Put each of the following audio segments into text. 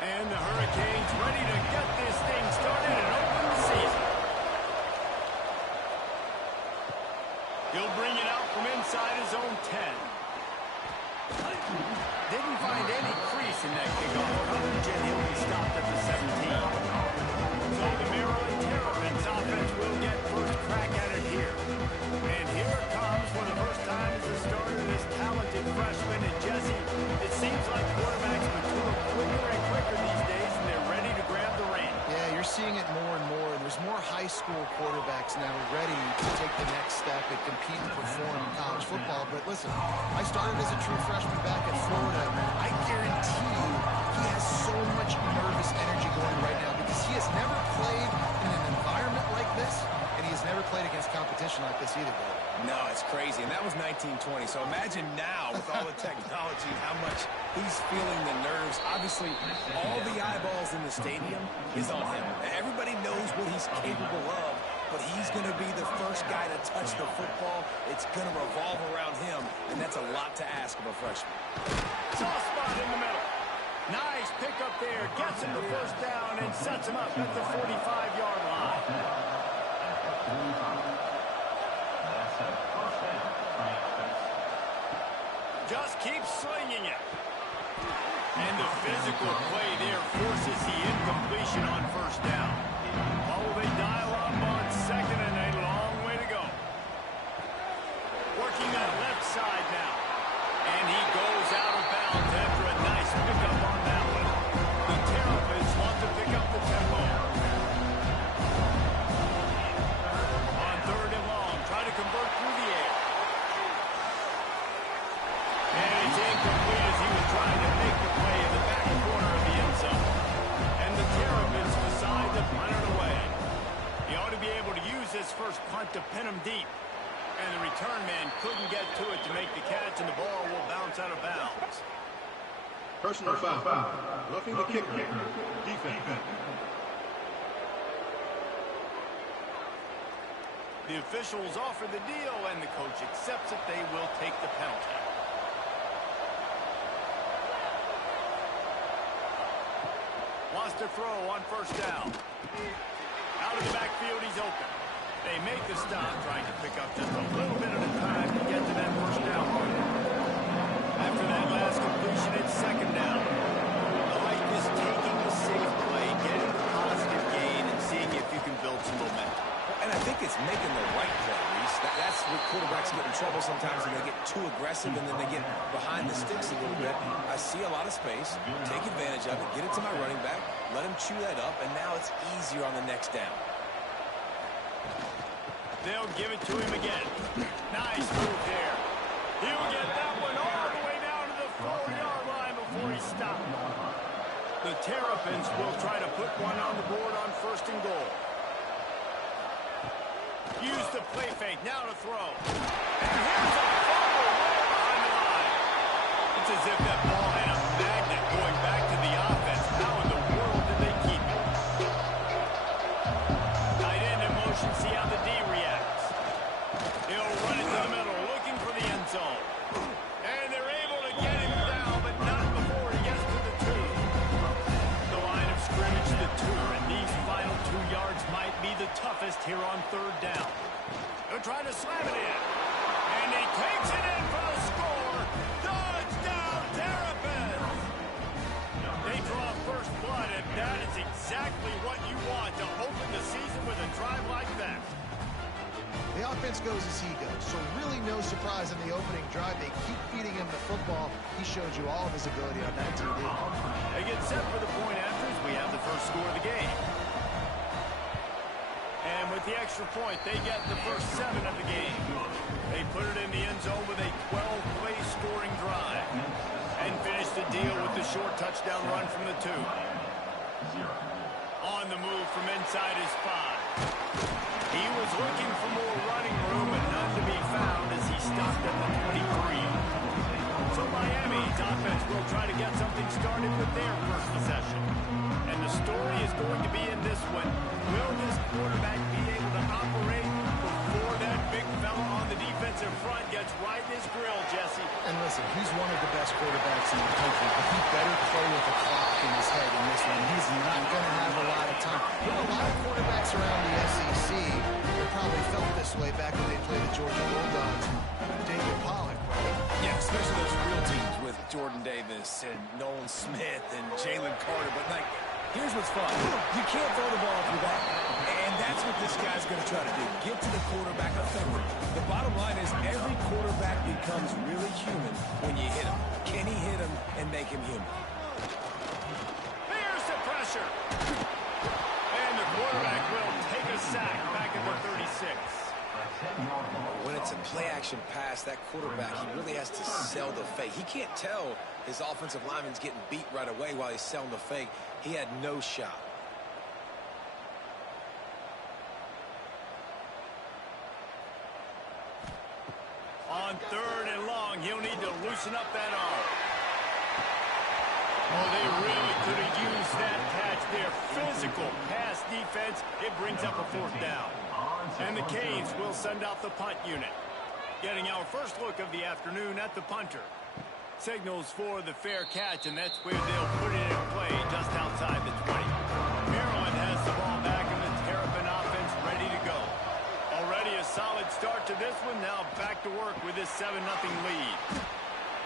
And the Hurricanes ready to get this thing started and open the season. He'll bring it out from inside his own 10. Didn't find any crease in that kickoff coverage, and he'll be stopped at the 17. So the Maryland Terrapins offense will get first crack at it here. And here it comes for the first time as the starter, this talented freshman. And Jesse, it seems like quarterbacks mature quicker and quicker these days, and they're ready to grab the reins. Yeah, you're seeing it more and more. There's more high school quarterbacks now ready to take the next step and compete and perform in college football. But listen, I started as a true freshman back at Florida. I guarantee you he has so much nervous energy going right now because he has never played in an environment like this, and he has never played against competition like this either, Billy. No, it's crazy, and that was 1920. So imagine now with all the technology how much he's feeling the nerves. Obviously, all the eyeballs in the stadium is on him. Everybody knows what he's capable of, but he's going to be the first guy to touch the football. It's going to revolve around him, and that's a lot to ask of a freshman. Soft spot in the middle. Nice pickup there. Gets him the first down and sets him up at the 45-yard line. Just keep slinging it. And the physical play there forces the incompletion on first down. Oh, they dial up on second and a long way to go. Working that left side now. And he goes out of bounds after a nice pickup on that one. The Terrapins want to pick up the tempo. On third and long, try to convert through the air. And it's incomplete as he was trying to make the play in the back corner of the end zone. And the Terrapins decide to punt it away. He ought to be able to use this first punt to pin him deep. And the return man couldn't get to it to make the catch, and the ball will bounce out of bounds. Personal foul. Roughing the kicker. Defense. The officials offer the deal, and the coach accepts it. They will take the penalty. Wants to throw on first down. Out of the backfield, he's open. They make the stop, trying to pick up just a little bit at a time to get to that first down mark. After that last completion, it's second down. The hype is taking the safe play, getting the positive gain, and seeing if you can build some momentum. And I think it's making the right play, Reese. That's where quarterbacks get in trouble sometimes when they get too aggressive and then they get behind the sticks a little bit. I see a lot of space, take advantage of it, get it to my running back, let him chew that up, and now it's easier on the next down. They'll give it to him again. Nice move there. He'll get that one all the way down to the 4-yard line before he's stopped. The Terrapins will try to put one on the board on first and goal. Use the play fake, now to throw. And here's a fumble way behind the line. The It's as if that ball had a magnet going back to the offense. How in the world did they keep it? Tight end in motion, see how the D reacts. He'll run it to the middle, looking for the end zone. And they're able to get him down, but not before he gets to the 2. The line of scrimmage, the 2, and these final 2 yards might be the toughest here on 3rd down. They'll try to slam it in. And he takes it in for the score. Touchdown, Terrapins! They draw first blood, and that is exactly what you want to open the season with a drive like that. The offense goes as he goes, so really no surprise in the opening drive. They keep feeding him the football. He showed you all of his ability on that TD. They get set for the point after as we have the first score of the game. And with the extra point, they get the first 7 of the game. They put it in the end zone with a 12-play scoring drive and finish the deal with the short touchdown run from the 2. On the move from inside his 5. He was looking for more running room, but none to be found as he stopped at the 23. So Miami's offense will try to get something started with their first possession. And the story is going to be in this one. Will this quarterback be able to operate before that big fella on the defensive front gets right in his grill, Jesse? And listen, he's one of the best quarterbacks in the country, but he better play with the clock in his head in this one. He's not going to have a lot of time. There are a lot of quarterbacks around the SEC that probably felt this way back when they played the Georgia Bulldogs. David Pollock, right? Yeah, especially those real teams with Jordan Davis and Nolan Smith and Jalen Carter. But, like, here's what's fun. You can't throw the ball through that. And that's what this guy's going to try to do. Get to the quarterback effectively. The bottom line is every quarterback becomes really human when you hit him. Can he hit him and make him human? There's the pressure. And the quarterback will take a sack back at the 36. When it's a play-action pass, that quarterback, he really has to sell the fake. He can't tell his offensive lineman's getting beat right away while he's selling the fake. He had no shot. On 3rd and long, he'll need to loosen up that arm. Oh, they really could have used that catch there. Physical pass defense. It brings up a 4th down. And the Canes will send out the punt unit. Getting our first look of the afternoon at the punter. Signals for the fair catch, and that's where they'll put it in play just outside the 20. Maryland has the ball back, and the Terrapin offense ready to go. Already a solid start to this one. Now back to work with this 7-0 lead.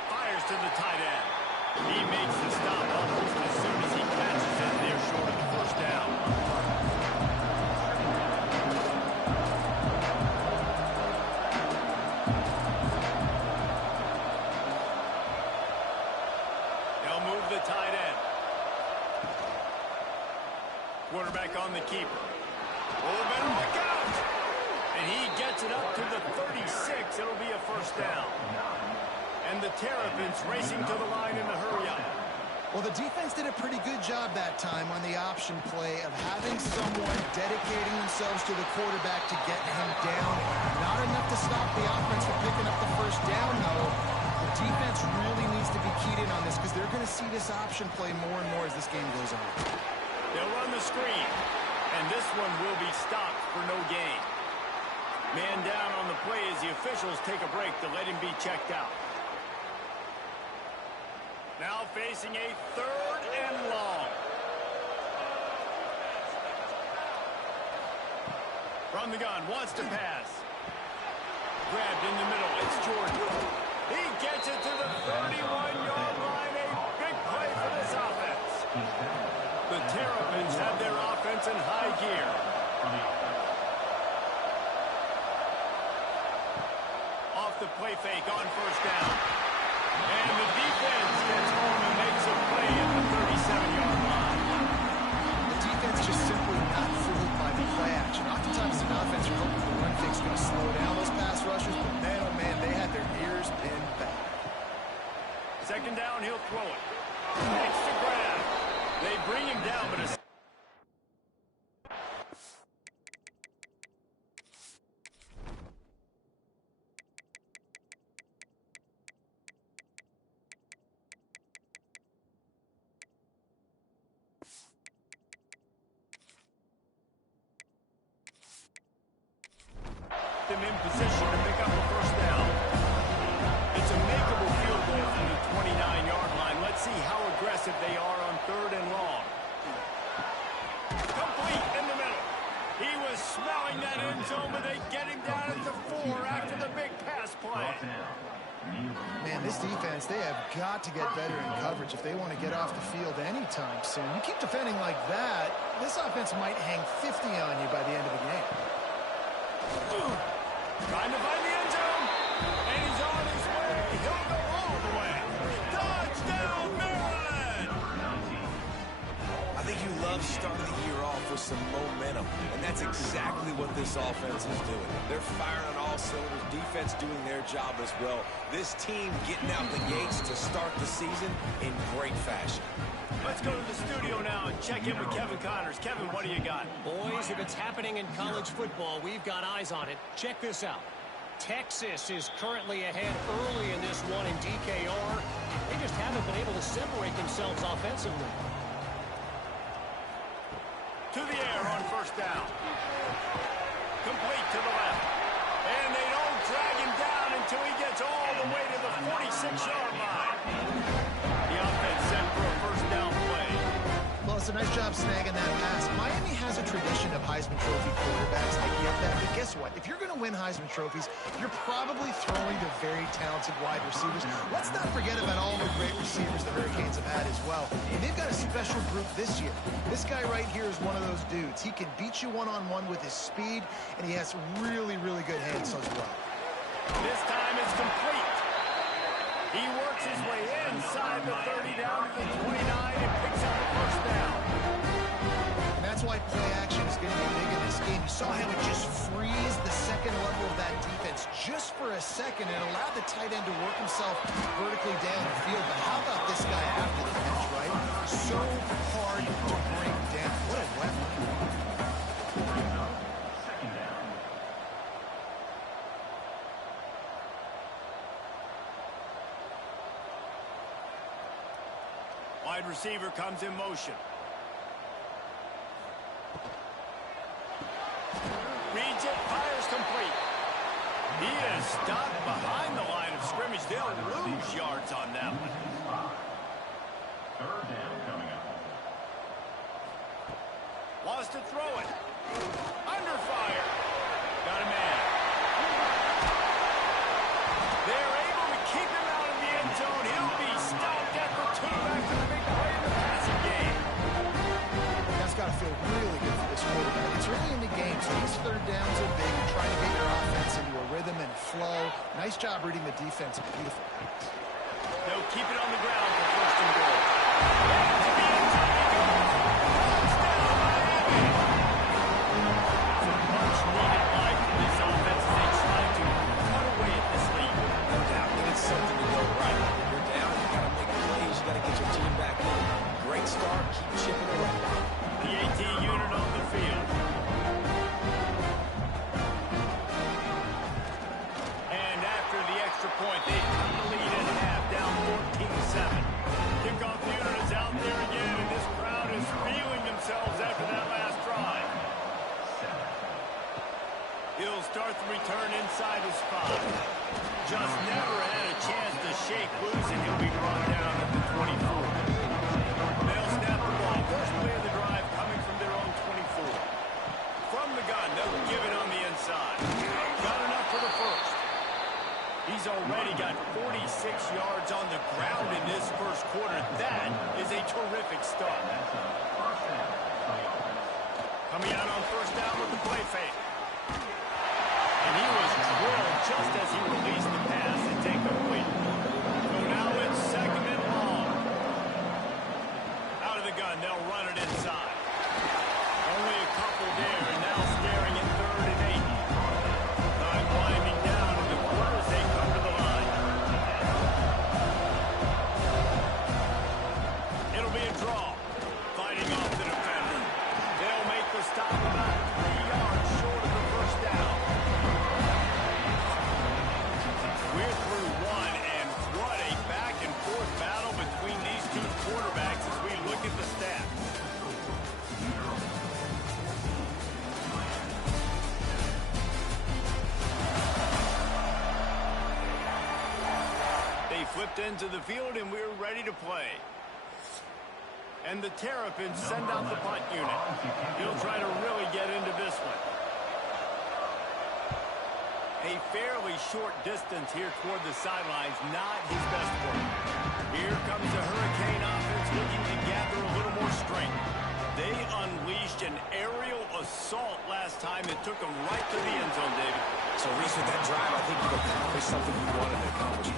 Fires to the tight end. He makes the stop almost as soon as he catches it. They're short of the first down. They'll move the tight end. Quarterback on the keeper. Oh, better look out! And he gets it up to the 36. It'll be a first down. And the Terrapins racing to the line in the hurry-up. Well, the defense did a pretty good job that time on the option play of having someone dedicating themselves to the quarterback to get him down. Not enough to stop the offense from picking up the first down, though. The defense really needs to be keyed in on this because they're going to see this option play more and more as this game goes on. They'll run the screen, and this one will be stopped for no gain. Man down on the play as the officials take a break to let him be checked out. Now facing a 3rd and long. From the gun, wants to pass. Grabbed in the middle, it's Jordan. He gets it to the 31-yard line. A big play for this offense. The Terrapins have their offense in high gear. Off the play fake on first down. And the defense gets home and makes a play at the 37-yard line. The defense just simply not fooled by the play action. Oftentimes in offense, you're hoping the run fake's going to slow down those pass rushers, but man, oh man, they had their ears pinned back. 2nd down, he'll throw it. Makes the grab. They bring him down, but a them in position to pick up a first down. It's a makeable field goal from the 29-yard line. Let's see how aggressive they are on 3rd and long. Complete in the middle. He was smelling that end zone, but they get him down at the 4 after the big pass play. Man, this defense, they have got to get better in coverage if they want to get off the field anytime soon. You keep defending like that, this offense might hang 50 on you by the end of the game. Trying to find the end zone, and he's on his way. He'll go all the way. Touchdown, Maryland! I think you love starting the year off with some momentum, and that's exactly what this offense is doing. They're firing on all cylinders, defense doing their job as well. This team getting out the gates to start the season in great fashion. Let's go to the studio now and check in with Kevin Connors. Kevin, what do you got? Boys, if it's happening in college football, we've got eyes on it. Check this out. Texas is currently ahead early in this one in DKR. They just haven't been able to separate themselves offensively. To the air on first down. Complete to the left. And they don't drag him down until he gets all the way to the 46-yard line. The offense set for a first down play. Well, it's a nice job snagging that pass. Miami has a tradition of Heisman Trophy quarterbacks. I get that, but guess what? If you're going to win Heisman Trophies, you're probably throwing to very talented wide receivers. Let's not forget about all the great receivers the Hurricanes have had as well. And they've got a special group this year. This guy right here is one of those dudes. He can beat you one-on-one with his speed, and he has really, really good hands as well. This time it's complete. He works his way inside the 30 down to the 29 and picks up a first down. And that's why play action is going to be big in this game. You saw how it just freeze the second level of that defense just for a second and allowed the tight end to work himself vertically down the field. But how about this guy after the catch, right? So hard to bring down. What a weapon. Wide receiver comes in motion. Reads it, fires complete. He is stopped behind the line of scrimmage. They'll lose yards on that one. 3rd down coming up. Wants to throw it. Under fire. Got a man. They're able to keep him out of the end zone. He'll be stopped at the 2 after the big play in the passing game. That's got to feel really good for this quarterback. It's early in the game, so these 3rd downs are big. You're trying to get your offense into a rhythm and flow. Nice job reading the defense. Beautiful. They'll keep it on the ground for 1st and goal. And to the end zone he goes. Touchdown, Miami. Some much-needed life for this offense as they try to cut away at this lead. No doubt, and it's something to go right. When you're down, you got to make plays. You got to get your team back in. Great start. Keep chipping away. The AT unit on the field. And after the extra point, they cut the lead in half, down 14-7. Kickoff unit is out there again, and this crowd is feeling themselves after that last drive. He'll start the return inside his 5. Just never had a chance to shake loose, and he'll be brought down at the 24. They'll snap the ball. First play of the drive coming from their own 24. From the gun, they'll give it on the inside. Got enough for the first. He's already got 46 yards on the ground in this first quarter. That is a terrific start. Coming out on first down with the play fake. And he was drilled just as he released the pass and take the lead. So now it's 2nd and long. Out of the gun, they'll run it inside. Only a couple there, and now staring at 3rd and 8. Time winding down in the quarter as they come to the line. It'll be a draw. Fighting off the defender. They'll make the stop about 3 yards short of the first down. We're through one, and what a back-and-forth battle between these two quarterbacks as we look at the stats. whipped into the field, and we're ready to play. And the Terrapins send out the punt unit. He'll try to really get into this one. A fairly short distance here toward the sidelines, not his best work. Here comes the Hurricane offense looking to gather a little more strength. They unleashed an aerial assault last time that took them right to the end zone, David. So, Reese, with that drive, I think you've accomplished something you wanted to accomplish.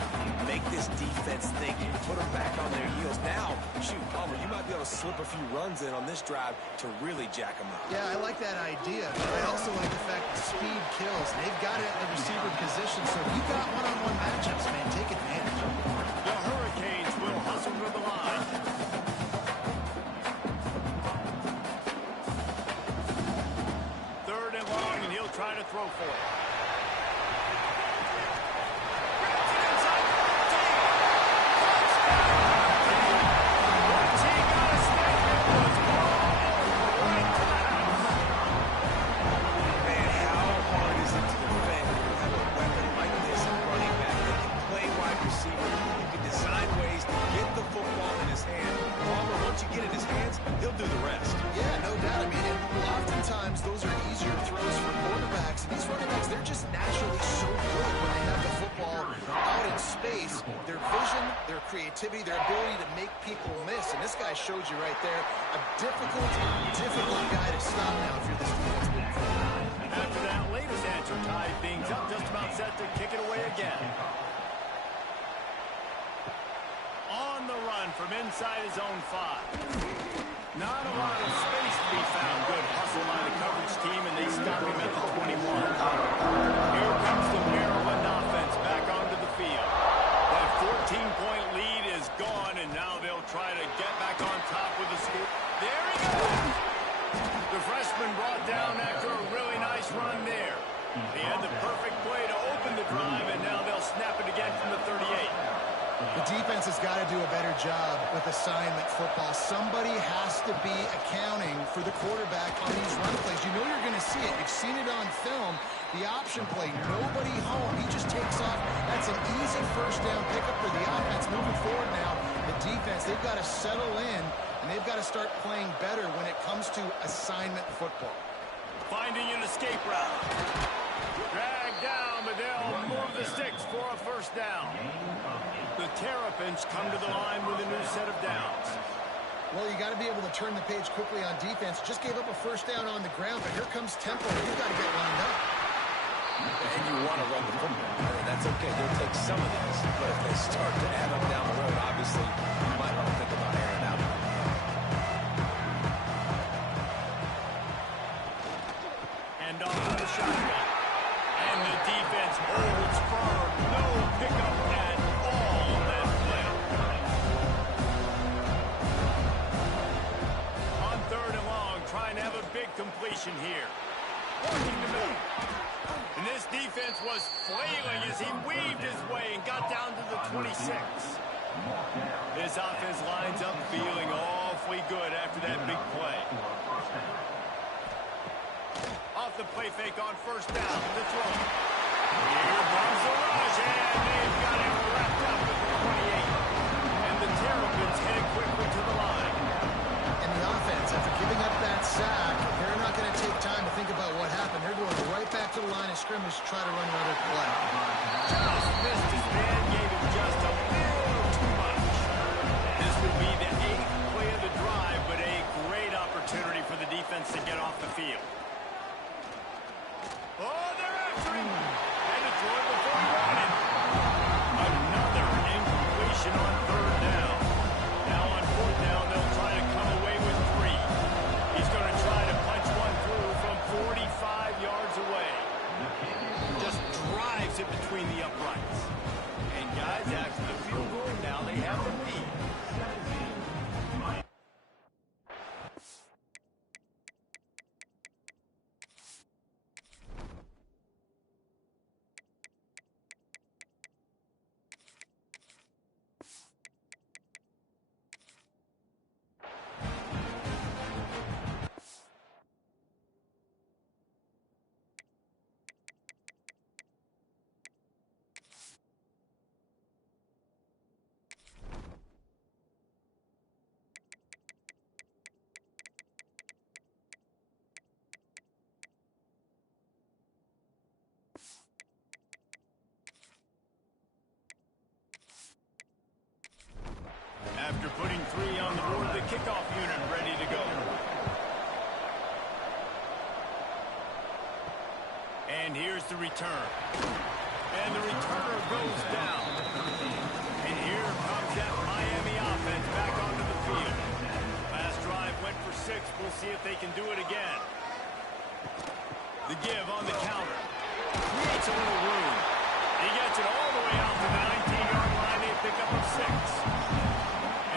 Make this defense think, put them back on their heels. Now, shoot, Palmer, you might be able to slip a few runs in on this drive to really jack them up. Yeah, I like that idea. But I also like the fact that speed kills. They've got it at the receiver position, so if you got one-on-one matchups, man, take advantage. The Hurricanes will hustle to the line. Third and long, and he'll try to throw for it. Their ability to make people miss, and this guy showed you right there a difficult guy to stop now if you're this defense moving forward. After that latest answer tied things up, just about set to kick it away again. On the run from inside his own 5. Not a lot of space to be found. Good hustle by the coverage team, and they stop him at the 21. Here comes the Maryland offense back onto the field. That 14-point lead is gone, and now they'll try to get back on top with the score. There he goes! The freshman brought down after a really nice run there. He had the perfect play to open the drive, and now they'll snap it again from the 38. The defense has got to do a better job with assignment football. Somebody has to be accounting for the quarterback on these run plays. You know you're going to see it. You've seen it on film. The option play, nobody home. He just takes off. That's an easy first down pickup for the offense. Moving forward now, the defense, they've got to settle in, and they've got to start playing better when it comes to assignment football. Finding an escape route. Dragged down, but they'll move the sticks for a first down. The Terrapins come to the line with a new set of downs. Well, you got to be able to turn the page quickly on defense. Just gave up a first down on the ground, but here comes Temple. You've got to get lined up. And you want to run the football. That's okay. They'll take some of these. But if they start to add up down the road, obviously, you might want to think about airing it out. And off to the shotgun. And the defense holds firm. No pickup at all on that play. On third and long, trying to have a big completion here. Working the middle. And this defense was flailing as he weaved his way and got down to the 26. This offense lines up feeling awfully good after that big play. Off the play fake on first down. The throw. Here comes the rush, and they've got him wrapped up at the 28. And the Terrapins headed quickly to the line. And the offense, after giving up that sack, they're not going to take time to think about what happened. They're going right back to the line of scrimmage to try to run another play. Just missed his man, gave him just a little too much. This would be the 8th play of the drive, but a great opportunity for the defense to get off the field. Oh, they're after him! Had to throw it before he wanted. Another incompletion on third down. Now on fourth down, they'll try to come away with 3. He's going to try to punch one through from 45 yards away. Just drives it between the uprights. And guys, after the field goal, now they have the lead. Here's the return. And the returner goes down. And here comes that Miami offense back onto the field. Last drive went for 6. We'll see if they can do it again. The give on the counter. Creates a little room. He gets it all the way out to the 19-yard line. They pick up a 6.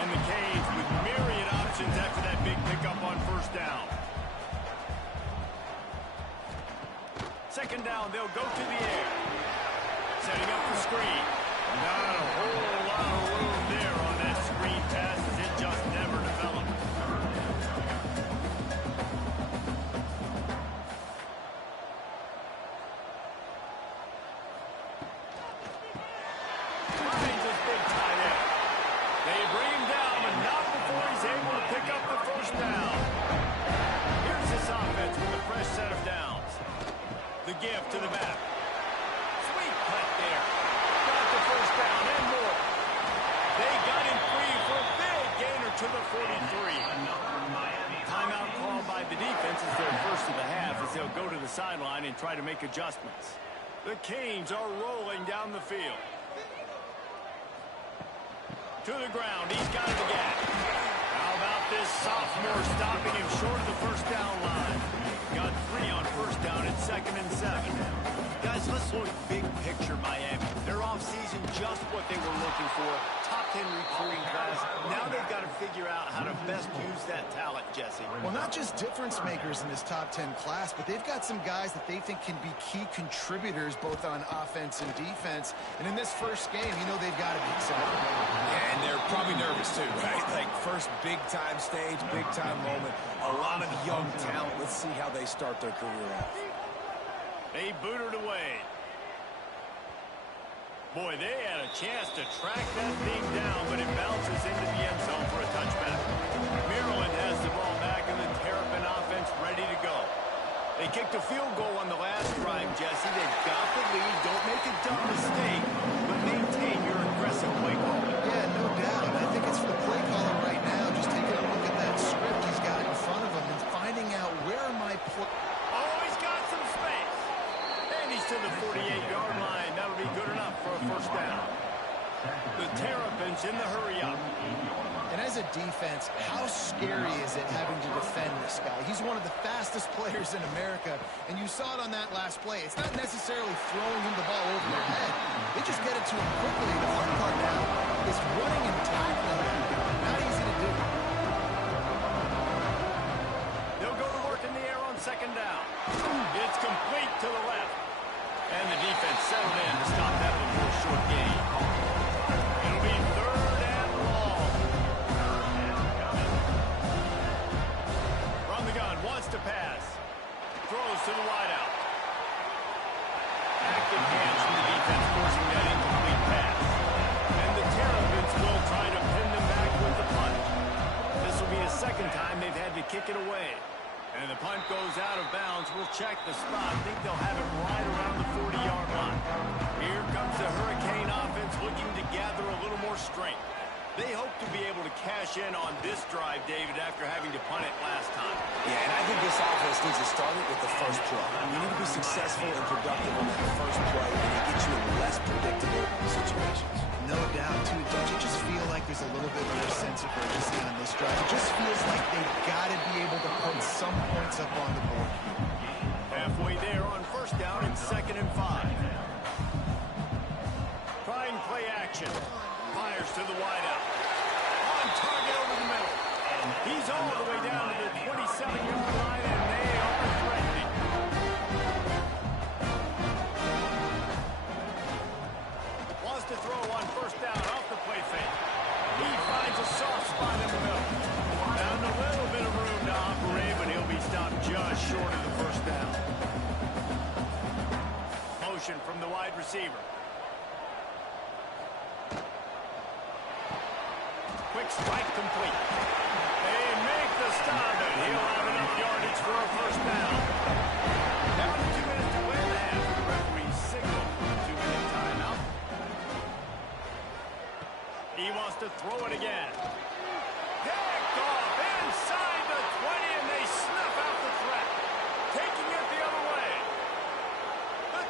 And the Canes with myriad options after that big pickup on first down. Second down, they'll go to the air. Setting up the screen. Not a whole lot of room there on that screen pass as it just never developed. Finds his big tight end. They bring him down, but not before he's able to pick up the first down. Here's this offense with a fresh set of downs. The give to the back. Sweet cut there. Got the first down and more. They got him free for a big gainer to the 43. Timeout called by the defense is their first of the half as they'll go to the sideline and try to make adjustments. The Canes are rolling down the field. To the ground. He's got it again. How about this sophomore stopping him short of the first down line? Got 3 on first down at 2nd and 7. Guys, let's look big picture Miami. Their offseason just what they were looking for. Top 10 recruiting class. Now they've got to figure out how to best use that talent, Jesse. Well, not just difference makers in this top 10 class, but they've got some guys that they think can be key contributors both on offense and defense. And in this first game, you know they've got to be excited. Yeah, and they're probably nervous too, right? Like first big-time stage, big-time moment. A lot of young talent. Let's see how they start their career out. They booted away. Boy, they had a chance to track that thing down, but it bounces into the end zone for a touchback. Maryland has the ball back, and the Terrapin offense ready to go. They kicked a field goal on the last drive, Jesse. They've got the lead. Don't make a dumb mistake, but maintain your aggressive play call. Yeah, no doubt. I think it's for the play caller right now, just taking a look at that script he's got in front of him and finding out where my play... Oh, he's got some space. And he's to the 48-yard line. That'll be good enough for a first down. The Terrapins in the hurry-up. And as a defense, how scary is it having to defend this guy? He's one of the fastest players in America, and you saw it on that last play. It's not necessarily throwing him the ball over their head. They just get it to him quickly. The hard part now is running and tackling him. Not easy to do. They'll go to work in the air on second down. It's complete to the left. And the defense settled in to stop that before a short gain. It'll be 3rd and long. From the gun, wants to pass. Throws to the wideout. Active hands from the defense forcing that incomplete pass. And the Terrapins will try to pin them back with the punt. This will be the second time they've had to kick it away. And the punt goes out of bounds. We'll check the spot. I think they'll have it right around the 40-yard line. Here comes the Hurricane offense looking to gather a little more strength. They hope to be able to cash in on this drive, David, after having to punt it last time. Yeah, and I think this offense needs to start it with the first play. You need to be successful and productive on that first play, and it gets you in less predictable situations. No doubt, too. Don't you just feel like there's a little bit more sense of urgency on this drive? It just feels like they've got to be able to put some points up on the board. Halfway there on first down and 2nd and 5. Trying play action. Fires to the wideout. On target over the middle. He's all the way down to the 27-yard line, and they are threatening. Wants to throw on first down off the play fake. He finds a soft spot in the middle. Found a little bit of room to operate, but he'll be stopped just short of the first down. Motion from the wide receiver. Quick strike complete. They make the stop, and he'll have enough yardage for a first down. Down to 2 minutes to win the half. The referee signaled a 2-minute timeout. He wants to throw it again. Picked off inside the 20, and they snuff out the threat. Taking it the other way. The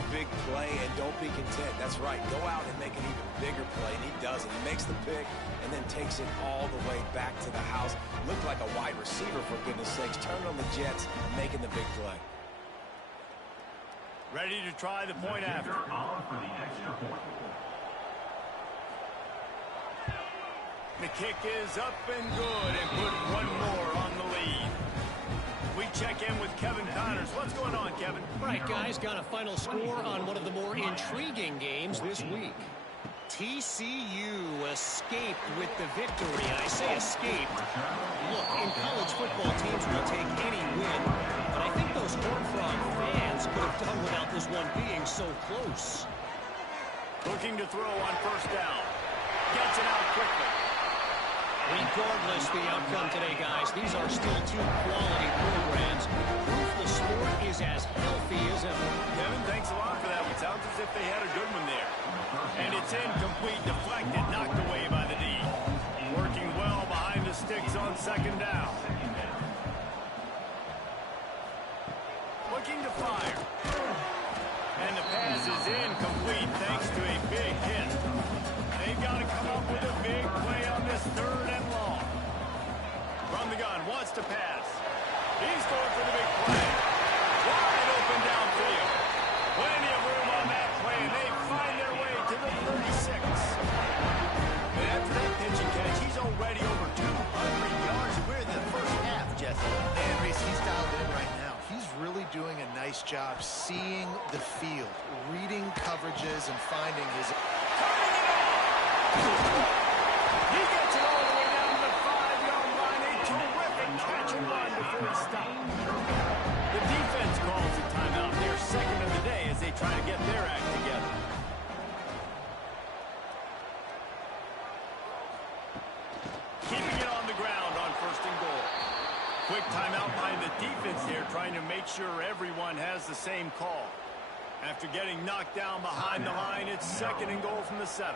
a big play and don't be content. That's right. Go out and make an even bigger play, and he does it. He makes the pick and then takes it all the way back to the house. Looked like a wide receiver, for goodness sakes. Turned on the Jets, making the big play. Ready to try the point after. The kick is up and good and put one more on the lead. We check in with Kevin Connors. What's going on, Kevin? Right, guys, got a final score on one of the more intriguing games this week. TCU escaped with the victory. And I say escaped. Look, in college football, teams will take any win. But I think those Horned Frog fans could have done without this one being so close. Looking to throw on first down. Gets it out quickly. Regardless the outcome today, guys, these are still two quality programs. Proof the sport is as healthy as ever. Kevin, thanks a lot for that one. Sounds as if they had a good one there. And it's incomplete, deflected, knocked away by the D. Working well behind the sticks on second down. Looking to fire. And the pass is incomplete thanks to a big hit. They've got to come up with a big play on this third and long. From the gun, wants to pass. He's going for the big play. Wide open downfield. Plenty of room on that play, and they find their way to the 36. And after that pitch and catch, he's already over 200 yards. We're in the first half, Jesse. And Reese, he's dialed in right now. He's really doing a nice job seeing the field, reading coverages, and finding his... He gets it all the way down to the 5-yard line. A terrific catch and run before he stopped. The defense calls a timeout. They're second of the day as they try to get their act together. Keeping it on the ground on first and goal. Quick timeout by the defense here, trying to make sure everyone has the same call. After getting knocked down behind the line, it's second and goal from the 7.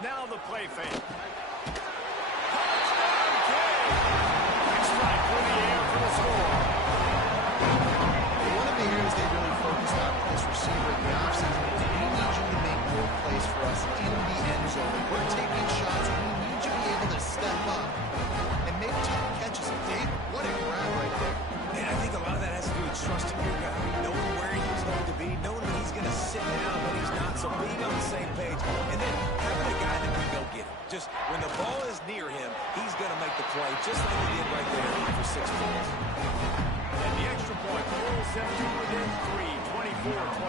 Now the play fake. Touchdown, King! Strike through the air for the score. One of the areas they really focused on with this receiver in the offseason is we need you to make more plays for us in the end zone. We're taking shots, and we need you to be able to step up and make tough catches. Dave, what a grab right there. And I think a lot of that has to do with trusting your guy, knowing where he's going to be, knowing when he's going to sit down, when he's not, so being on the same page, and then having a guy that can go get it. Just when the ball is near him, he's going to make the play, just like he did right there for 6 points. And the extra point pulls them to within 3, 24-21.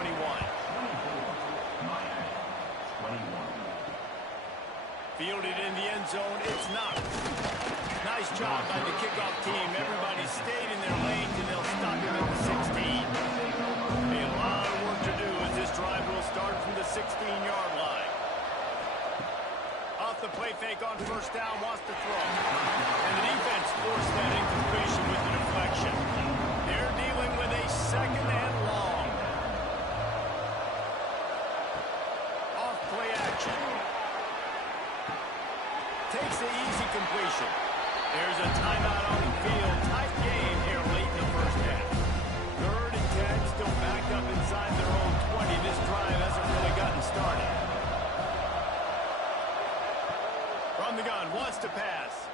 Fielded in the end zone, it's not. Nice job by the kickoff team. Everybody stayed in their lanes, and they'll stop him at the 16. A lot of work to do as this drive will start from the 16-yard line. Off the play fake on first down, wants to throw. And the defense forced that incompletion with the deflection. They're dealing with a second and long. Off play action. Takes the easy completion. There's a timeout on the field. Tight game here late in the first half. 3rd and 10, still backed up inside their own 20. This drive hasn't really gotten started. From the gun, wants to pass.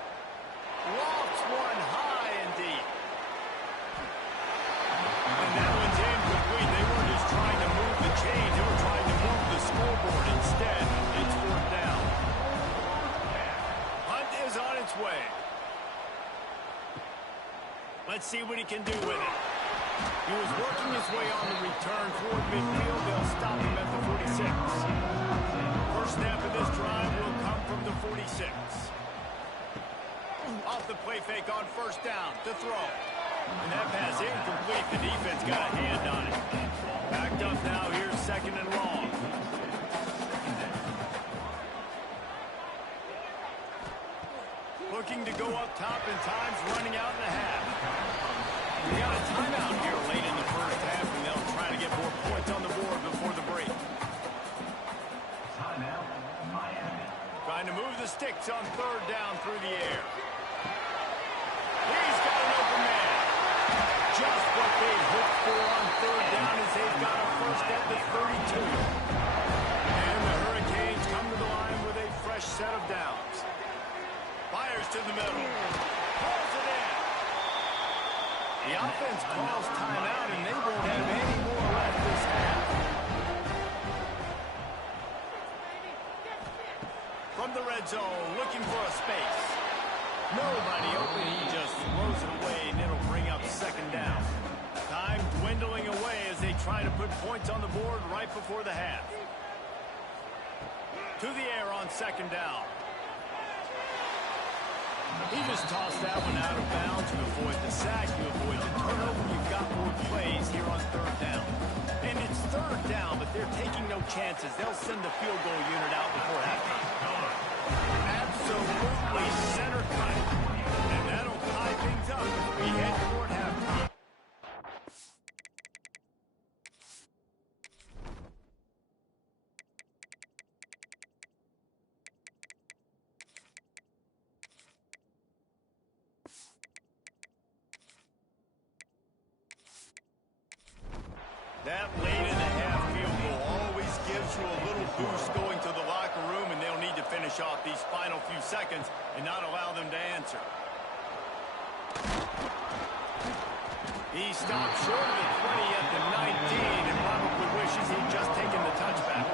Lofts one high and deep. And that one's incomplete. They weren't just trying to move the chains. They were trying to move the scoreboard. Instead, it's 4th down. Hunt is on its way. Let's see what he can do with it. He was working his way on the return toward midfield. They'll stop him at the 46. First snap of this drive will come from the 46. Off the play fake on first down to throw. And that pass incomplete. The defense got a hand on it. Backed up now. Here's second and long. Looking to go up top, and time's running out in the half. We got a timeout here late in the first half, and they'll try to get more points on the board before the break. Timeout, Miami. Trying to move the sticks on 3rd down through the air. He's got an open man. just what they hoped for on third down as they've got a first at the 32. And the Hurricanes come to the line with a fresh set of downs. Fires to the middle. Pulls it in. The offense calls timeout, and they won't have any more left this half. From the red zone, looking for a space. Nobody open. He just throws it away, and it'll bring up second down. Time dwindling away as they try to put points on the board right before the half. To the air on second down. He just tossed that one out of bounds. You avoid the sack, you avoid the turnover. You've got more plays here on third down. And it's third down, but they're taking no chances. They'll send the field goal unit out before halftime. Absolutely center cut. And that'll tie things up as we head toward halftime. That late-in-the-half field goal always gives you a little boost going to the locker room, and they'll need to finish off these final few seconds and not allow them to answer. He stopped short of the 20 at the 19 and probably wishes he'd just taken the touchback.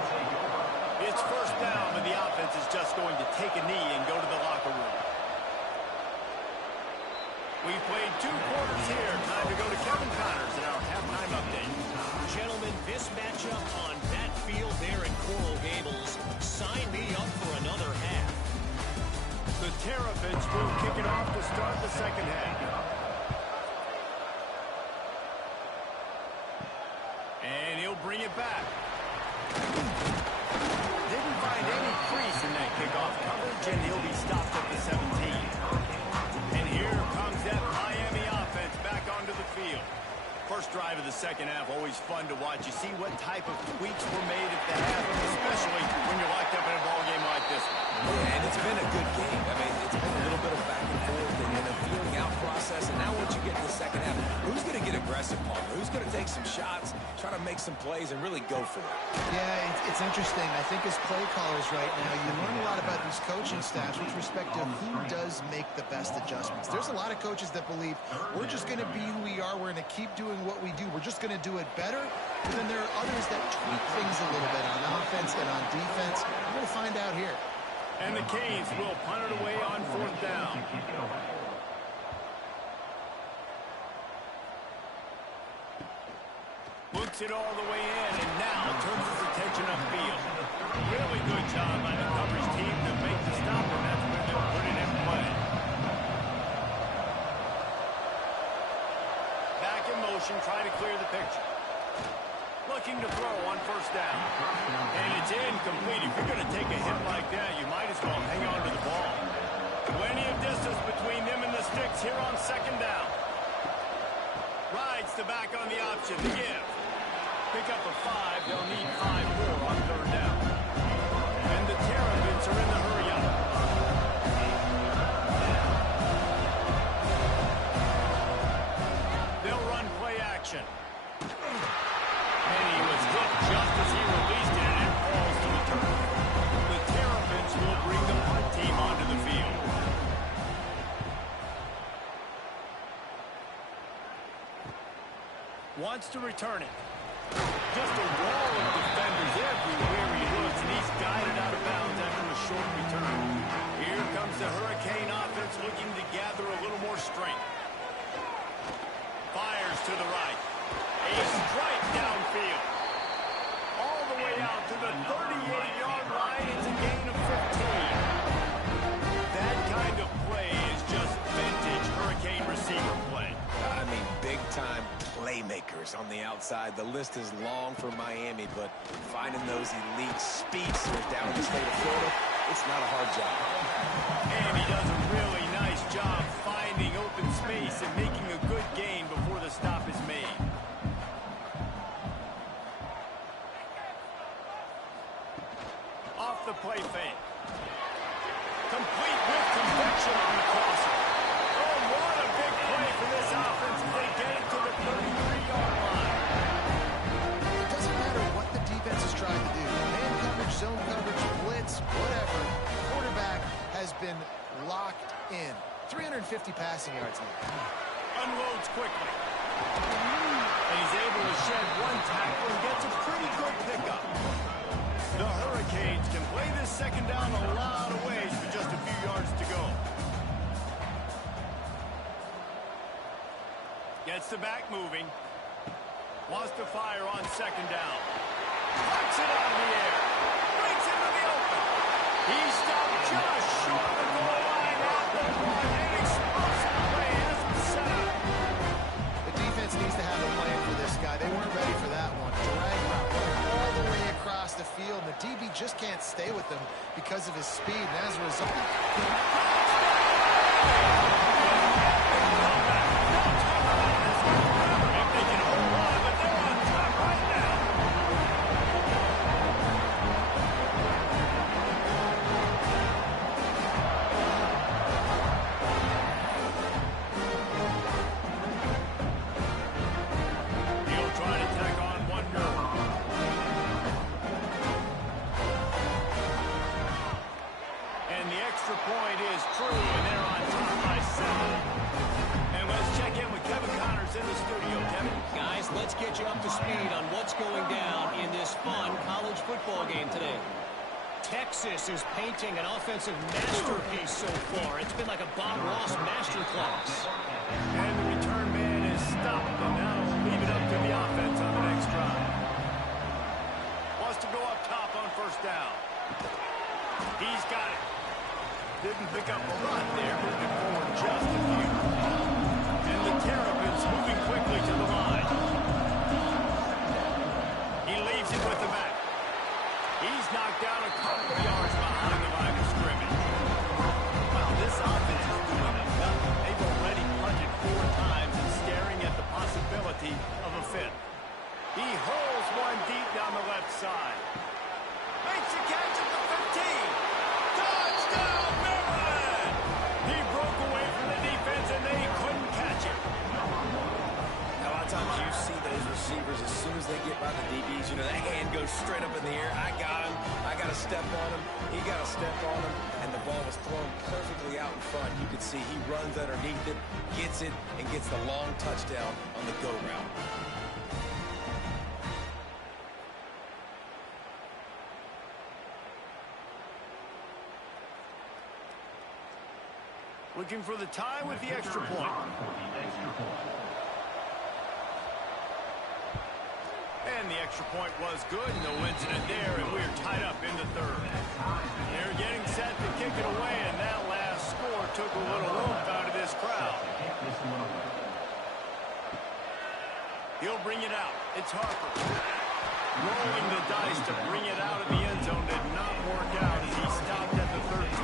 It's first down, but the offense is just going to take a knee and go to the locker room. We've played 2 quarters here. Time to go to Kevin Connors in our halftime update. Gentlemen, this matchup on that field there in Coral Gables, sign me up for another half. The Terrapins will kick it off to start the second half. And he'll bring it back. Didn't find any crease in that kickoff coverage, and he'll be stopped at the 17. And here comes that Miami offense back onto the field. First drive of the second half, always fun to watch. You see what type of tweaks were made at the half, especially when you're locked up in a ball game like this one. Yeah, and it's been a good game. I mean, it's been a little bit of back and forth and a feeling out process. And now once you get to the second half, who's going to get aggressive, Palmer? Who's going to take some shots, try to make some plays, and really go for it? Yeah, it's interesting. I think as play callers right now, you learn a lot about these coaching staffs with respect to who does make the best adjustments. There's a lot of coaches that believe we're just going to be who we are. We're going to keep doing what we do. We're just going to do it better. But then there are others that tweak things a little bit on offense and on defense. We're going to find out here. And the Canes will punt it away on fourth down. Boots it all the way in, and now turns his attention upfield. Really good job by the coverage team to make the stop, and that's where they'll put it in play. Back in motion, trying to clear the picture. Looking to throw on first down. And it's incomplete. If you're going to take a hit like that, you might as well hang on to the ball. Plenty of distance between them and the sticks here on second down. Rides to back on the option to give. Pick up a 5. They'll need 5 more on third down. And the Terrapins are in the hurry-up. They'll run play action. And he was hit just as he released it, and it falls to the turf. The Terrapins will bring the punt team onto the field. Wants to return it. Just a wall of defenders everywhere he looks, and he's guided out of bounds after a short return. Here comes the Hurricane offense looking to gather a little more strength. Fires to the right. A strike downfield. All the way out to the 38-yard line. It's a gain of 15. That kind of play is just vintage Hurricane receiver play. I mean, big-time playmakers on the outside. The list is long for Miami, but finding those elite speedsters down in the state of Florida, it's not a hard job. And he does a really nice job finding open space and making a good gain before the stop is made. Off the play fake. Complete with conviction on the crosser. Oh, what a big play for this offense as they get it to the 50 passing yards now. Unloads quickly. And he's able to shed one tackle and gets a pretty good pickup. The Hurricanes can play this second down a lot of ways with just a few yards to go. Gets the back moving. Wants to fire on second down. Puts it out of the air. Breaks into the open. He's stopped just short of the goal line at the one. An explosive play has been set up. The defense needs to have a plan for this guy. They weren't ready for that one. Drag route all the way across the field. And the DB just can't stay with him because of his speed. And as a result... Texas is painting an offensive masterpiece so far. It's been like a Bob Ross masterclass. And the return man is stopped, and now we'll leave it up to the offense on the next drive. Wants to go up top on first down. He's got it. Didn't pick up a lot there, moving forward just a few. And the Terrapins moving quickly to the line. He leaves it with the back. He's knocked down a couple of yards behind the line of scrimmage. Well, this offense is doing nothing. They've already punted 4 times and staring at the possibility of a fifth. He hurls one deep down the left side. Makes the catch at the 15. Touchdown, Maryland! He broke away from the defense and they couldn't catch him. A lot of times you see those receivers, as soon as they get by the DBs, you know, that hand goes straight up in the air. I got him. I got to step on him. He got to step on him. And the ball was thrown perfectly out in front. You could see he runs underneath it, gets it, and gets the long touchdown on the go route. Looking for the tie with the extra point. And the extra point was good. No incident there, and we're tied up in the third. They're getting set to kick it away, and that last score took a little oomph out of this crowd. He'll bring it out. It's Harper. Rolling the dice to bring it out of the end zone did not work out as he stopped at the 13.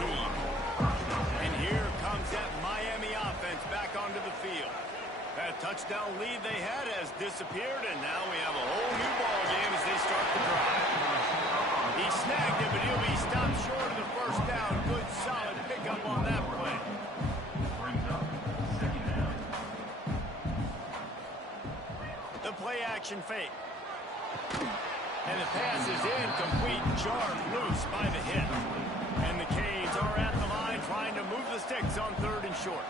And here comes that Miami offense back onto the field. That touchdown lead they had has disappeared, and now we have a whole new ball game as they start the drive. He snagged it, but he'll be stopped short of the first down. Good, solid pickup on that play. The play-action fake. And the pass is incomplete, jarred loose by the hit. And the Canes are at the line trying to move the sticks on 3rd and short.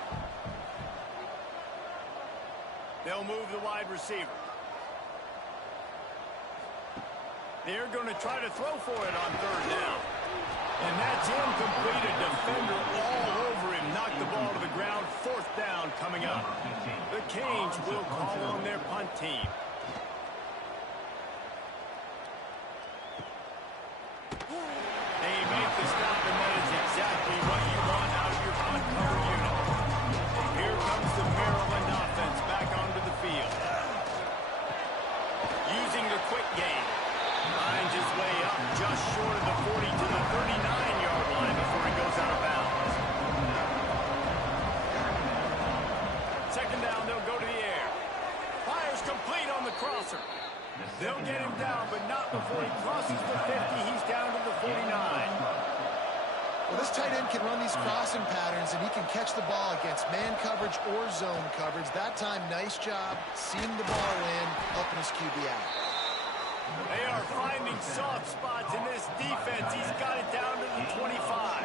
They'll move the wide receiver. They're going to try to throw for it on 3rd down. And that's incomplete. A defender all over him. Knocked the ball to the ground. 4th down coming up. The Canes will call on their punt team. They make the stop, and that is exactly what you want out of your punt cover unit. Here comes the Maryland offense back onto the field. Using the quick game. Finds his way up just short of the 40 to the 39-yard line before he goes out of bounds. 2nd down, they'll go to the air. Fires complete on the crosser. They'll get him down, but not before he crosses the 50. He's down to the 49. Well, this tight end can run these crossing patterns, and he can catch the ball against man coverage or zone coverage. That time, nice job seeing the ball in, helping his QB out. They are finding soft spots in this defense. He's got it down to the 25.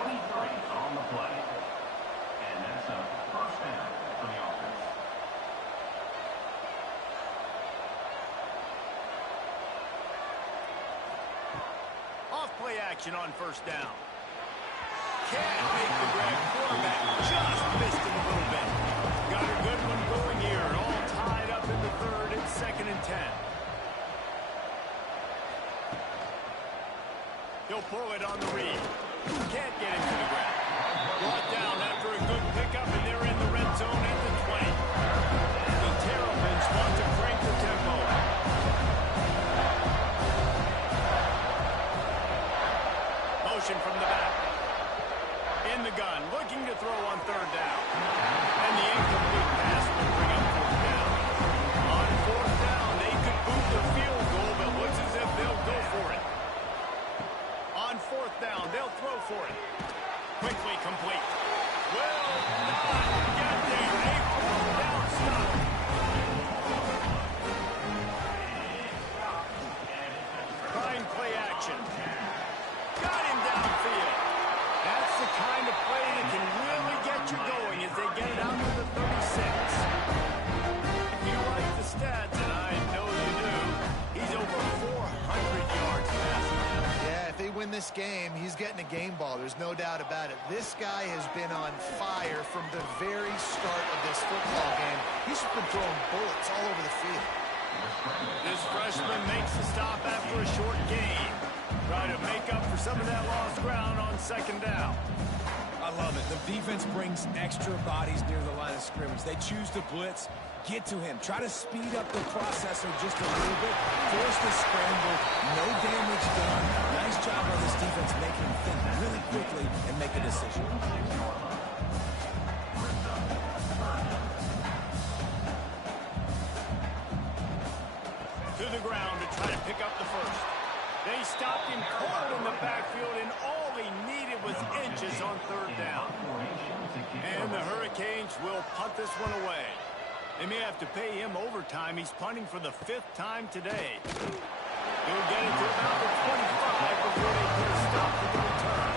Off-play action on first down. Can't make the grab. Quarterback just missed him a little bit. Got a good one going here. All tied up in the third. It's 2nd and 10. He'll pull it on the read. Can't get him to the ground. Brought down after a good pickup, and they're in the red zone at the 20. The Terrapins want to crank the tempo. Motion from the back. In the gun, looking to throw on 3rd down. And the incomplete pass will bring up 4th down. On 4th down, they could boot the field goal, but looks as if they'll go for it. On 4th down, they'll throw for it. Quickly complete. Will not get there. A 4th down stop. Trying play action. Got him downfield. That's the kind of play that can really get you going as they get it out to the 36. If you like the stats, and I know you do, he's over 400 yards passing now. Yeah, if they win this game, he's getting a game ball. There's no doubt about it. This guy has been on fire from the very start of this football game. He's just been throwing bullets all over the field. This freshman makes the stop after a short gain. Try to make up for some of that lost ground on 2nd down. I love it. The defense brings extra bodies near the line of scrimmage. They choose to blitz, get to him, try to speed up the processor just a little bit, force the scramble, no damage done. Nice job on this defense making him think really quickly and make a decision. To the ground to try to pick up the first. They stopped him cold in the backfield, and all he needed was inches on 3rd down. And the Hurricanes will punt this one away. They may have to pay him overtime. He's punting for the 5th time today. He'll get it to about the 25 before they put a stop to the return.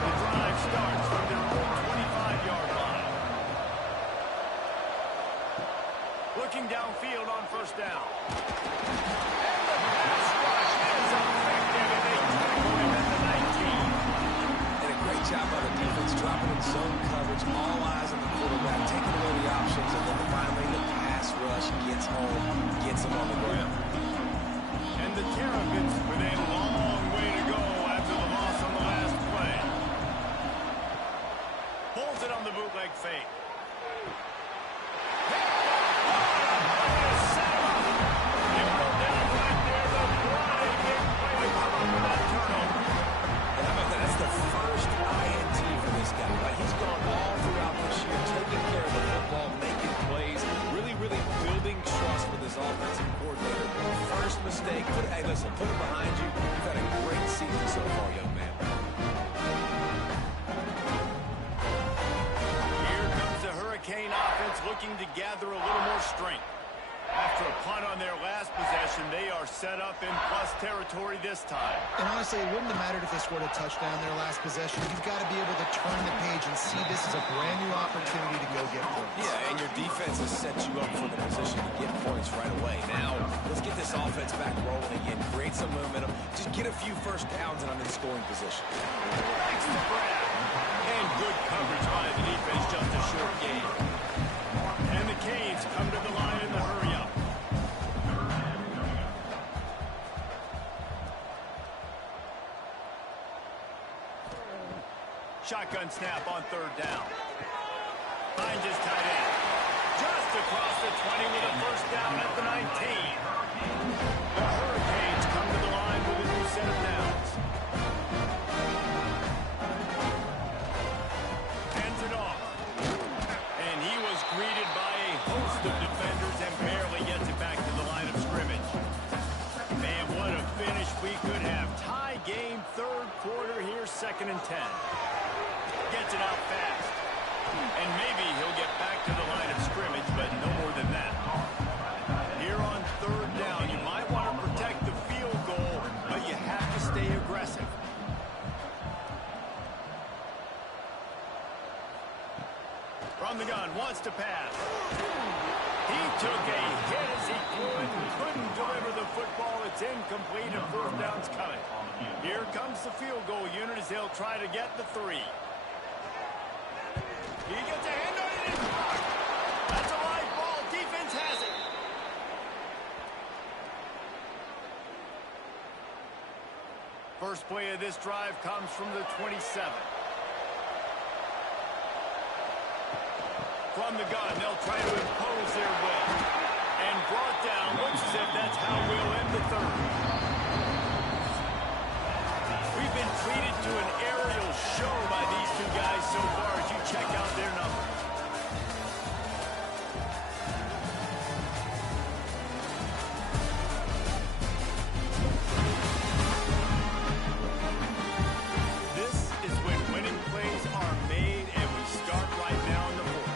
The drive starts from their own 25-yard line. Looking downfield on 1st down. And the pass rush is effective, and they tackle him at the 19. And a great job by the defense, dropping in zone coverage, all eyes on the quarterback, taking away the options, and then finally the pass rush gets home, gets him on the ground. And the Terrapins with a long way to go after the loss on the last play. Pulls it on the bootleg fake. That's the first INT for this guy. Like, he's gone all throughout this year, taking care of the football, making plays, really building trust with his offensive coordinator. First mistake, hey, listen, put it behind you. You've had a great season so far, young man. Here comes the Hurricane offense looking to gather a little more strength. After a punt on their last possession, they are set up in plus territory this time. And honestly, it wouldn't have mattered if they scored a touchdown their last possession. You've got to be able to turn the page and see this as a brand new opportunity to go get points. Yeah, and your defense has set you up for the position to get points right away. Now, let's get this offense back rolling again, create some momentum, just get a few first downs and I'm in scoring position. Next to grab. And good coverage by the defense, just a short gain. And the Canes come to the line in the hurry-up. Shotgun snap on 3rd down. Finds his tight end. Just across the 20 with a first down at the 19. The Hurricanes come to the line with a new set of downs. Hands it off. And he was greeted by a host of defenders and barely gets it back to the line of scrimmage. Man, what a finish we could have. Tie game, 3rd quarter here, 2nd and 10. Gets it out fast. And maybe he'll get back to the line of scrimmage, but no more than that. Here on 3rd down, you might want to protect the field goal, but you have to stay aggressive. It's incomplete and fourth down's coming. Here comes the field goal unit as they'll try to get the 3. He gets a hand on it. It's blocked. That's a live ball. Defense has it. First play of this drive comes from the 27. From the gun, they'll try to impose their will. And brought down. Looks as if that's how we'll end the third. We've been treated to an aerial show by these two guys so far as you check out their numbers. This is when winning plays are made, and we start right now in the fourth.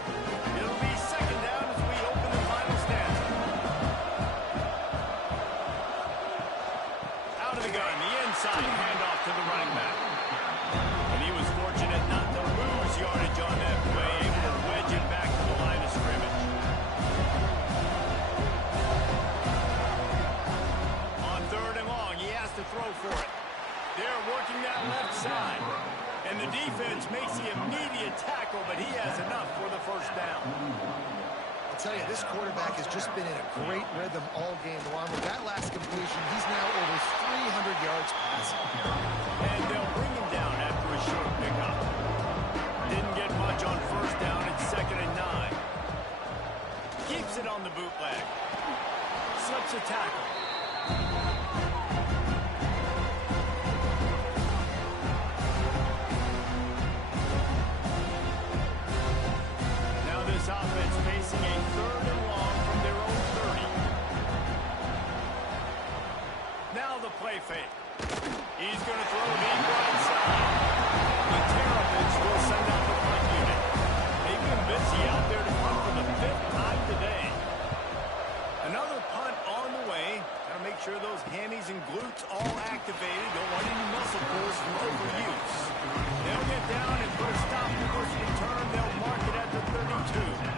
It'll be second down as we open the final stanza. Out of the gun, the inside handoff to the running back. And he was fortunate not to lose yardage on that play, able to wedge it back to the line of scrimmage. On third and long, he has to throw for it. They're working that left side. And the defense makes the immediate tackle, but he has enough for the first down. I'll tell you, this quarterback has just been in a great rhythm all game long. With that last completion, he's now over 300 yards passing. And they'll bring him down after a short pickup. Didn't get much on first down. It's second and 9. Keeps it on the bootleg. Slips a tackle. Now this offense facing a third and long from their own 30. Now the play fake. He's going to throw deep right side. The Terrapins will send out the punt unit. They've been busy out there to punt for the 5th time today. Another punt on the way. Got to make sure those hammies and glutes all activated. Don't want any muscle pulls from overuse. They'll get down and put a stop to this return. They'll mark it at the 32.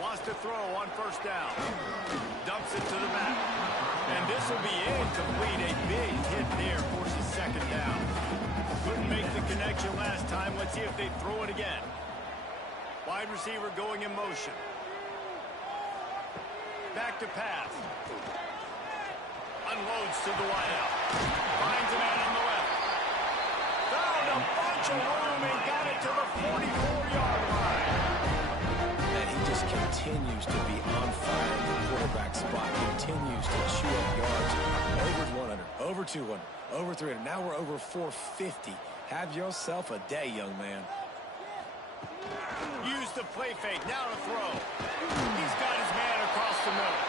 Wants to throw on first down. Dumps it to the back. And this will be incomplete. A big hit there, forces second down. Couldn't make the connection last time. Let's see if they throw it again. Wide receiver going in motion. Back to pass. Unloads to the wideout. Finds a man on the left. Found a bunch of room and got it to the 44-yard line. And he just continues to be on fire in the quarterback spot. Continues to chew up yards. Over 100, over 200, over 300. Now we're over 450. Have yourself a day, young man. Use the play fake. Now to throw. He's got his man across the middle.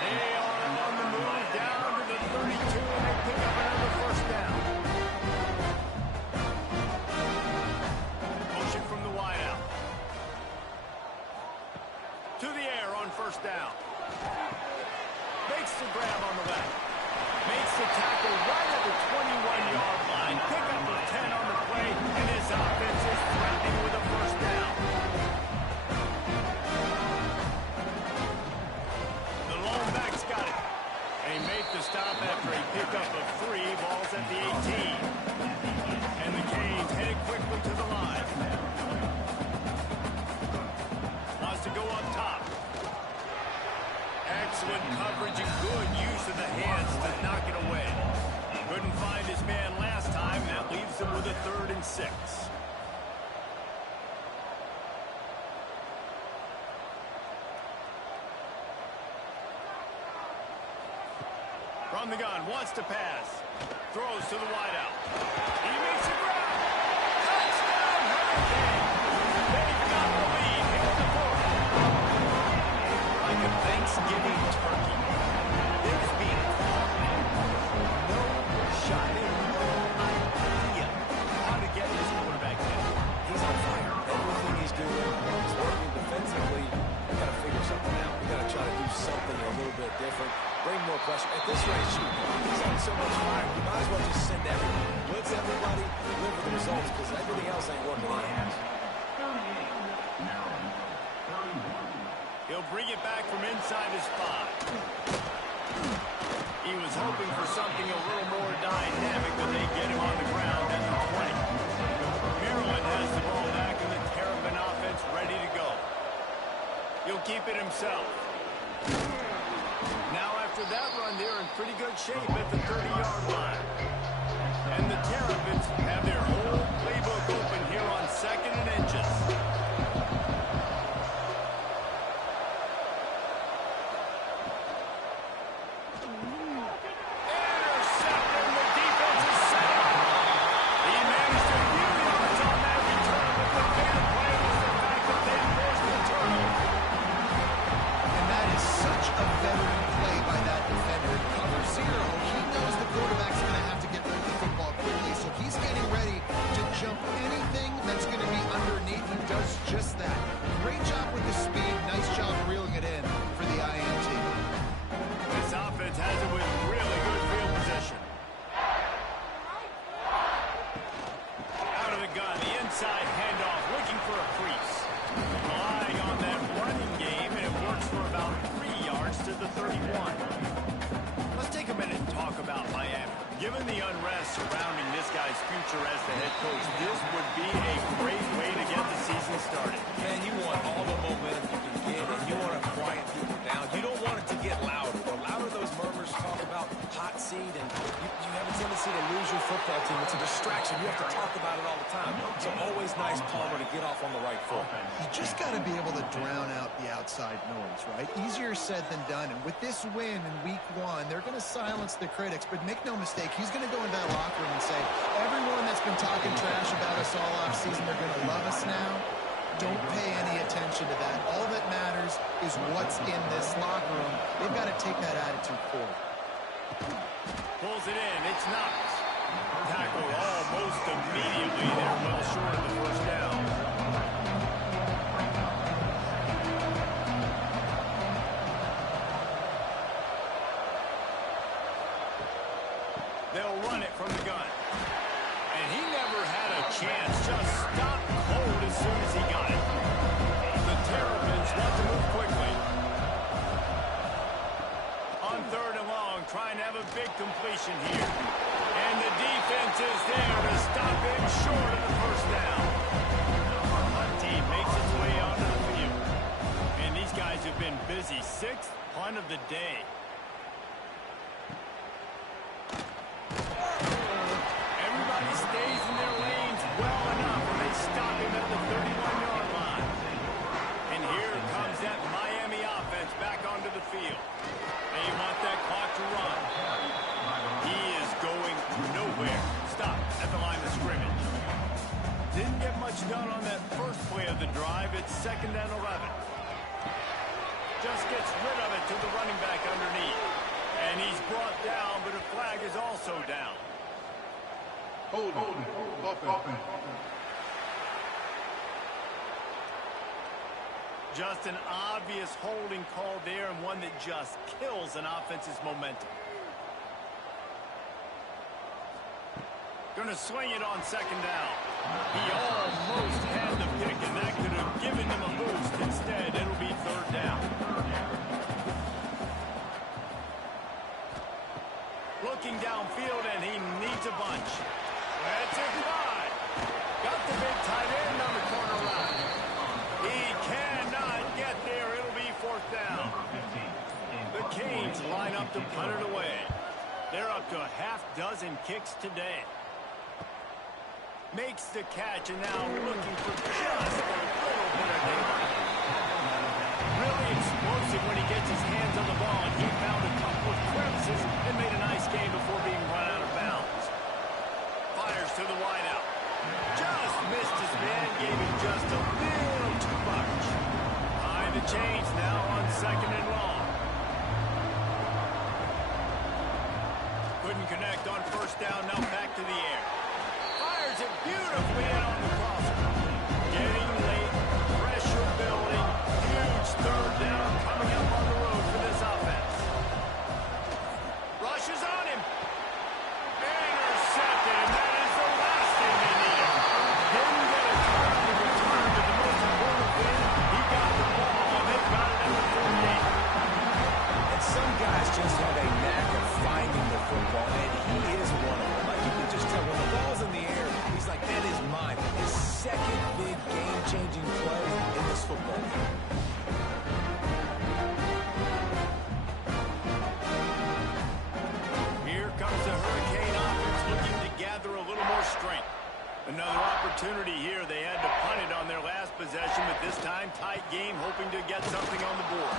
They are on the move down to the 32, and they pick up another first down. Motion from the wideout. To the air on first down. Makes the grab on the left. Makes the tackle right at the 21-yard line. Pick up a 10 on the play, and his offense is threatening with a first down. The lone back's got it. And he made the stop after a pickup of 3. Ball's at the 18. And the Canes headed quickly to the line. Wants to go up top. Excellent coverage and good use of the hands to knock it away. Couldn't find his man last time. That leaves him with a 3rd and 6. From the gun, wants to pass. Throws to the wideout. He makes a grab. Touchdown, Hurricane. They've got the lead here in the fourth. Like a Thanksgiving turkey. There's being caught. No shot. They have no idea how to get this quarterback in. He's on fire. Everything he's doing is working defensively. We got to figure something out. We got to try to do something a little bit different. Bring more pressure. At this rate, shoot, he's on so much fire. You might as well just send everybody. Blitz everybody. Live with the results because everything else ain't working out. He'll bring it back from inside. inside his 5. He was hoping for something a little more dynamic, but they get him on the ground at the 20. Maryland has the ball back and the Terrapin offense ready to go. He'll keep it himself. Now after that run, they're in pretty good shape at the 30-yard line. And the Terrapins have their whole playbook open here on 2nd and inches. Given the unrest surrounding this guy's future as the head coach, this would be a great way to get the season started. Man, you want all the momentum you can get, and you want to quiet people down. You don't want it to get louder. The louder those murmurs talk about hot seat, and you have a tendency to lose your football team. It's a distraction. You have to talk about it all the time. So always nice, Palmer, to get off on the right foot. You just got to be able to drown out the outside noise, right? Easier said than done. And with this win in week 1, they're going to silence the critics. But make no mistake, he's going to go into that locker room and say, everyone that's been talking trash about us all offseason, they're going to love us now. Don't pay any attention to that. All that matters is what's in this locker room. They've got to take that attitude forward. Pulls it in. It's Knox. Tackle almost immediately. They're well short of the first down. They'll run it from the gun. And he never had a chance. Just stopped cold as soon as he got it. The Terrapins want to move quickly. On 3rd and long, trying to have a big completion here. And the defense is there to stop him short of the first down. Our punt team makes its way onto the field. And these guys have been busy. 6th punt of the day. Everybody stays in their lanes well enough, and they stop him at the 31-yard line. And here comes that Miami offense back onto the field. They want that clock to run. He is going nowhere. Stop at the line of scrimmage. Didn't get much done on that first play of the drive. It's 2nd and 11. Just gets rid of it to the running back underneath. And he's brought down, but a flag is also down. Holding. Offense. Just an obvious holding call there, and one that just kills an offense's momentum. Gonna swing it on 2nd down. He almost had the pick, and that could have given him a boost. Instead, it'll be 3rd down. Looking downfield, and he needs a bunch. That's it, high. Got the big tight end on the corner route. He cannot get there. It'll be 4th down. The Canes line up to punt it away. They're up to a half-dozen kicks today. Makes the catch, and now looking for just a little bit of daylight. Really explosive when he gets his hands on the ball, and he found a couple of crevices and made a nice game before being run out of bounds. Fires to the wideout. Just missed his man, gave him just a little too much. Behind the chains now on 2nd and long. Couldn't connect on 1st down, now back to the air. Fires it beautifully in on the crosser. Getting late, pressure building, huge 3rd down coming up on the road for this offense. Rushes on him. Intercepted, and that is the last thing they needed. Didn't get a turn to return, but the most important thing, he got the ball, and they've got it at the 48. hoping to get something on the board.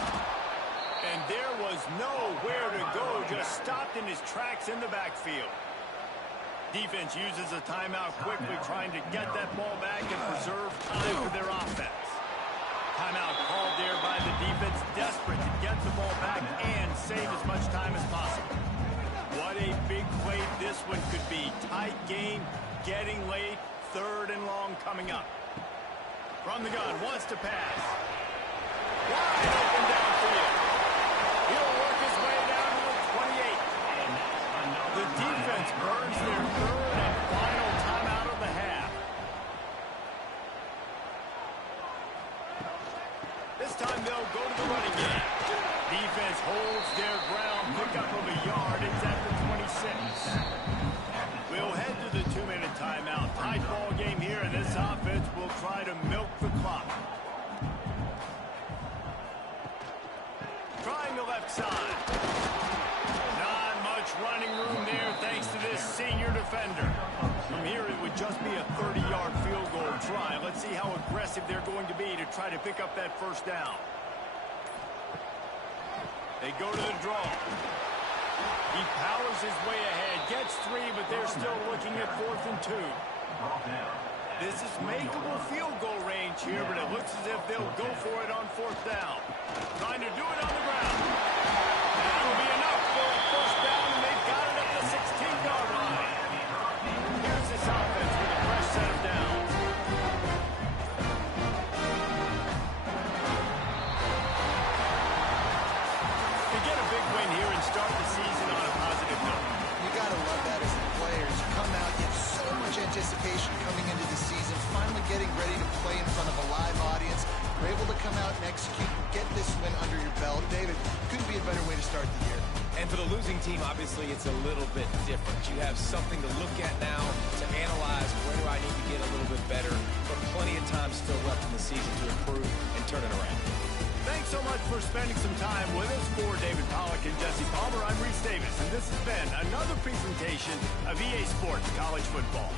And there was nowhere to go, just stopped in his tracks in the backfield. Defense uses a timeout quickly, trying to get that ball back and preserve time for their offense. Timeout called there by the defense, desperate to get the ball back and save as much time as possible. What a big play this one could be. Tight game, getting late, 3rd and long coming up. From the gun, wants to pass. Wide open downfield. He'll work his way down to the 28. The defense burns their 3rd and final timeout of the half. This time they'll go to the running game. Defense holds their ground, pickup of a yard. It's at the 26. We'll head to the 2-minute timeout. Tight ball game here, and this offense will try to milk the clock. Trying the left side. Not much running room there thanks to this senior defender. From here, it would just be a 30-yard field goal try. Let's see how aggressive they're going to be to try to pick up that 1st down. They go to the draw. He powers his way ahead, gets 3, but they're still looking at 4th and 2. This is makeable field goal range here, but it looks as if they'll go for it on 4th down. Trying to do it on the ground. That'll be enough for a 1st down, and they've got it at the 16-yard line. Here's this offense with a fresh set of downs. To get a big win here and start the season on a positive note. You got to love that as the players. You come out, you have so much anticipation coming into the season, finally getting ready to play in front of a live audience. You're able to come out and execute, get this win under your belt. David, couldn't be a better way to start the year. And for the losing team, obviously, it's a little bit different. You have something to look at now to analyze where do I need to get a little bit better, but plenty of time still left in the season to improve and turn it around. Thanks so much for spending some time with us. For David Pollack and Jesse Palmer, I'm Reese Davis, and this has been another presentation of EA Sports College Football.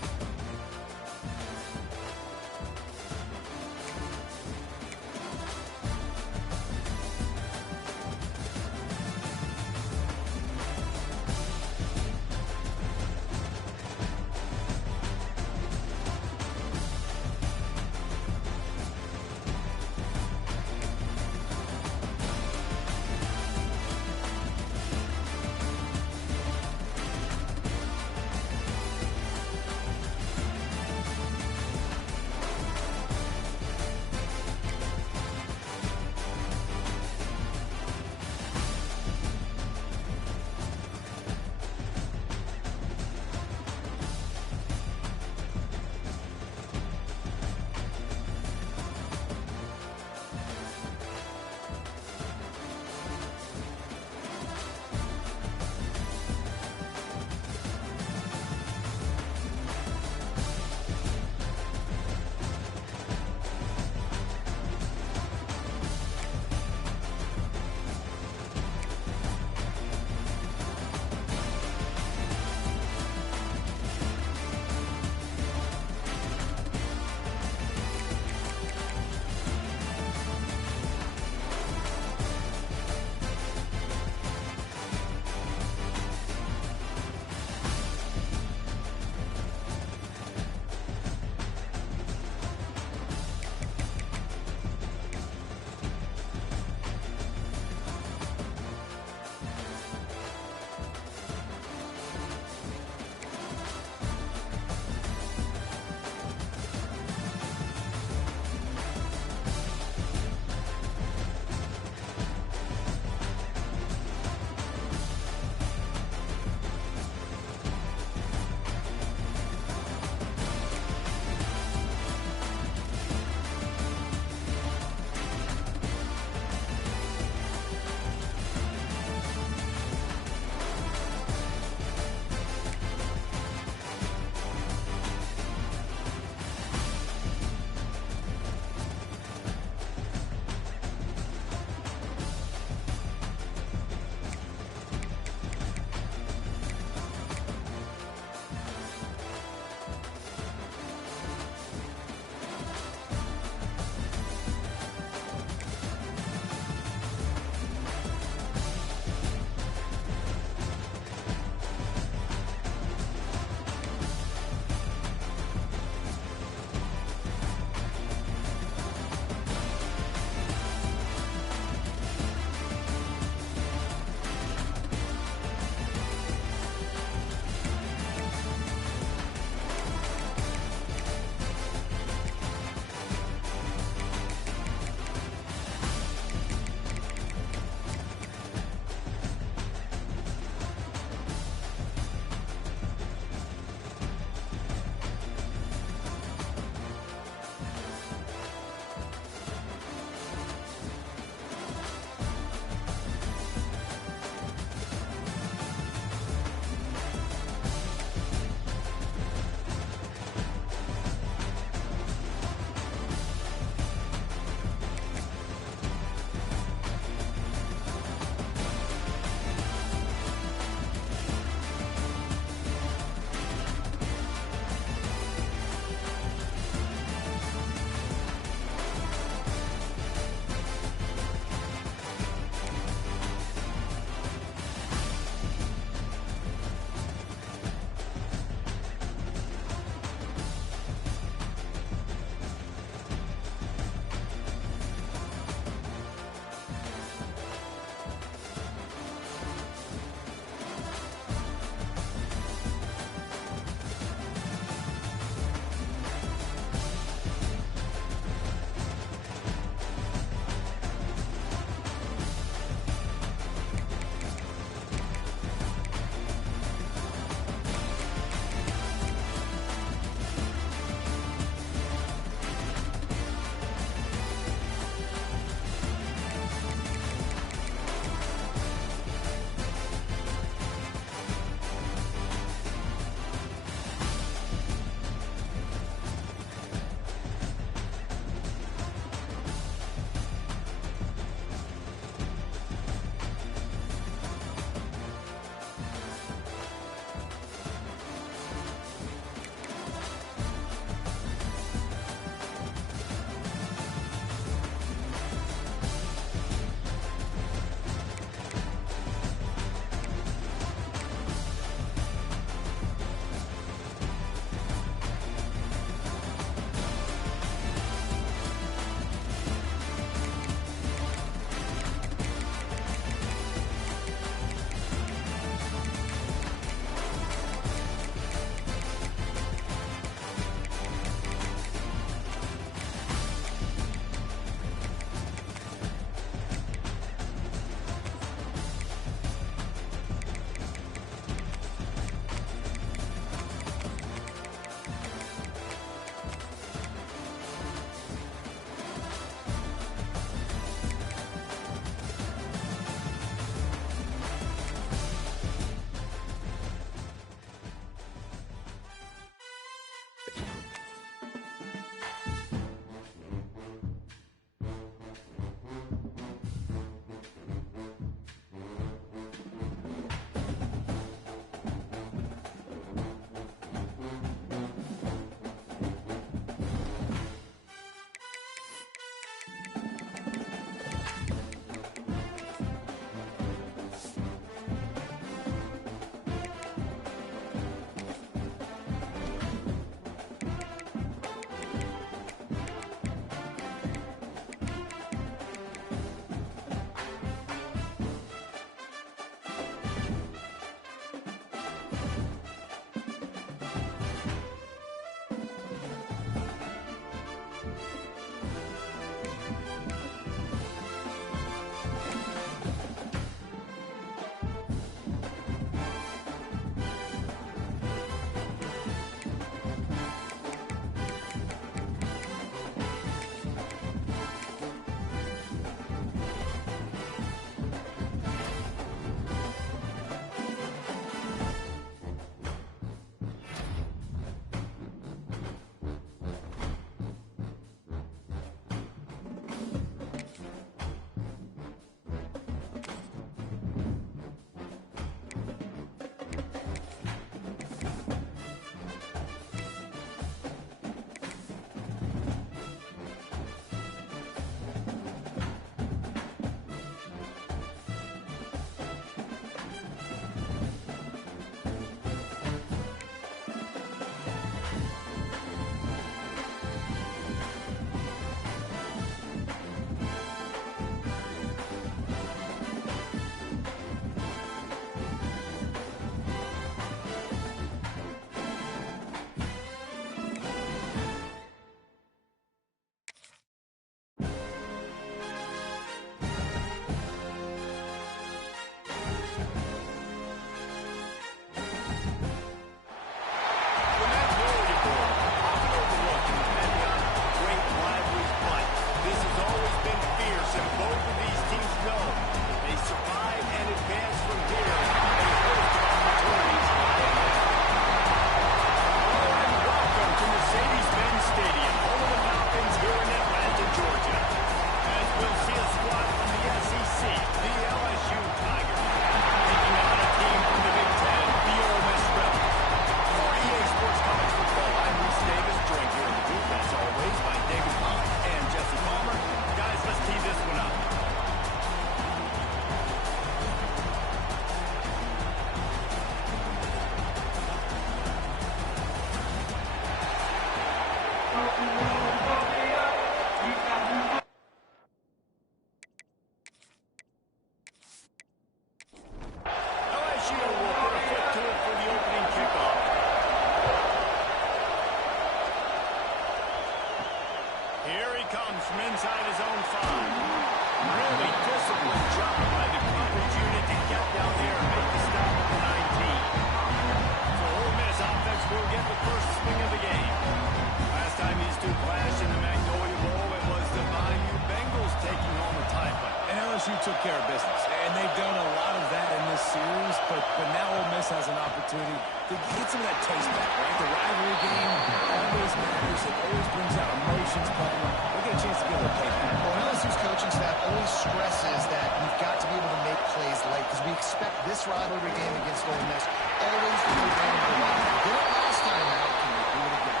class has an opportunity to get some of that taste back, right? The rivalry game always matters. It always brings out emotions, but we get a chance to get a little payback. Well, LSU's coaching staff always stresses that you've got to be able to make plays late because we expect this rivalry game against Ole Miss always to go down to the wire. They did it last time out. Can they do it again?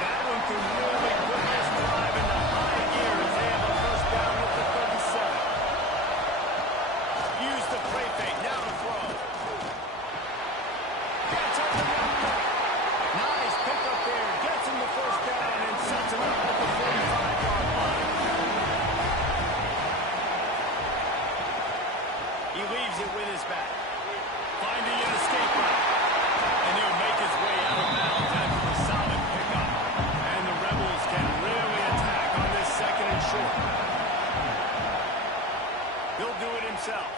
That one can really put this drive into high gear as they have a first down with the 37. Use the play fake. Now to throw. Gets up the number. Nice pickup there. Gets him the first down and sets him up at the 45-yard line. He leaves it with his back. Finding an escape route. And he'll make his way out of bounds after the solid pickup. And the Rebels can really attack on this second and short. He'll do it himself.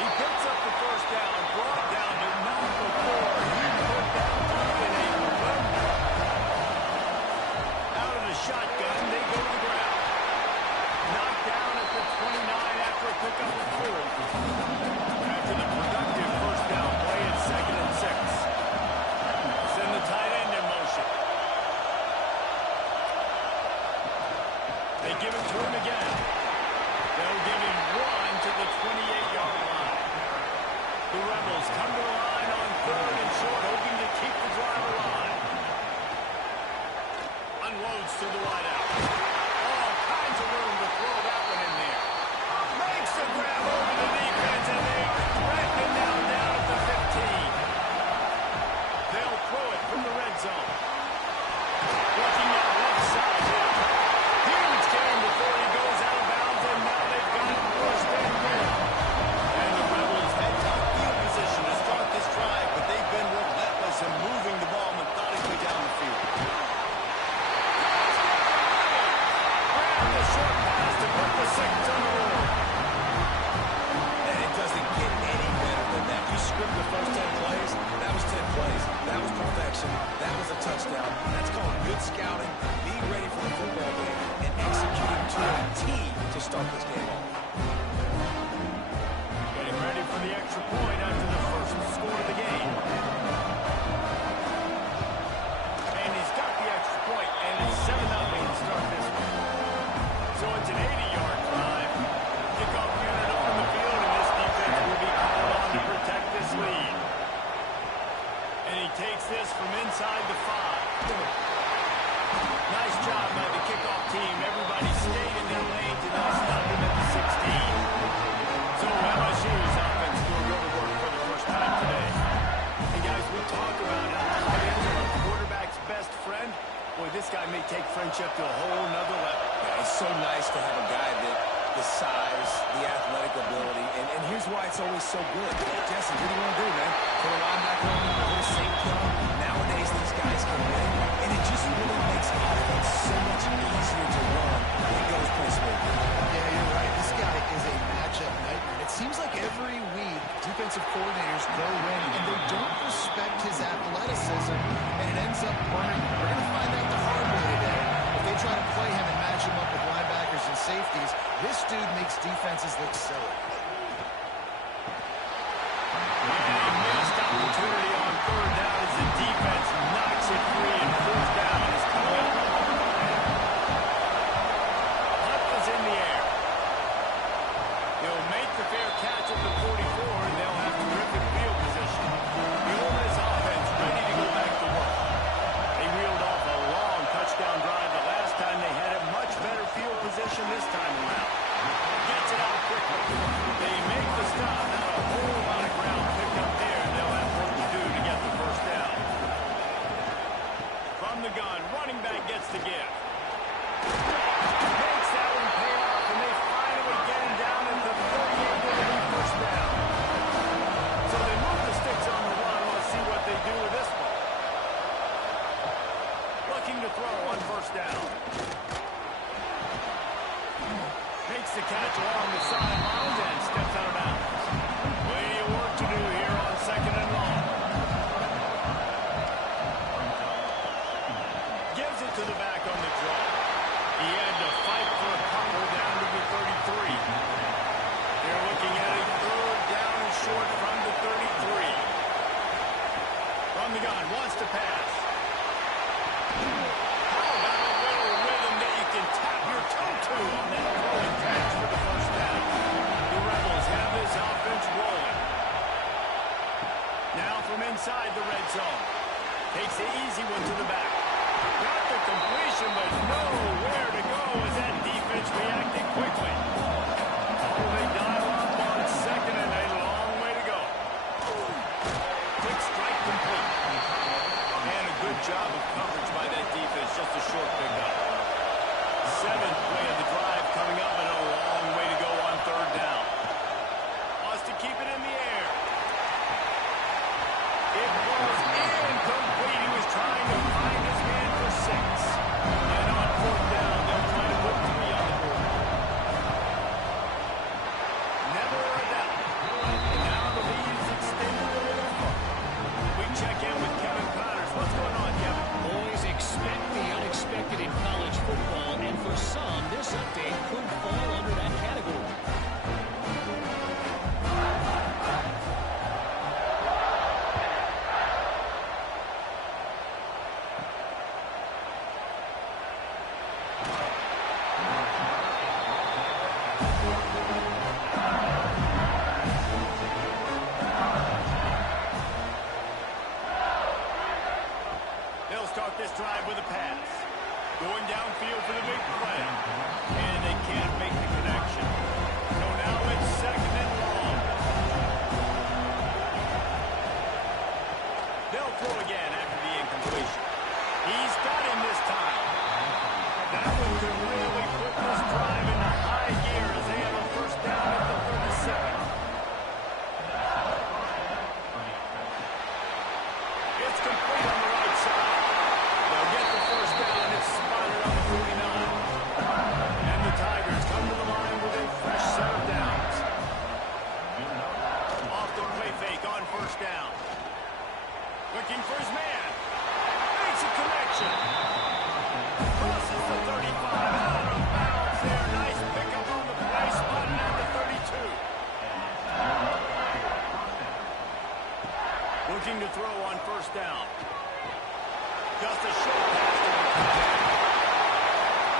He picks up the first down, brought down to not before. He put that deep in a run. Out of the shotgun, they go to the ground. Knocked down at the 29 after a pickup of 4. After the productive first down play at 2nd and 6. Send the tight end in motion. They give it to him again. They'll give him 1 to the 28-yard line. The Rebels come to the line on 3rd and short, hoping to keep the drive alive. Unloads to the wideout. All kinds of room to throw that one in there. Makes the grab over the defense, and they are threatening down at the 15. They'll throw it from the red zone. Looking at left side here. Huge gain before he goes out of bounds, and now they've got him first and goal. And the Rebels had top field position to start this drive, but they've been relentless in moving the ball methodically down the field. Grab the short pass to put the 6 on the board. And it doesn't get any better than that. You script the first 10 plays, that was 10 plays. That was perfection. That was a touchdown. That's called good scouting, being ready for the football game, and executing to a T to start this game off. Getting ready for the extra point after the first score of the game. And he's got the extra point, and it's 7-0 to start this one. So it's an 80-yard drive. Kickoff unit up in the field, and this defense will be called on to protect this lead. And he takes this from inside the 5. Nice job by the kickoff team. Everybody stayed in their lane to not stop him at the 16. So LSU's offense will go to work for the first time today. Hey, guys, we talk about it. Tight ends are a quarterback's best friend. Boy, this guy may take friendship to a whole nother level. Yeah, it's so nice to have a guy that the size, the athletic ability, and here's why it's always so good. Jesse, what do you want to do, man? Put a linebacker on him, put a safety on him. Nowadays, these guys can win, and it just really makes offense so much easier to run. It goes pretty smooth. Yeah, you're right. This guy is a matchup nightmare. It seems like every week, defensive coordinators go in, and they don't respect his athleticism, and it ends up burning. We're going to find out the hard way today. If they try to play him and match him up with linebackers and safeties, this dude makes defenses look silly. And a missed opportunity on 3rd down as the defense knocks it free, and 4th down is coming up. Hunt is in the air. He'll make the fair catch at the 44, and they'll have terrific field position. The Ole Miss offense ready to go back to work. They reeled off a long touchdown drive the last time they had it. Much better field position this time around. Gets it out quickly. They make the stop. Not a whole lot of ground picked up there. They'll have work to do to get the first down. From the gun, running back gets the gift. Makes that one pay off, and they finally get him down at the 38 with a first down. So they move the sticks on the run. Let's see what they do with this one. Looking to throw on first down. Makes the catch along the sidelines and steps out of bounds. Plenty of work to do here on 2nd and long. Gives it to the back on the draw. He had to fight for a fumble down to the 33. They're looking at a 3rd down and throw on first down. Just a short pass to the tight.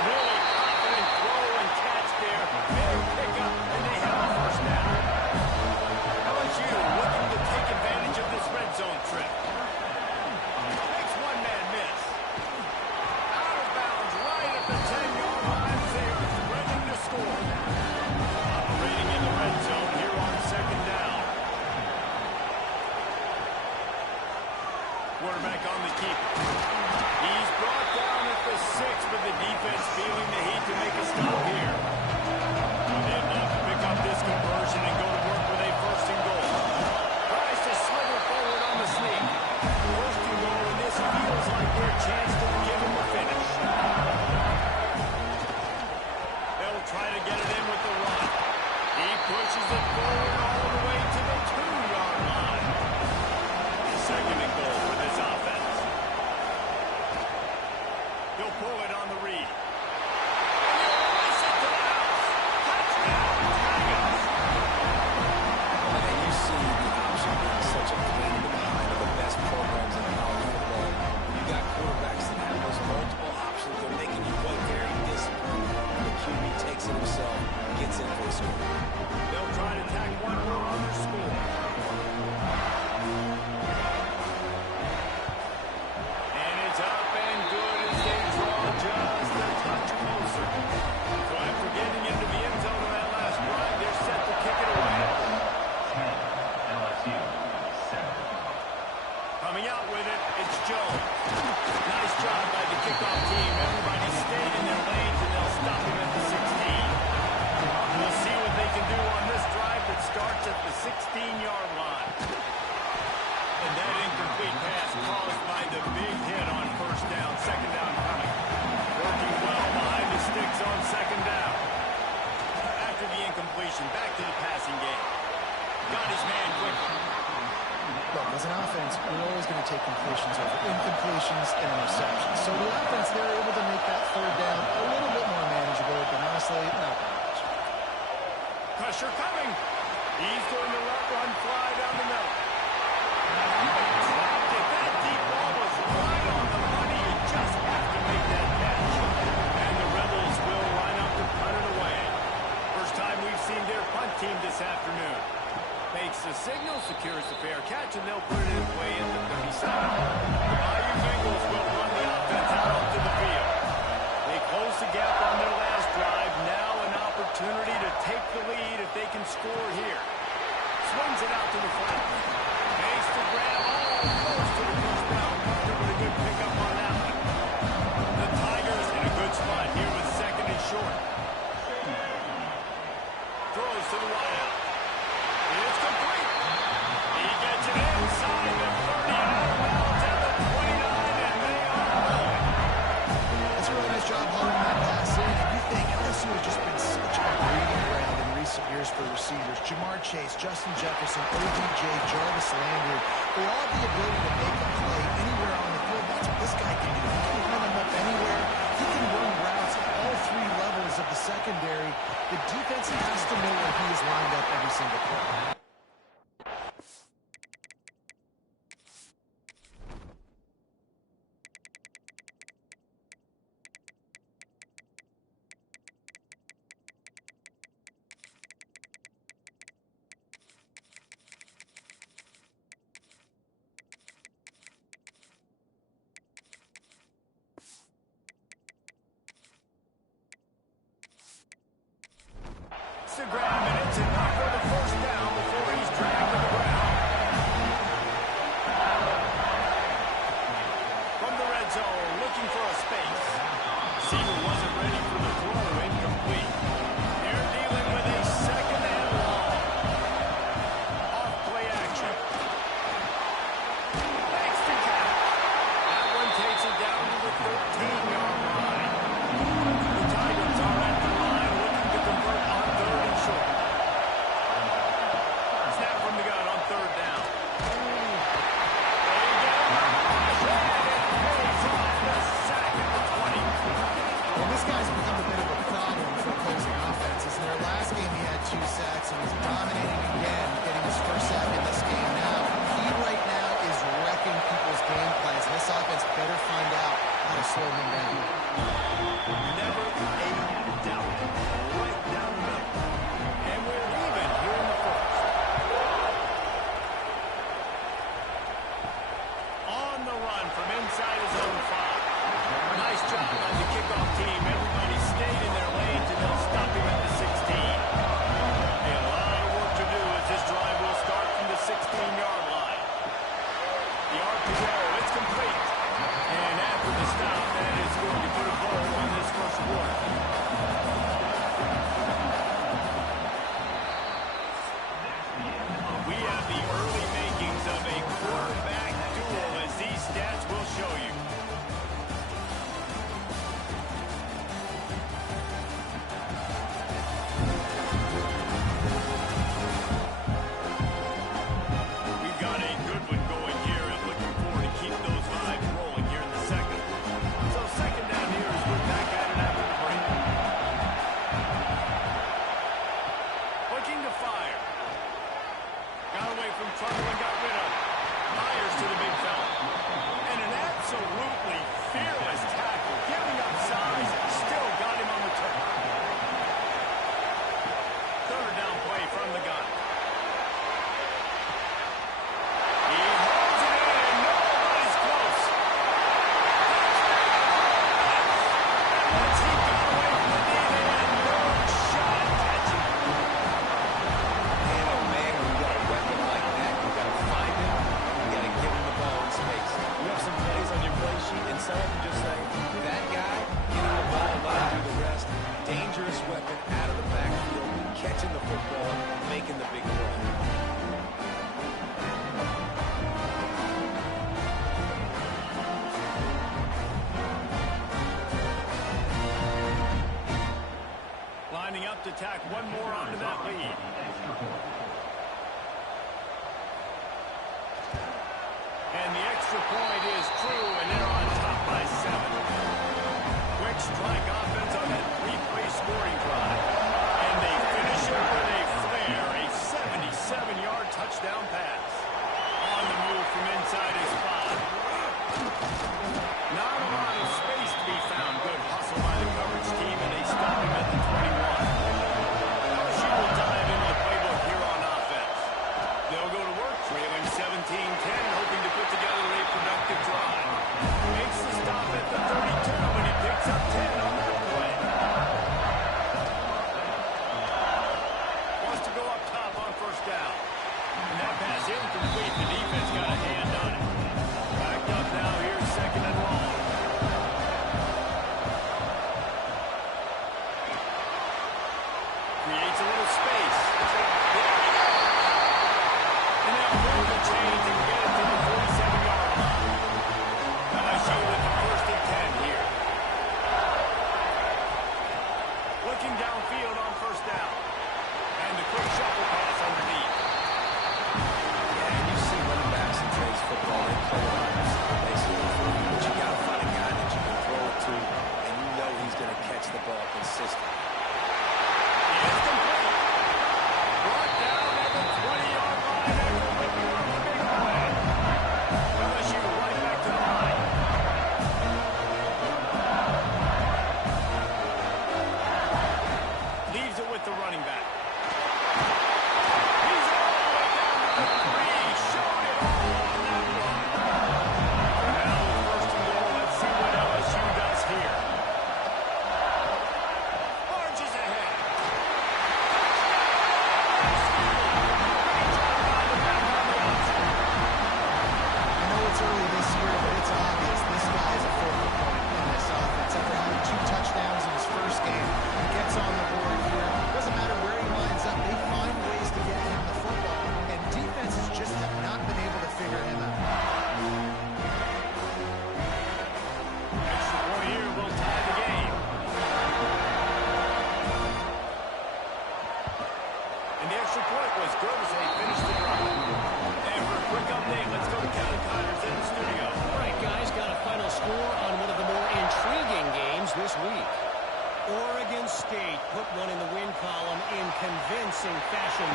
Really confident throw and catch there. Big pickup, and they have a first down. LSU looking to take advantage of this red zone trip. Makes one man miss. Out of bounds right at the 10-yard line as they are threatening to score. Operating in the red zone here on second down. Quarterback on the keeper. He's brought down at the 6, but the defense feeling the heat to make a stop here. They enough to pick up this conversion and go to work with a first and goal. Tries to slither forward on the sneak. First and goal, and this feels like their chance to give him a finish. They'll try to get it in with the run. He pushes it forward all the way to the 2-yard line. Second and goal for this offense. He'll pull it on the read. And he'll race it to the house. Touchdown, Tigers. And you see the option being such a pain in the behind of the best programs in college football. You got quarterbacks that have those multiple options. They're making you play very disciplined. The QB takes it himself, gets in for a score. They'll try to tack one more on their score. And it's up and good as they draw just a touch closer. So after getting into the end zone on that last drive, they're set to kick it away. 10, LSU, 7. Coming out with it, it's Jones. Nice job by the kickoff team. Everybody stayed in their lanes, and they'll stop him at the 16. We'll see what they can do on this drive that starts at the 16-yard line. And that incomplete pass caused by the big hit on first down. Second down coming. Working well behind the sticks on second down. After the incompletion, back to the passing game. Got his man quickly. Look, as an offense, we're always going to take completions over incompletions and interceptions. So the offense, they're able to make that third down a little bit more manageable, but honestly, not that much. Pressure coming. He's going to let one fly down the middle. Dropped it. That deep ball was right on the money. You just have to make that catch. And the Rebels will line up to punt it away. First time we've seen their punt team this afternoon. Makes the signal, secures the fair catch, and they'll put it in way in the 37. The Bayou Bengals will run the offense out onto the field. They close the gap on their last drive. Now an opportunity to take the lead if they can score here. Swings it out to the flat. Makes the grab all close to the first down. Buster with a good pickup on that one. The Tigers in a good spot here with second and short. Throws to the wideout. It's complete. He gets it inside the 30 and out of bounds at the 29, and they are rolling. That's a really nice job hauling that pass in. And you think LSU has just been such a breeding ground in recent years for receivers. Jamar Chase, Justin Jefferson, OBJ, Jarvis Landry. They all have the ability to make a play anywhere on the field. That's what this guy can do. He can run them up anywhere. He can run routes at all 3 levels of the secondary. The defense has to know where he is lined up every single play. To grab him, and it's enough for the first down before he's dragged to the ground. From the red zone, looking for a space. Receiver wasn't ready for the throw, incomplete. They're dealing with a second and long. Off play action. Next to catch. That one takes it down to the 13-yard line. The Tigers are at the line looking to convert on third and short. Snap from the gun on third down. They get him. And it pays off the sack at the 20. Well, this guy's become a bit of a problem for opposing offenses. In their last game, he had 2 sacks, and he's dominating again, getting his first sack in this game now. He right now is slow him down. Never a doubt. Right down the middle. And we're even here in the first. On the run from inside his own 5. Nice job by the kickoff team. Everybody stayed in their lanes, and they'll stop him at the 16. A lot of work to do as this drive will start from the 16-yard line. The RPO, it's complete. And after the stop, that is going to put a bow on this first quarter. We have the early makings of a quarterback duel, as these stats will show you. We've got a good one going here, and looking forward to keep those vibes rolling here in the second. So second down here as we're back at it after the break. Looking to fire. Got away from trouble and got rid of it. Myers to the big fella. And an absolutely fearless tackle. Giving up size, still got him on the turn. Third down play from the gun. He holds it in, and nobody's close. And once he got away from the D-man, no shot at catching him. Man, oh man, when you got a weapon like that, you got to find him, you got to give him the ball in space. You have some plays on your play sheet, and some of them just say, that guy, get him the ball, let him do the rest. Dangerous weapon out of the backfield, catching the football, making the big play. Lining up to tack one more onto that lead. And the extra point is true, and they're on top by 7. Quick strike offense on that 3-play scoring drive. And they finish it with a flair, a 77-yard touchdown pass. On the move from inside his 5. Not a lot of space to be found. Good hustle by the coverage team, and they stop him at the 21. LSU will dive into the playbook here on offense. They'll go to work, trailing 17-10, hoping to put together a productive drive. Makes the stop at the 32, and he picks up 10 on that play. Wants to go up top on first down. And that pass incomplete. The defense got a hand on it. Backed up now. Here's second and long. Creates a little space. And they'll move the chains and get it to the 47-yard line. LSU with the first and 10 here. Looking downfield on first down. And the quick shuffle pass underneath. Yeah, you see running backs in today's football, they play lines, basically. But you got to find a guy that you can throw it to, and you know he's going to catch the ball consistently. It's complete. Brought down at the 20-yard line after picking up a big play. LSU right back to the line. Leaves it with the running back. He's all the way down to the 3. Showing it all on that run. Now with first and goal, let's see what LSU does here. Marches ahead. I know it's early this year, but it's obvious this guy is a focal point in this offense. After having 2 touchdowns in his first game, he gets on the board here. Doesn't matter where he lines up, they find ways to get him the football, and defenses just have not been able to figure him out. Extra point here will tie the game. And the extra point was good as they finished the drive. And for a quick update, let's go to Kevin Connors in the studio. All right, guys, got a final score on one of the more intriguing games this week. Oregon State put one in the win column in convincing fashion.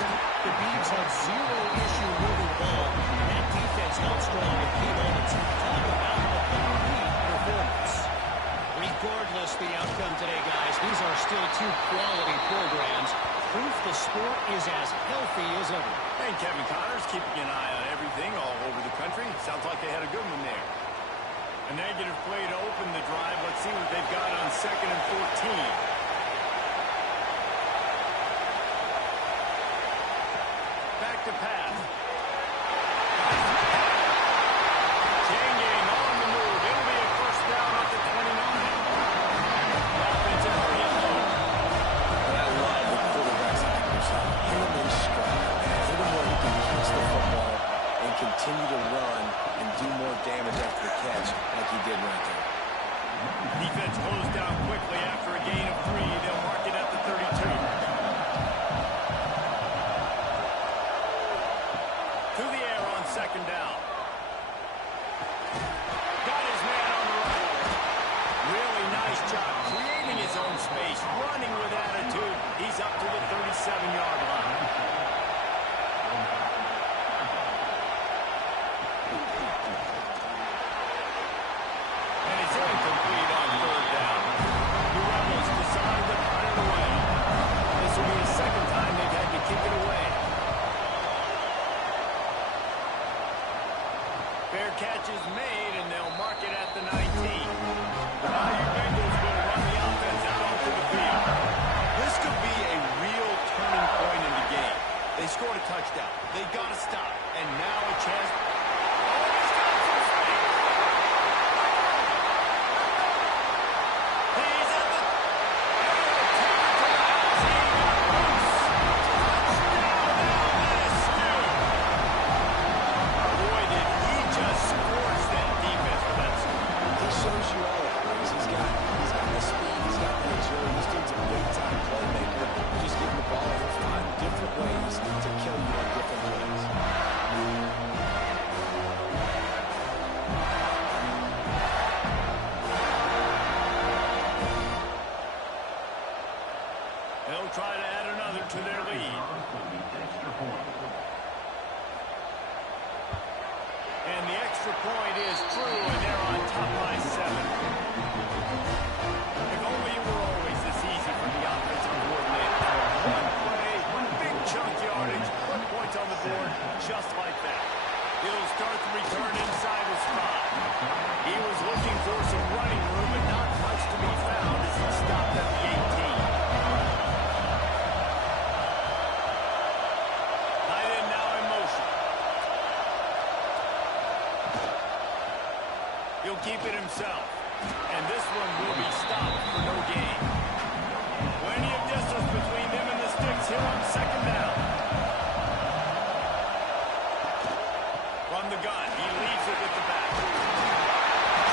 The Beavs have zero issue moving the ball, and that defense held strong in key moments. Talk about a complete performance. Regardless the outcome today, guys, these are still two quality programs. Proof the sport is as healthy as ever. And Kevin Connors keeping an eye on everything all over the country. Sounds like they had a good one there. A negative play to open the drive. Let's see what they've got on 2nd and 14. Back to pass. Chain gang on the move. It'll be a first down at the 29. Offensive hurry and low. And I love the quarterback's accuracy. Hit him in stride, man. Hit him where he can catch the football and continue to run and do more damage after the catch like he did right there. Defense closed down quickly after a gain of 3. They'll mark it at the 32. To the air on 2nd down. Got his man on the run. Really nice job creating his own space, running with attitude. He's up to the 37-yard line. And it's incomplete on 3rd down. The Rebels decide to punt it away. This will be the 2nd time they've had to kick it away. Fair catch is made, and they'll mark it at the 19. Now your Bengals will run the offense out onto the field. This could be a real turning point in the game. They scored a touchdown. They got to stop. And now a chance. Oh, he's got some space. He's at the... And take it to the house. He got loose. Touchdown, LSU. Boy, did he just scorch that defense for that score. He shows you all of it. He's got the speed, he's got the agility. This dude's a big-time playmaker. You just give him the ball, he'll find different ways to kill you on different plays. They'll try to add another to their lead. And the extra point is true, and they're on top by 7. If only it were always this easy for the offensive coordinator. One play, one big chunk yardage, put points on the board just like that. He'll start the return inside his 5. He was looking for some running room, but not much to be found as he stopped at the 18. Tight end now in motion. He'll keep it himself. And this one will be stopped for no gain. Plenty of distance between them and the sticks here on 2nd down. From the gun, he leaves it with the back.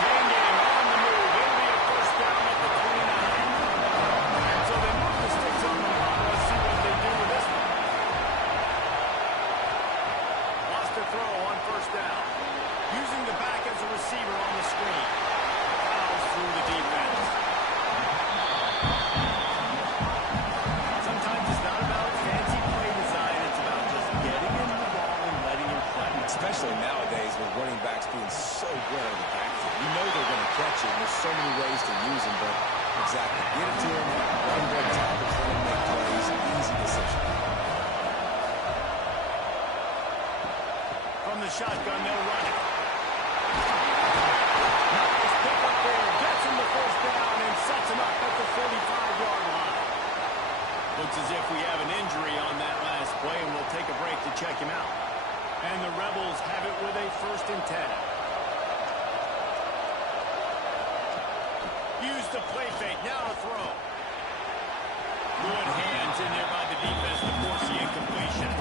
Chain gang on the move. It'll be a first down at the 29. So they move the sticks on the run. Let's see what they do with this one. Lost a throw on 1st down. Using the back as a receiver on the screen. Fouls through the defense. Sometimes it's not about fancy play design. It's about just getting him the ball and letting him play. Especially nowadays with running backs being so good on the backfield. You know they're going to catch it. There's so many ways to use them, but exactly. Get it to him, run great tackles, let him make plays, easy decision. From the shotgun, they'll run it. Nice pick up there. Gets him the first down and sets him up at the 45-yard line. Looks as if we have an injury on that last play, and we'll take a break to check him out. And the Rebels have it with a 1st and 10. Use the play fake. Now to throw. Good hands in there by the defense to force the incompletion.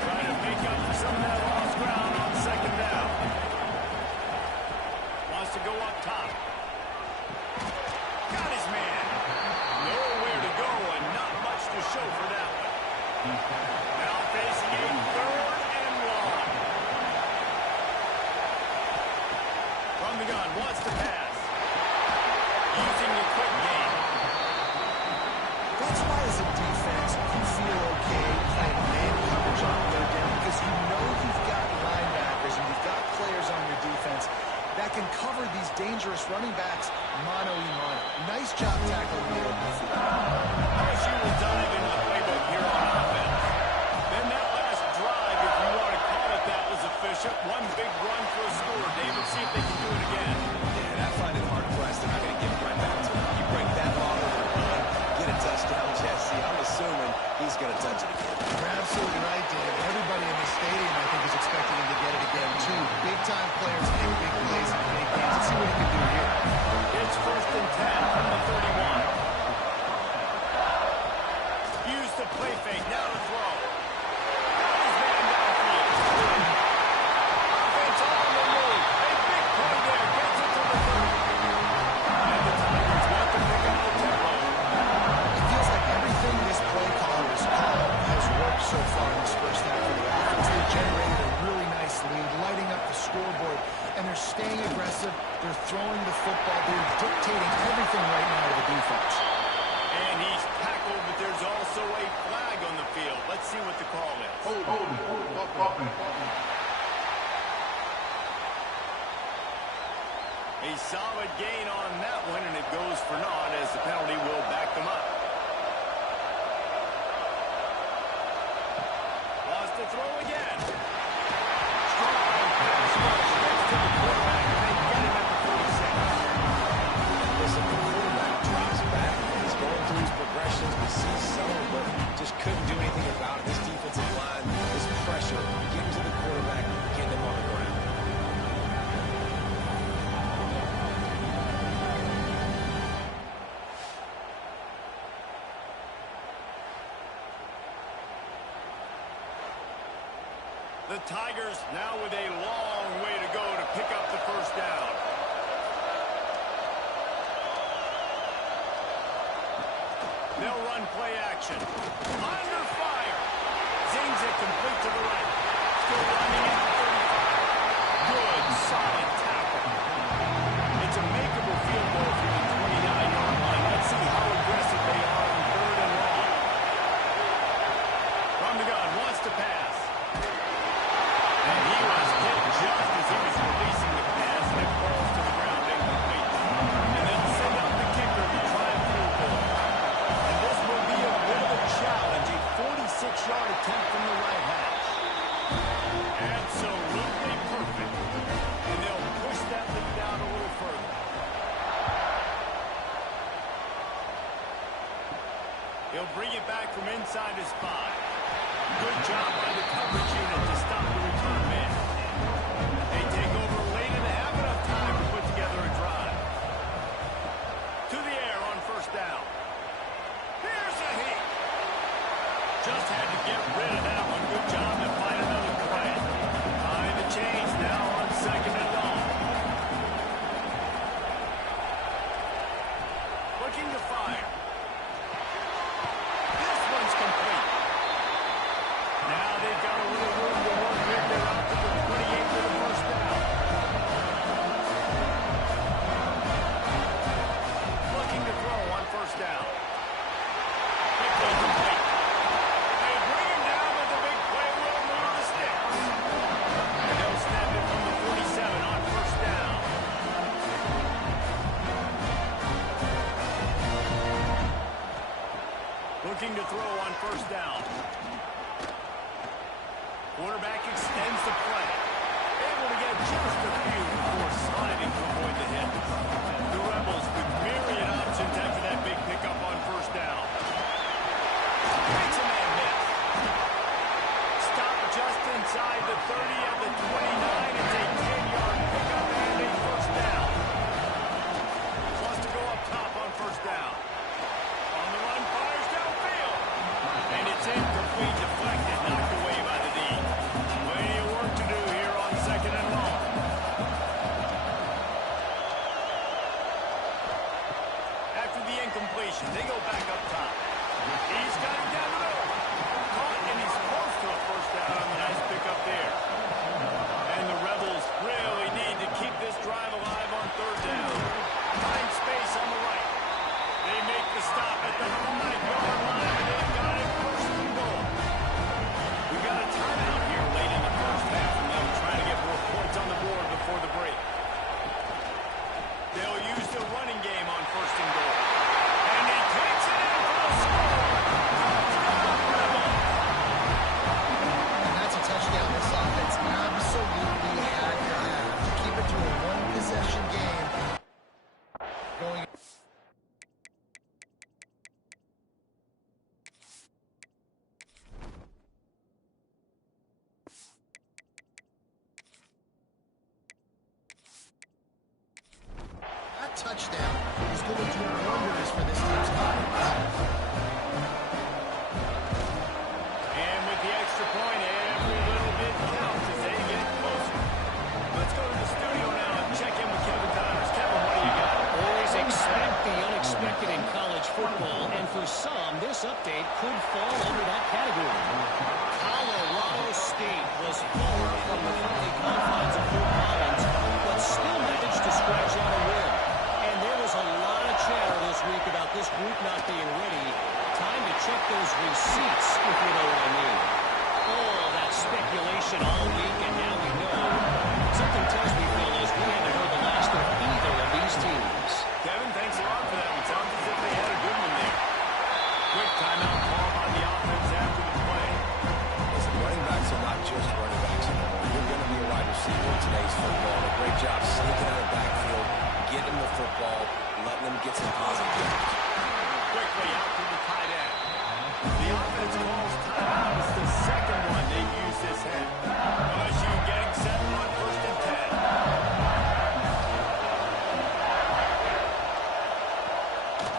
Trying to make up for some of that lost ground on 2nd down. Wants to go up top. Got his man. Nowhere to go and not much to show for that one. Now facing a 3rd and long. From the gun, wants to pass. Using the quick game. That's why as a defense you feel okay playing man coverage on third down because you know you've got linebackers and you've got players on your defense that can cover these dangerous running backs mano-a-mano. Nice job tackling the open field. LSU will dive into the playbook here on offense. Then that last drive, if you want to call it that, was efficient. One big run for a score. David, see if they can do it again. Yeah, I find it hard-pressed. They're not going to give it right back to him. You break that long over a run, get a touchdown, Jesse. I'm assuming he's going to touch it again. You're absolutely right, David. Everybody in the stadium, I think, is expecting him to get it again, too. Big-time players make big plays in big games. Let's see what he can do here. It's 1st and 10 from the 31. Use the play fake. Now to throw. He's man downfield. Offense on the move. A big play there. Gets it to the 30. And the Tigers want to pick up the tempo. It feels like everything this play caller has called has worked so far in this first half of the offense. They've generated a really nice lead, lighting up the scoreboard, and they're staying aggressive. They're throwing the football. They're dictating everything right now to the defense. And he's tackled, but there's also a flag on the field. Let's see what the call is. A solid gain on that one, and it goes for naught as the penalty will back them up. Lost the throw again. Strong pass rush gets to the quarterback, and they get him at the 46. Listen, the quarterback drops back. He's going through his progressions. We see some, but just couldn't do anything about it. This defensive line, this pressure, getting to the quarterback, getting him on the ground. The Tigers now with a long way to go to pick up the first down. They'll run play action. Under fire. Zings it complete to the right. Still running at the 35. Good, solid tackle. It's a makeable field goal from the 29-yard line. Let's see how aggressive they are on 3rd and long. From the gun, wants to pass. And he was hit just as he was releasing the pass, and it falls to the ground incomplete. And they'll send out the kicker to try and field goal. And this will be a bit of a challenge, a 46-yard attempt from the right hash. Absolutely perfect. And they'll push that lead down a little further. He'll bring it back from inside his 5. Good job by the coverage unit to stop the return man. They take over late and have enough time to put together a drive. To the air on 1st down. Here's a hit. Just had to get rid of that one. Good job to find another play. Behind the chains now on 2nd and long. Looking to fire. This one's complete. Now they've got a little room to work with. They're out to the 28 for the first down. Looking to throw on 1st down. Quickly complete. They bring him down, but the big play will move the sticks. And they'll snap it from the 47 on 1st down. Looking to throw on 1st down. Quarterback extends the play. Able to get just a few before sliding to avoid the hit. The Rebels with myriad options after that big pickup on 1st down. Makes a man miss. Stop just inside the 30 at the 29. It's a 10-yard pickup and a 1st down. Wants to go up top on 1st down. On the run, fires downfield. And it's incomplete, deflected, knocked away by the D. Plenty of work to do here on 2nd and long. After the incompletion, they go back up top. extra point. Every little bit counts as they get closer. Let's go to the studio now and check in with Kevin Connors. Kevin, what do you got? Always expect the unexpected in college football, and for some, this update could fall under that category. Colorado State was far from the friendly confines of Fort Collins, but still managed to scratch out a win. And there was a lot of chatter this week about this group not being ready. Time to check those receipts, if you know what I mean. All that speculation all week, and now we know. Something tells me, fellas, we haven't heard the last of either of these teams. Kevin, thanks a lot for that one. Sounds as if they had a good one there. Quick timeout call by the offense after the play. Listen, running backs are not just running backs anymore. You're going to be a wide receiver in today's football. A great job sneaking out of the backfield, getting the football, letting them get some positive yards. Quickly out to the tight end. The offense calls timeout. It's the second one they've used this half. LSU getting set on 1st and 10.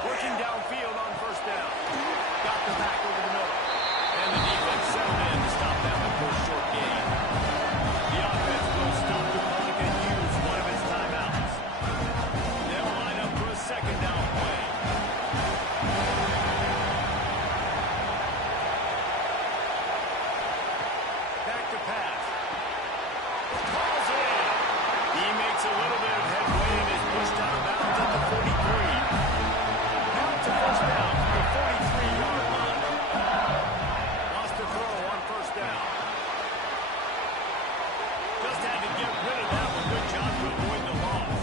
Working downfield on 1st down. Got the back over the middle. And the defense settled in to stop that one for a short gain. The offense will stop the clock and use one of its timeouts. They'll line up for a second down play. Back to pass. Calls it in. He makes a little bit of headway and is pushed out of bounds at the 43. Now to 1st down, the 43-yard line. Lost the throw on 1st down. Just had to get rid of that one. Good job to avoid the loss.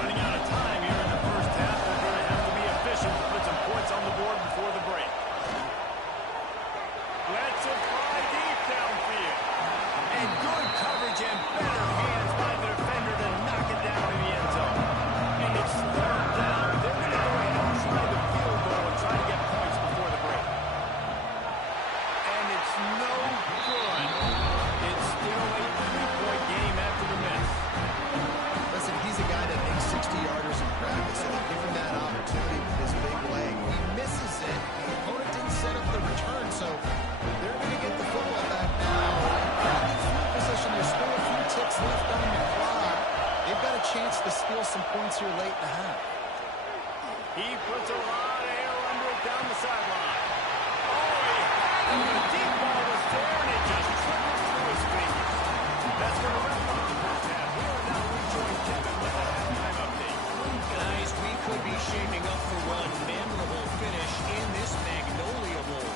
Running out of time here in the 1st half. They're going to have to be efficient to put some points on the board before the break. Let's it fly deep downfield. And good coverage and better hands by the defender to knock it down in the end zone. And it's 3rd down. They're going to go ahead and try the field goal and try to get points before the break. And it's no good. It's still a 3-point game after the miss. Listen, he's a guy that makes 60-yarders in practice, so they give him that opportunity with his big leg. He misses it. The opponent didn't set up the return, so they're going to get the football back now. In field position, there's still a few ticks left on the clock. They've got a chance to steal some points here late in the half. He puts a lot of air under it down the sideline. Oh, the deep ball was there, and it just trickles through his fingers. That's going to wrap up the 1st half. We are now rejoined Kevin with a halftime update. Guys, we could be shaping up for one memorable finish in this Magnolia Bowl.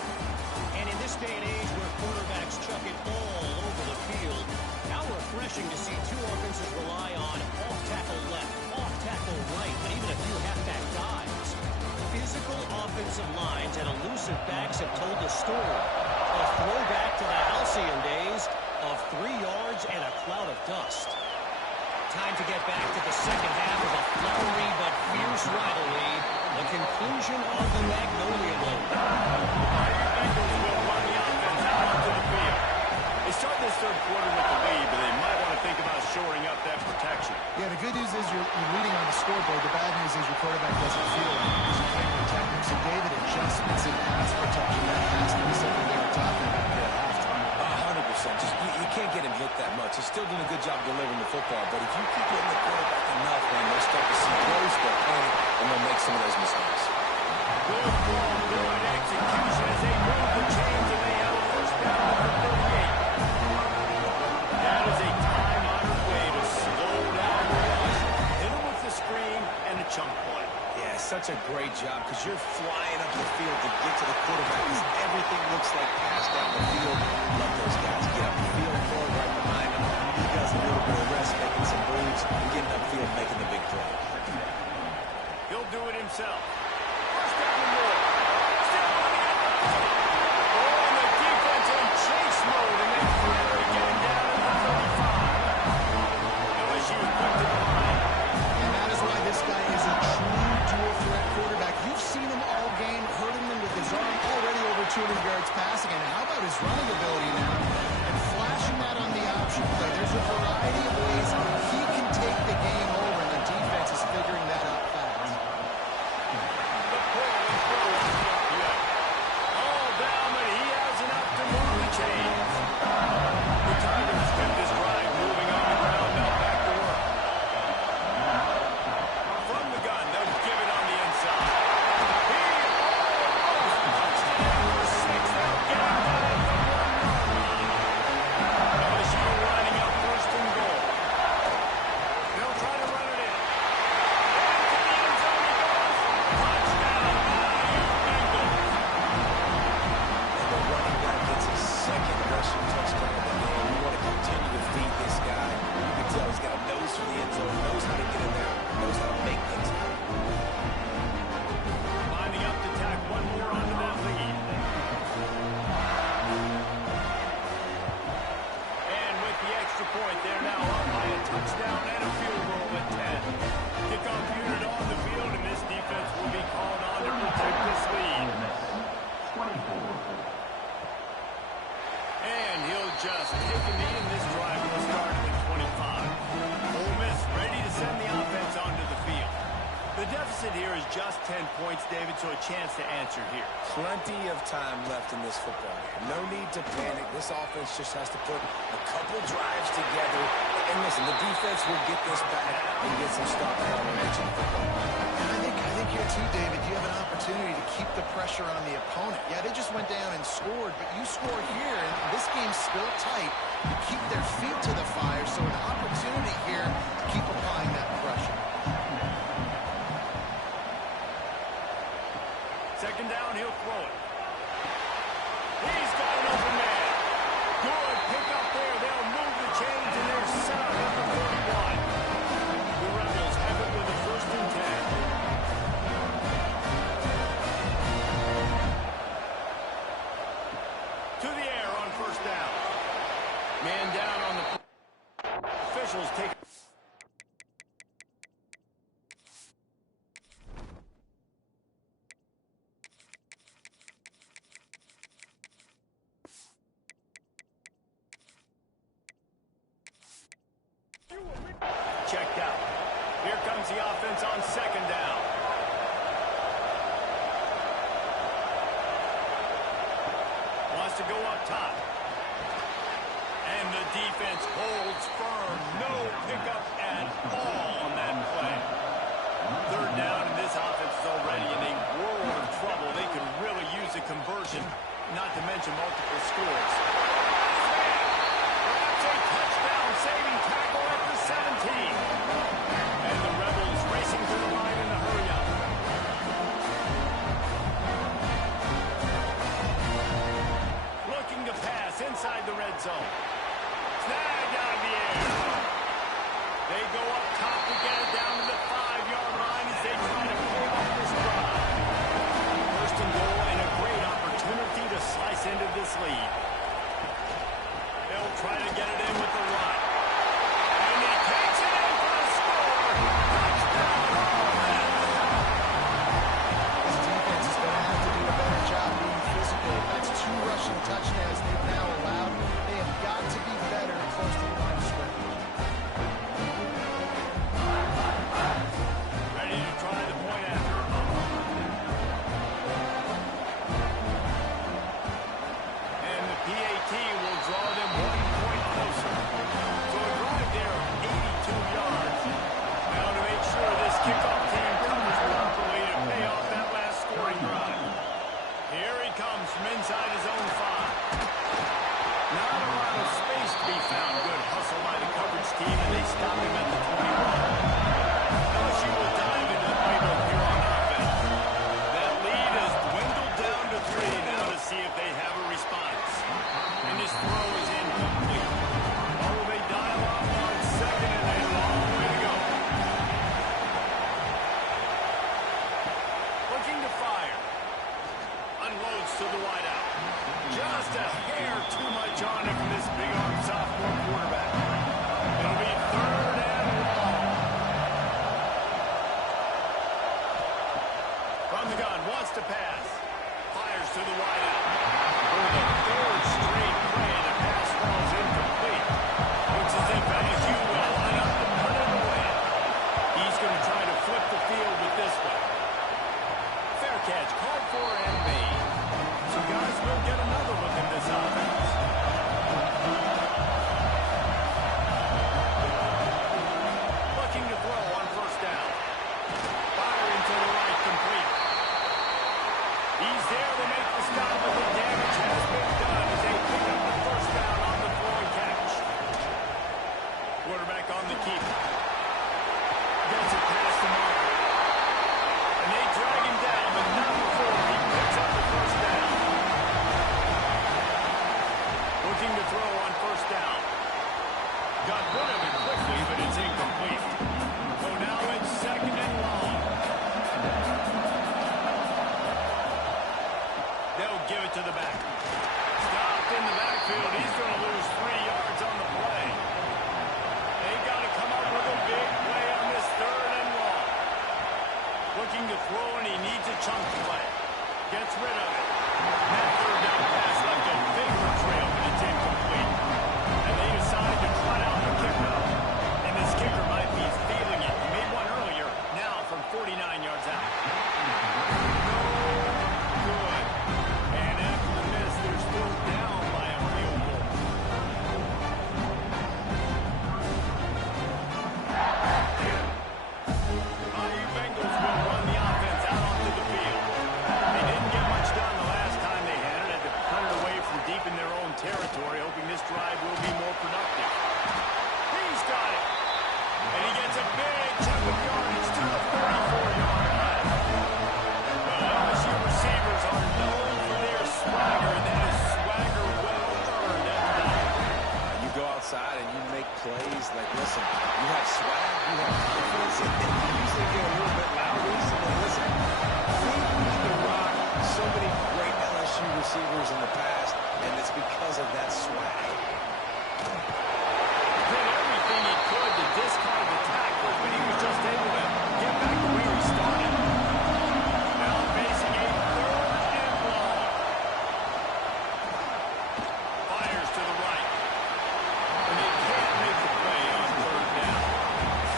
And in this day and age where quarterbacks chuck it all over the field, how refreshing to see two offenses rely on off-tackle left, off-tackle right, and even a few halfback dives. Physical offensive lines and elusive backs have told the story. A throwback to the halcyon days of 3 yards and a cloud of dust. Time to get back to the second half of a flowery but fierce rivalry. The conclusion of the Magnolia Bowl. Bengals will run the offense out onto the field. They start this 3rd quarter with the lead, but they might want to think about shoring up that protection. Yeah, the good news is you're leading on the scoreboard. The bad news is your quarterback doesn't feel like it because you can't protect him. So, David, adjustments in pass protection, that has to be something they were talking about here at halftime. 100%. Just, you can't get him hit that much. He's still doing a good job delivering the football, but if you keep hitting the quarterback enough, man, they'll start to see throws, they'll panic, and they'll make some of those mistakes. Good ball, good execution as they move the chains, and they have a 1st down at the 38. That is a time-honored way to slow down the rush. Hit him with the screen and a chunk play. Yeah, such a great job because you're flying up the field to get to the quarterback because everything looks like pass down the field. Let those guys get up the field for it right behind him. He does a little bit of rest, making some moves, and getting upfield, making the big play. He'll do it himself. 1st down and more. Still on the outside. Oh, and the defense in chase mode, and they finally get him down at the 35. LSU is quick to the line. And that is why this guy is a true dual-threat quarterback. You've seen him all game, hurting them with his arm, already over 200 yards passing. And how about his running ability? just taking me in this drive will start at 25. Ole Miss ready to send the offense onto the field. The deficit here is just 10 points, David, so a chance to answer here. Plenty of time left in this football game. No need to panic. This offense just has to put a couple drives together. And listen, the defense will get this back and get some stopping elements in the football game. And I think here too, David, you have an opportunity to keep the pressure on the opponent. Yeah, they just went down and scored, but you score here, and this game's still tight. You keep their feet to the fire, so an opportunity here to keep applying that pressure. Second down, he'll throw it. He's got an open man. Good pick up there. They'll move the chains, and they're set up at the 41. The Rebels have it with a 1st and 10. To the air on 1st down. Man down on the... Officials take... Checked out. Here comes the offense on 2nd down. Wants to go up top. And the defense holds firm. No pickup at all on that play. 3rd down, and this offense is already in a world of trouble. They could really use a conversion, not to mention multiple scores. Perhaps a touchdown-saving tackle at the 17. And the Rebels racing to the line in a hurry-up. Looking to pass inside the red zone. Snagged out of the air. They go up top to get it down to the 5-yard line as they try to pull off this drive. 1st and goal and a great opportunity to slice into this lead. They'll try to get it in with the run. And he takes it in for a score. Touchdown, Ole Miss. This defense is going to have to do a better job being physical. That's 2 rushing touchdowns they've now allowed. They have got to be better close to the line of scrimmage. Ready to try the point after. And the PAT will draw them 1 point closer. So a drive there of 82 yards. Now to make sure this kickoff team covers properly to pay off that last scoring drive. Here he comes from inside his own 5. Not a lot of space to be found. Good hustle by the coverage team, and they stop him at the 21. LSU will dive into the playbook here on offense. That lead has dwindled down to 3 now to see if they have a response. And his throw is incomplete. Oh, they dial up on 2nd and a long way to go. Looking to fire. Unloads to the wideout. Just a hair too much on him from this big-arm sophomore quarterback. It'll be 3rd and long. From the gun, wants to pass. Fires to the wideout. For the 3rd straight play, the pass falls incomplete. Looks as if LSU will line up to put it away. He's going to try to flip the field with this one. Fair catch, called for and made. So guys, we'll get another look at this offense. Looking to throw on 1st down. Firing to the right, complete. He's there to make the stop, but the damage has been done as they pick up the 1st down on the throw and catch. Quarterback on the keeper. Gets it past the marker. And they drag him down, but not before he picks up the 1st down. Looking to throw on 1st down. Got rid of it quickly, but it's incomplete. So now it's 2nd and long. They'll give it to the back. Stopped in the backfield. He's going to lose 3 yards on the play. They've got to come up with a big play on this 3rd and long. Looking to throw, and he needs a chunk play. Gets rid of it. That 3rd down pass left a big trail, but it's incomplete. this drive will be more productive. He's got it. And he gets a big chunk of yardage to the 44-yard line. Well, LSU receivers are known for their swagger, and that is swagger well earned at that. You go outside and you make plays like, listen, you have swag, you have confidence, and you usually get a little bit louder. So listen, feed me the rock. So many great LSU receivers in the past, and it's because of that swag. Did everything he could to discard the tackle, but he was just able to get back to where he started. Now facing a 3rd and long. Fires to the right. And they can't make the play on 3rd down.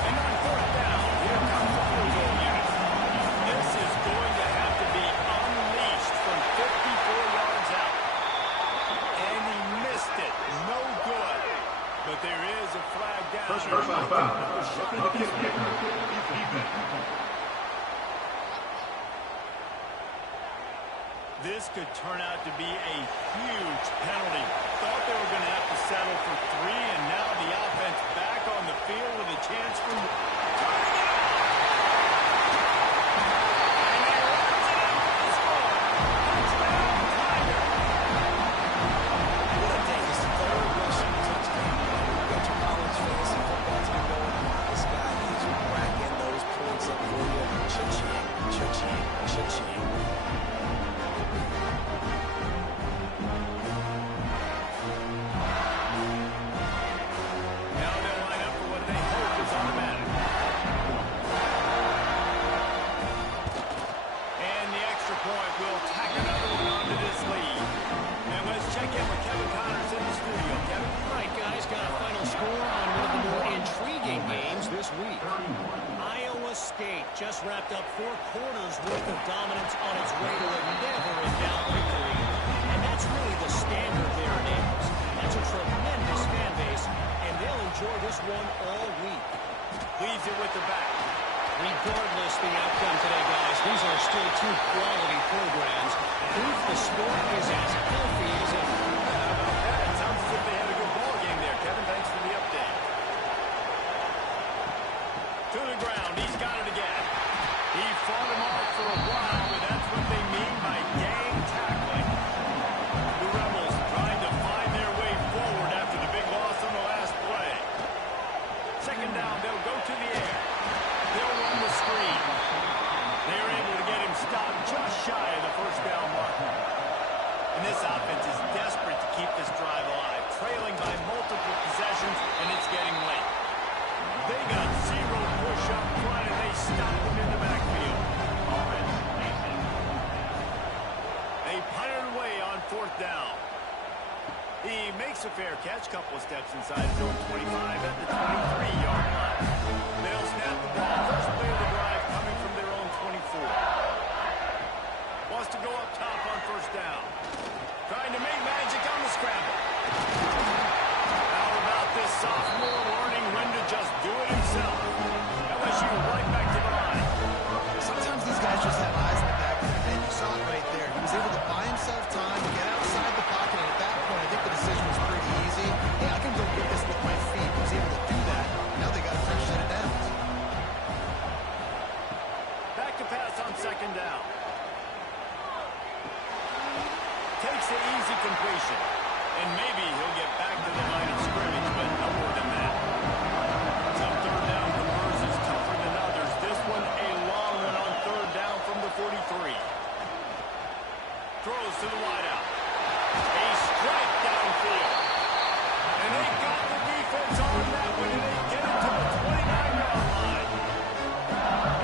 And on 4th down, here comes the field goal unit. This is going to have to be unleashed from 54 yards out. And he missed it. No good. But there is a flag down. Personal foul. Looking to kick kicker. Defense. This could turn out to be a huge penalty. Thought they were going to have to settle for 3, and now the offense back on the field with a chance for... just wrapped up 4 quarters worth of dominance on its way to a never-in-doubt victory. And that's really the standard there in Ames. That's a tremendous fan base, and they'll enjoy this one all week. Leaves it with the back. Regardless the outcome today, guys, these are still 2 quality programs. Proof the sport is as healthy as ever. How about that? It sounds as if they had a good ball game there. Kevin, thanks for the update. To the ground. He's got it again. He fought him off for a while, but that's what they mean by gang tackling. The Rebels trying to find their way forward after the big loss on the last play. 2nd down, they'll go to the air. They'll run the screen. They're able to get him stopped just shy of the 1st down mark. And this offense is desperate to keep this drive alive, trailing by multiple possessions, and it's getting late. They got 0 push up front, and they stop him in the backfield. They punt it away on 4th down. He makes a fair catch, couple of steps inside his own 25 at the 23-yard line. They'll snap the ball. First play of the drive coming from their own 24. Wants to go up top on 1st down. Trying to make magic on the scramble. How about this sophomore learning when to just do it himself? LSU right back to the line. Sometimes these guys just have eyes in the back of their head. You saw it right there. He was able to buy himself time, get outside the pocket, and at that point, I think the decision was pretty easy. Hey, I can go get this with my feet. He was able to do that. Now they got to finish it down. Back to pass on 2nd down. Takes the easy completion. And maybe he'll get back to the line of scrimmage, but no more than that. Some 3rd down conversions tougher than others. This one a long one on 3rd down from the 43. Throws to the wideout. A strike downfield. And they got the defense on that one, and they get it to the 29-yard line.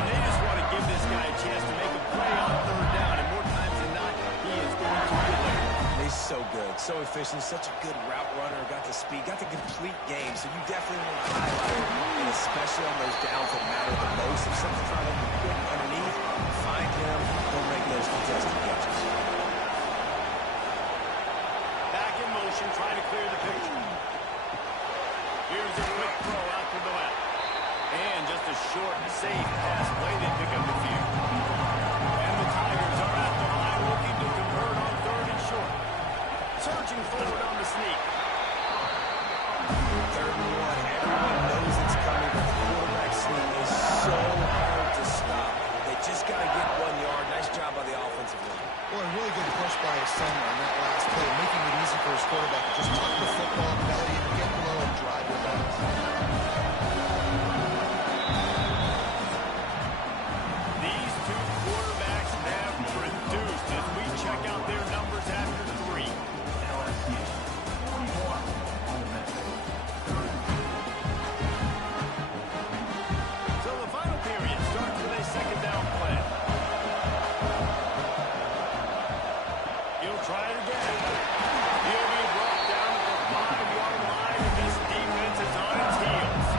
And they just want to give this guy a chance to make a play on 3rd down, and more times than not, he is going to deliver. He's so good, so efficient, such a good route runner, got the speed, got the complete game, so you definitely want to highlight him, and especially on those downs that matter the most. If something's trying to be quick underneath, find him, he'll make those contested catches. Back in motion, trying to clear the picture. Here's a quick throw out to the left. And just a short, safe pass play, they pick up the field. And the Tigers are at the line looking to convert on 3rd and short. Surging forward on the sneak. somewhere on that last play, making it easy for his quarterback to just tuck the football belly and get low and drive the bounce. These two quarterbacks have produced as we check out their numbers after 3. LSU 41, Ole Miss 30. So the final period starts with a second down play. He'll try it again. He'll be brought down at the 5-yard line, and this defense is on its heels.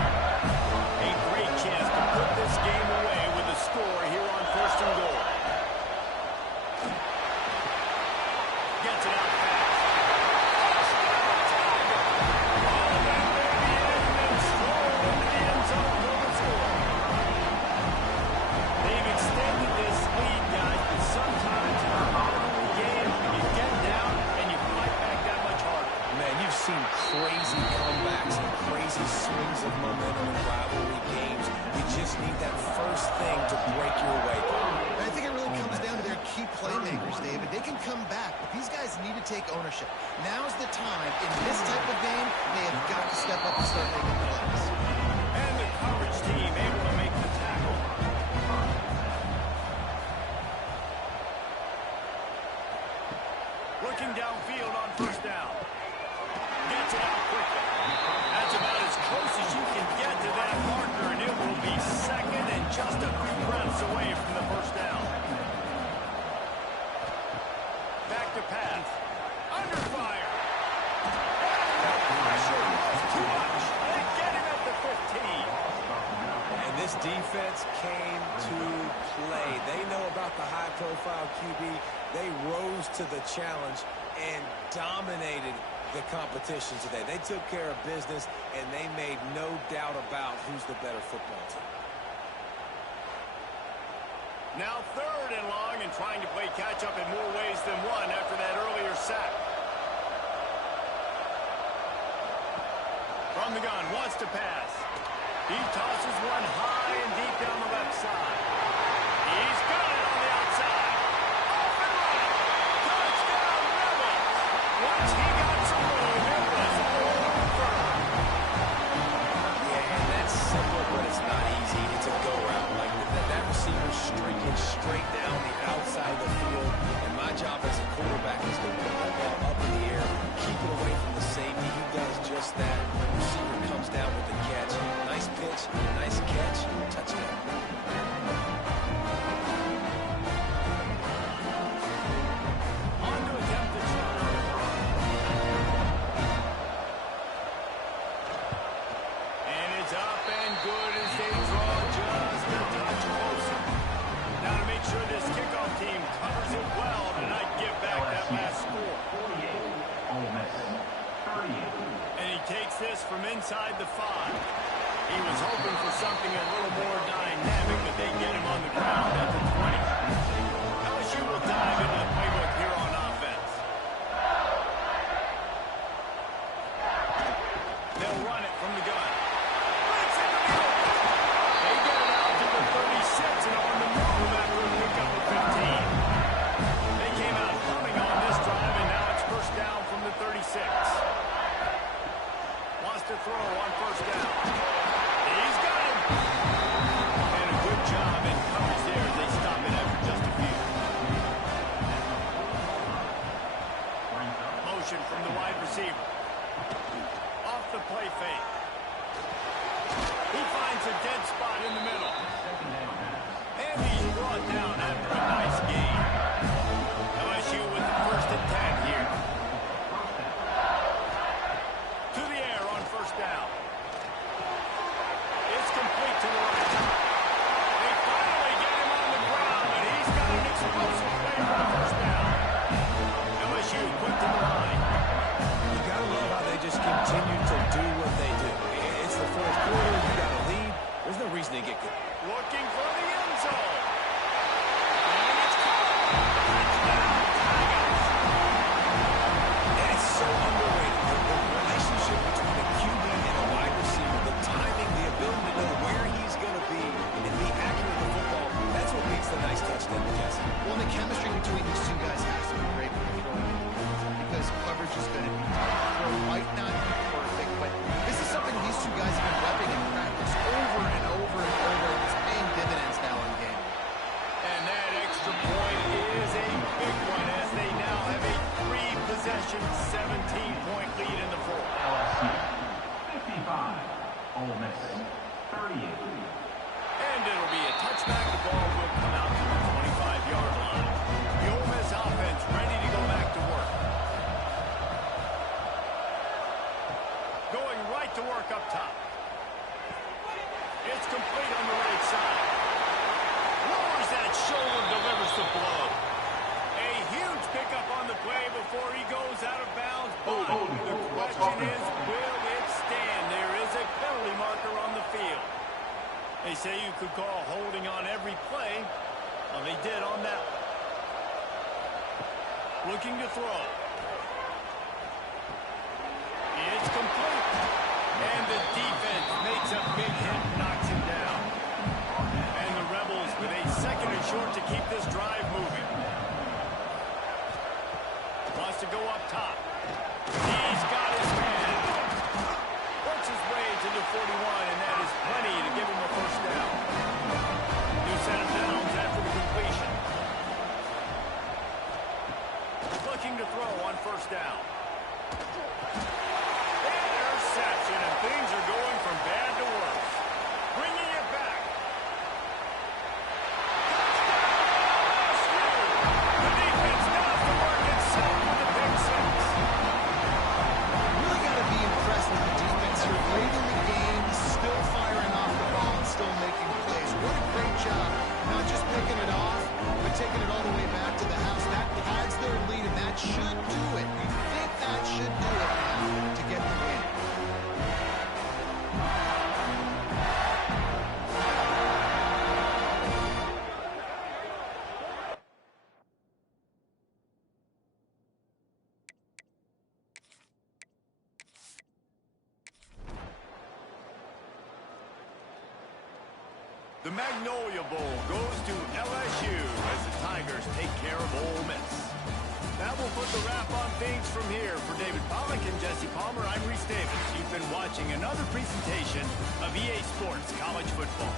A great chance to put this game away with a score here on 1st and goal. Gets it out fast. Touchdown, Tiger! Oh, that baby is been strolled into the end zone for the score. They've extended this lead, guys, but sometimes in a rivalry game, you get down and you fight back that much harder. Man, you've seen crazy comebacks and crazy swings of momentum in rivalry games. You just need that first thing to break your way through. And I think it really comes down to their key playmakers, David. They can come back, but these guys need to take ownership. Now's the time. In this type of game, they have got to step up and start making plays. And the coverage team able to make the tackle. Looking downfield on 1st down. Gets it out quickly. That's about as close as you can get to that marker, and it will be second and just a few breaths away from the 1st down. Back to pass. Under fire. The pressure was too much. They get him at the 15. And this defense came to play. They know about the high-profile QB. They rose to the challenge and dominated the competition today. They took care of business, and they made no doubt about who's the better football team. Now 3rd and long, and trying to play catch-up in more ways than one after that earlier sack. From the gun, wants to pass. He tosses one high and deep down the left side. He's got it on the outside. Off and running. Touchdown, Rebels. Once he got some room, it was over. Yeah, and that's simple, but it's not easy. It's a go-route. Like that receiver's streaking straight down the outside of the field, and my job as a quarterback is to put that ball up in the air, keep it away from the safety. He does just that. The receiver comes down with the catch. Nice pitch, nice catch, touchdown. On to attempt the shot on the run. And it's up and good as they draw just a touch closer. Now to make sure this kickoff team covers it well to not give back that last score. 48, Ole Miss 38. And he takes this from inside the 5. He was hoping for something a little more dynamic, but they get him on the ground at the 20. LSU will dive into the playbook here on offense. They'll run it from the gun. Blitz into the open. They get it out to the 36 and on the move after a pickup of 15. They came out humming on this drive, and now it's 1st down from the 36. Wants to throw on 1st down. He's got him. And a good job in coverage there as they stop it after just a few. Motion from the wide receiver. Off the play fake. He finds a dead spot in the middle. And he's brought down after a nice gain. LSU with the 1st and 10 here. To the air on 1st down. It's complete to the right. They finally get him on the ground, but he's got an explosive play for the 1st down. LSU quick to the line. You got to love how they just continue to do what they do. It's the 4th quarter. You got to lead. There's no reason to get good. Looking for the end zone. And it's caught. Touchdown, Tigers. And it's so underrated. The relationship between a QB and a wide receiver, the timing, the ability to know where he's going to be and be accurate with the football, that's what makes the nice touchdown, Jesse. Well, the chemistry between these two guys has to be great when you're throwing going right to work up top. It's complete on the right side. Lowers that shoulder, delivers the blow. A huge pickup on the play before he goes out of bounds. But the question is, will it stand? There is a penalty marker on the field. They say you could call holding on every play. Well, they did on that one. Looking to throw. It's complete. And the defense makes a big hit, knocks him down. And the Rebels with a second and short to keep this drive moving. Wants to go up top. He's got his man. Works his way to the 41, and that is plenty to give him a first down. New set of downs after the completion. Looking to throw on first down. Interception, and things are going from bad to worse. Bringing it back. The defense does the work itself with the pick six. Really got to be impressed with the defense here. Late in the game, still firing off the ball and still making plays. What a great job. Not just picking it off, but taking it all the way back to the house. That pads their lead, and that should do it. You think that should do it now to get the win. The Magnolia Bowl goes to LSU as the Tigers take care of Ole Miss. That will put the wrap on things from here. For David Pollack and Jesse Palmer, I'm Reese Davis. You've been watching another presentation of EA Sports College Football.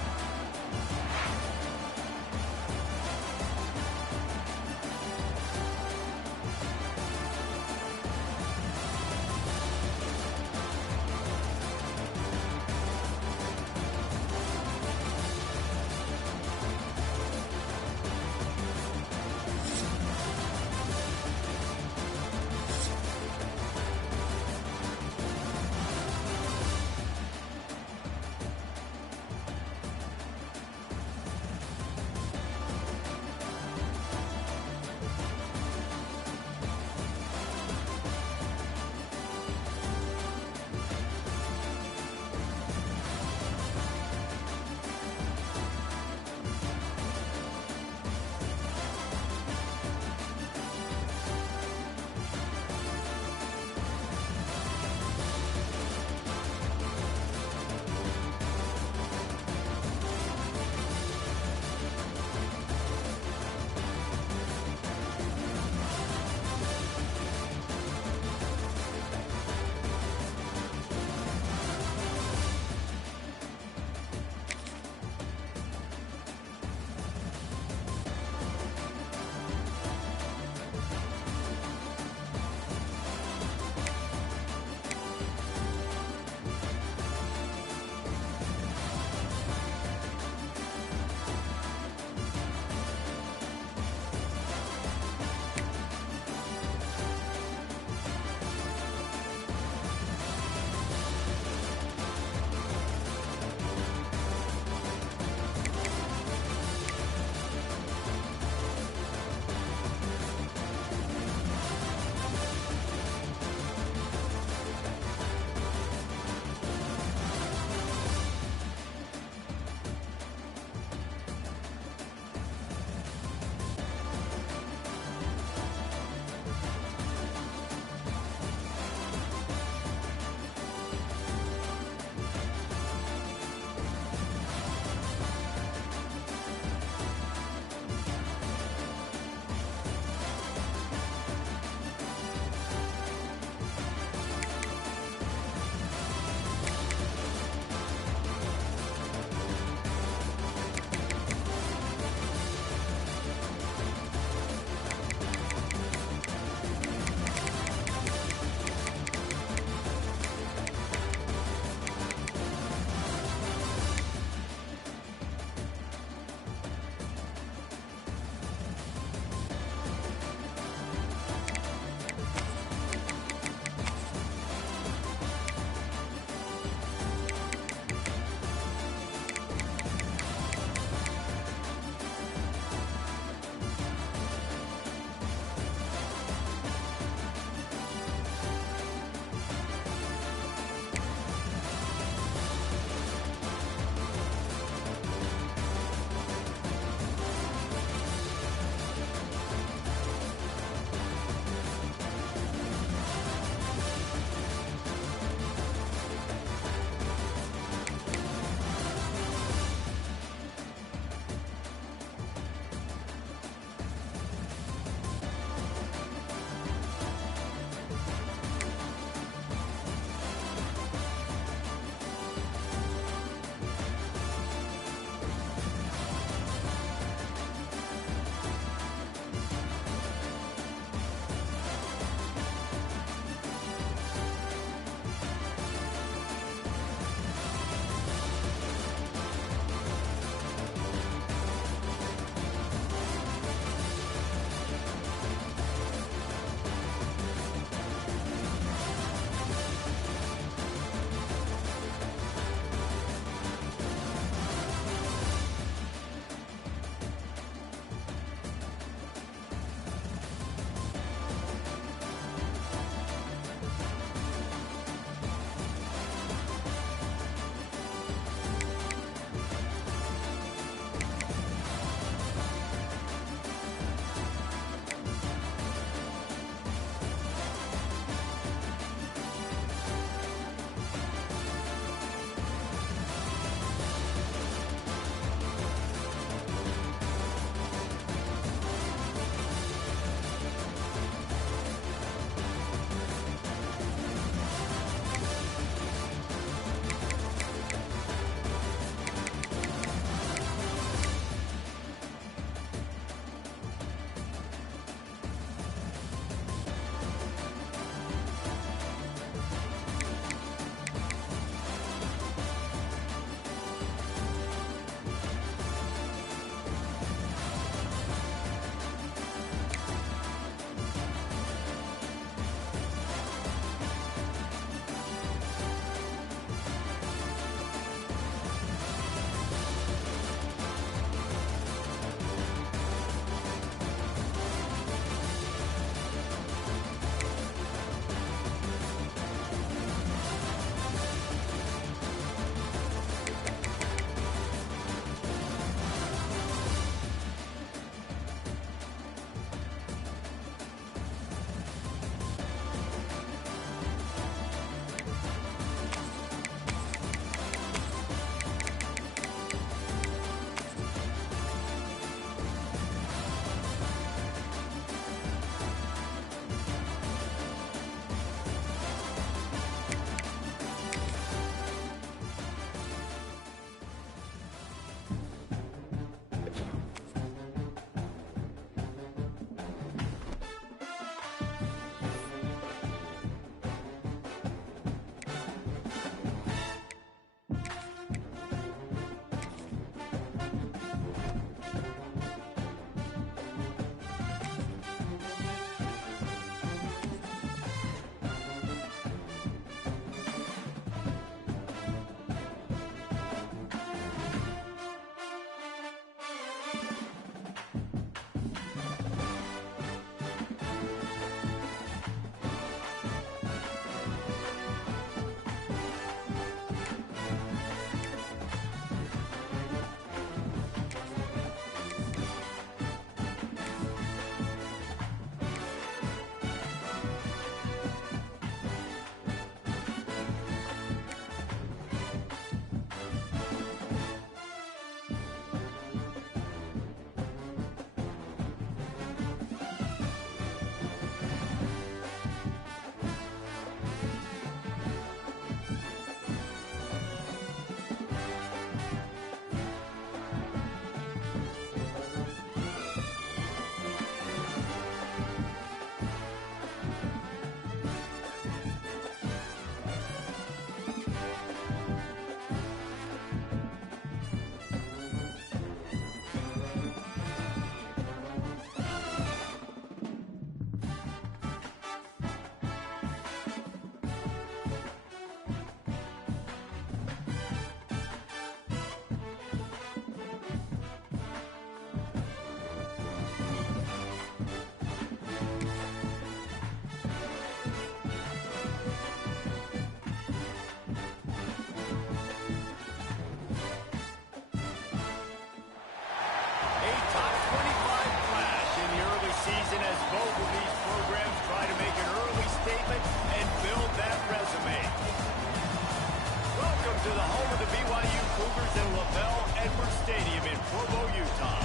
to the home of the BYU Cougars in LaBelle Edwards Stadium in Provo, Utah.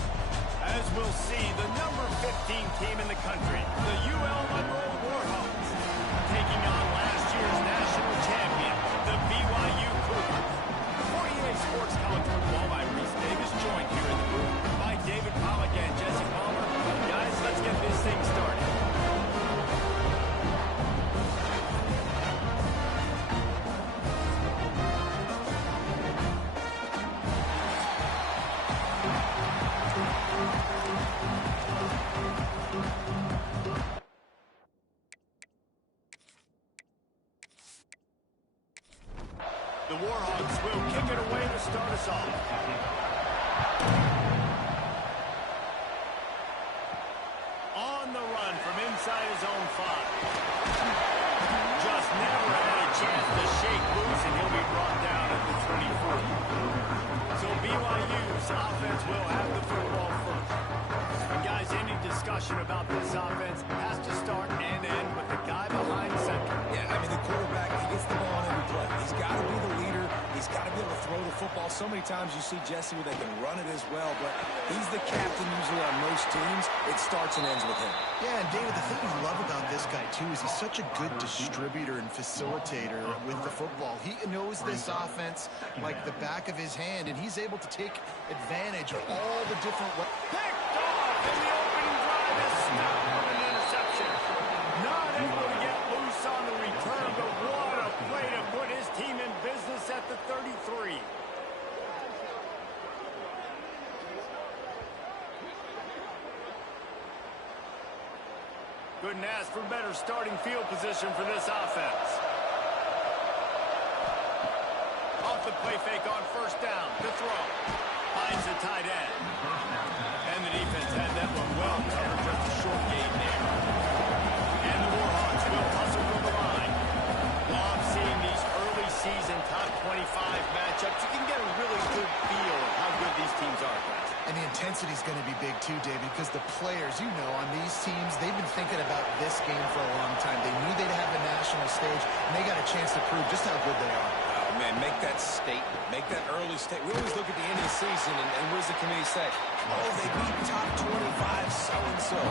As we'll see, the number 15 team in the country, the UL Monroe Warhawks, taking on last year's national champion, the BYU Cougars. For EA Sports College Football, I'm Reese Davis, joined here in the booth by David Pollack and Jesse Palmer. Guys, let's get this thing started. The Warhawks will kick it away to start us off. On the run from inside his own 5. Just never had a chance to shake loose, and he'll be brought down at the 24. So BYU's offense will have the football first. And guys, any discussion about this offense has to start and end with the guy behind center. Yeah, I mean, the quarterback, he gets the ball on every play. He's got to be the leader. He's got to be able to throw the football. So many times you see Jesse where they can run it as well, but he's the captain usually on most teams. It starts and ends with him. Yeah, and David, the thing we love about this guy, too, is he's such a good distributor and facilitator with the football. He knows this offense like the back of his hand, and he's able to take advantage of all the different ways. Picked off in the opening drive is stopped with an interception. Not able to get loose on the return, but what a play to put his team in business at the 33. Couldn't ask for better starting field position for this offense. Off the play fake on first down to throw. Finds the tight end. And the defense had that one well covered, just a short gain there. And the Warhawks will hustle from the line. Love seeing these early season top 25 matchups. You can get a really good feel of how good these teams are, guys. And the intensity is going to be big, too, David, because the players, you know, on these teams, they've been thinking about this game for a long time. They knew they'd have a national stage, and they got a chance to prove just how good they are. Oh, man, make that statement. Make that early statement. We always look at the end of the season, and what does the committee say? Oh, they beat top 25 so-and-so.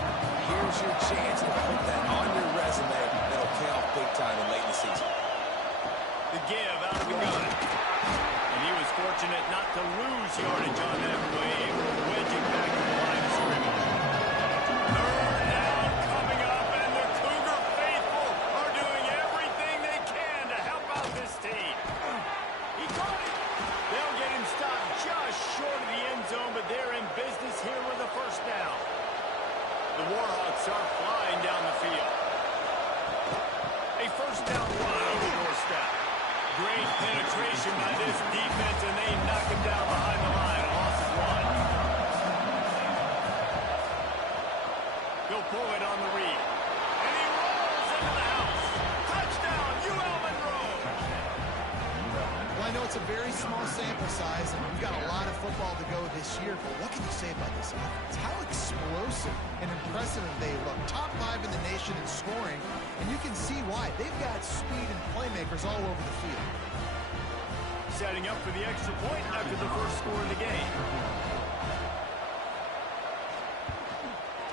Here's your chance to put that on your resume. That'll pay off big time and late in the season. The give out of the gun. And he was fortunate not to lose yardage on that play, able to wedge it back to the line of scrimmage. Third down coming up, and the Cougar faithful are doing everything they can to help out this team. He caught it. They'll get him stopped just short of the end zone, but they're in business here with a first down. The Warhawks are flying down the field. A first down run on the doorstep. Great penetration by this defense, and they knock him down behind the line. A loss of 1. He'll pull it on the read. And he rolls into the house. Touchdown, UL Monroe. Well, I know it's a very small sample size, and we've got a lot of football to go this year, but what can you say about this offense? How explosive and impressive they look. Top 5 in the nation in scoring, and you can see why. They've got speed and playmakers all over the field. Setting up for the extra point after the first score of the game.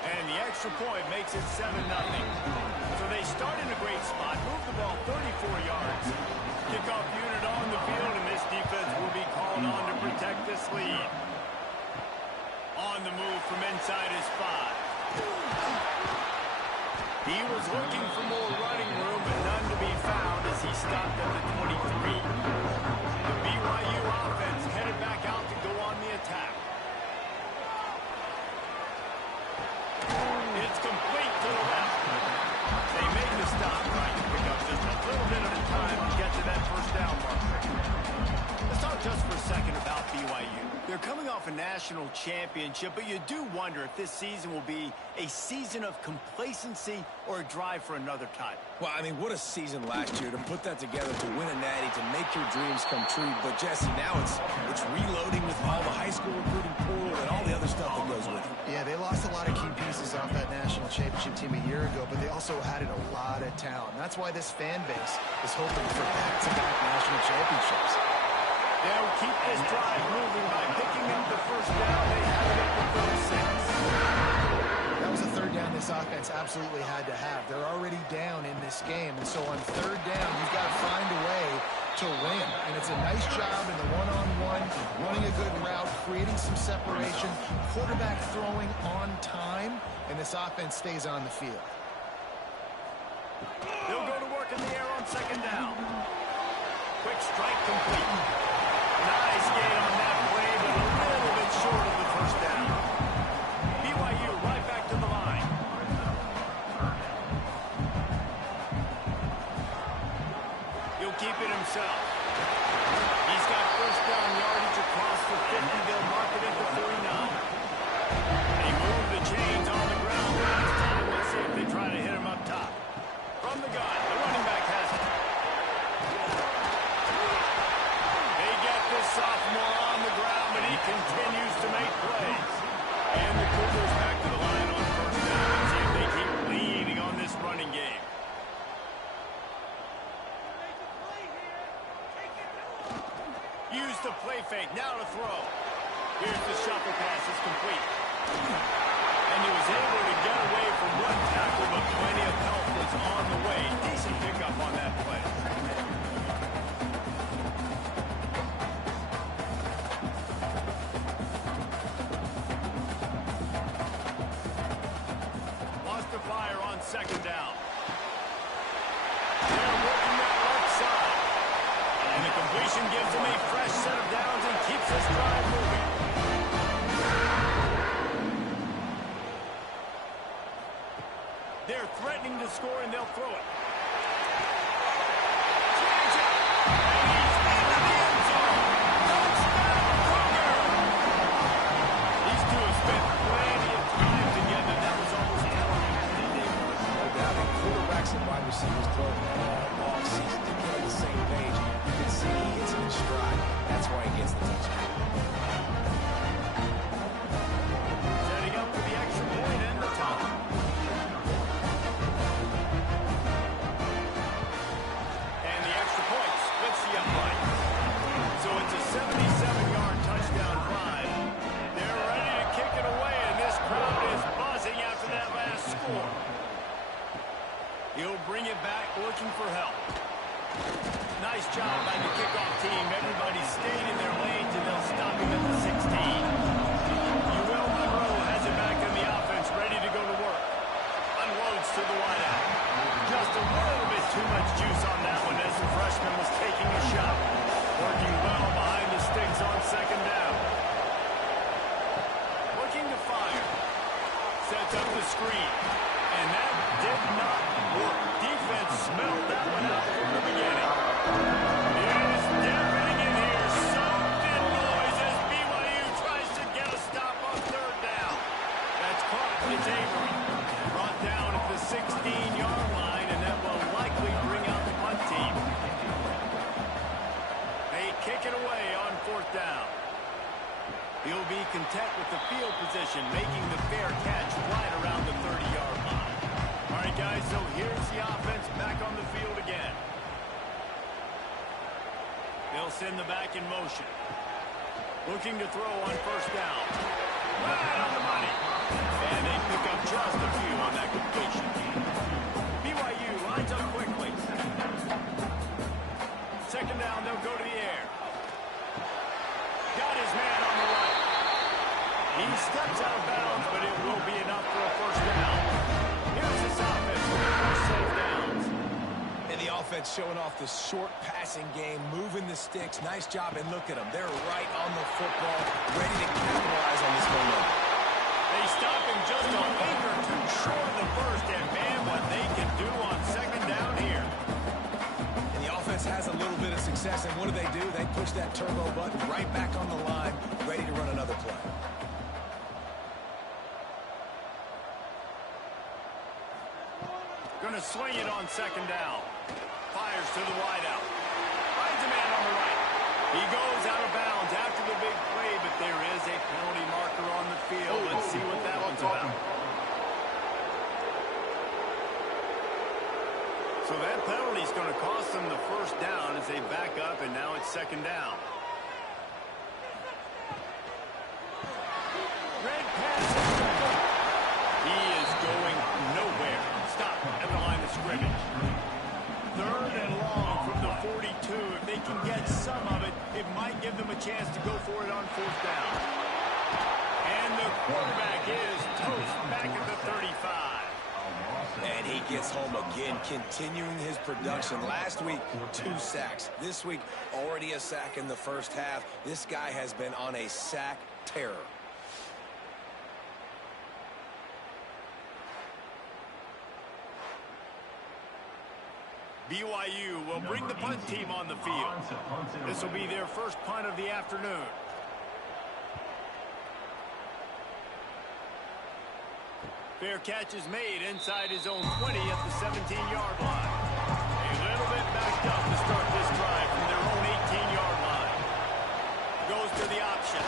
And the extra point makes it 7-0. So they start in a great spot, move the ball 34 yards. Kickoff unit on the field, and this defense will be called on to protect this lead. On the move from inside his 5. He was looking for more running room, but none to be found as he stopped at the 23. The BYU offense headed back out to go on the attack. It's complete to the left. They make the stop, trying to pick up just a little bit at a time to get to that first down mark. Let's talk just for a second about BYU. They're coming off a national championship, but you do wonder if this season will be a season of complacency or a drive for another title. Well, I mean, what a season last year to put that together, to win a natty, to make your dreams come true. But, Jesse, now it's reloading with all the high school recruiting pool and all the other stuff that goes with it. Yeah, they lost a lot of key pieces off that national championship team a year ago, but they also added a lot of talent. That's why this fan base is hoping for back-to-back national championships. They'll keep this drive moving by picking up the first down. They have it at the 36. That was a third down this offense absolutely had to have. They're already down in this game, and so on third down, you've got to find a way to win. And it's a nice job in the one-on-one, running a good route, creating some separation, quarterback throwing on time, and this offense stays on the field. They'll go to work in the air on second down. Quick strike complete. Nice gain on that play, but a little bit short of the first down. BYU right back to the line. He'll keep it himself. He's got first down yardage across the 50. They'll mark it at the 49. They move the chains on the ground last time. Let's see if they try to hit him up top. From the gun, the running back has it. They get this sophomore on the ground, but he continues to make plays. And the Cougars back to the line on first down. Let's see if they keep leaning on this running game. Use the play fake, now to throw. Here's the shuffle pass, it's complete. And he was able to get away from one tackle, but plenty of help was on the way. Decent pickup on that play. Lost the fire on second down. They're working that left side. And the completion gives them a fresh set of downs and keeps this drive moving. They're threatening to score, and they'll throw it. Change it. And he's into the end zone. Touchdown, Cougar! These two have spent plenty of time together. That was almost telegraphed. No doubt, and quarterbacks and wide receivers throw all season to get on the same page. You can see it's in stride. That's why he gets the touchdown. Setting up for the extra point and the top. And the extra point splits the upright. So it's a 77-yard touchdown drive. They're ready to kick it away, and this crowd is buzzing after that last score. He'll bring it back, looking for help. Nice job by the kickoff team. Everybody stayed in their lanes, and they'll stop him at the 16. Will Monroe has it back in the offense, ready to go to work. Unloads to the wideout. Just a little bit too much juice on that one as the freshman was taking a shot. Working well behind the sticks on second down. Looking to fire. Sets up the screen. And that did not work. Defense smelled that one out from the beginning. It is deafening in here. Something noise as BYU tries to get a stop on third down. That's caught. It's Avery. Brought down at the 16-yard line, and that will likely bring out the punt team. They kick it away on fourth down. He'll be content with the field position, making the fair catch right around the 30-yard line. All right, guys, so here's the offense back on the field again. They'll send the back in motion. Looking to throw on first down. Right on the money. And they pick up just a few on that completion. BYU lines up quickly. Second down, they'll go to the air. Got his man on the right. He steps out of bounds, but it will be enough for a first down. Here's this offense with the first set of downs. And the offense showing off the short passing game, moving the sticks. Nice job, and look at them. They're right on the football, ready to capitalize on this momentum. They stop him just a week or two short of the first, and man, what they can do on second down here. And the offense has a little bit of success, and what do? They push that turbo button right back on the line, ready to run another play. Going to swing it on second down. Fires to the wideout. Finds a man on the right. He goes out of bounds after the big play, but there is a penalty marker on the field. Let's see what that one's about. So that penalty is going to cost them the first down as they back up, and now it's second down. Red pass. He is going nowhere. Stop at the line of scrimmage. 3rd and long from the 42. If they can get some of it, it might give them a chance to go for it on 4th down. And the quarterback is toast back at the 35. And he gets home again, continuing his production. Last week, 2 sacks. This week, already a sack in the first half. This guy has been on a sack terror. BYU will bring the punt team on the field. This will be their first punt of the afternoon. Fair catch is made inside his own 20 at the 17-yard line. A little bit backed up to start this drive from their own 18-yard line. Goes to the option.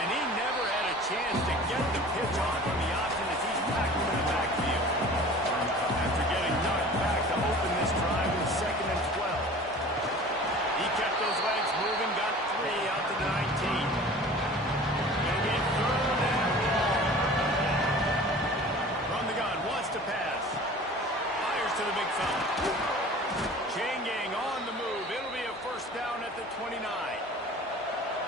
And he never had a chance to get the pitch off on the option as he's tackled in the backfield. After getting knocked back to open this drive in 2nd and 12. He kept those legs moving, got 3 out to the 19. It'll be 3rd and long. From the gun, wants to pass. Fires to the big fella. Chain gang on the move. It'll be a 1st down at the 29.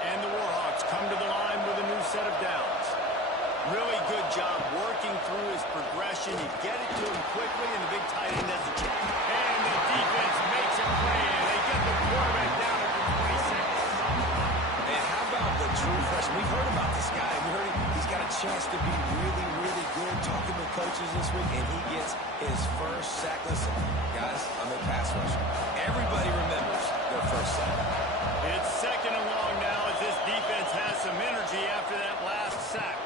And the Warhawks come to the line with a new set of downs. Really good job working through his progression. You get it to him quickly, and the big tight end does the check. And the defense makes a play, and they get the quarterback down at the 26. And how about the true freshman? We've heard about this guy. We heard he's got a chance to be really, really good. Talking with coaches this week, and he gets his first sack. Listen, guys, I'm a pass rusher. Everybody remembers their first sack. It's 2nd and long now as this defense has some energy after that last sack.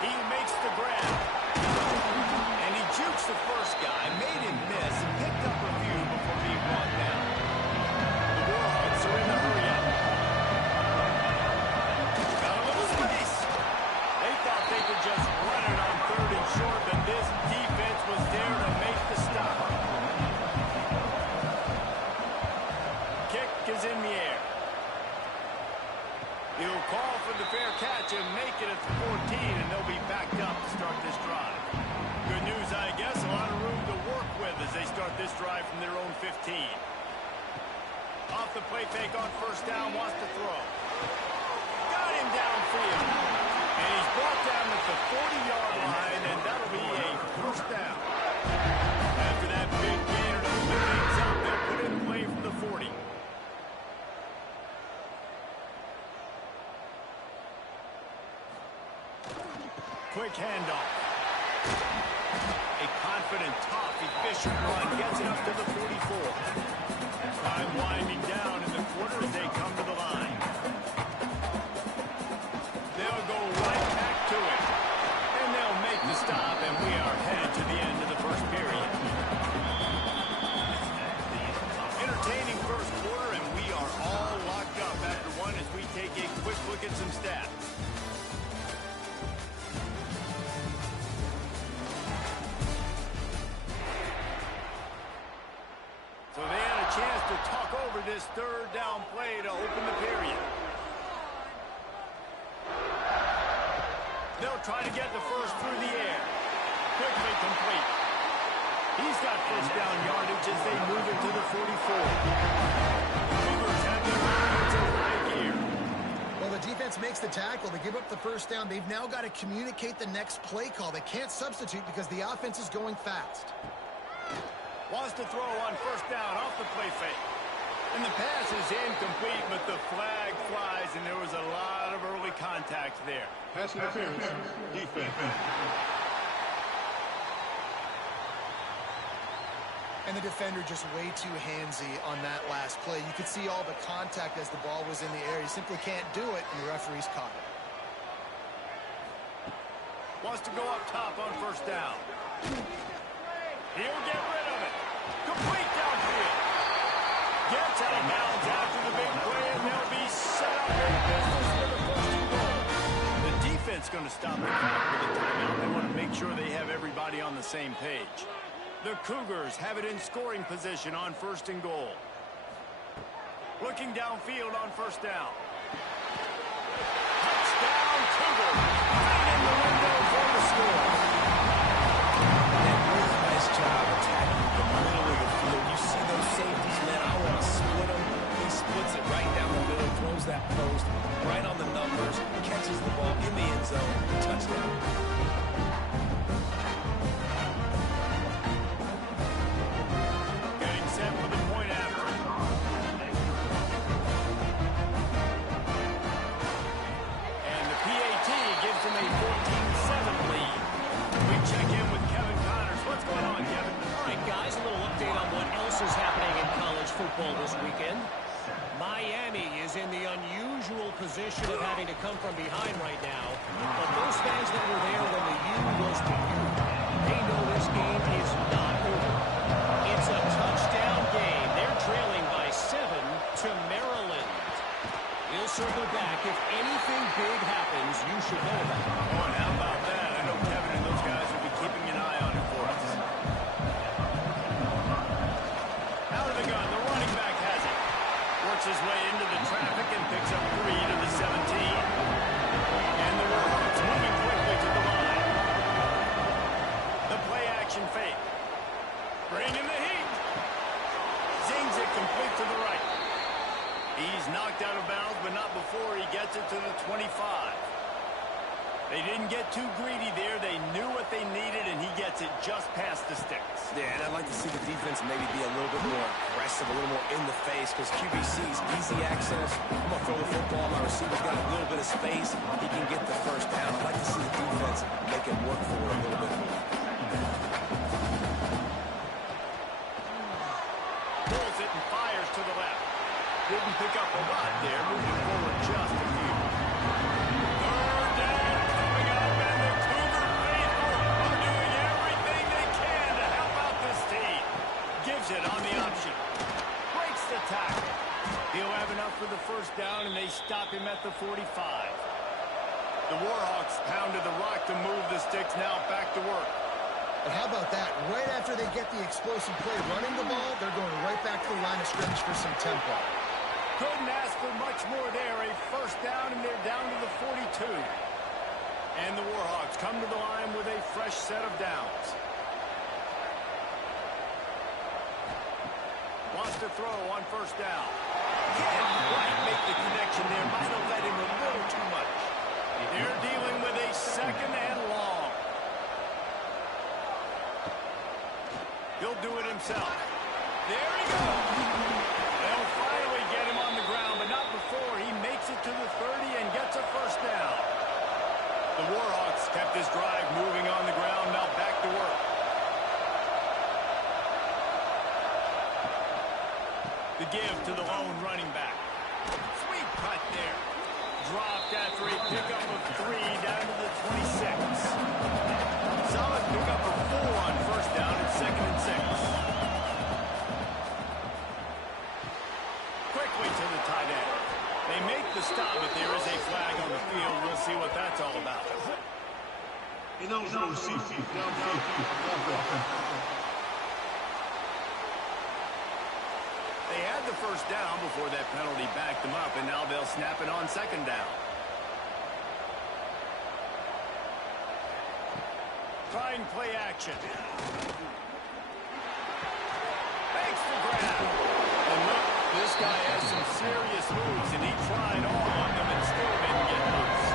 He makes the grab. And he jukes the first guy, made him miss, and picked up a few before being brought down. The Warhawks are in the hurry-up. Got a little space. They thought they could just run it on 3rd and short, but this defense was there to make the stop. Kick is in the air. He'll call for the fair catch and make it at the 14, and they'll be backed up to start this drive. Good news, I guess. A lot of room to work with as they start this drive from their own 15. Off the play fake on 1st down, wants to throw. Got him downfield. And he's brought down at the 40-yard line, and that'll be a 1st down. After that big gainer to open things up, they'll put in play from the 40. Quick handoff. A confident, tough, efficient run gets it up to the 44. Time winding down in the quarter as they come to the line. They'll go right back to it. And they'll make the stop, and we are headed to the end of the 1st period. Entertaining 1st quarter, and we are all locked up after 1 as we take a quick look at some stats. So they had a chance to talk over this 3rd down play to open the period. They'll try to get the first through the air. Quickly complete. He's got 1st down yardage as they move it to the 44. Cougars have their offensive high gear. Well, the defense makes the tackle. They give up the 1st down. They've now got to communicate the next play call. They can't substitute because the offense is going fast. Wants to throw on 1st down off the play fake. And the pass is incomplete, but the flag flies, and there was a lot of early contact there. Pass interference. Defense. And the defender just way too handsy on that last play. You could see all the contact as the ball was in the air. You simply can't do it, and the referee's caught it. Wants to go up top on 1st down. He'll get rid of it. Complete downfield. Gets out of bounds after the big play, and they'll be set up in business for the 1st and goal. The defense going to stop the clock with a timeout. They want to make sure they have everybody on the same page. The Cougars have it in scoring position on 1st and goal. Looking downfield on 1st down. Touchdown, Cougars. score. And really nice job attacking the middle of the field. You see those safeties, man, I want to split them. He splits it right down the middle, throws that post right on the numbers, catches the ball in the end zone, touchdown. Getting set for the point after. And the PAT gives them a 14-7 lead. We check in with Kevin Connors. What's going on, Kevin? All right, guys, a little update on what else is happening in college football this weekend. Miami is in the unusual position of having to come from behind right now. But those fans that were there when the U was the U, they know this game is not over. It's a touchdown game. They're trailing by 7 to Maryland. We'll circle back. If anything big happens, you should know about it. Oh, and how about that? I know Kevin and those guys will be keeping an eye on it for us. Out of the gun, the running back has it. Works his way into the traffic and picks up 3 to the 17. And the Warhawks moving quickly to the line. The play action fake. Bringing the heat. Zings it complete to the right. He's knocked out of bounds, but not before he gets it to the 25. They didn't get too greedy there. They knew what they needed, and he gets it just past the sticks. Yeah, and I'd like to see the defense maybe be a little bit more aggressive, a little more in the face, because QBC's easy access. I'm going to throw the football. My receiver's got a little bit of space. He can get the first down. I'd like to see the defense make it work for it a little bit more. Pulls it and fires to the left. Didn't pick up a lot there, moving forward just a few. Third down coming up, and the Cougar faithful are doing everything they can to help out this team. Gives it on the option. Breaks the tackle. He'll have enough for the first down, and they stop him at the 45. The Warhawks pounded the rock to move the sticks, now back to work. But how about that? Right after they get the explosive play running the ball, they're going right back to the line of scrimmage for some tempo. Couldn't ask for much more there. A first down, and they're down to the 42. And the Warhawks come to the line with a fresh set of downs. Wants to throw on first down. Can't quite make the connection there. Might have led him a little too much. They're dealing with a second and long. He'll do it himself. There he goes. They'll finally get him on the ground, but not before he makes it to the 30 and gets a first down. The Warhawks kept this drive moving on the ground, now back to work. The give to the lone running back. Sweet cut there. Dropped after a pickup of 3 down to the 26. Solid pickup of 4 on first down at 2nd and 6. Quickly to the tight end. They make the stop, but there is a flag on the field. We'll see what that's all about. They had the first down before that penalty backed them up, and now they'll snap it on second down. Trying play action. Makes the grab. And look, this guy has some serious moves, and he tried all on them and still didn't get loose.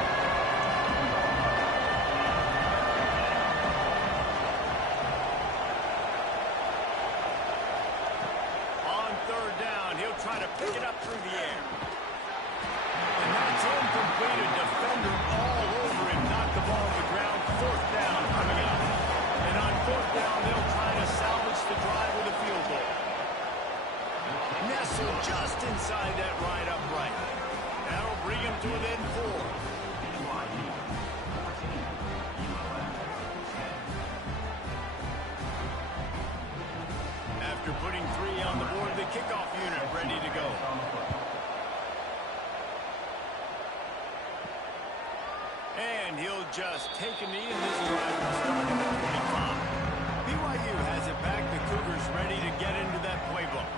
On third down, he'll try to pick it up through the air. And that's incomplete. A defender all over him. Knocked the ball to the ground. Fourth down coming up. And on fourth down, they'll try to salvage the drive with a field goal. Nestled just inside that right upright. That'll bring him to within 4. After putting 3 on the board, the kickoff unit ready to go. And he'll just take a knee, and this drive will start at the 25. BYU has it back. The Cougars ready to get into that playbook.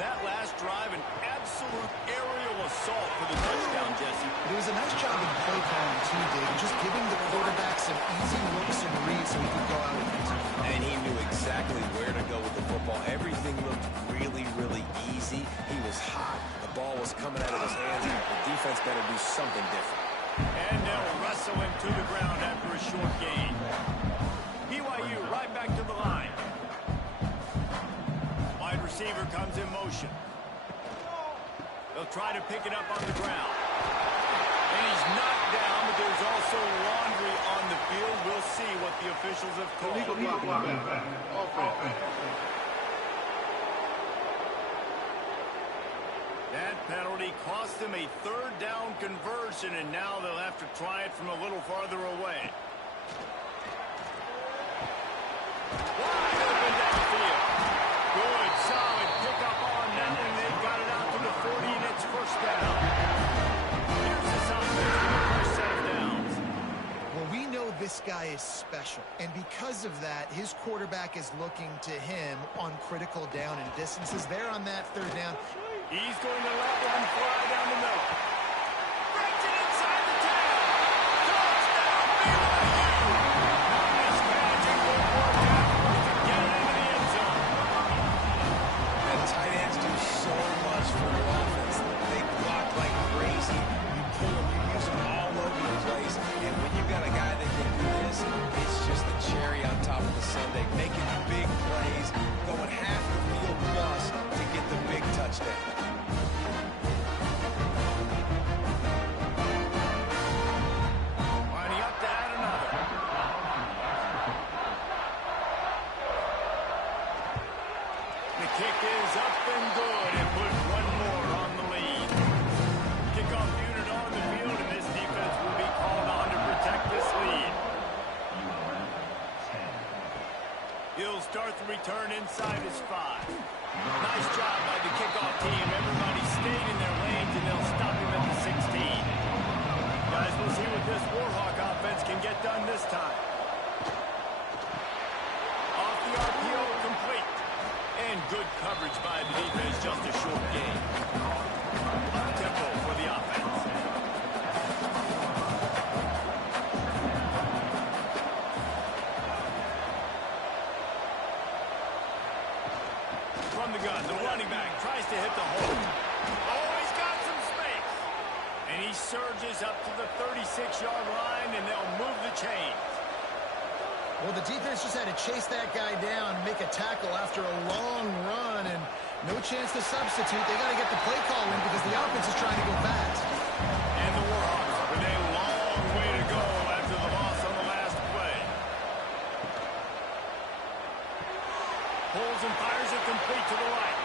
That last drive, an absolute aerial assault for the touchdown, Jesse. It was a nice job in play calling, he did, just giving the quarterback some easy looks and reads so he could go out and continue. And he knew exactly where to go with the football. Everything looked really, really easy. He was hot. The ball was coming out of his hands. The defense better do something different. And they'll wrestle him to the ground after a short gain. BYU right back to the line. Wide receiver comes in motion. They'll try to pick it up on the ground. And he's knocked down, but there's also laundry on the field. We'll see what the officials have called. Illegal blocking back. Offense. That penalty cost them a third down conversion, and now they'll have to try it from a little farther away. Wide open downfield. Good, solid pickup on that one. They got it out to the 40, and it's first down. Here's this offense with the first set of downs. Well, we know this guy is special, and because of that, his quarterback is looking to him on critical down and distances. There on that third down. He's going to let one fly down the middle. Breaks it inside the 10. Touchdown, BYU! Nice catch and good work afterwards to get it into the end zone. And tight ends do so much for their offense. They block like crazy. You pull them, you use them all over the place. And when you've got a guy that can do this, it's just the cherry on top of the sundae. Making big plays, going half the field plus to get the big touchdown. Winding up to add another. The kick is up and good and puts one more on the lead. Kickoff unit on the field, and this defense will be called on to protect this lead. He'll start the return inside his 5. Nice job by the kickoff team. Everybody stayed in their lanes, and they'll stop him at the 16. Guys, we'll see what this Warhawk offense can get done this time. Off the RPO, complete. And good coverage by the defense, just a short gain. Up-tempo for the offense. From the gun, the running back tries to hit the hole. Oh, he's got some space. And he surges up to the 36-yard line, and they'll move the chains. Well, the defense just had to chase that guy down, make a tackle after a long run, and no chance to substitute. They got to get the play call in because the offense is trying to go fast. And the Warhawks with a long way to go after the loss on the last play. Pulls and fires it complete to the right.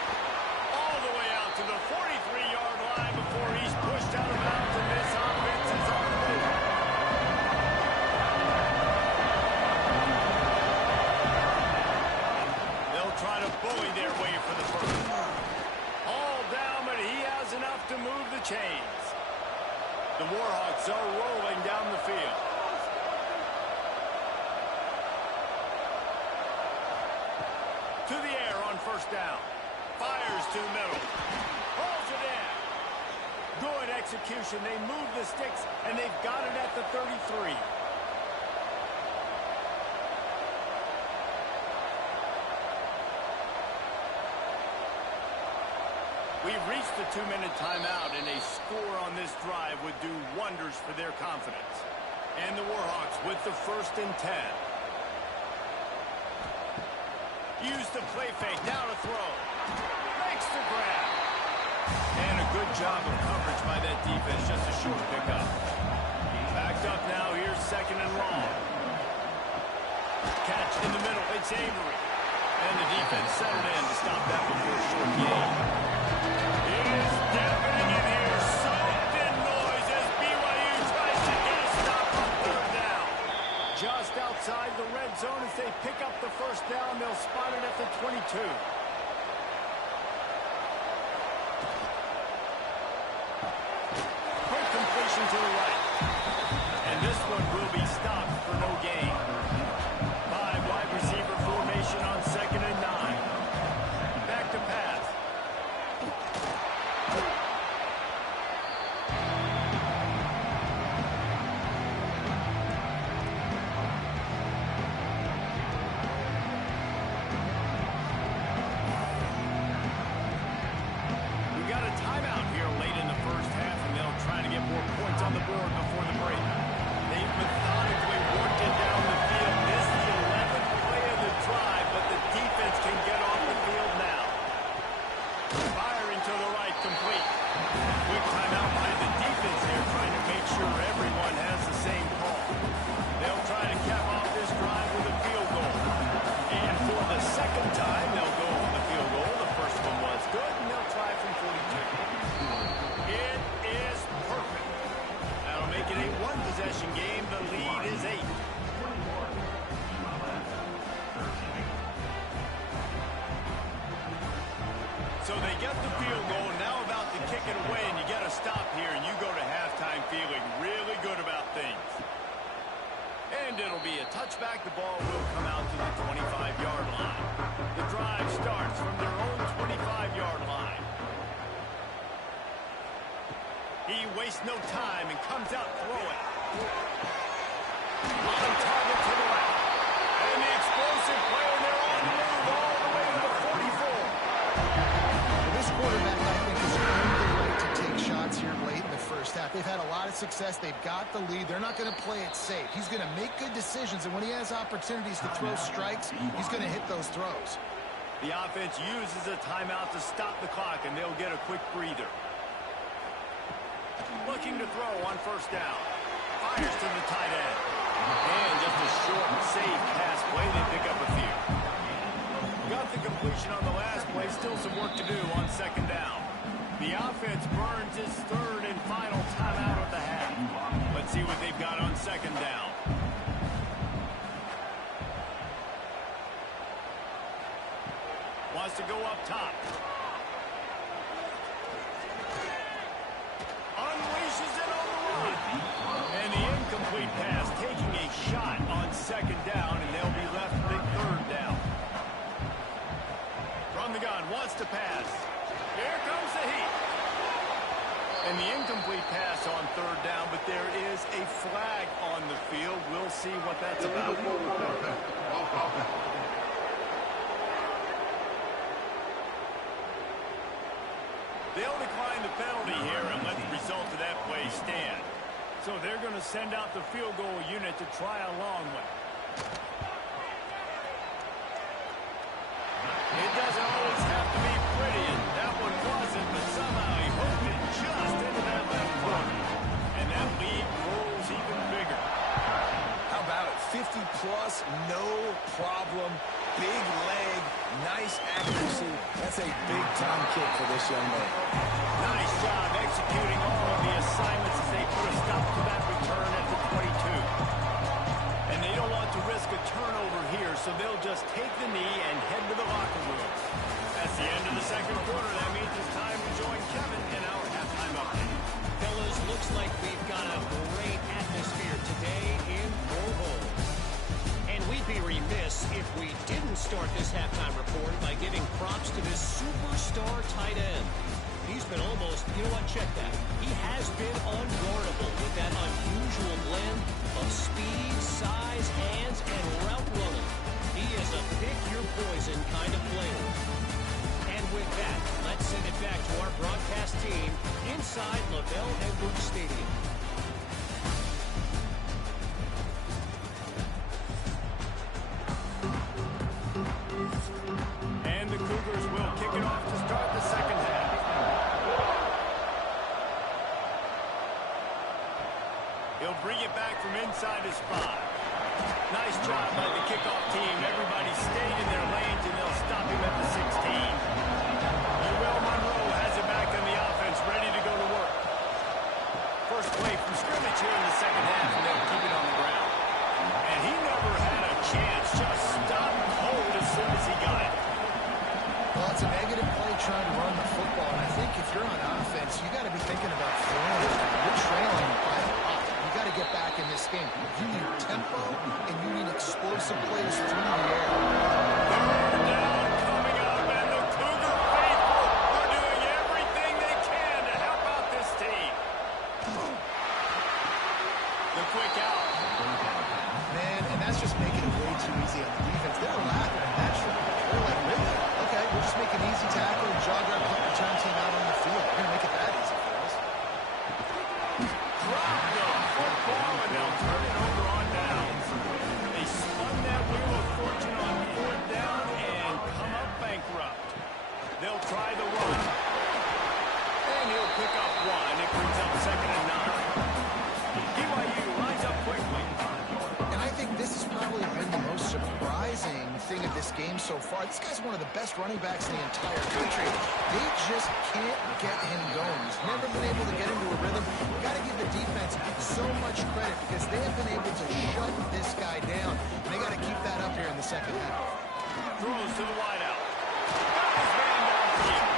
All the way out to the 43-yard line before he's pushed out of bounds, and this offense is on the move. They'll try to bully their way for the first. All down, but he has enough to move the chains. The Warhawks are rolling down the field. To the air on first down. Fires to the middle. Pulls it in. Good execution. They move the sticks, and they've got it at the 33. We've reached the 2-minute timeout, and a score on this drive would do wonders for their confidence. And the Warhawks with the 1st and 10. Use the play fake, now to throw. Makes the grab. And a good job of coverage by that defense, just a short pickup. Backed up now, here's 2nd and long. Catch in the middle, it's Avery. And the defense settled in to stop that before a short gain. It is deafening in here, soaked in noise as BYU tries to get a stop on 3rd down. Just outside the red zone as they pick up the 1st down. They'll spot it at the 22. Quick completion to the right. And this one will be stopped for no gain. 5 wide receiver formation on 2nd and 9. Back to pass. sure everyone has the same call. They'll try to cap off this drive with a field goal. And for the second time, they'll go for the field goal. The first one was good, and they'll try from 42. It is perfect. That'll make it a one-possession game. The lead is 8. So they get the field goal, now about to kick it away, and you get a stop here, and you go to halftime feeling really good about things. And it'll be a touchback. The ball will come out to the 25-yard line. The drive starts from their own 25-yard line. He wastes no time and comes out throwing. On target to the left. And the explosive play, and they're on the move all the way to the 44. This quarterback, I think, has earned the right to take shots here late in the first half. They've had a lot of success. They've got the lead. They're not going to play it safe. He's going to make good decisions, and when he has opportunities to throw strikes, he's going to hit those throws. The offense uses a timeout to stop the clock, and they'll get a quick breather. Looking to throw on first down. Fires to the tight end. And just a short, safe pass play. They pick up a few. Got the completion on the last play. Still some work to do on second down. The offense burns his third and final timeout of the half. Let's see what they've got on second down. Wants to go up top. Unleashes it on the run. And the incomplete pass taking a shot on second down, and they'll be left with a third down. From the gun, wants to pass. Here comes the heat. And the incomplete pass on third down, but there is a flag on the field. We'll see what that's about. They'll decline the penalty here and let the result of that play stand. So they're going to send out the field goal unit to try a long one. It doesn't always have to be pretty, and that one wasn't, but somehow he hooked it just into that left corner. And that lead grows even bigger. How about it? 50-plus, no problem. Big leg, nice accuracy. That's a big-time kick for this young man. Nice job executing all of the assignments as they put a stop to that return at the 22. And they don't want to risk a turnover here, so they'll just take the knee and head to the locker room. That's the end of the second quarter. That means it's time to join Kevin in our halftime update. Fellas, looks like we've got a great atmosphere today in Provo. And we'd be remiss if we didn't start this halftime report by giving props to this superstar tight end. He's been almost, you know what, check that. He has been unguardable with that unusual blend of speed, size, hands, and route running. He is a pick-your-poison kind of player. And with that, let's send it back to our broadcast team inside LaBelle Edwards Stadium. And the Cougars will kick it off to start the second half. He'll bring it back from inside his 5. Nice job by the kickoff team. Everybody stayed in their lanes, and they'll stop him at the 16. Ewell Monroe has it back on the offense, ready to go to work. First play from scrimmage here in the second half, and they'll keep it on the ground. And he never had a chance, just stopped cold as soon as he got it. Well, it's a negative play trying to run the football, and I think if you're on offense, you got to be thinking about throwing it. You're trailing by a lot. You got to get back in this game. You need tempo, and you need explosive plays through the air. Third down coming up, and the Cougar faithful are doing everything they can to help out this team. The quick out. Man, and that's just making it way too easy on the defense. They're laughing at that shit. They're like, really? Okay, we'll just make an easy tackle and jog our punt return team out on the field. We're going to make it that easy for us. Drop the football, and they'll turn it over on downs. They spun that wheel of fortune on fourth down and come up bankrupt. They'll try the run. And he'll pick up 1. It brings up 2nd and 9. game so far. This guy's one of the best running backs in the entire country. They just can't get him going. He's never been able to get into a rhythm. You got to give the defense so much credit because they have been able to shut this guy down. And they got to keep that up here in the second half. Throws to the wideout. Got his man downfield.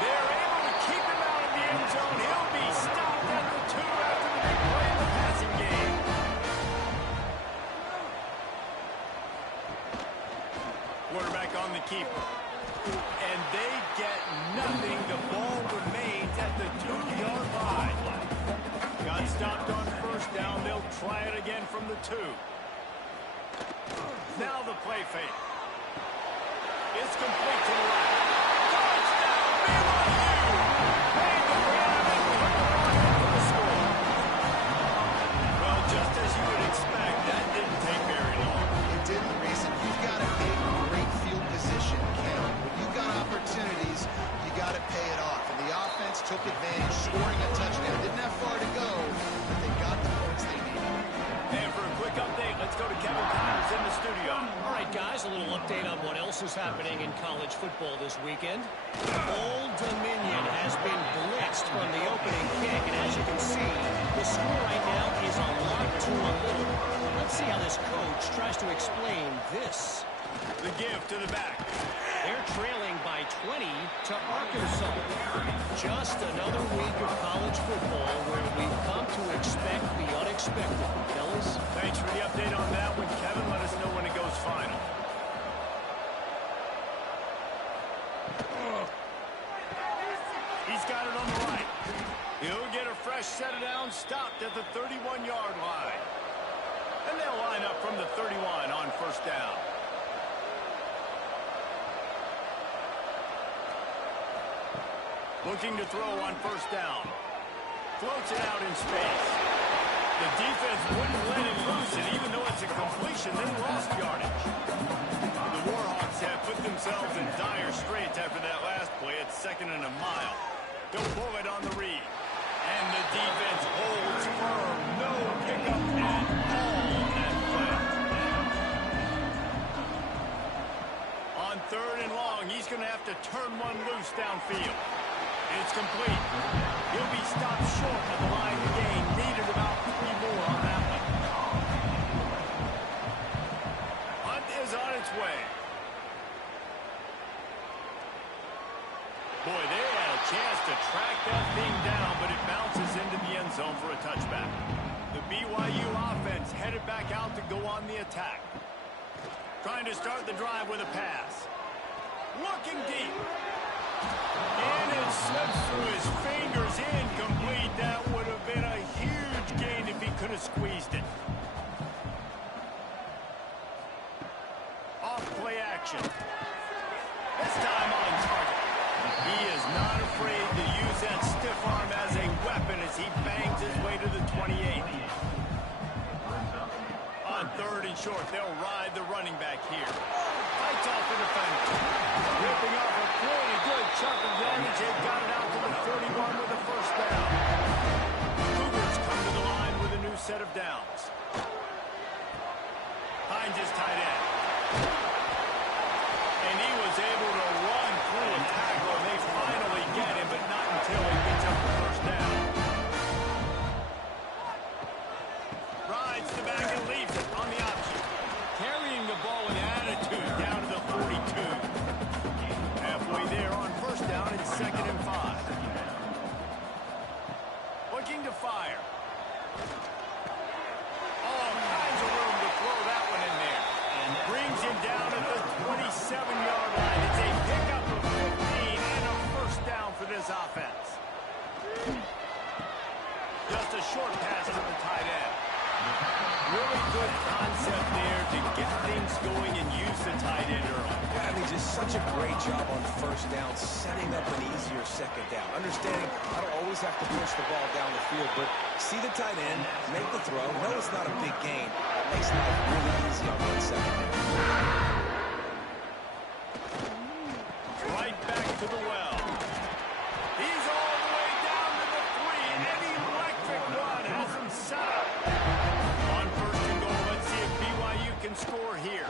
They're able to keep him out of the end zone. He'll be stopped at the 2 after the big play in the passing game. Quarterback on the keeper. And they get nothing. The ball remains at the 2-yard line. Got stopped on first down. They'll try it again from the 2. Now the play fake. It's complete to the right. Touchdown, BYU! Made the grab and put the ball in for the score. Well, just as you would expect, that didn't take very long. It didn't, Reese. You've got to make great field position count. When you've got opportunities, you got to pay it off. And the offense took advantage, scoring a touchdown. Didn't have far to go, but they got the points they needed. And for a quick update, let's go to Kevin Connors in the studio. All right, guys, a little update on what else is happening in college football this weekend. Old Dominion has been blitzed from the opening kick, and as you can see, the score right now is a lot to a little. Let's see how this coach tries to explain this. The give to the back. They're trailing by 20 to Arkansas. Just another week of college football where we've come to expect the unexpected. Fellas? Thanks for the update on that one, Kevin. Let us know when it goes final. He's got it on the right. He'll get a fresh set of downs, stopped at the 31-yard line. And they'll line up from the 31 on first down. Looking to throw on first down. Floats it out in space. The defense wouldn't let him loose it, even though it's a completion. They lost yardage. The Warhawks have put themselves in dire straits after that last play. It's 2nd and a mile. They'll pull it on the read. And the defense holds firm. No pickup at all on that play. On 3rd and long, he's going to have to turn one loose downfield. It's complete. He'll be stopped short of the line of gain. Needed about 3 more on that one. Hunt is on its way. Boy, they had a chance to track that thing down, but it bounces into the end zone for a touchback. The BYU offense headed back out to go on the attack. Trying to start the drive with a pass. Looking deep. And it slips through his fingers, incomplete. That would have been a huge gain if he could have squeezed it. Off play action. This time on target. He is not afraid to use that stiff arm as a weapon as he bangs his way to the 28. On 3rd and short, they'll ride the running back here. Fights off the defender. Ripping off a pretty good chunk of yardage. They've got it out to the 31 with a first down. Cougars come to the line with a new set of downs. Hines is tight end. And he was able to run through a tackle, and they finally get him, but not until he gets up the first down. Rides the back and leaves it on the option. Carrying the ball with attitude down to the 42. Halfway there on first down, it's 2nd and 5. Looking to fire. All kinds of room to throw that one in there. And brings him down at the 27-yard line. It's a pickup of 15 and a first down for this offense. Just a short pass to the tight end. Really good concept there to get things going and use the tight end early. Yeah, I mean, just such a great job on first down, setting up an easier second down. Understanding I don't always have to push the ball down the field, but see the tight end, make the throw. No, it's not a big gain. That makes life really easy on that second down. Right back to the well. He's all the way down to the 3. An electric run has him set up. On 1st and goal, let's see if BYU can score here.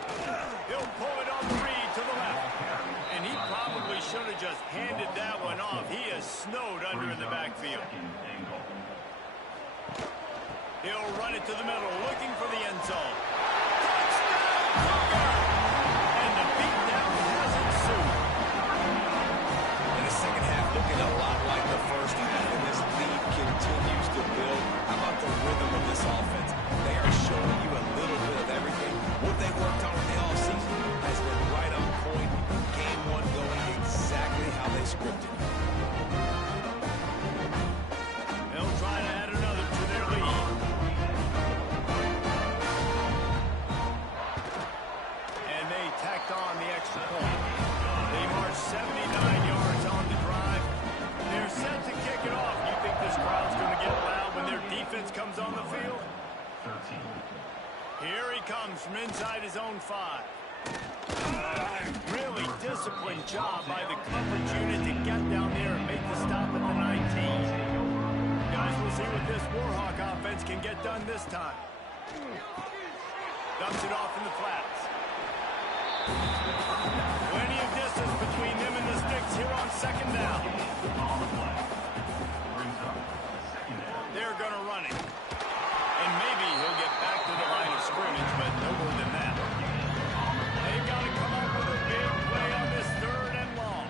He'll pull it on the He'll run it to the middle, looking for the end zone. Touchdown, Cougar! And the beatdown has ensued. In the second half, looking a lot like the first half, and this lead continues to build. How about the rhythm of this offense? They are showing you a little bit of everything. What they worked on in the offseason has been right on point. Game one going exactly how they scripted. They'll try to add another to their lead. And they tacked on the extra point. They march 79 yards on the drive. They're set to kick it off. You think this crowd's going to get loud when their defense comes on the field? 13. Here he comes from inside his own 5. Really disciplined job by the coverage unit to get down there and make the stop at the 19. Guys, we'll see what this Warhawk offense can get done this time. Dumps it off in the flats. Plenty of distance between them and the sticks here on second down. On the play. Brings up second down. They're going to run it. And maybe he'll get back to the line of scrimmage, but no more than that. They've got to come up with a big play on this 3rd and long.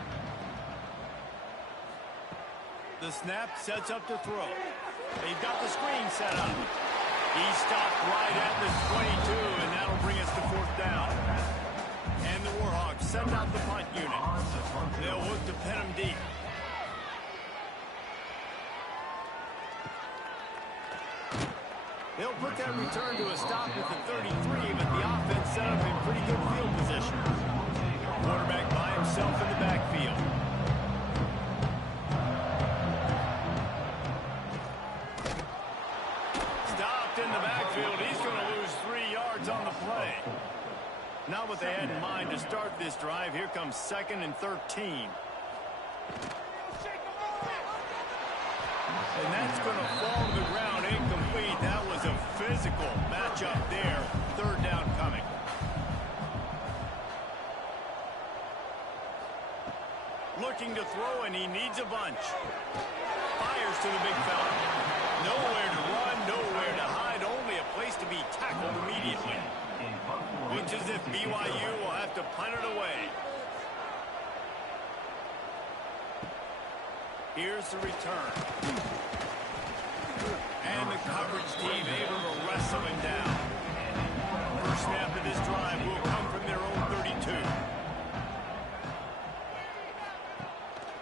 The snap sets up to throw. They've got the screen set up. He stopped right at the 22, and that'll bring us to 4th down. And the Warhawks send out the punt unit. They'll look to pin him deep. They'll put that return to a stop at the 33, but the offense set up in pretty good field position. Quarterback by himself in the backfield. Stopped in the backfield. He's going to lose 3 yards on the play. Not what they had in mind to start this drive. Here comes 2nd and 13. And that's going to fall to the ground incomplete. That was a physical matchup there. 3rd down coming. Looking to throw, and he needs a bunch. Fires to the big fella. Nowhere to run, nowhere to hide, only a place to be tackled immediately. Looks as if BYU will have to punt it away. Here's the return. And the coverage team able to wrestle him down. First snap of this drive will come from their own 32.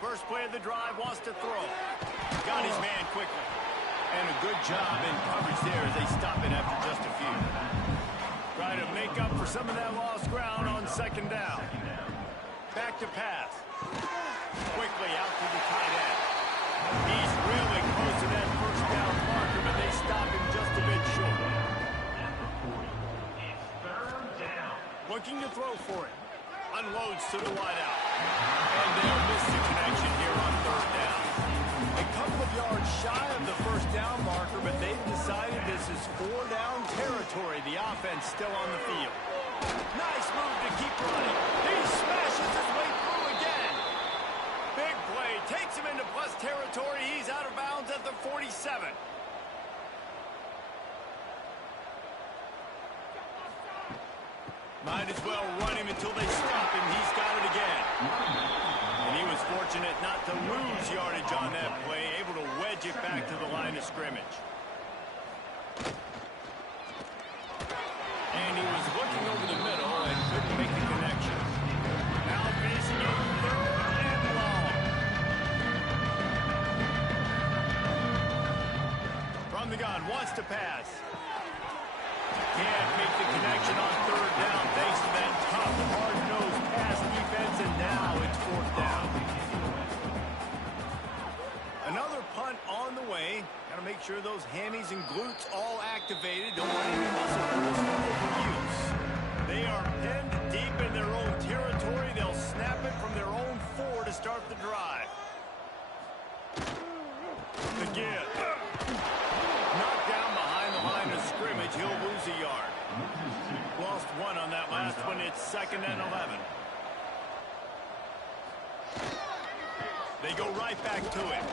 First play of the drive, wants to throw. Got his man quickly. And a good job in coverage there as they stop it after just a few. Try to make up for some of that lost ground on 2nd down. Back to pass. Quickly out to the tight end. He's really close to that 1st down marker, but they stop him just a bit short. At the 40. It's 3rd down. Looking to throw for it. Unloads to the wideout. And they'll miss the connection here on 3rd down. A couple of yards shy of the 1st down marker, but they've decided this is 4-down territory. The offense still on the field. Nice move to keep running. He smashes his way through again. Big play. Takes him into plus territory. He's out of bounds at the 47. Might as well run him until they stop him. He's got it again. And he was fortunate not to lose yardage on that play, able to wedge it back to the line of scrimmage. And he was looking over the middle and couldn't make the connection. Now facing it 3rd and long. From the gun, wants to pass. Can't make the connection on 3rd down thanks to that tough, hard-nosed pass defense, and now it's 4th down. Another punt on the way. Got to make sure those hammies and glutes all activated. Don't want any muscle pulls for overuse. They are pinned deep in their own territory. They'll snap it from their own 4 to start the drive. Again. Knocked down behind the line of scrimmage. He'll lose a yard. Lost 1 on that last one. It's 2nd and 11. They go right back to it.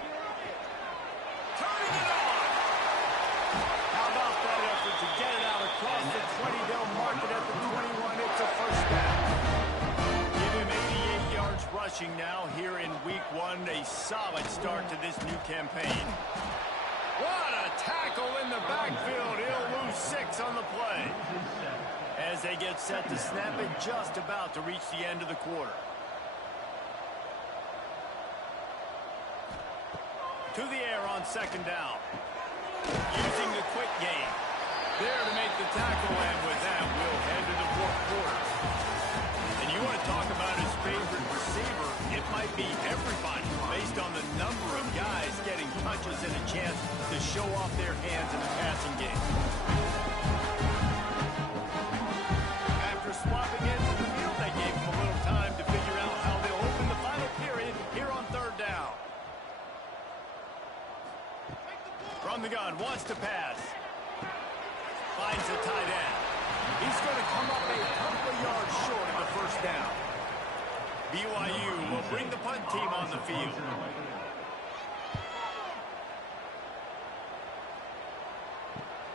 Turning it on. How about rushing now here in week 1. A solid start to this new campaign. What a tackle in the backfield. He'll lose 6 on the play. As they get set to snap it, just about to reach the end of the quarter. To the air on 2nd down. Using the quick game. There to make the tackle, and with that, we'll head to the 4th quarter. And you want to talk about his favorite receiver, it might be everybody, based on the number of guys getting touches and a chance to show off their hands in the passing game. After swapping into the field, they gave him a little time to figure out how they'll open the final period here on 3rd down. From the gun, wants to pass. Finds the tight end. He's going to come up a couple of yards short of the 1st down. BYU will bring the punt team on the field.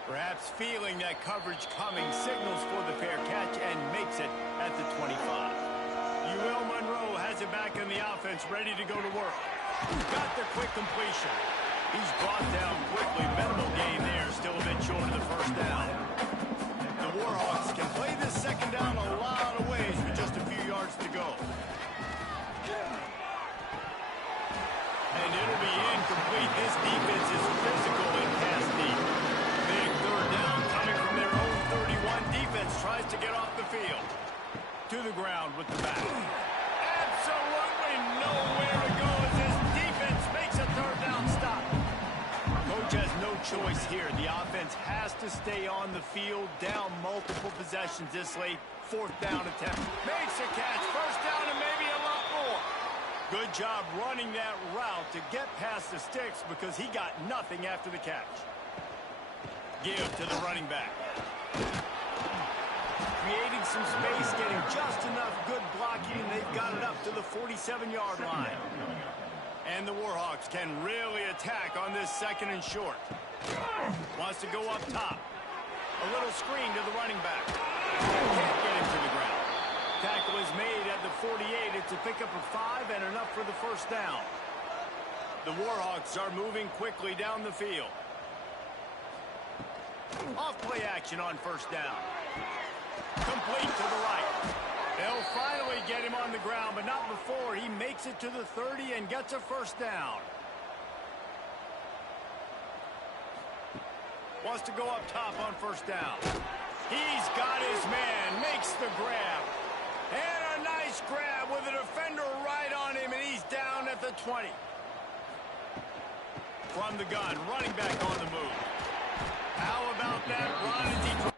Perhaps feeling that coverage coming, signals for the fair catch and makes it at the 25. UL Monroe has it back in the offense, ready to go to work. Got the quick completion. He's brought down quickly. Minimal gain there, still a bit short of the 1st down. The Warhawks can play this 2nd down a lot of ways with just a few yards to go. And it'll be incomplete. This defense is physical and pass deep. Big 3rd down coming from their own 31. Defense tries to get off the field. To the ground with the back. Absolutely nowhere to go as this defense makes a 3rd down stop. Coach has no choice here. The offense has to stay on the field, down multiple possessions this late. 4th down attempt. Makes a catch. 1st down and maybe a lot more. Good job running that route to get past the sticks because he got nothing after the catch. Give to the running back. Creating some space, getting just enough good blocking. They've got it up to the 47-yard line. And the Warhawks can really attack on this 2nd and short. Wants to go up top. A little screen to the running back. Can't get him to the ground. Tackle is made at the 48. It's a pickup of 5 and enough for the 1st down. The Warhawks are moving quickly down the field. Off play action on 1st down. Complete to the right. They'll finally get him on the ground, but not before he makes it to the 30 and gets a 1st down. Wants to go up top on 1st down. He's got his man, makes the grab. And a nice grab with a defender right on him, and he's down at the 20. From the gun, running back on the move. How about that run as he...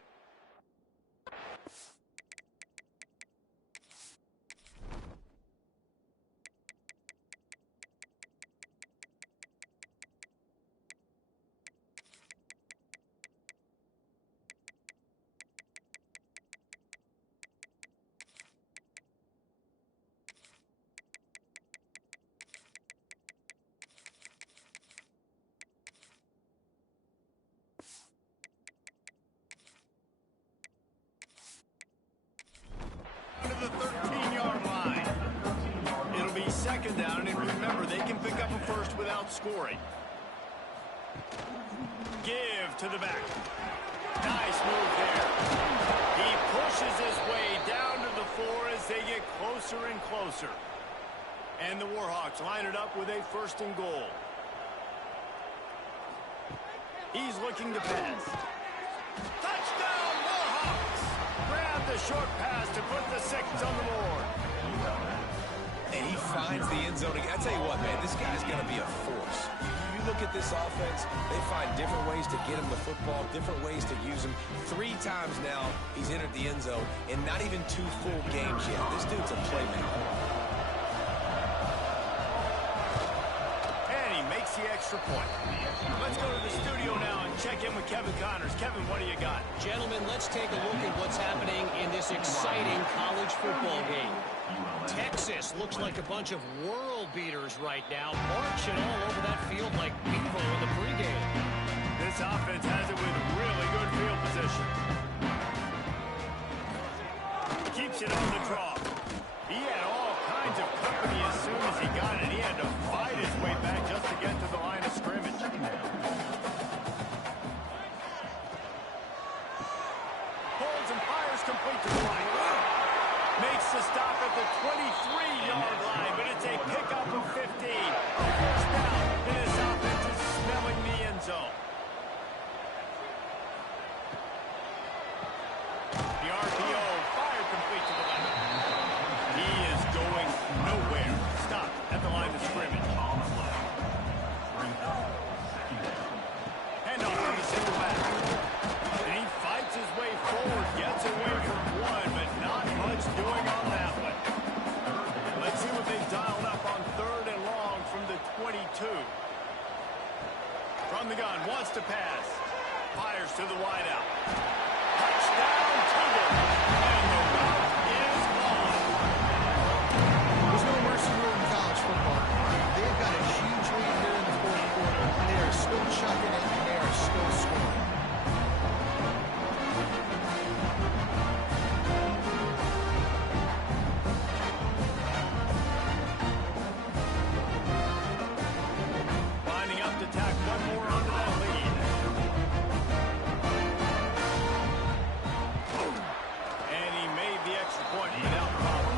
to the 13-yard line. It'll be 2nd down, and remember, they can pick up a 1st without scoring. Give to the back. Nice move there. He pushes his way down to the 4 as they get closer and closer. And the Warhawks line it up with a 1st and goal. He's looking to pass. Touchdown, Warhawks! Grab the short pass to put the 6 on the board. And he finds the end zone. I tell you what, man, this guy's going to be a force. You look at this offense, they find different ways to get him the football, different ways to use him. 3 times now he's entered the end zone, and not even 2 full games yet. This dude's a playmaker. And he makes the extra point. Let's go to the studio now and check in with Kevin Connors. Kevin, what do you got? Gentlemen, let's take a look at what's happening in this exciting college football game. Texas looks like a bunch of world beaters right now, marching all over that field like beaver in the pregame. This offense has it with really good field position. Keeps it on the draw. He had all kinds of company as run, wants to pass. Fires to the wideout. Touchdown, Cougars. And the route is on. There's no mercy rule in college football. They've got a huge lead here in the fourth quarter. They are still chucking it, and they are still scoring. Lining up to tack one more onto that lead. And he made the extra point without problem.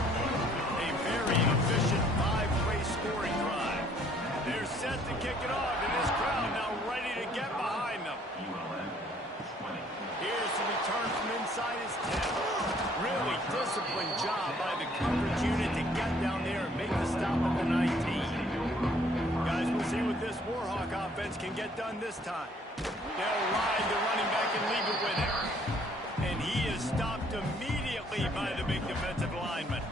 A very efficient five-play scoring drive. They're set to kick it off, and this crowd now ready to get behind them. Here's the return from inside his 10. Really disciplined job by the coverage unit to get down there and make the stop at the 19. Guys, we'll see what this Warhawk offense can get done this time. They'll ride the running back and leave it with him. And he is stopped immediately by the big defensive lineman.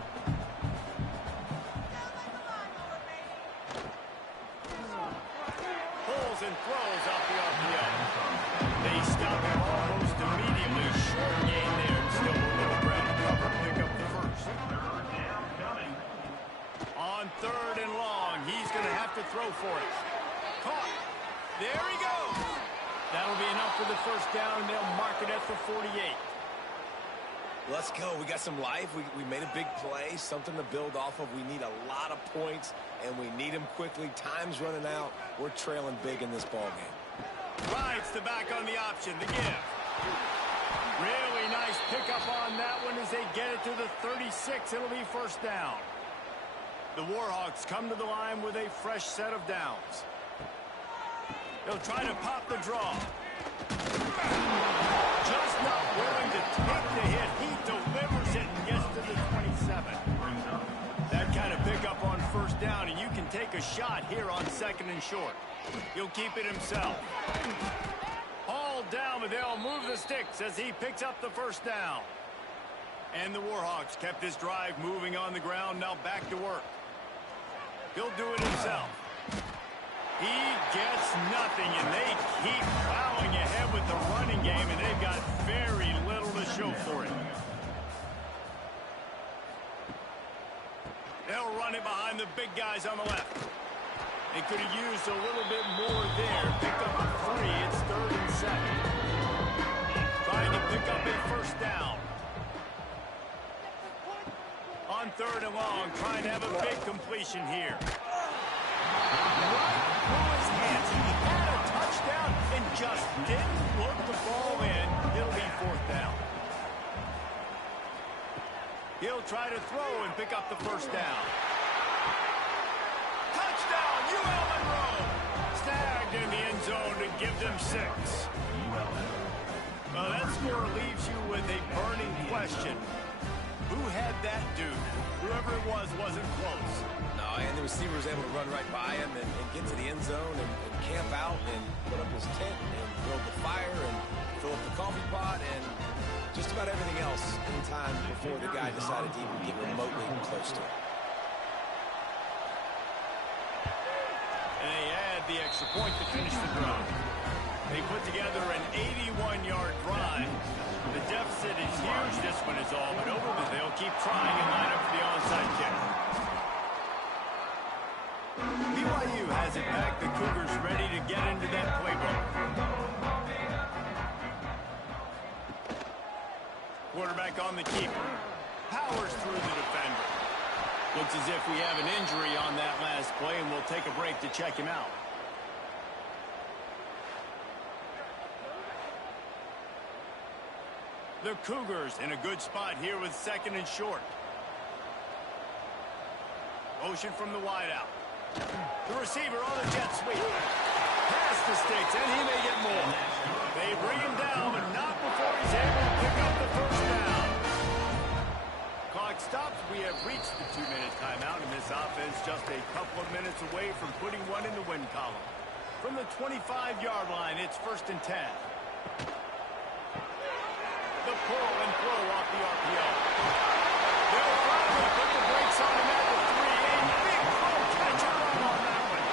Pulls and throws off the RPO. They stop him almost immediately. Short gain there and still a little ground cover to pick up the first. On third and long, he's going to have to throw for it. Caught. There he goes. That'll be enough for the first down, and they'll mark it at the 48. Let's go. We got some life. We made a big play, something to build off of. We need a lot of points, and we need them quickly. Time's running out. We're trailing big in this ball game. Rides the back on the option, the give. Really nice pickup on that one as they get it to the 36. It'll be first down. The Warhawks come to the line with a fresh set of downs. They'll try to pop the draw. Just not willing to take the hit. He delivers it and gets to the 27. That kind of pickup on first down, and you can take a shot here on second and short. He'll keep it himself. Hauled down, but they'll move the sticks as he picks up the first down. And the Warhawks kept this drive moving on the ground, now back to work. He'll do it himself. He gets nothing, and they keep plowing ahead with the running game, and they've got very little to show for it. They'll run it behind the big guys on the left. They could have used a little bit more there. Picked up a 3. It's third and 7. Trying to pick up a first down. On third and long, trying to have a big completion here. Right through his hands. He had a touchdown and just didn't look the ball in. It'll be fourth down. He'll try to throw and pick up the first down. Touchdown, UL Monroe. Snagged in the end zone to give them 6. Well, that score leaves you with a burning question. Who had that dude? Whoever it was wasn't close. No, and the receiver was able to run right by him and get to the end zone and camp out and put up his tent and build the fire and fill up the coffee pot and just about everything else in time before the guy decided to even get remotely close to it. And they add the extra point to finish the drive. They put together an 81-yard drive. The deficit is huge. This one is all but over, but they'll keep trying and line up for the onside kick. BYU has it back. The Cougars ready to get into that playbook. Quarterback on the keeper. Powers through the defender. Looks as if we have an injury on that last play, and we'll take a break to check him out. The Cougars in a good spot here with second and short. Motion from the wideout. The receiver on the jet sweep. Past the sticks, and he may get more. They bring him down, but not before he's able to pick up the first down. Clock stops. We have reached the 2-minute timeout, and this offense just a couple of minutes away from putting one in the win column. From the 25-yard line, it's first and 10. The pull and throw off the RPO. They'll finally put the brakes on him at the 3. A big throw, catch and run on that one.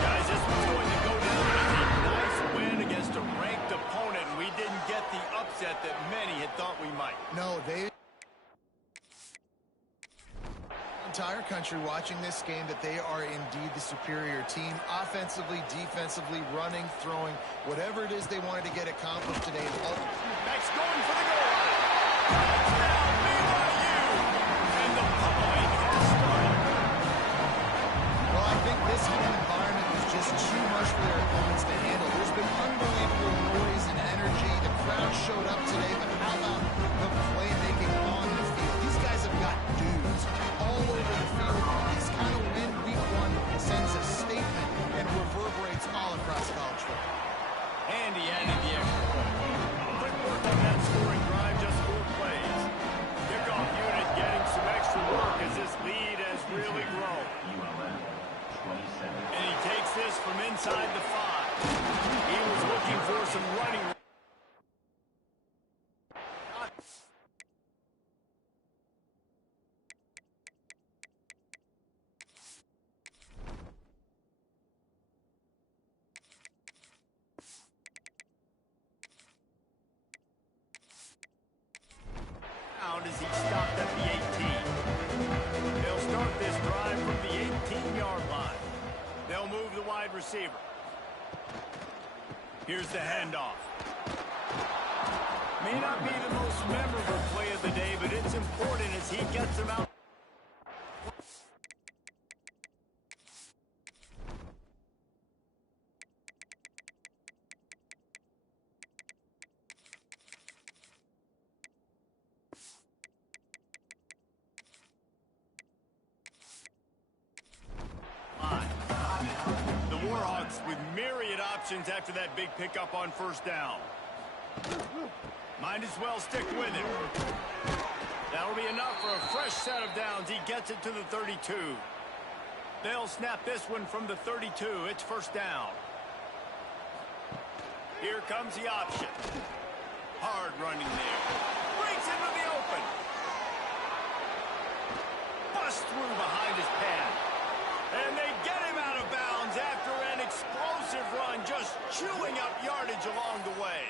Guys, this one's going to go down as a nice entire country watching this game that they are indeed the superior team, offensively, defensively, running, throwing, whatever it is they wanted to get accomplished today. Max going for the goal line. Touchdown, BYU! And the pummeling has started. Well, I think this home environment was just too much for their opponents to handle. There's been unbelievable noise and energy. The crowd showed up today, but how about the playmaking on the field? These guys have got dudes all over the field. This kind of win week one sends a statement and reverberates all across college football. And he added the extra point. Quick work on that scoring drive, just 4 plays. Kickoff unit getting some extra work as this lead has really grown. And he takes this from inside the 5. He was looking for some running. As he stopped at the 18. They'll start this drive from the 18-yard line. They'll move the wide receiver. Here's the handoff. May not be the most memorable play of the day, but it's important as he gets them out. With myriad options after that big pickup on first down. Might as well stick with it. That'll be enough for a fresh set of downs. He gets it to the 32. They'll snap this one from the 32. It's first down. Here comes the option. Hard running there. Breaks into the open. Bust through behind his pad. And they get him out of bounds after an explosive run, just chewing up yardage along the way.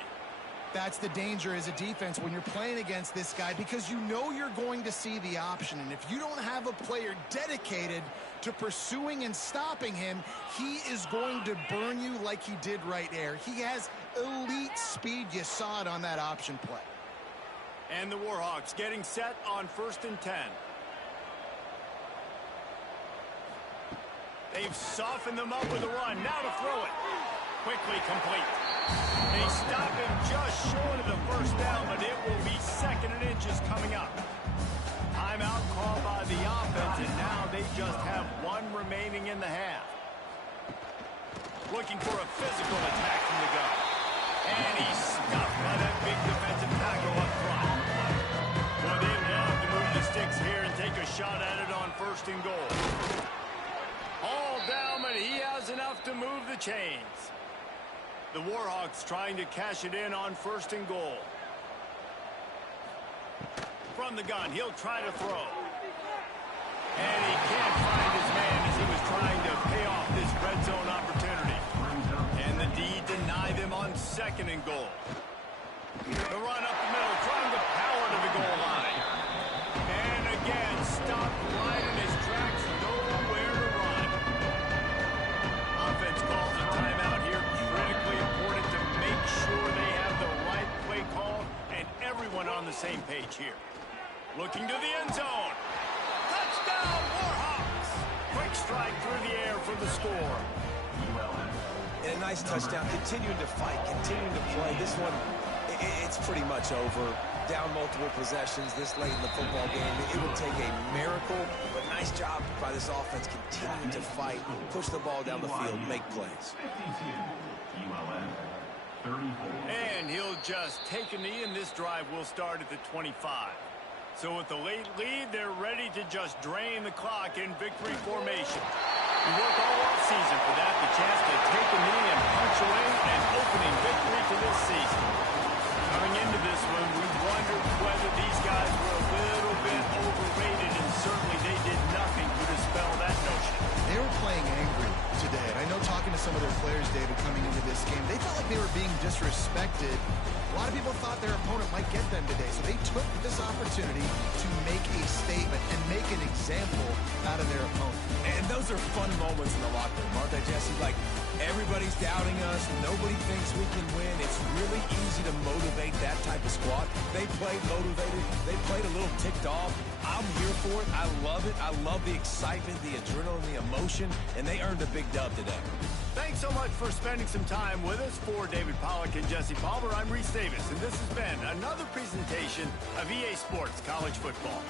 That's the danger as a defense when you're playing against this guy, because you know you're going to see the option. And if you don't have a player dedicated to pursuing and stopping him, he is going to burn you like he did right there. He has elite speed. You saw it on that option play. And the Warhawks getting set on 1st and 10. They've softened them up with a run. Now to throw it. Quickly complete. They stop him just short of the first down, but it will be 2nd and inches coming up. Timeout called by the offense, and now they just have 1 remaining in the half. Looking for a physical attack from the gun. And he's stuffed by that big defensive tackle up front. Well, they'd love to move the sticks here and take a shot at it on 1st and goal. All down, but he has enough to move the chains. The Warhawks trying to cash it in on 1st and goal. From the gun, he'll try to throw. And he can't find his man as he was trying to pay off this red zone opportunity. And the D deny them on 2nd and goal. The run up the middle, trying to power to the goal line. And again, stopped right in his tracks, nowhere to run. Offense calls a timeout here. Critically important to make sure they have the right play call and everyone on the same page here. Looking to the end zone. Touchdown, Warhawks! Quick strike through the air for the score. And a nice touchdown, continuing to fight, continuing to play. This one, it's pretty much over. Down multiple possessions this late in the football game. It would take a miracle, but nice job by this offense continuing to fight, push the ball down the field, make plays. And he'll just take a knee, and this drive will start at the 25. So with the late lead, they're ready to just drain the clock in victory formation. We work all offseason for that, the chance to take a knee and punctuate an opening victory to this season. Coming into this one, we wondered whether these guys were a little bit overrated, and certainly they did nothing to dispel that notion. They were playing angry today. And I know talking to some of their players, David, coming into this game, they felt like like they were being disrespected. A lot of people thought their opponent might get them today, so they took this opportunity to make a statement and make an example out of their opponent. And those are fun moments in the locker room, aren't they, Jesse? Like, everybody's doubting us. Nobody thinks we can win. It's really easy to motivate that type of squad. They played motivated. They played a little ticked off. I'm here for it. I love it. I love the excitement, the adrenaline, the emotion, and they earned a big dub today. Thanks so much for spending some time with us. For David Pollack and Jesse Palmer, I'm Reese Davis, and this has been another presentation of EA Sports College Football.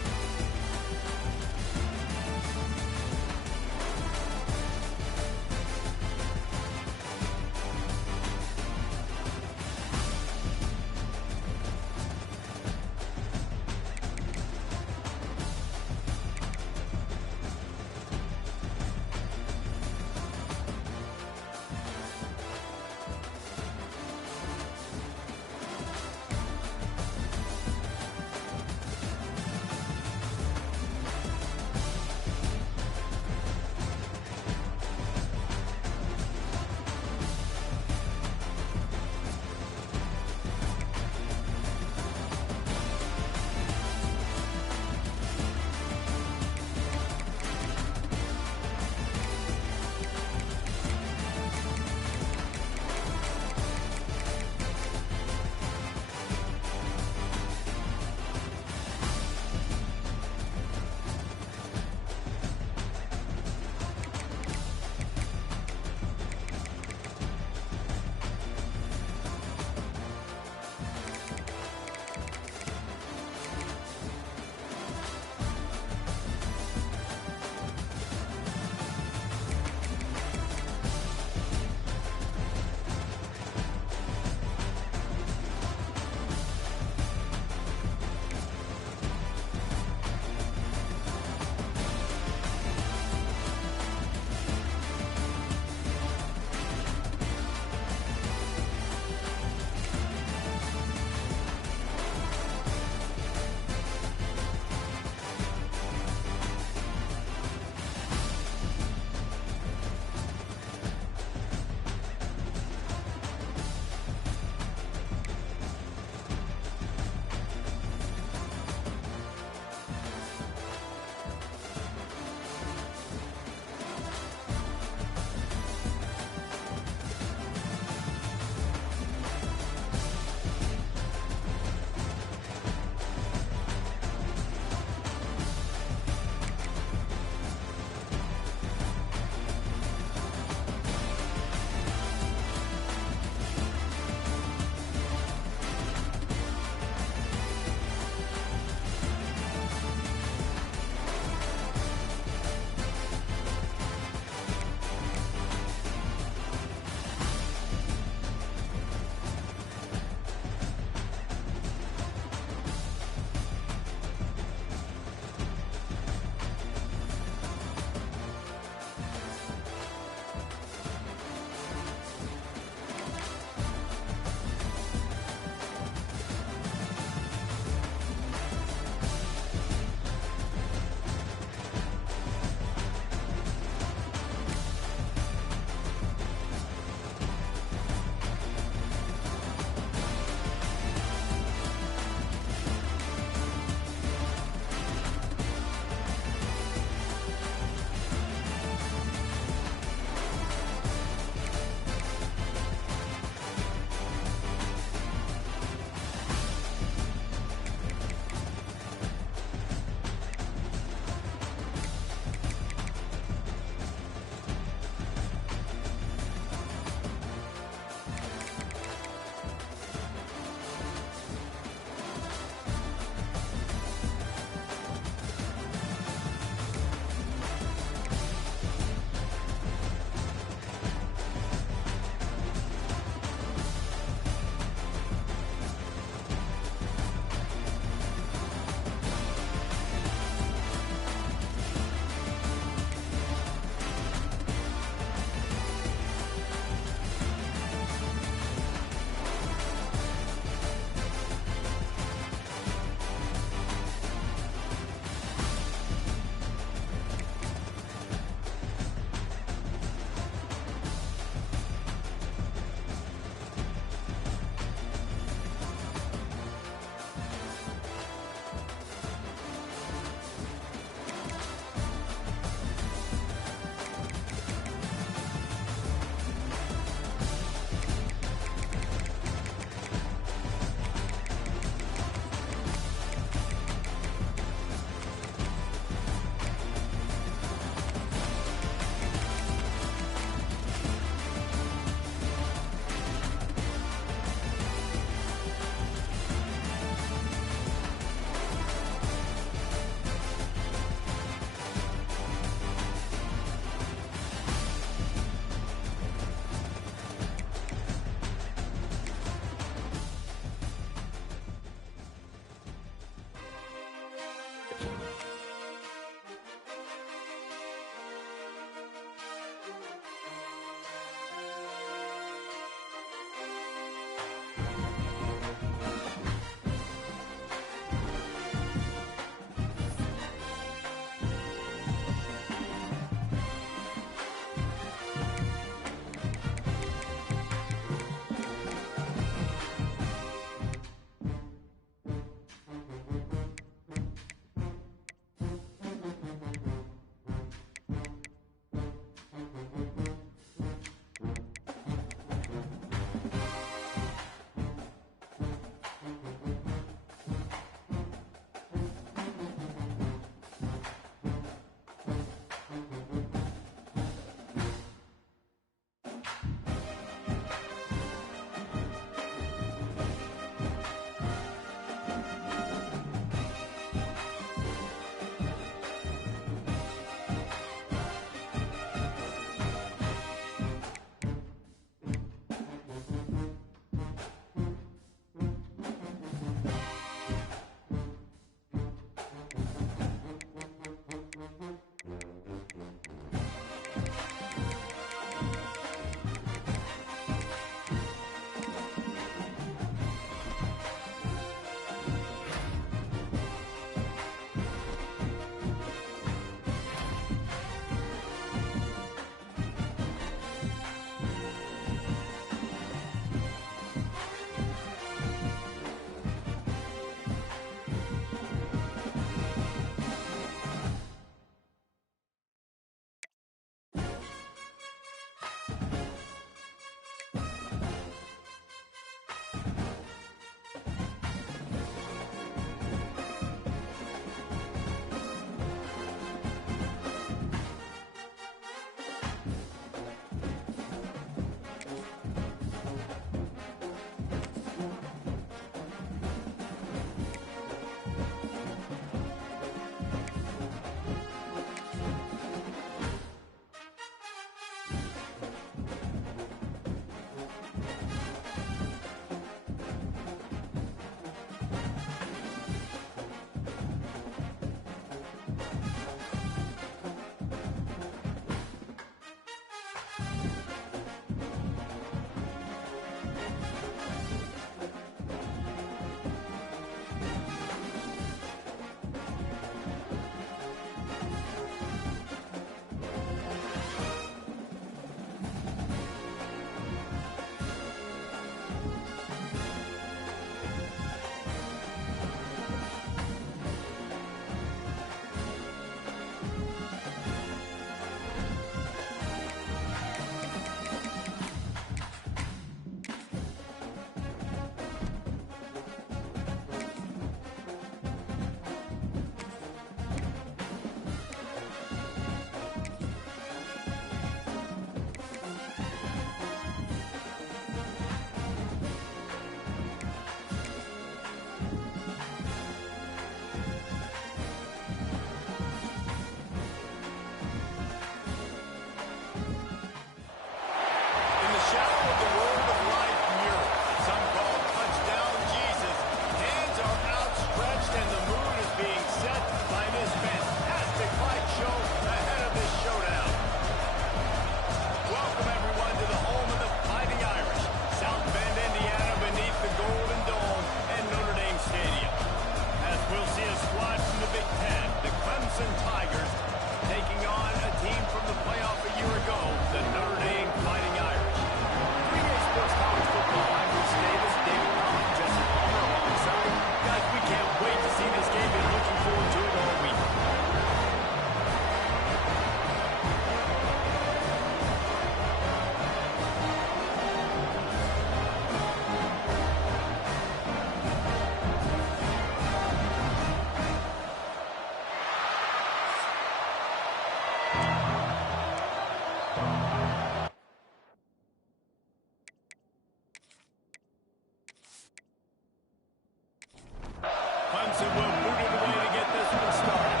Clemson will boot it away to get this one started.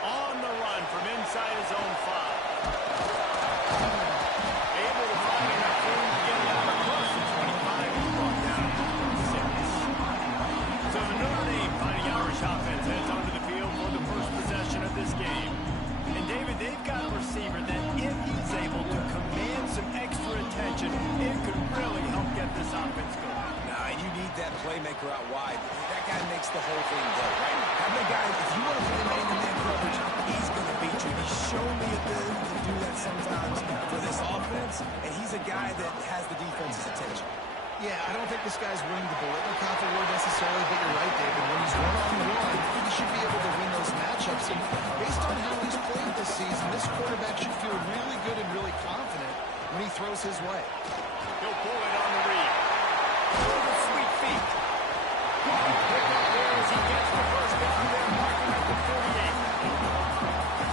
On the run from inside his own 5. Able to find enough room to get it out across the 25. He's brought down at 6. So the Notre Dame Fighting Irish offense heads onto the field for the first possession of this game. And David, they've got a receiver that if he's able to command some extra attention, it could really help get this offense going. Nah, you need that playmaker out wide. That guy makes the whole thing go, right? Having a guy, if you want to play man-to-man coverage, he's going to beat you. He's shown the ability to do that sometimes for this offense, and he's a guy that has the defense's attention. Yeah, I don't think this guy's winning the Bolitnikoff award necessarily, but you're right, David. When he's one-on-one, he should be able to win those matchups. And based on how he's played this season, this quarterback should feel really good and really confident when he throws his way. He'll pull it on the read. Throw the sweet feet. Pick up there as he gets the first down there, marking at the 38.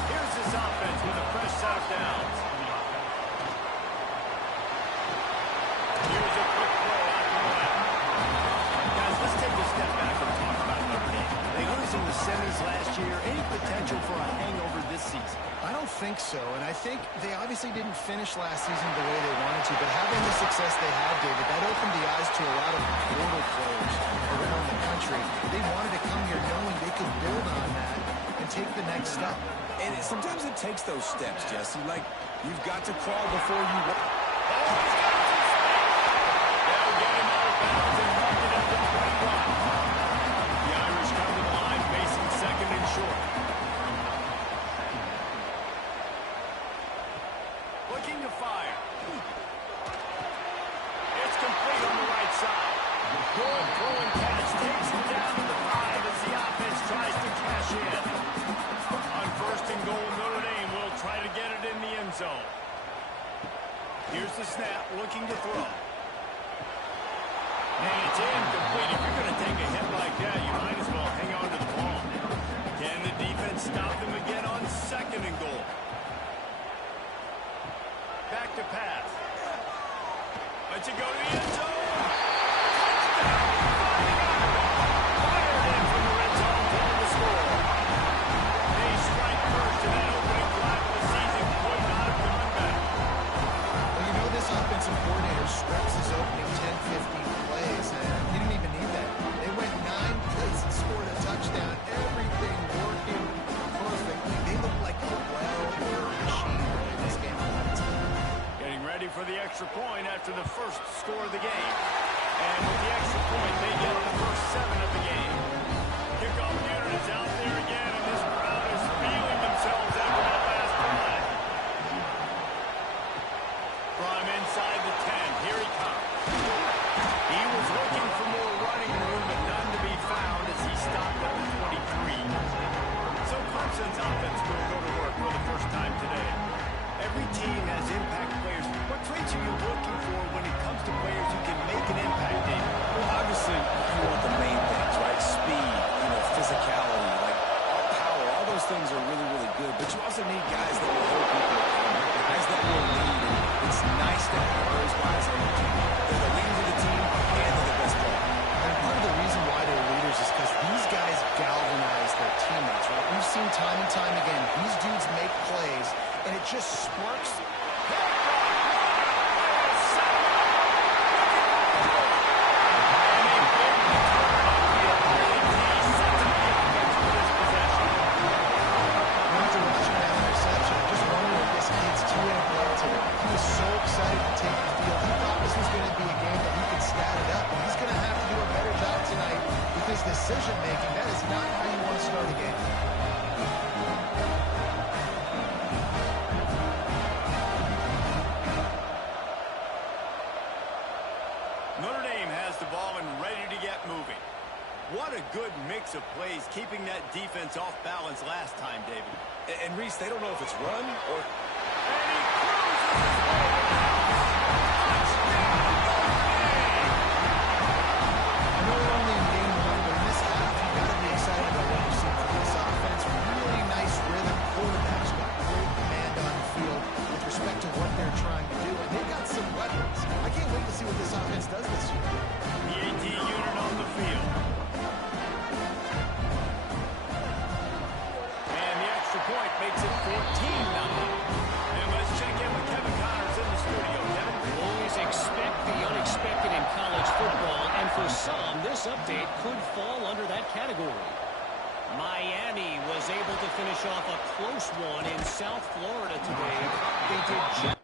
Here's this offense with a fresh set of downs. Here's a quick throw out to the left. Guys, let's take a step back and talk about Notre Dame. They lose in the semis last year. Any potential for a hangover this season? I don't think so, and I think they obviously didn't finish last season the way they wanted to, but having the success they had, David, that opened the eyes to a lot of portal players around the country. They wanted to come here knowing they could build on that and take the next step. And sometimes it takes those steps, Jesse. Like, you've got to crawl before you walk. Oh, he's got some space. They'll get him out of bounds and mark it at the 21. The Irish come to the line facing second and short. Looking to fire. It's complete on the right side. Good throwing catch takes him down to the 5 as the offense tries to cash in. On first and goal, Notre Dame will try to get it in the end zone. Here's the snap, looking to throw. And it's incomplete. If you're going to take a hit like that, you might as well hang on to the ball. Can the defense stop them again on second and goal? Back to pass. Let's it go to the end zone. Touchdown! Fired in from the red zone for the score. They strike first in that opening drive of the season. Could not have gone back. Well, you know this offensive coordinator stretched his opening 10-15 plays, and he didn't even need that. They went 9 plays and scored a touchdown. Everything working perfect. extra point after the first score of the game. And with the extra point, they get the first 7 of the game. Kickoff unit is out there again, and this crowd is feeling themselves after that last drive. From inside the 10, here he comes. He was looking for more running room, but none to be found as he stopped at the 23. So Clemson's offense will go to work for the first time today. Every team has impact players. What traits are you looking for when it comes to players who can make an impact, David? Well, obviously, you want the main things, right? Speed, physicality, like power. All those things are really, really good. But you also need guys that will hold people accountable, guys that will lead. And it's nice to have those guys on your team. They're the leaders of the team, and they're the best player. And part of the reason why they're leaders is because these guys galvanize their teammates, right? We've seen time and time again, these dudes make plays, and it just sparks. Decision-making, that is not how you want to start a game. Notre Dame has the ball and ready to get moving. What a good mix of plays, keeping that defense off balance last time, David. And Reese, they don't know if it's run or... And he cruises his way down. Touchdown, Notre Dame! I know we're only in game 1, but in this half, you've got to be excited about what you've seen from this offense. Really nice rhythm. Quarterback's got great command on the field with respect to what they're trying to do. And they've got some weapons. I can't wait to see what this offense does this year. The AT unit on the field. And the extra point makes it 14-0. And let's check in with Kevin Connors in the studio. Kevin? Always expect the unexpected in college football, and for some, this update could fall under that category. Miami was able to finish off a close one in South Florida today. They did just...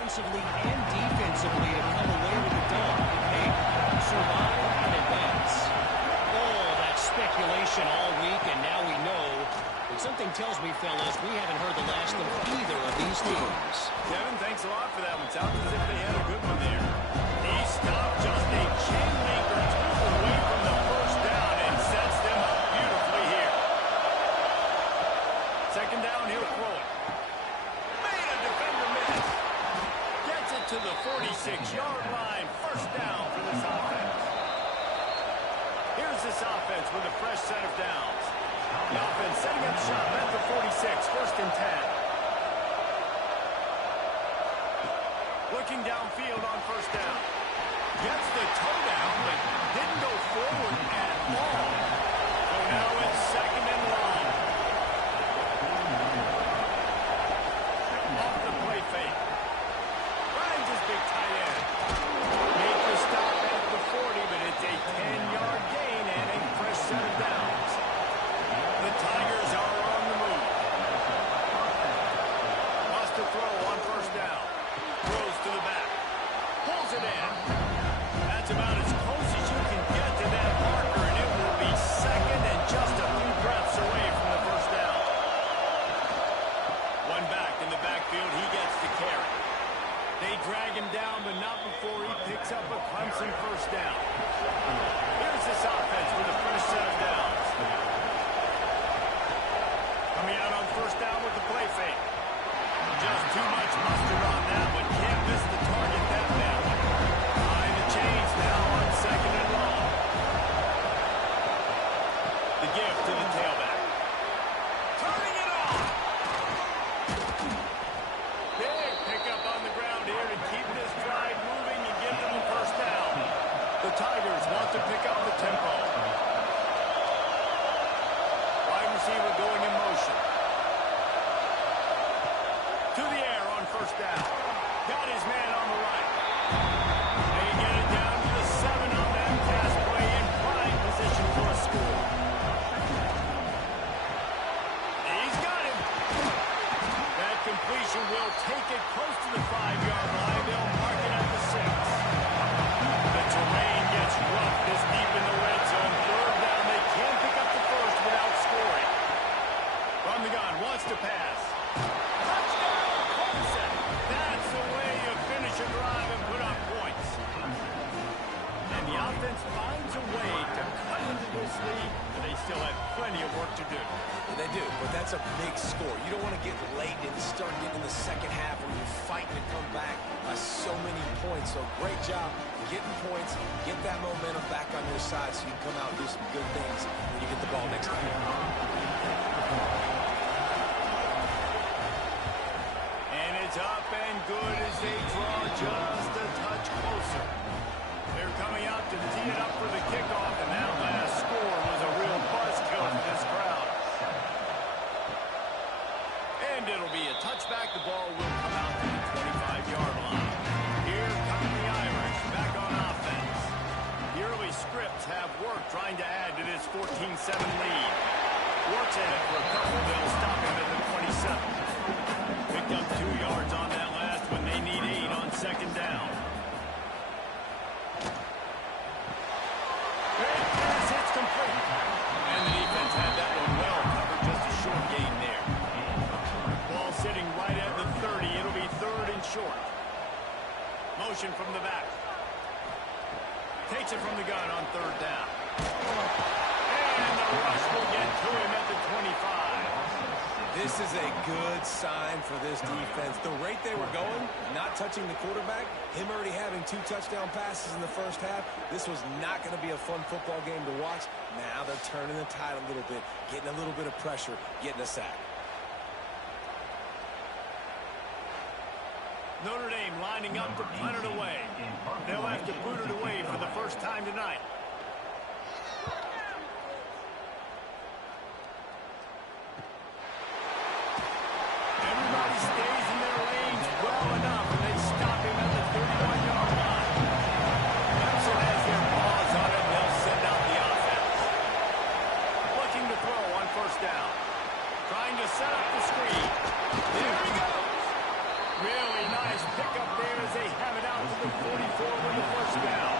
offensively and defensively to come away with the dub. Hey, survive and advance. All that speculation all week, and now we know. But something tells me, fellas, we haven't heard the last of either of these teams. Kevin, thanks a lot for that one. Sounds as if they had a good one there. He stopped just a chain link or two away from the first down and sets them up beautifully here. Second down, he'll throw it. Made a defender miss. Gets it to the 46-yard line. First down for this offense. Here's this offense with a fresh set of downs. The offense setting up shop at the 46, first and 10. Looking downfield on first down. Gets the toe down, but didn't go forward at all. So now it's second and long. Off the play fake. Finds his big tight end. Make the stop at the 40, but it's a 10-yard gain and a fresh set of downs. The Tigers are on the move. Wants to throw on first down. Throws to the back. Pulls it in. That's about as close as you can get to that marker, and it will be second and just a few breaths away from the first down. One back in the backfield. He gets the carry. They drag him down, but not before he picks up a Clemson first down. Here's this offense with a fresh set of downs. Coming out on first down with the play fake. Just too much mustard on that one. Can't miss the target that badly. Behind the chains now on second and long. The give to the tailback. Turning it on. Big pickup on the ground here to formation will take it close to the 5-yard line. They'll mark it at the 6. The terrain gets rough this deep in the red zone. Third down, they can't pick up the first without scoring. From the gun, wants to pass. Touchdown, Clemson. That's the way you finish a drive and put up points. And the offense finds a way to cut into this lead, but they still have plenty of work to do. They do, but that's a big score. You don't want to get late and start getting in the second half when you're fighting to come back by so many points. So great job getting points, get that momentum back on your side so you can come out and do some good things when you get the ball next time. And it's up and good as they draw just a touch closer. They're coming out to tee it up for the kickoff, and that last score was a real buzzkill for this crowd. And it'll be a touchback. The ball will come out to the 25-yard line. Here come the Irish back on offense. The early scripts have worked trying to add to this 14-7 lead. Works at it for a couple. They'll stop him at the 27. Picked up 2 yards on that last one. They need 8 on second down. Great pass, it's complete. And the defense had that one well covered. Just a short gain there. Ball sitting right at the 30. It'll be third and short. Motion from the back. Takes it from the gun on third down. And the rush will get to him at the 25. This is a good sign for this defense. The rate they were going, not touching the quarterback, him already having 2 touchdown passes in the first half, this was not going to be a fun football game to watch. Now they're turning the tide a little bit, getting a little bit of pressure, getting a sack. Notre Dame lining up to punt it away. They'll have to boot it away for the first time tonight. Everybody stays in their lanes well enough, and they stop him at the 31-yard line. Clemson has their paws on it. They'll send out the offense. Looking to throw on first down. Trying to set up the screen. There he goes. Really nice pickup there as they have it out to the 44 with the first down.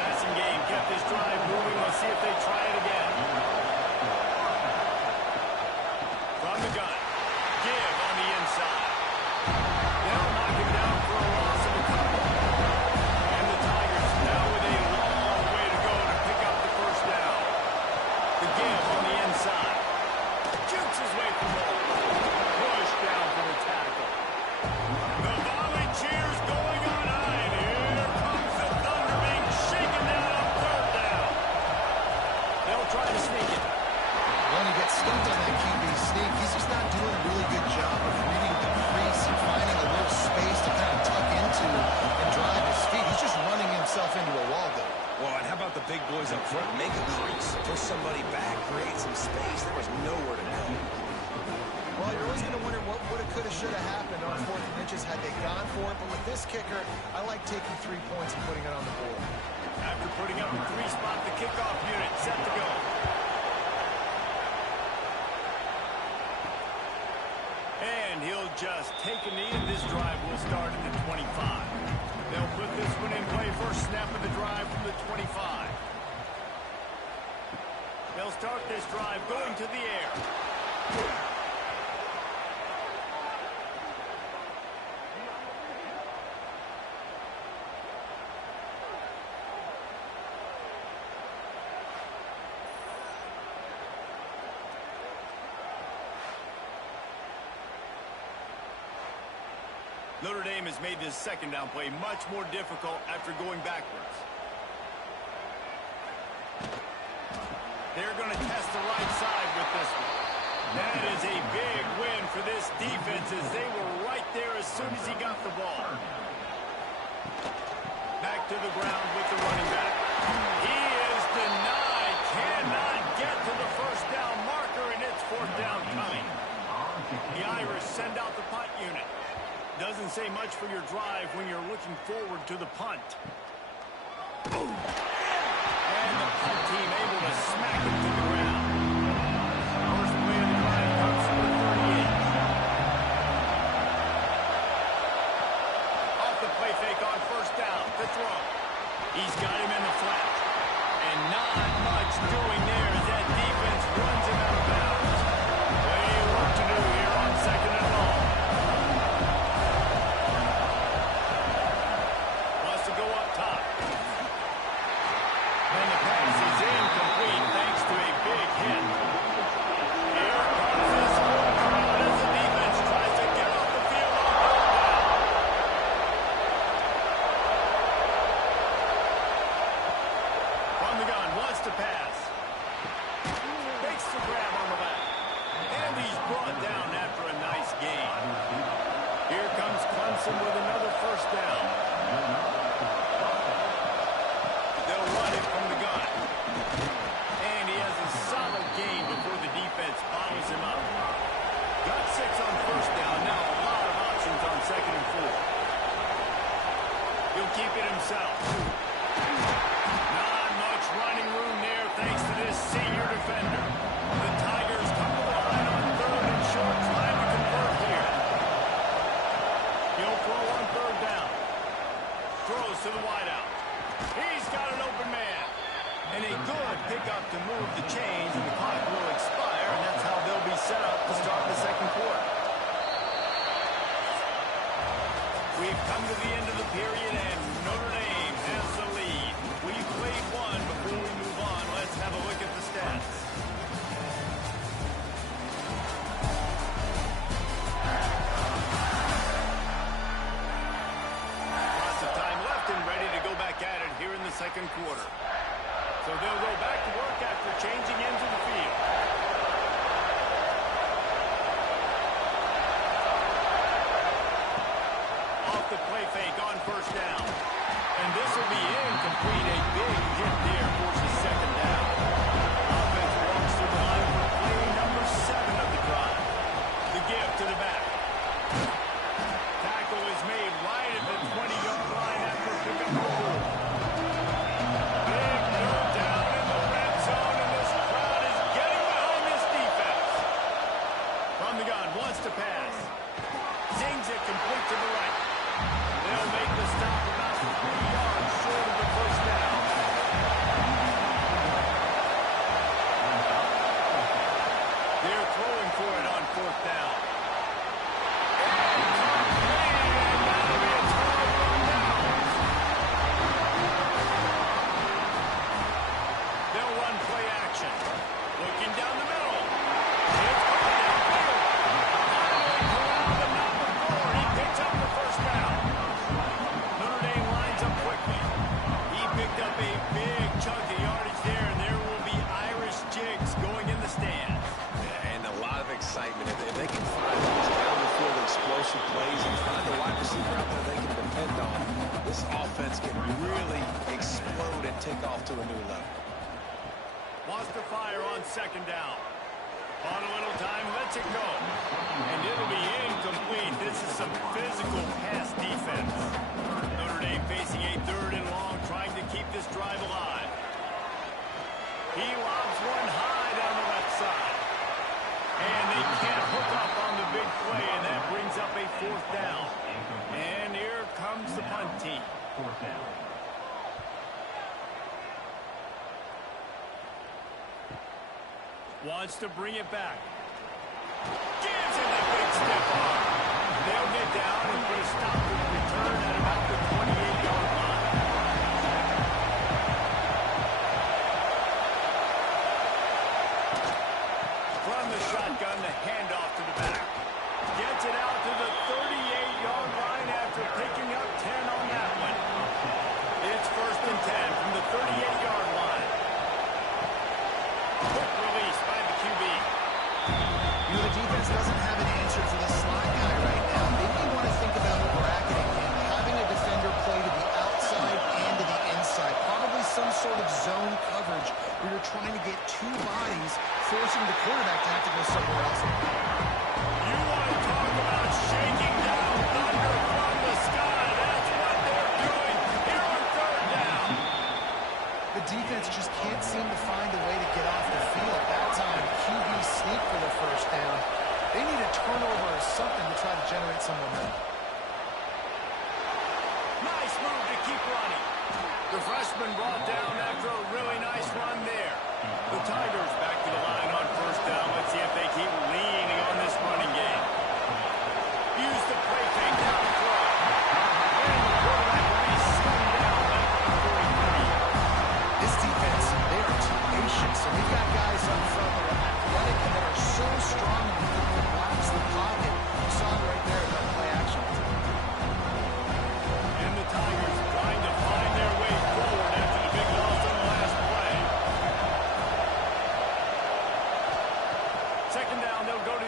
Passing game kept this drive moving. Let's see if they try it again. From the gun. Give on the inside. They'll knock him down for a loss of a couple. And the Tigers now with a long way to go to pick up the first down. The give on the inside. Jukes his way from home. Push down for the tackle. The volley cheers going on high. And here comes the Thunder being shaken down on third down. They'll try to sneak it. When he gets stumped on that QB sneak, he's just not doing a really good job of reading the crease and finding a little space to kind of tuck into and drive his feet. He's just running himself into a wall there. Well, and how about the big boys up front? Make a crease, push somebody back, create some space. There was nowhere to go. Well, you're always going to wonder what would have, could have, should have happened on 4th and inches had they gone for it. But with this kicker, I like taking 3 points and putting it on the board. After putting up a 3-spot, the kickoff unit set to go. And he'll just take a knee, and this drive will start at the 25. They'll put this one in play first snap of the drive from the 25. They'll start this drive going to the air. Notre Dame has made this second down play much more difficult after going backwards. They're going to test the right side with this one. That is a big win for this defense as they were right there as soon as he got the ball. Back to the ground with the running back. He is denied. Cannot get to the first down marker, and it's 4th down coming. The Irish send out the punt unit. Doesn't say much for your drive when you're looking forward to the punt. Boom. And the punt team able to smack it to the ground. First play of the drive comes from the 38. on first down. Now a lot of options on 2nd and 4. He'll keep it himself. Not much running room there thanks to this senior defender. The Tigers come to the line on 3rd and short. Trying to convert here. He'll throw on 3rd down. Throws to the wideout. He's got an open man. And a good pickup to move the chains, and the clock will expire, and that's how they'll be set up to start the 2nd quarter. We've come to the end of the period, and Notre Dame has the lead. We've played one before we move on. Let's have a look at the stats. Lots of time left and ready to go back at it here in the 2nd quarter. So they'll go back to work after changing into the field. Off the play fake on 1st down. And this will be incomplete. A big hit there forces 2nd down. Offense walks to the line for play number 7 of the drive. The give to the back. Tackle is made right at the 20-yard line after pickup the ball. Big third down in the red zone, and this crowd is getting behind this defense. From the gun, wants to pass. Zings it complete to the right. They'll make the stop about 3 yards short of the 1st down. They're throwing for it on 4th down. They'll run play action. Looking down the middle. It's caught downfield. Finally corralled, but not before. He picks up the 1st down. Notre Dame lines up quickly. He picked up a big chunk of yardage there, and there will be Irish jigs going in the stands. Yeah, and a lot of excitement. If they can find these down-the-field explosive plays and find a wide receiver out there they can depend on, this offense can really explode and take off to a new level. Wants to fire on 2nd down. On a little time, lets it go. And it'll be incomplete. This is some physical pass defense. Notre Dame facing a 3rd and long, trying to keep this drive alive. He lobs one high down the left side. And they can't hook up on the big play, and that brings up a 4th down. And here comes the punt team. 4th down. Wants to bring it back. Gives it a big stiff arm. They'll get down and put a stop to the return at about the 28-yard line. From the shotgun, the handoff to the back. Gets it out to the 38-yard line after picking up 10 on that one. It's 1st and 10 from the 38-yard line. Quick release by the QB. You know, the defense doesn't have an answer for this slot guy right now. They may want to think about bracketing him, having a defender play to the outside and to the inside. Probably some sort of zone coverage where you're trying to get 2 bodies, forcing the quarterback to have to go somewhere else. You want to talk about shaking down thunder from the sky. That's what they're doing here on 3rd down. The defense just can't seem to find a way to get off the field. That time, QB sneak for the 1st down. They need a turnover or something to try to generate some momentum. Nice move to keep running. The freshman brought down after a really nice run there. The Tigers back to the line on 1st down. Let's see if they keep leaning on this running game. Use the play fake down the throw. And the quarterback will be slung down at the 43. This defense, they are tenacious. So they've got guys up front that are athletic and that are so strong and can collapse the pocket. You saw it right there in that play action. And the Tigers trying to find their way forward after the big loss on the last play. 2nd down, they'll go to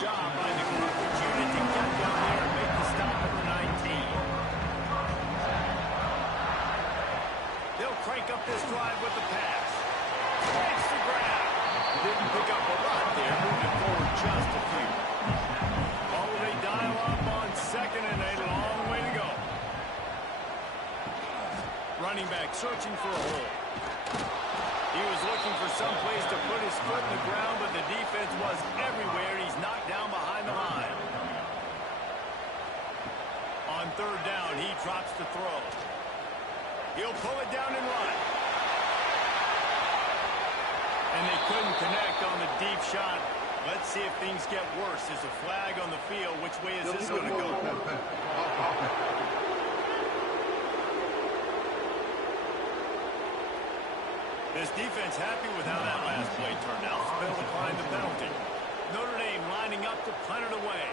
job by the coverage unit to get down there and make the stop at the 19. They'll crank up this drive with the pass. Makes the grab. Didn't pick up a lot there, moving forward just a few. Oh, they dial up on second and a long way to go. Running back searching for a hole. He was looking for some place to put his foot in the ground, but the defense was everywhere. He's knocked down behind the line. On third down, he drops the throw. He'll pull it down and run. And they couldn't connect on the deep shot. Let's see if things get worse. There's a flag on the field. Which way is this going to go? This defense happy with how that last play turned out. So they'll decline the penalty. Notre Dame lining up to punt it away.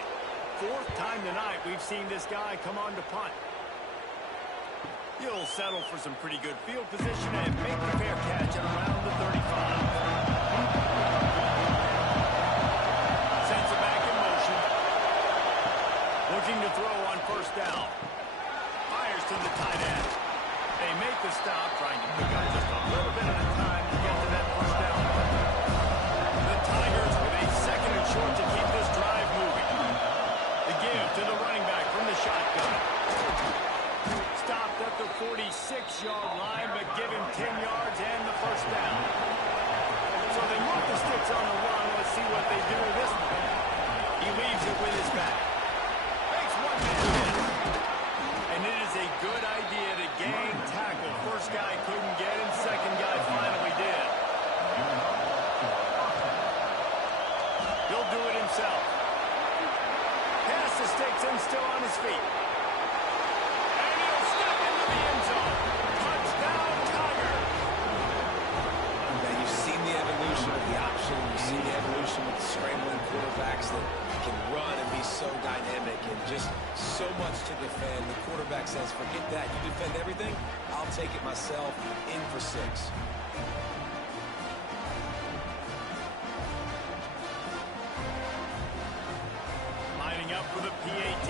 Fourth time tonight we've seen this guy come on to punt. He'll settle for some pretty good field position and make the fair catch at around the 35. Sends it back in motion. Looking to throw on first down. Fires to the tight end. They make the stop, trying to pick up just a little bit at a time to get to that first down. The Tigers with a second and short to keep this drive moving. The give to the running back from the shotgun. Stopped at the 46-yard line, but give him 10 yards and the first down. So they move the sticks on the run. Let's see what they do with this one. He leaves it with his back. Makes one man miss. And it is a good idea to gang tackle. First guy couldn't get him. Second guy finally did. He'll do it himself. Pass the sticks and still on his feet. And he'll step into the end zone. Touchdown, Tigers. Now you've seen the evolution of the option. You've seen the evolution with the scrambling quarterbacks that can run and be so dynamic and just so much to defend. The quarterback says, forget that. You defend everything, I'll take it myself. In for 6. Lining up for the PAT.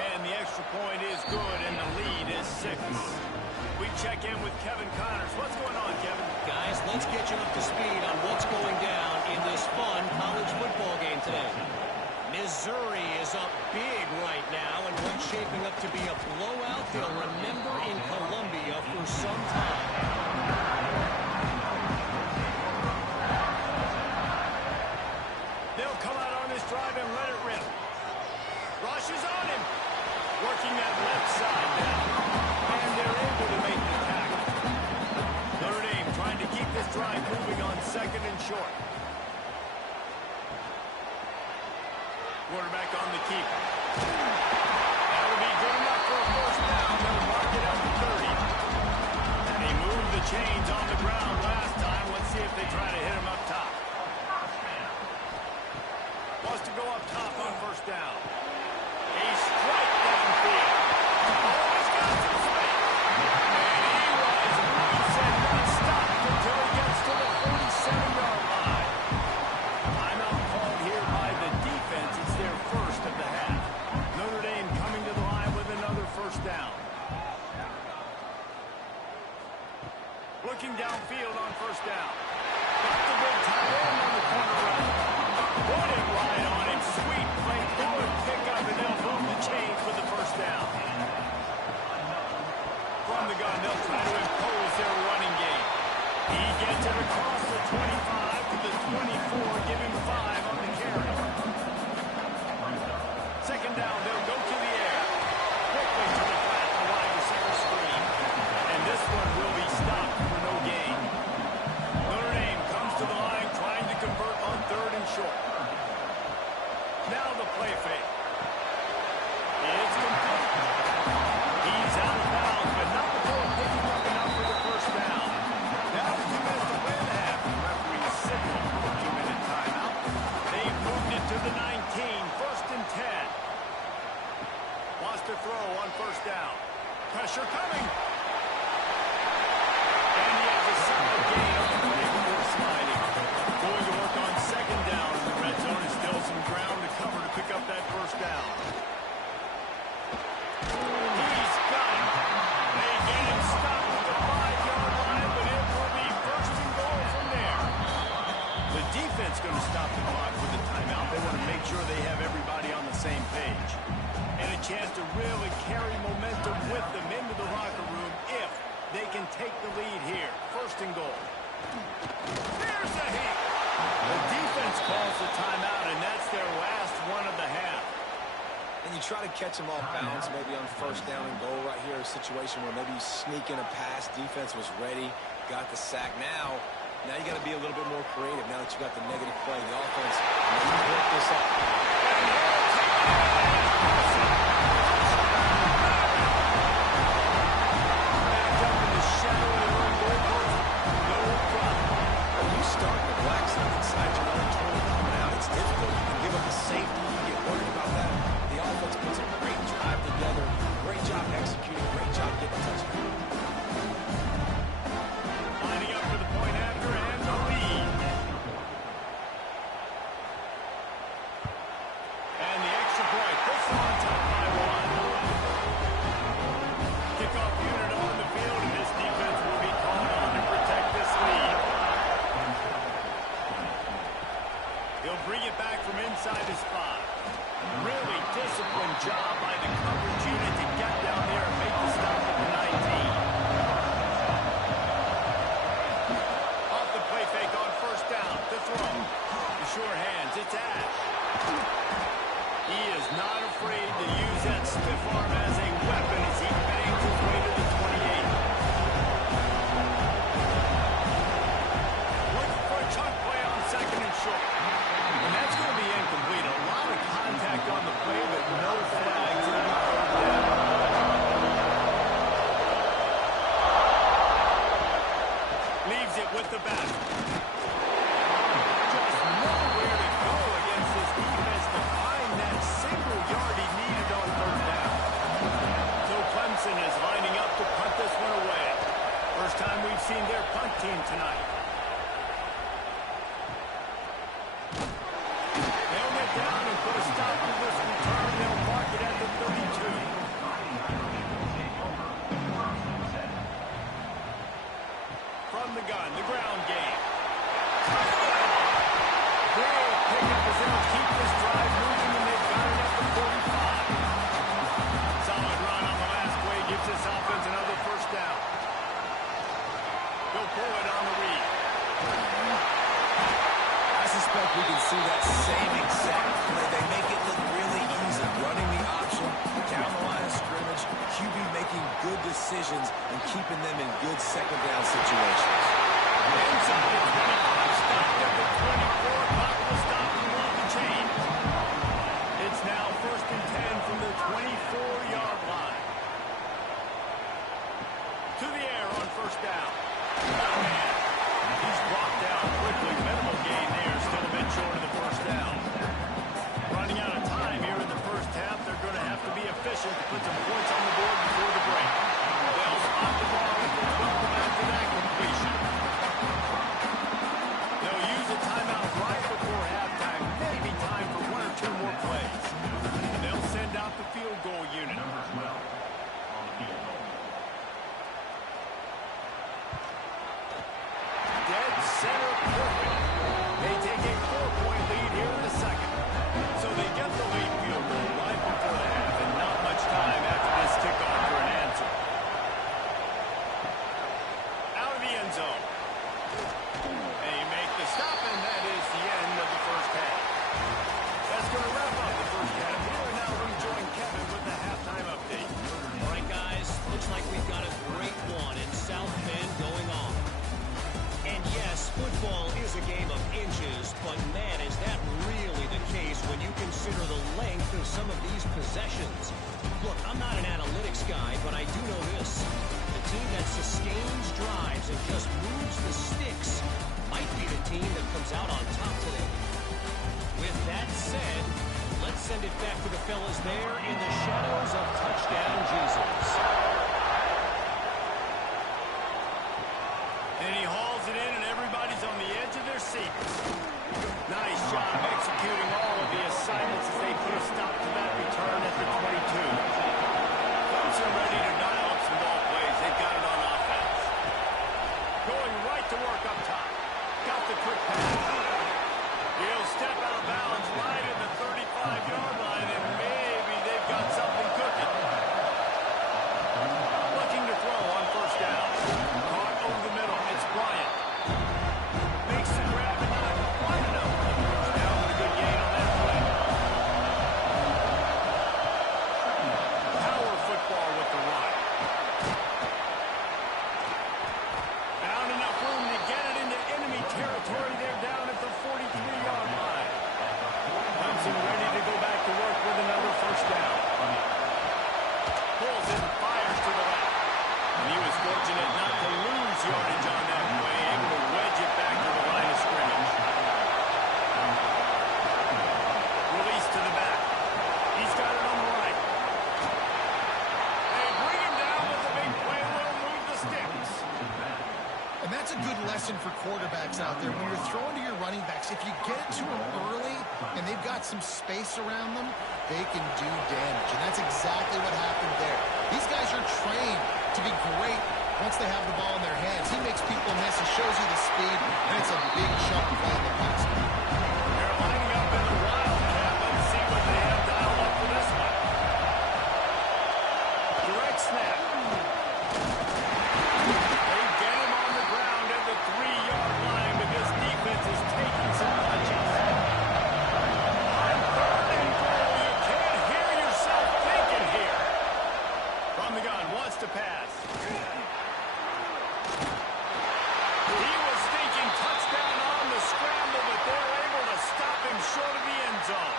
And the extra point is good, and the lead is 6. We check in with Kevin Connors. What's going on, Kevin? Guys, let's get you up to speed on what's going down in this fun college football game today. Missouri is up big right now, and what's shaping up to be a blowout they'll remember in Columbia for some time. They'll come out on this drive and let it rip. Rush is on him. Working that left side now. And they're able to make the tackle. Notre Dame trying to keep this drive moving on second and short. Quarterback on the keeper. That'll be good enough for a first down. They'll mark it at the 30. They moved the chains on the ground last time. Let's see if they try to hit him up top. Wants to go up top on first down. A strike downfield. Oh, he's got some space. And he was loose and not stopped until he gets to the 47-yard line. Timeout called here by the defense. It's their first of the half. Notre Dame coming to the line with another first down. Looking downfield on first down. stop the clock with a timeout. They want to make sure they have everybody on the same page. And a chance to really carry momentum with them into the locker room if they can take the lead here. First and goal. There's a hit. The defense calls the timeout, and that's their last one of the half. And you try to catch them off balance, maybe on first down and goal right here, a situation where maybe you sneak in a pass, defense was ready, got the sack. Now you got to be a little bit more creative now that you got the negative play. The offense, you work this up. Back up in the shadow of their own goalpost. No problem. When you start the black side inside your own 20 coming out, it's difficult. You can give up a safety. You get worried about that. The offense puts a great drive together. Great job executing. Great job getting a touchdown. Lining up for the point after and the lead. And the extra point puts them on top by one. Kickoff unit on the field, and this defense will be called on to protect this lead. He'll bring it back from inside his spot. Really disciplined job by the coverage unit to get down there and make the stop at the 19. Off the play fake on first down. To throw. The sure hands. It's Ash. He is not afraid to use that stiff arm as a weapon as he bangs his way to the 28. Looking for a chunk play on second and short. And that's going to be incomplete. A lot of contact on the play, but no flags. It'll be third down. Leaves it with the back. Just nowhere to go against this defense to find that single yard he needed on third down. So Clemson is lining up to punt this one away. First time we've seen their punt team tonight. They'll get down and put a stop to this return. They'll mark it at the 32. From the gun, the ground game. Great pickup as they'll keep this drive moving, and they've got it at the 45. Solid run on the last play gives this offense another first down. They'll pull it on the read. I suspect we can see that same exact play. They make it look really easy, running the option, down the line of scrimmage, QB making good decisions and keeping them in good second down situations. Inside the 25, stopped at the 24, clock will stop and roll the chain. It's now first and 10 from the 24-yard line. To the air on first down. Oh, man. He's brought down quickly. Minimal gain there. Still a bit short of the first down. Running out of time here in the first half. They're going to have to be efficient to put some points on the board before the break. They'll spot the ball and welcome after that completion. They'll use a timeout right before halftime. Maybe time for one or two more plays. And they'll send out the field goal unit. Number 12 on the field goal. Dead center perfect. They take a 4-point lead here in the second. So they get the lead field goal right before the half, and not much time after this kickoff for an answer. Out of the end zone. They make the stop, and that is the end of the first half. That's going to wrap up the first half. Here and now rejoin Kevin with the halftime update. All right, guys, looks like we've got a great one in South Bend going on. And yes, football is a game of inches, but man, is that really the case when you consider the length of some of these possessions. Look, I'm not an analytics guy, but I do know this. The team that sustains drives and just moves the sticks might be the team that comes out on top today. With that said, let's send it back to the fellas there in the shadows of Touchdown Jesus. And he hauls it in, and everybody's on the edge of their seats. Nice job executing all of the assignments as they put a stop to that return at the 22. Clemson ready to dial up some ball plays. They've got it on offense. Going right to work up top. Got the quick pass. He'll step out of bounds right at the 35-yard line, and maybe they've got something cooking. Looking to throw on first down. Caught over the middle. It's Bryant. Makes the grab and not quite enough. Down with a good gain on that play. Power football with the run. Found enough room to get it into enemy territory. They're down at the 43-yard line. Clemson ready to go back to work with another first down. Pulls it and fires to the left. And he was fortunate not to lose yardage on that play, able to wedge it back to the line of scrimmage. Release to the back. He's got it on the right. They bring him down with the big play. Will move the sticks. And that's a good lesson for quarterbacks out there. When you're throwing to your running backs, if you get it to them early and they've got some space around them, they can do damage. And that's exactly what happened there. These guys are trained to be great once they have the ball in their hands. He makes people miss. He shows you the speed, and it's a big chunk play in the pass game. They're lining up in the wildcat. Let's see what they have dialed up for this one. Direct snap. They get him on the ground at the 3-yard line, but this defense is taking some punches. On third and goal, you can't hear yourself thinking here. From the gun, wants to pass. He was thinking touchdown on the scramble, but they're able to stop him short of the end zone.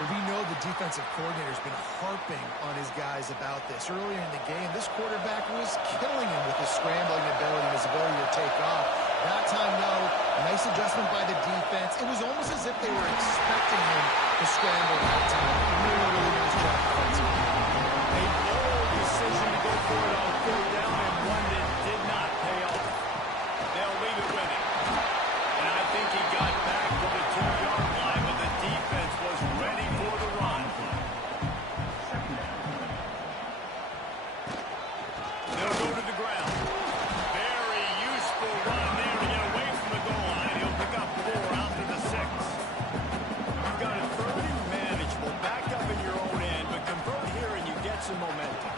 We know the defensive coordinator's been harping on his guys about this. Earlier in the game, this quarterback was killing him with his scrambling ability and his ability to take off. That time, though, nice adjustment by the defense. It was almost as if they were expecting him to scramble that time. Really, really nice job defensively. A bold decision to go for it on third down, and one that did not pay off. They'll leave it with him. And I think he got back to the 2-yard line, but the defense was ready for the run. They'll go to the ground. Very useful run there to get away from the goal line. He'll pick up 4 out to the 6. You've got a third and manageable, backed up in your own end, but convert here and you get some momentum.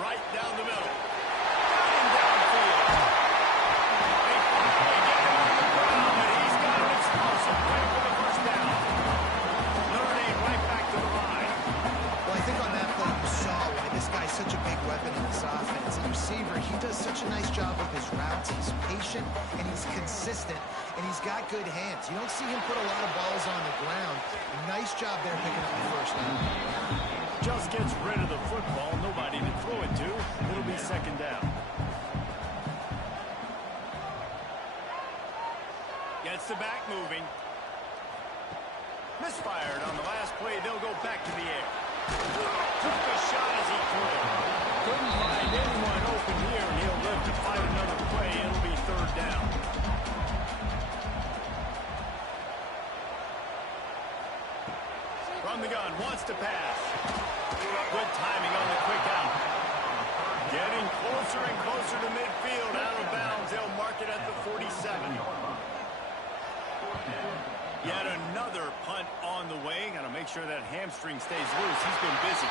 Right down the middle. Got him downfield. They finally get him on the ground, and he's got an explosive play for the first down. Notre Dame right back to the line. Well, I think on that play you saw why this guy's such a big weapon in this offense. The receiver, he does such a nice job with his routes. He's patient, and he's consistent, and he's got good hands. You don't see him put a lot of balls on the ground. Nice job there picking up the first down. Just gets rid of the football. Nobody to throw it to. It'll be second down. Gets the back moving. Misfired on the last play. They'll go back to the air. Took a shot as he threw. Couldn't find anyone open here, and he'll live to fight another play. It'll be third down. From the gun, wants to pass. Good timing on the quick out. Getting closer and closer to midfield. Out of bounds. They'll mark it at the 47. Yet another punt on the way. Got to make sure that hamstring stays loose. He's been busy.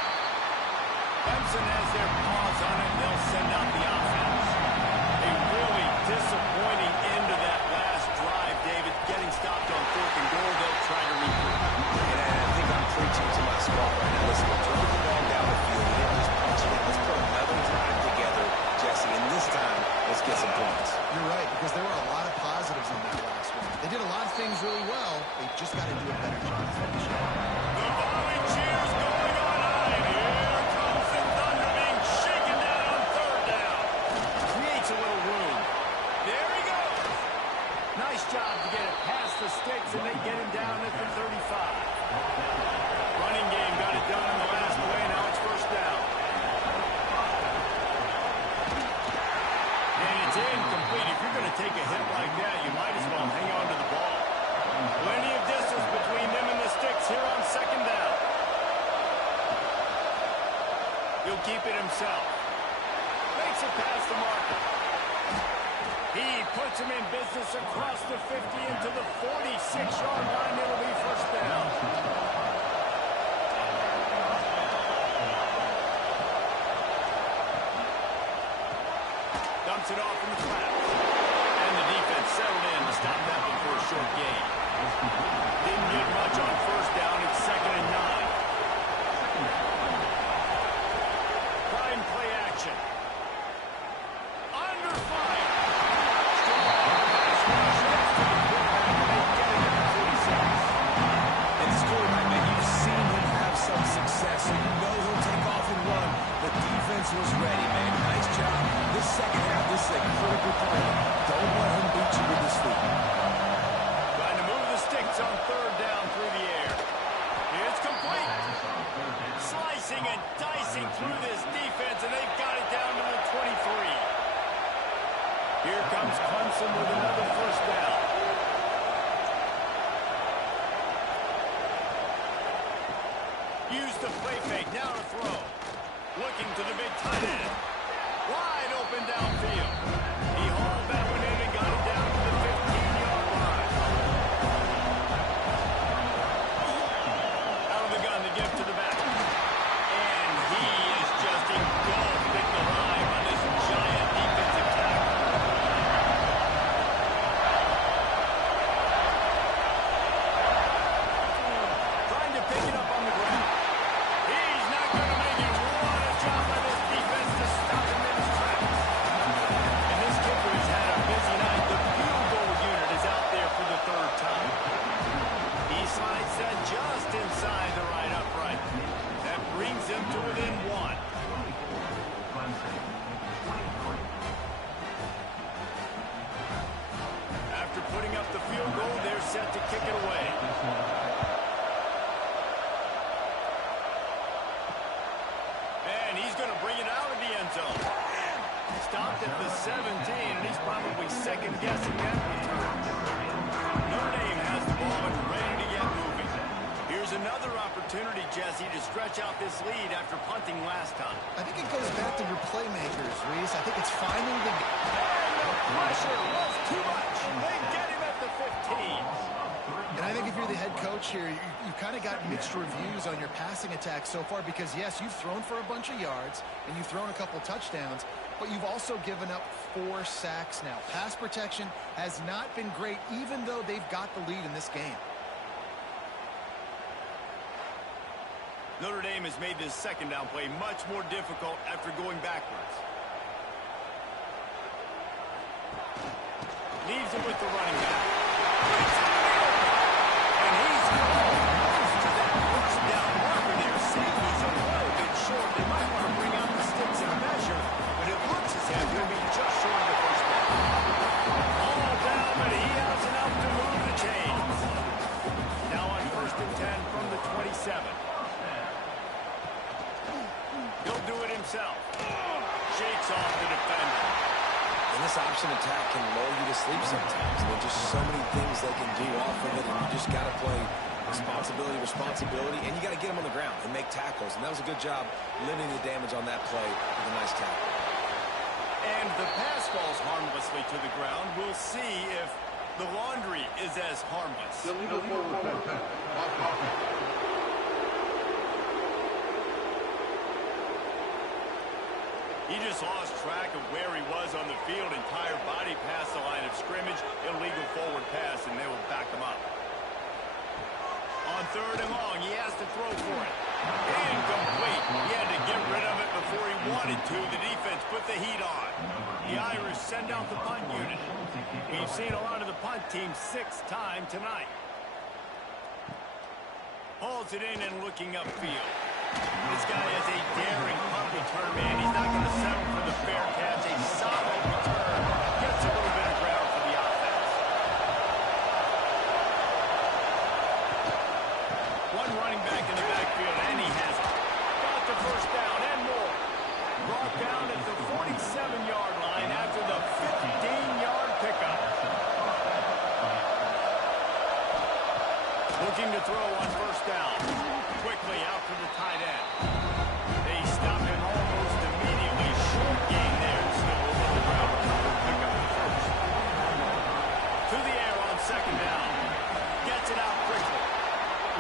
Clemson has their paws on it. They'll send out the offense. A really disappointing end to that last drive, David. Getting stopped on 4th and goal. They'll try to regroup. And I think I'm preaching to my squad right now. Listen, we're throwing the ball down the field. We didn't just punch it in. Let's put another drive together, Jesse. And this time, let's get some points. You're right, because there were a lot of positives in that last one. They did a lot of things really well. They just got to do a better job finishing. The volley cheers going on high. Here comes the Thunder being shaken down on third down. Creates a little room. There he goes. Nice job to get it past the sticks, and they get him down at the 35. Running game got it done on the last play. Now it's first down. And it's incomplete. If you're going to take a hit like that, you might as well hang on to the ball. Plenty of distance between them and the sticks here on second down. He'll keep it himself. Makes it past the marker. He puts him in business across the 50 into the 46-yard line. It'll be first down. Dumps it off in the flat. And the defense settled in to stop that one for a short gain. Didn't get much on first down. It's 2nd and 9. Prime play action. Under fire. Strong pass rush gets to the quarterback, and they get it at the 46. And this quarterback, man, you've seen him have some success, so you know he'll take off and run. The defense was ready, man. Nice job. This second half, this is a critical play. Don't let him beat you with his feet. Trying to move the sticks on 3rd down through the air. It's complete. Slicing and dicing through this defense, and they've got it down to the 23. Here comes Clemson with another first down. Use the play fake, now to throw. Looking to the big tight end. Wide open downfield. He hauled that one in and got it down to the 15-yard line. Out of the gun to give to the back. And he is just engulfed at the line on this giant defensive tackle. Trying to pick it up on the ground. He's not going to make it. What a job by this defense to stop him in his tracks. And this kicker has had a busy night. The field goal unit is out there for the 3rd time. He slides that just inside the right upright. That brings him to within 1. After putting up the field goal, they're set to kick it away. And he's going to bring it out of the end zone. Stopped at the 17, and he's probably second-guessing that return. Notre Dame has the ball and ready to get moving. Here's another opportunity, Jesse, to stretch out this lead after punting last time. I think it goes back to your playmakers, Reese. I think it's finding the... And the pressure was too much. They get him at the 15. And I think if you're the head coach here, you kind of got mixed reviews on your passing attack so far because, yes, you've thrown for a bunch of yards and you've thrown a couple touchdowns, but you've also given up 4 sacks now. Pass protection has not been great, even though they've got the lead in this game. Notre Dame has made this 2nd down play much more difficult after going backwards. Leaves it with the running back. And he's close to that first down marker there. Safety's a little bit short. They might want to bring out the sticks and measure, but it looks as if he'll be just short of the first down. All down, but he has enough to move the chains. Now on 1st and 10 from the 27. He'll do it himself. Shakes off the defender. And this option attack can lull you to sleep sometimes. There's just so many things they can do off of it, and you just got to play responsibility, and you got to get them on the ground and make tackles. And that was a good job limiting the damage on that play with a nice tackle. And the pass falls harmlessly to the ground. We'll see if the laundry is as harmless. Illegal forward pass. He just lost track of where he was on the field. Entire body past the line of scrimmage. Illegal forward pass, and they will back him up. On 3rd and long, he has to throw for it. Incomplete. He had to get rid of it before he wanted to. The defense put the heat on. The Irish send out the punt unit. We've seen a lot of the punt team 6th time tonight. Hauls it in and looking upfield. This guy is a daring punt return man. He's not going to settle for the fair catch. A solid return. Gets a little bit of ground for the offense. One running back in the backfield, and he has it. Got the first down and more. Brought down at the 47-yard line after the 15-yard pickup. Looking to throw on 1st down. Quickly out to the tight end. They stop him almost immediately. Short gain there. Still a little ground cover. Pick up the first. To the air on second down. Gets it out quickly.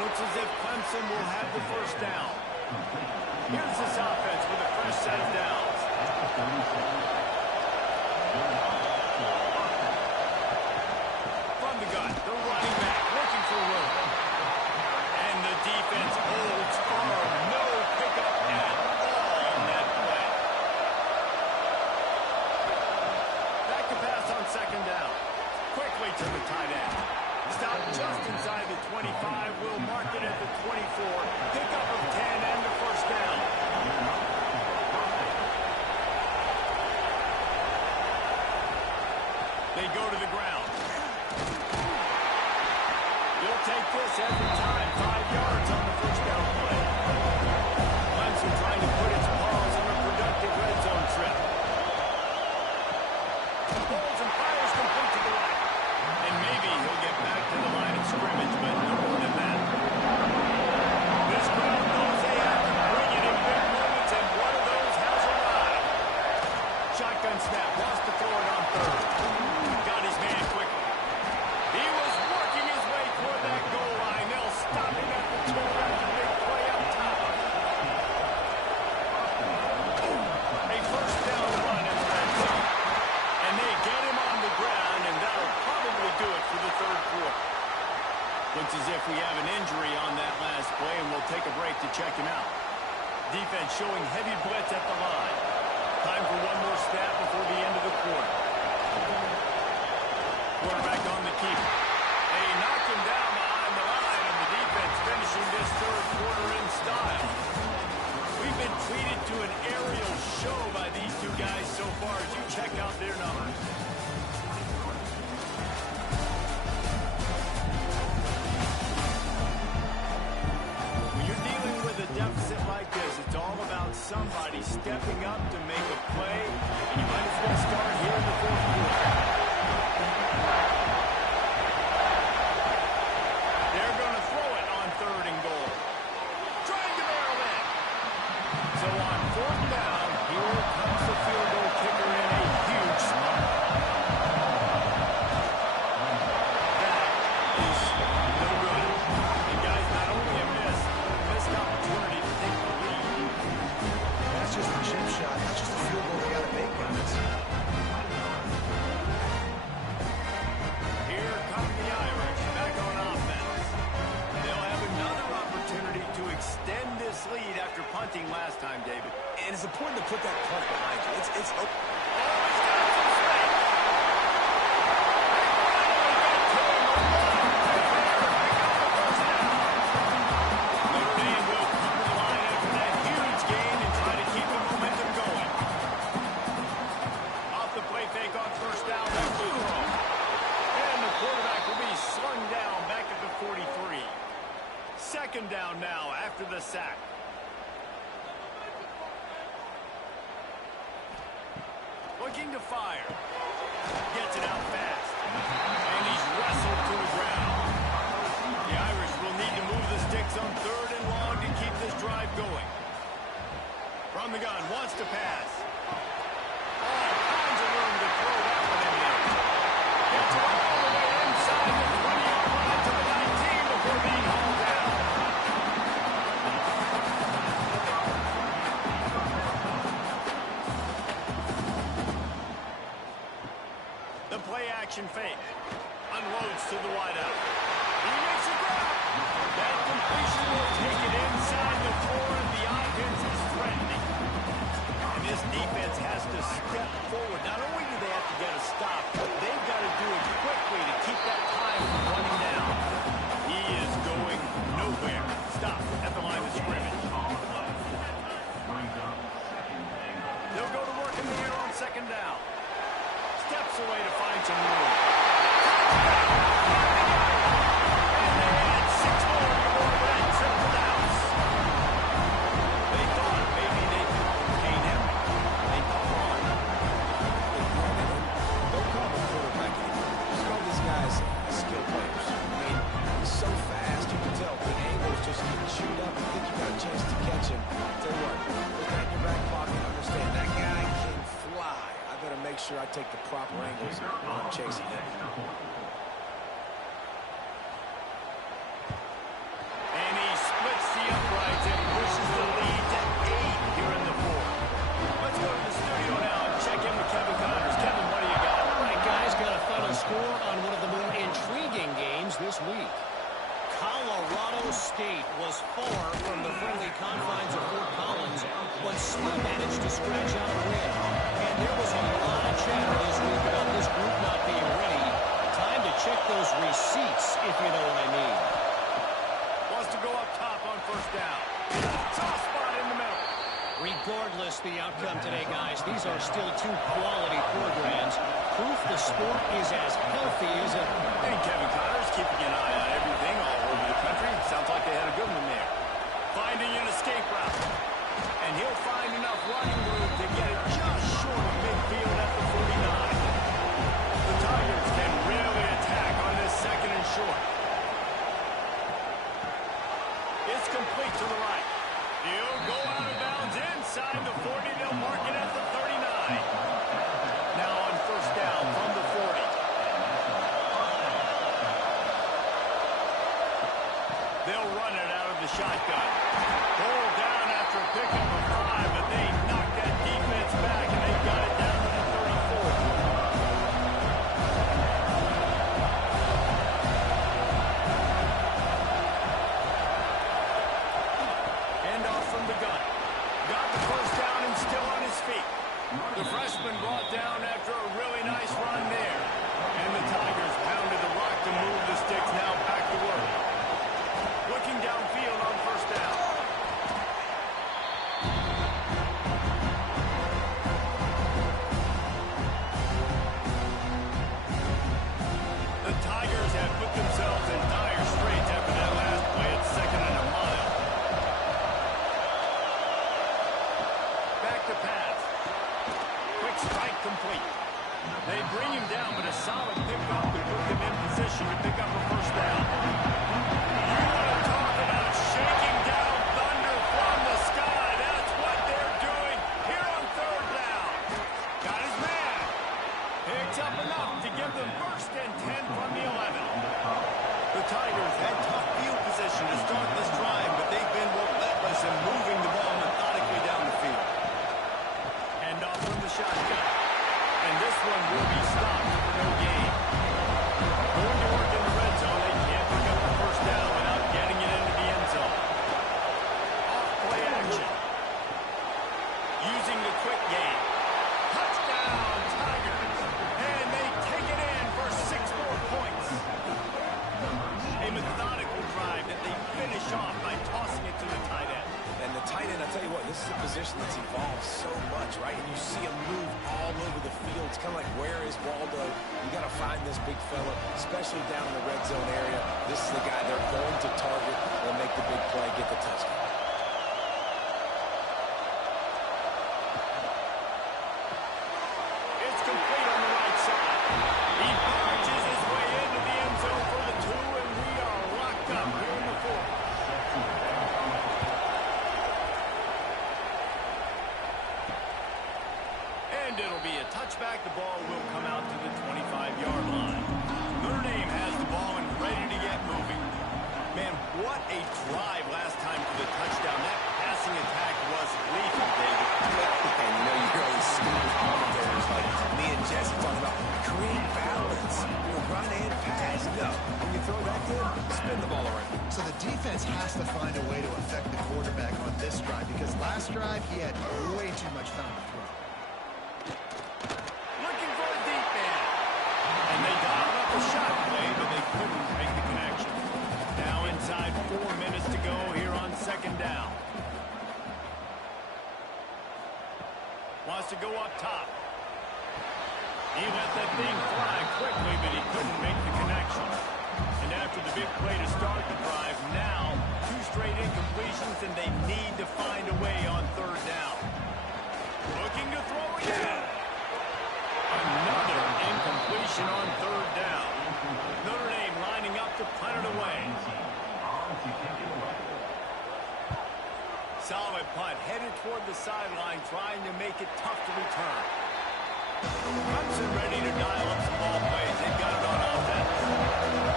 Looks as if Clemson will have the first down. Here's this offense with a fresh set of downs. From the gun, the running back looking for room. And the defense holds firm. No pickup at all on that play. Back to pass on second down. Quickly to the tight end. Stop just inside the 25. We'll mark it at the 24. Pickup of 10 and the first down. They go to the ground. You'll take this every time. 5 yards on the first down play. Clemson trying to put its paws on a productive red zone trip. Pulls and fires complete to the right. And maybe he'll get back to the line of scrimmage, but no more than that. This crowd knows they have to bring it in big moments, and one of those has arrived. Shotgun snap, wants to throw it on third. Got his man quickly. He was working his way toward that goal line. They'll stop him at the 2 after big play up top. A first down run in the red zone. And they get him on the ground, and that'll probably do it for the third quarter. Looks as if we have an injury on that last play, and we'll take a break to check him out. Defense showing heavy blitz at the line. Time for one more snap before the end of the quarter. Quarterback on the keeper. They knock him down behind the line, and the defense finishing this third quarter in style. We've been treated to an aerial show by these two guys so far as you check out their numbers. When you're dealing with a deficit like this, it's all about somebody stepping up to make a play, and you might as well start here in the fourth quarter. They're going to throw it on third and goal. Trying to barrel in. So on fourth down, here comes the field goal kicker in a huge spot. That is no good. And guys, not only a missed opportunity to take the lead. That's just a chip shot. That's just a field goal they got to make, guys. Here come the Irish back on offense. They'll have another opportunity to extend this lead after punting last time, David. And it's important to put that punt behind you. It's Oh, he's got some space. Notre Dame will come to the line after that huge gain and try to keep the momentum going. Off the play fake on first down. That's the throw. And the quarterback will be slung down back at the 43. Second down now after the sack. Looking to fire. Gets it out fast. And he's wrestled to the ground. The Irish will need to move the sticks on third and long to keep this drive going. From the gun, wants to pass. All kinds of room to throw that one in there. Gets it all the way inside the 20-yard line to the 19 before being hauled down. The play-action fake. Unloads to the wideout. He makes a grab. That completion will take it inside the 4, and the offense is threatening. And this defense has to step forward. Not only do they have to get a stop, but they've got to do it quickly to keep that time from running down. He is going nowhere. Stop at the line of scrimmage. They'll go to work in the air on second down. Steps away to find some room. And they had 6 more to go over that triple downs. They thought maybe they could contain him. They call on. Don't call the quarterback anymore. Just call these guys skill players. I mean, he's so fast, you can tell the angle's just getting chewed up. You think you got a chance to catch him. Tell you what, look at your back pocket, understand that guy can fly. I better make sure I take the proper angles when I'm chasing him. this week. Colorado State was far from the friendly confines of Fort Collins, but still managed to scratch out a win. And there was a lot of chatter this week about this group not being ready. Time to check those receipts, if you know what I mean. Wants to go up top on first down. Soft spot in the middle. Regardless the outcome today, guys, these are still two quality programs. Proof the sport is as healthy as ever. And Kevin Connor's keeping an eye on everything all over the country. Sounds like they had a good one there. Finding an escape route. And he'll find enough running room to get it just short of midfield at the 49. The Tigers can really attack on this second and short. It's complete to the right. He'll go out of bounds inside the 40. They'll mark it at the 39. Now on first down from the 40. They'll run it out of the shotgun. Pull down after a pickup of 5, but they knock that defense back, and they got it down to the 34. Handoff from the gun. Got the first down and still on his feet. The freshman brought down after a really nice run there. And the Tigers pounded the rock to move the sticks. Now back to work. Looking downfield on first down. The Tigers have put themselves in dire straits after that last play at second and a mile. Back to pass. Quick strike complete. They bring him down, but a solid pickup to put them in position to pick up a first down. You want to talk about shaking down thunder from the sky. That's what they're doing here on third down. Got his man. Picks up enough to give them first and 10 from the 11. The Tigers had tough field position to start this drive, but they've been relentless in moving the ball methodically down the field. Handoff from the shotgun. And this one will be stopped for no gain. Going to work in the red zone. They can't pick up the first down without getting it into the end zone. Off play action. Using the quick game. Touchdown, Tigers. And they take it in for 6 more points. A methodical drive that they finish off by tossing it to the tight end. And the tight end, I tell you what, this is a position that's evolved so much, right? And you see him move all over the field. It's kind of like, where is Waldo? You got to find this big fella, especially down in the red zone area. This is the guy they're going to target. They'll make the big play, get the touchdown. It's complete on the right side. He barges his way into the end zone for the 2, and we are locked up here in the 4th. And it'll be a touchback. The ball will come out to the 25-yard line. Notre Dame has the ball and ready to get moving. Man, what a drive last time for the touchdown. That passing attack was lethal, David. And you know, you hear all these stupid commentators like me and Jesse talking about create balance, run and pass. No, when you throw that good, spin the ball around. So the defense has to find a way to affect the quarterback on this drive because last drive he had way too much time to throw. Looking for a deep man. And they dialed up a shot play, but they couldn't make the connection. Now inside 4 minutes to go here on second down. Wants to go up top. He let that thing fly quickly, but he couldn't make the connection. And after the big play to start the drive, now 2 straight incompletions, and they need to find a way on third down. Looking to throw again. Another incompletion on third down. Notre Dame lining up to punt it away. Solid punt, headed toward the sideline, trying to make it tough to return. Clemson ready to dial up some ball plays. They've got it on offense.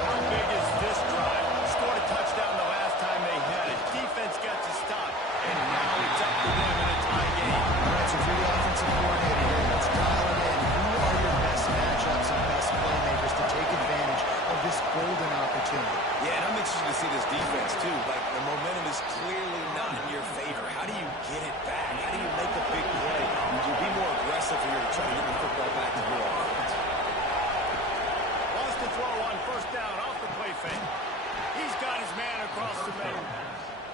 How big is this drive? Scored a touchdown the last time they had it. Defense got to stop, and now it's up to them in a tie game. All right, so for the offensive coordinator here, let's dial it in. Who are your best matchups and best playmakers to take advantage of this golden opportunity. Yeah, and I'm interested to see this defense, too. Like, the momentum is clearly not in your favor. How do you get it back? How do you make a big play? Would you be more aggressive here to try to get the football back to your offense? Wants to throw on first down off the play fake. He's got his man across the middle.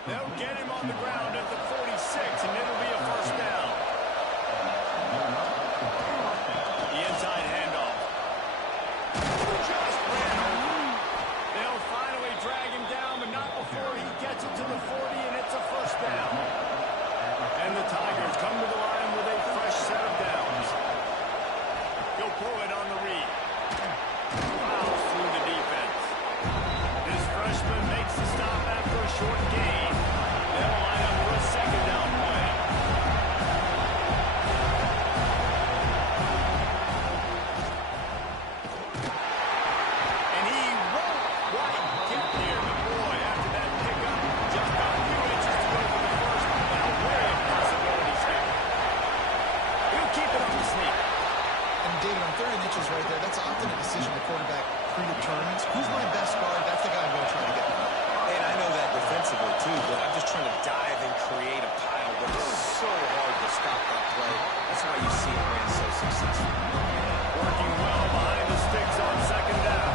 They'll get him on the ground at the 46, and it'll be a first down. The inside handoff. Just ran over. They'll finally drag him down, but not before he gets it to the 40, and it's a first down. And the Tigers come to the line with a fresh set of downs. He'll pull it on the read. Fouls through the defense. This freshman makes the stop after a short gain. They'll line up for a second down play. And he won't quite get there. But boy, after that pickup, just a few inches to go for the first. Now, where are possibilities here? He'll keep it on the sneak. And David, on 30 inches right there, that's often a decision the quarterback predetermines. Who's my best guard? That's the guy I'm going to try to get. And I know that defensively, too, but I'm just trying to dive and create a pile. But it's so hard to stop that play. That's why you see it ran so successful. Working well behind the sticks on second down.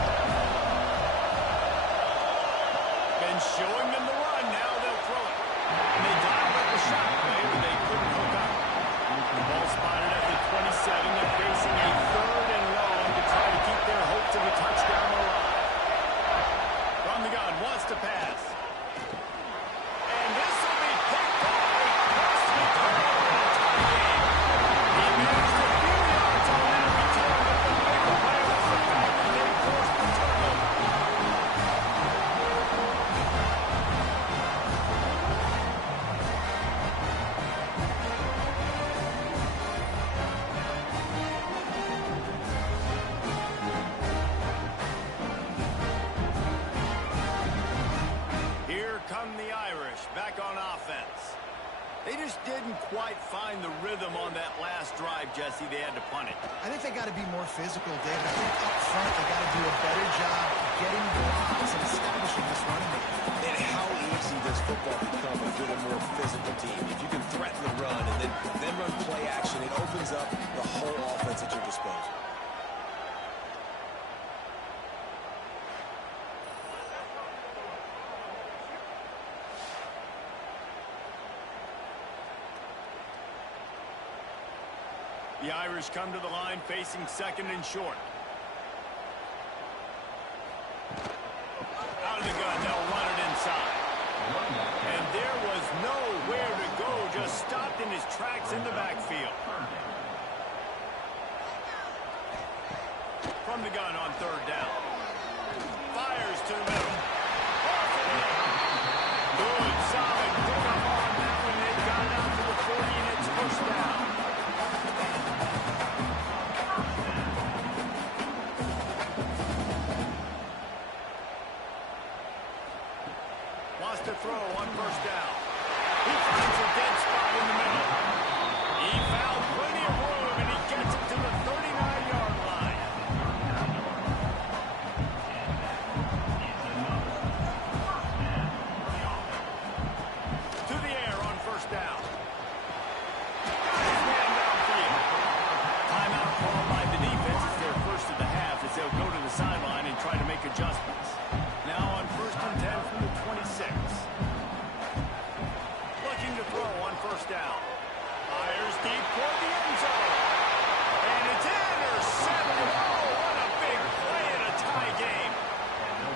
Been showing them the run. Now they'll throw it. And they dialed up the shot play, but they couldn't hook up. The ball spotted at the 27. They're facing a third and long to try to keep their hopes of a touchdown alive. From the gun, wants to pass. And this will be picked off. Across the turnover in a tie game. He managed a few yards on that return, but the bigger play was the fact that they forced the turnover. Here come the Irish back on offense. They just didn't quite find the rhythm on that last drive, Jesse. They had to punt it. I think they got to be more physical, David. I think up front they got to do a better job getting blocks and establishing this running game. And how easy does football become if you're a more physical team? If you can threaten the run and then run play action, it opens up the whole offense at your disposal. The Irish come to the line facing second and short. Out of the gun, they'll run it inside. And there was nowhere to go, just stopped in his tracks in the backfield. From the gun on third down. Fires to the middle. Good, solid pickup on that one. They got it out to the 40, and it's first down. Wants to throw on first down. He finds a dead spot in the middle. He found plenty of room, and he gets it to the 39-yard line. To the air on first down. Got his man downfield. Timeout called by the defense. It's their first of the half as they'll go to the sideline and try to make adjustments. Now on first and 10 from the 26. Looking to throw on first down. Fires deep toward the end zone. And it's intercepted. Oh, what a big play in a tie game.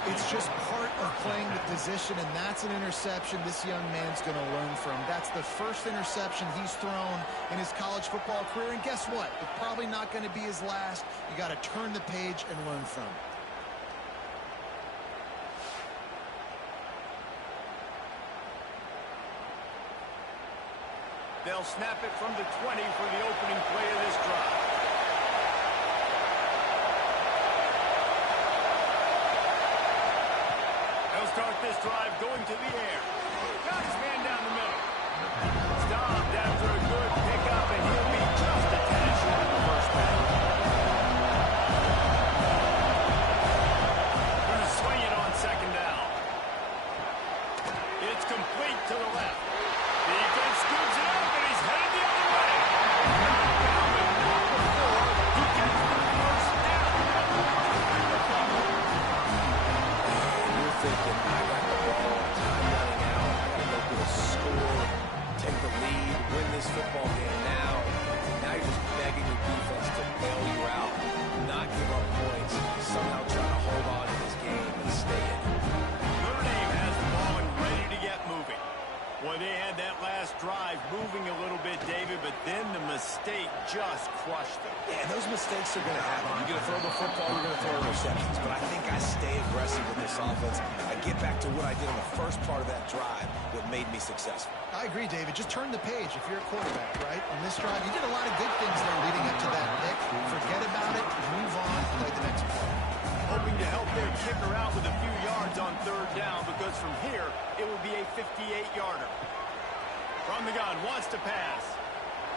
It's just part of playing the position, and that's an interception this young man's going to learn from. That's the first interception he's thrown in his college football career, and guess what? It's probably not going to be his last. You got to turn the page and learn from it. They'll snap it from the 20 for the opening play of this drive. They'll start this drive going to the air. Got his man down the middle. Stopped after a good pickup, and he'll be just a tad short of the first down. Going to mistakes are going to happen. You're going to throw the football, you're going to throw interceptions. But I think I stay aggressive with this offense. I get back to what I did on the first part of that drive, what made me successful. I agree, David. Just turn the page if you're a quarterback, right? On this drive, you did a lot of good things there leading up to that pick. Forget about it, move on, play the next play. Hoping to help their kicker out with a few yards on third down, because from here, it will be a 58-yarder. From the gun, wants to pass.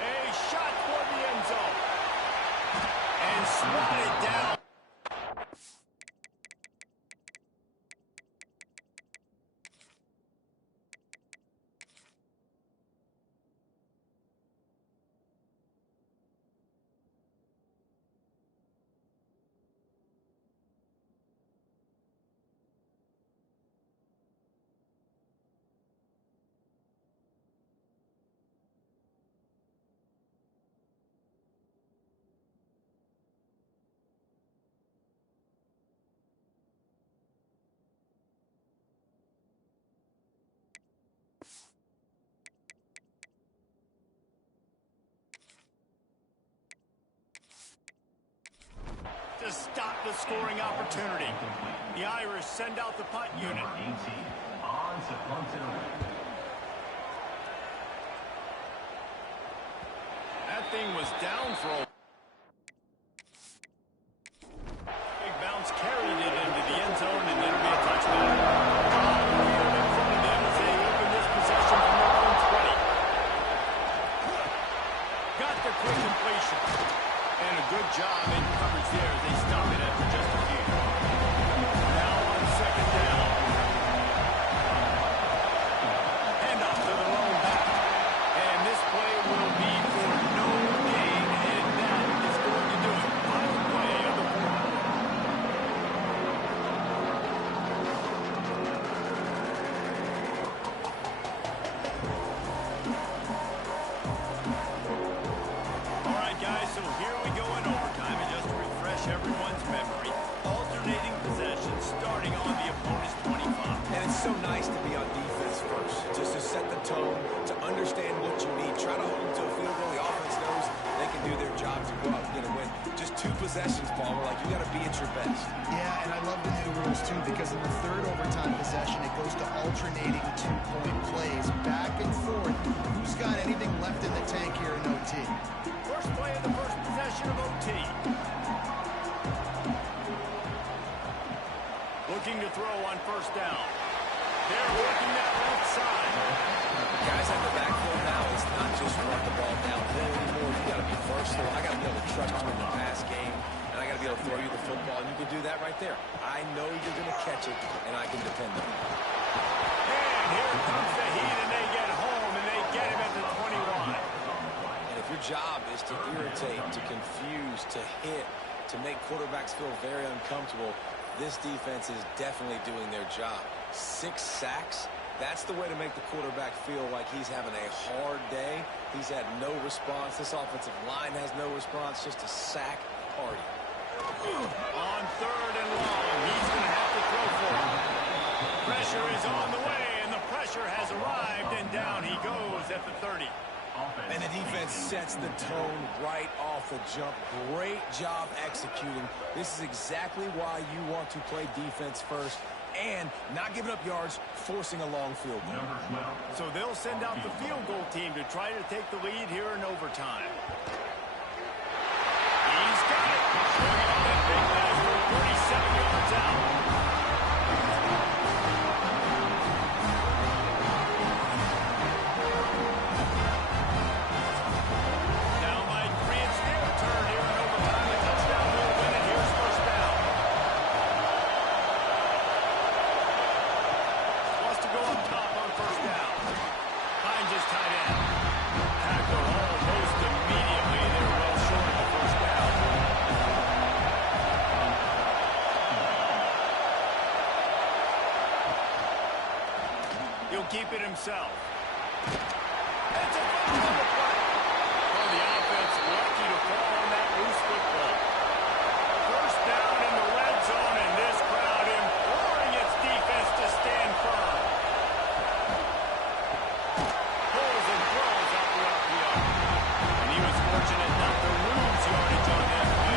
A shot toward the end zone. And swatted down. To stop the scoring opportunity. The Irish send out the punt unit. Number 18 on to punt it away. That thing was down for a big bounce, carried it into the end zone, and it'll be a touchdown. In front of them as they open this possession from their own 20. Got the quick completion. And a good job in coverage there. They stop it after just a few. Now on second down. Hand off to the lone back. And this play will be for no gain, and that is going to do it. Final play of the quarter. All right, guys, so here we go in overtime, and just to refresh everyone's memory, alternating possession starting on the opponent's 25. And it's so nice to be on defense first, just to set the tone, to understand what you need. Try to hold them to a field goal. The offense knows they can do their job to go out and get a win. Just 2 possessions, Paul. We're like, you got to be at your best. Yeah, and I love the new rules, too, because in the third overtime possession, it goes to alternating 2-point plays back and forth. Who's got anything left in the tank here in OT? First play of the first possession of OT. Looking to throw on first down. They're working that left side. Guys at the backfield now, it's not just run the ball downhill anymore. You got to be versatile. I got to be able to trust you in the pass game, and I got to be able to throw you the football, and you can do that right there. I know you're going to catch it, and I can depend on you. And here comes the heat, and they get home, and they get him at the 21. And if your job is to irritate, to confuse, to hit, to make quarterbacks feel very uncomfortable, this defense is definitely doing their job. 6 sacks, that's the way to make the quarterback feel like he's having a hard day. He's had no response. This offensive line has no response, just a sack party. On third and long, he's going to have to throw for it. Pressure is on the way, and the pressure has arrived, and down he goes at the 30. And the defense sets the tone right off the jump. Great job executing. This is exactly why you want to play defense first and not giving up yards, forcing a long field goal. Number 12. So they'll send out the field goal team to try to take the lead here in overtime. He's got it. Swinging on that big pass for 37 yards out. Now might reinstate a turn here in overtime. A touchdown will win it. Here's first down. Wants to go up top on first down. Finds his tight end. Tackle almost immediately. They're well short of the first down. He'll keep it himself. It's a fumble on the play. Oh, the offense lucky to fall on that loose football. First down in the red zone, and this crowd imploring its defense to stand firm. Pulls and throws up the RPO. And he was fortunate not to lose yardage on that play.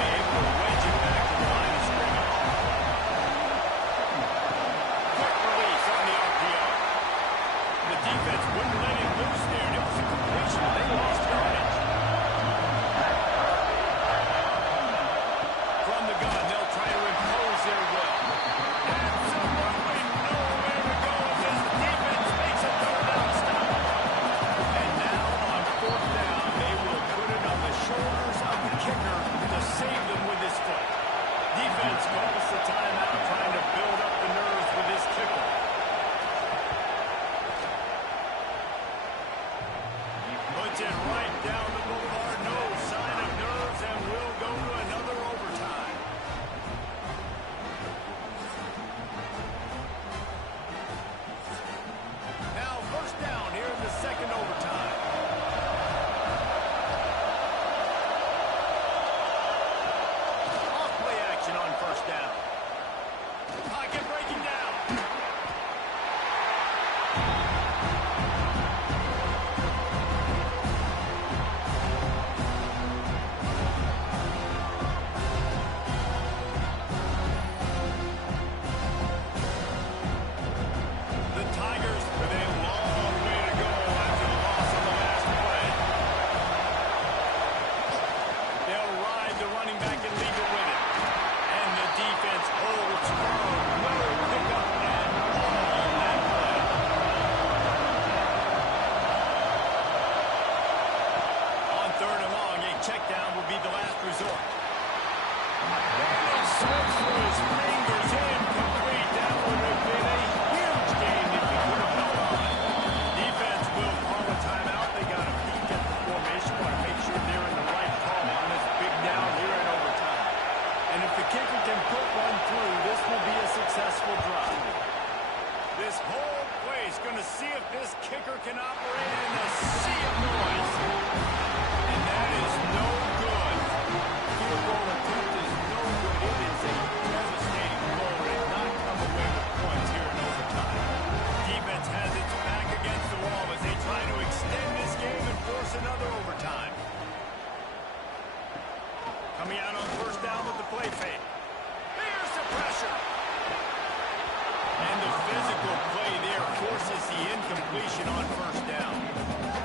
completion on first down.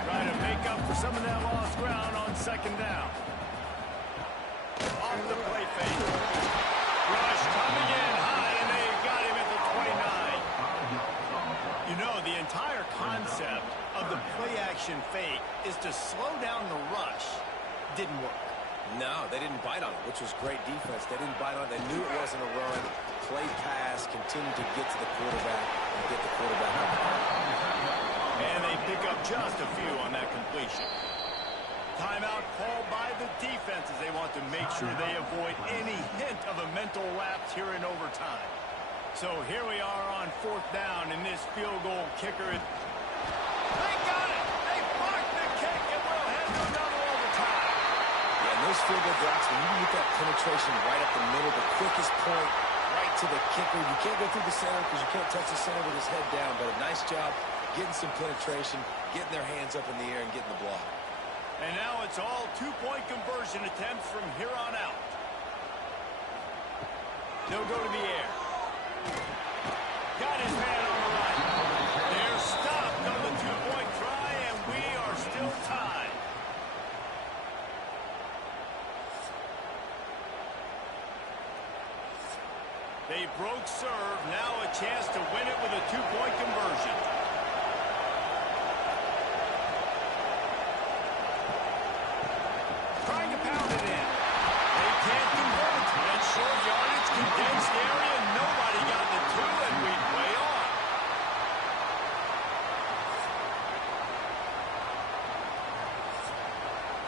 Trying to make up for some of that lost ground on second down. Off the play fake. Rush coming in high, and they've got him at the 29. You know, the entire concept of the play-action fake is to slow down the rush. Didn't work. No, they didn't bite on it, which was great defense. They didn't bite on it. They knew it wasn't a run. Play pass, continue to get to the quarterback and get the quarterback up. And they pick up just a few on that completion. Timeout called by the defense as they want to make sure they avoid any hint of a mental lapse here in overtime. So here we are on fourth down, and this field goal kicker. They got it! They blocked the kick, and we'll head to another overtime. Yeah, and those field goal blocks, when you get that penetration right up the middle, the quickest point, right to the kicker. You can't go through the center because you can't touch the center with his head down, but a nice job getting some penetration, getting their hands up in the air, and getting the block. And now it's all two-point conversion attempts from here on out. They'll go to the air. Got his man on the right. They're stopped on the two-point try, and we are still tied. They broke serve. Now a chance to win it with a two-point conversion. Trying to pound it in. They can't convert. That short yardage condensed area. Nobody got the two, and we play on.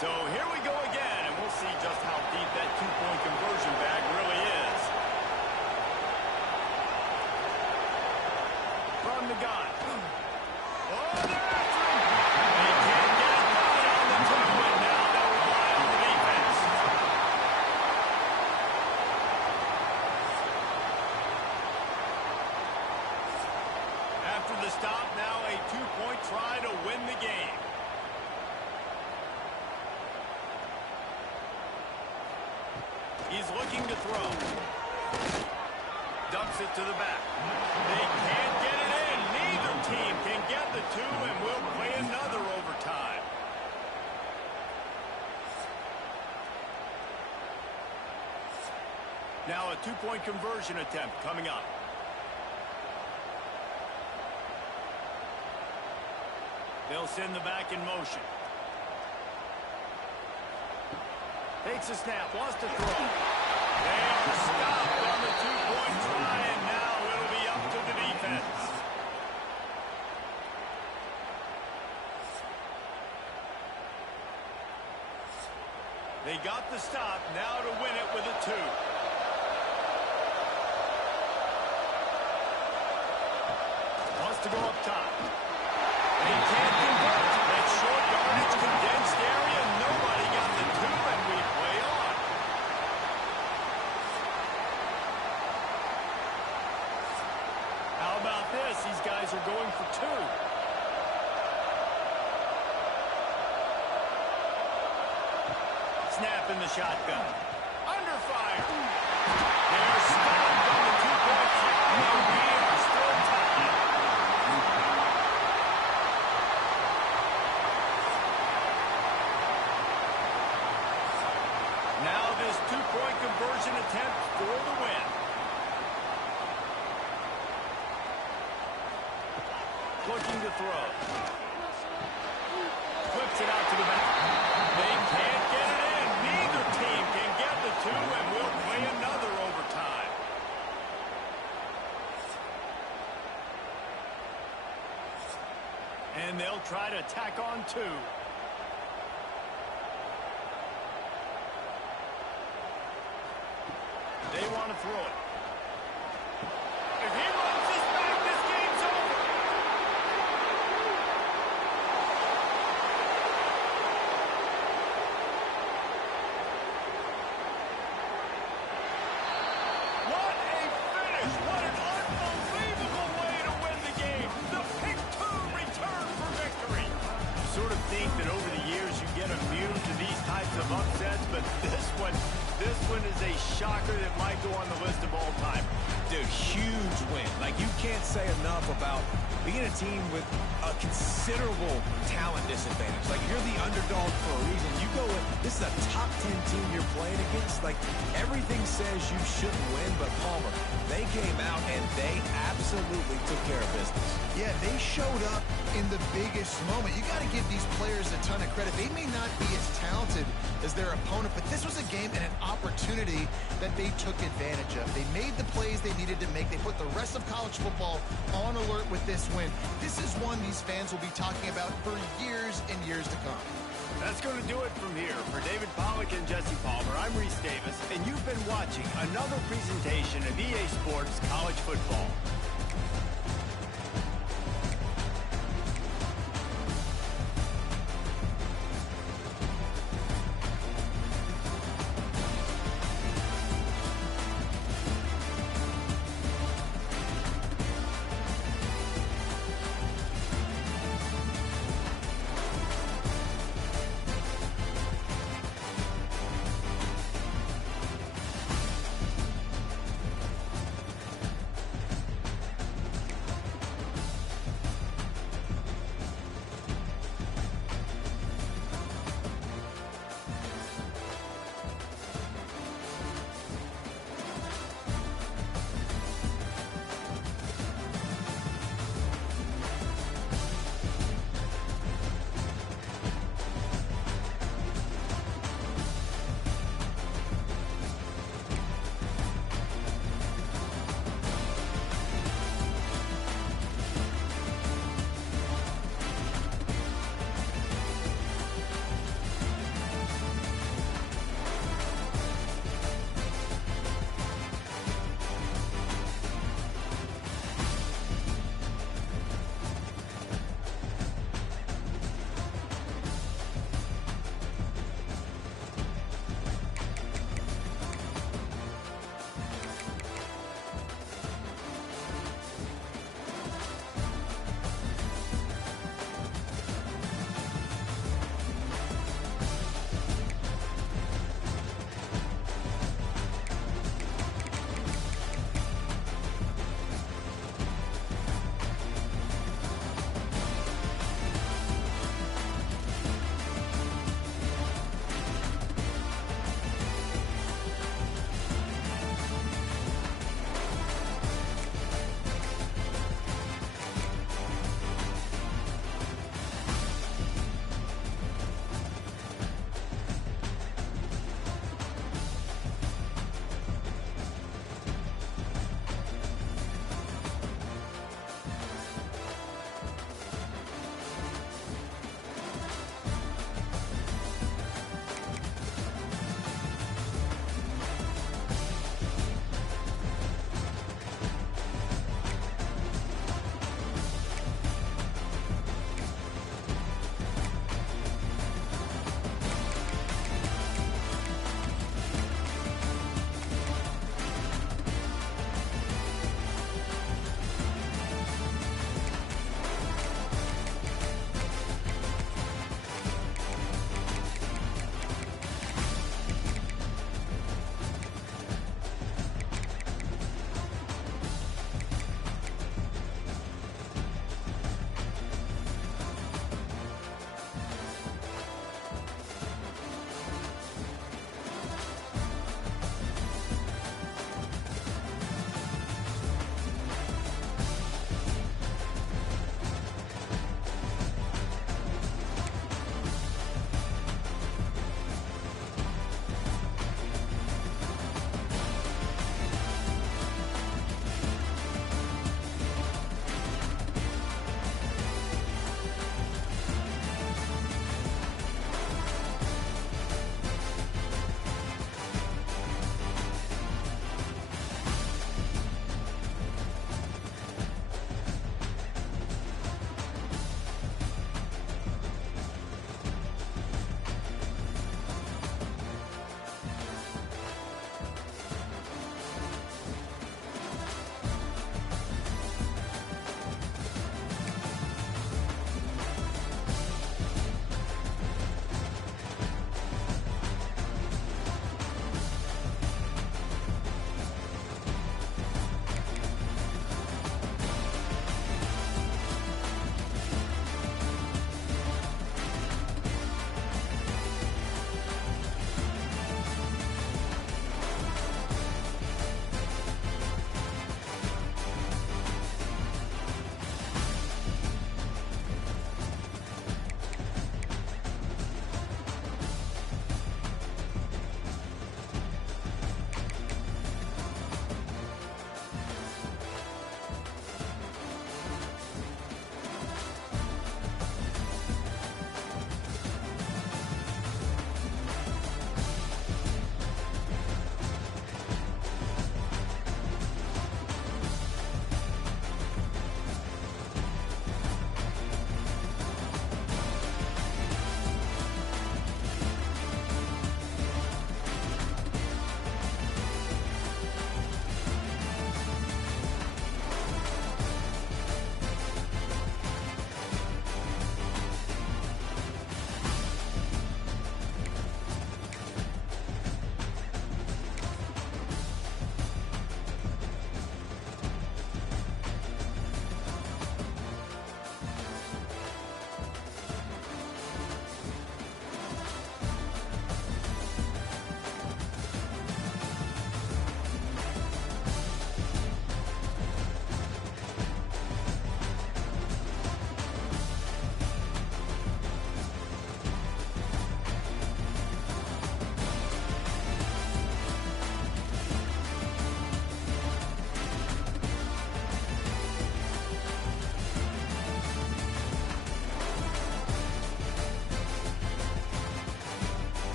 So here we go again, and we'll see just how deep that two-point conversion bag really is. From the gun. Oh, they're after him. They can't get it done on the two, and now they'll rely on the defense. After the stop, now a two-point try to win the game. He's looking to throw. Dumps it to the back. They can't get it in. Neither team can get the two, and we'll play another overtime. Now a two-point conversion attempt coming up. They'll send the back in motion. Takes a snap, wants to throw. They are stopped on the two-point try, and now it'll be up to the defense. They got the stop, now to win it with a two. Wants to go up top. They can't convert. That short yardage condensed area, nobody got the two, and we play on. How about this? These guys are going for two. Snap in the shotgun. Under fire. They're stopped on the two-point try, and we are still tied. Now this two-point conversion attempt for the win. Looking to throw. Flips it out to the back. They can't get it in. Neither team can get the two, and we'll play another overtime. And they'll try to tack on two. They want to throw it. If he runs this back, this game's over. What a finish! What an unbelievable way to win the game! The pick two return for victory. You sort of think that over the years you get immune to these types of upsets, but this one is a shocker that might go on the list of all time. Dude, huge win. Like, you can't say enough about being a team with a considerable talent disadvantage. Like, you're the underdog for a reason. You go with, this is a top 10 team you're playing against. Like, everything says you shouldn't win, but Palmer, they came out and they absolutely took care of business. Yeah, they showed up in the biggest moment. You got to give these players a ton of credit. They may not be as talented as their opponent, but this was a game and an opportunity that they took advantage of. They made the plays they needed to make. They put the rest of college football on alert with this win. This is one these fans will be talking about for years and years to come. That's going to do it from here. For David Pollack and Jesse Palmer, I'm Reese Davis, and you've been watching another presentation of EA Sports College Football.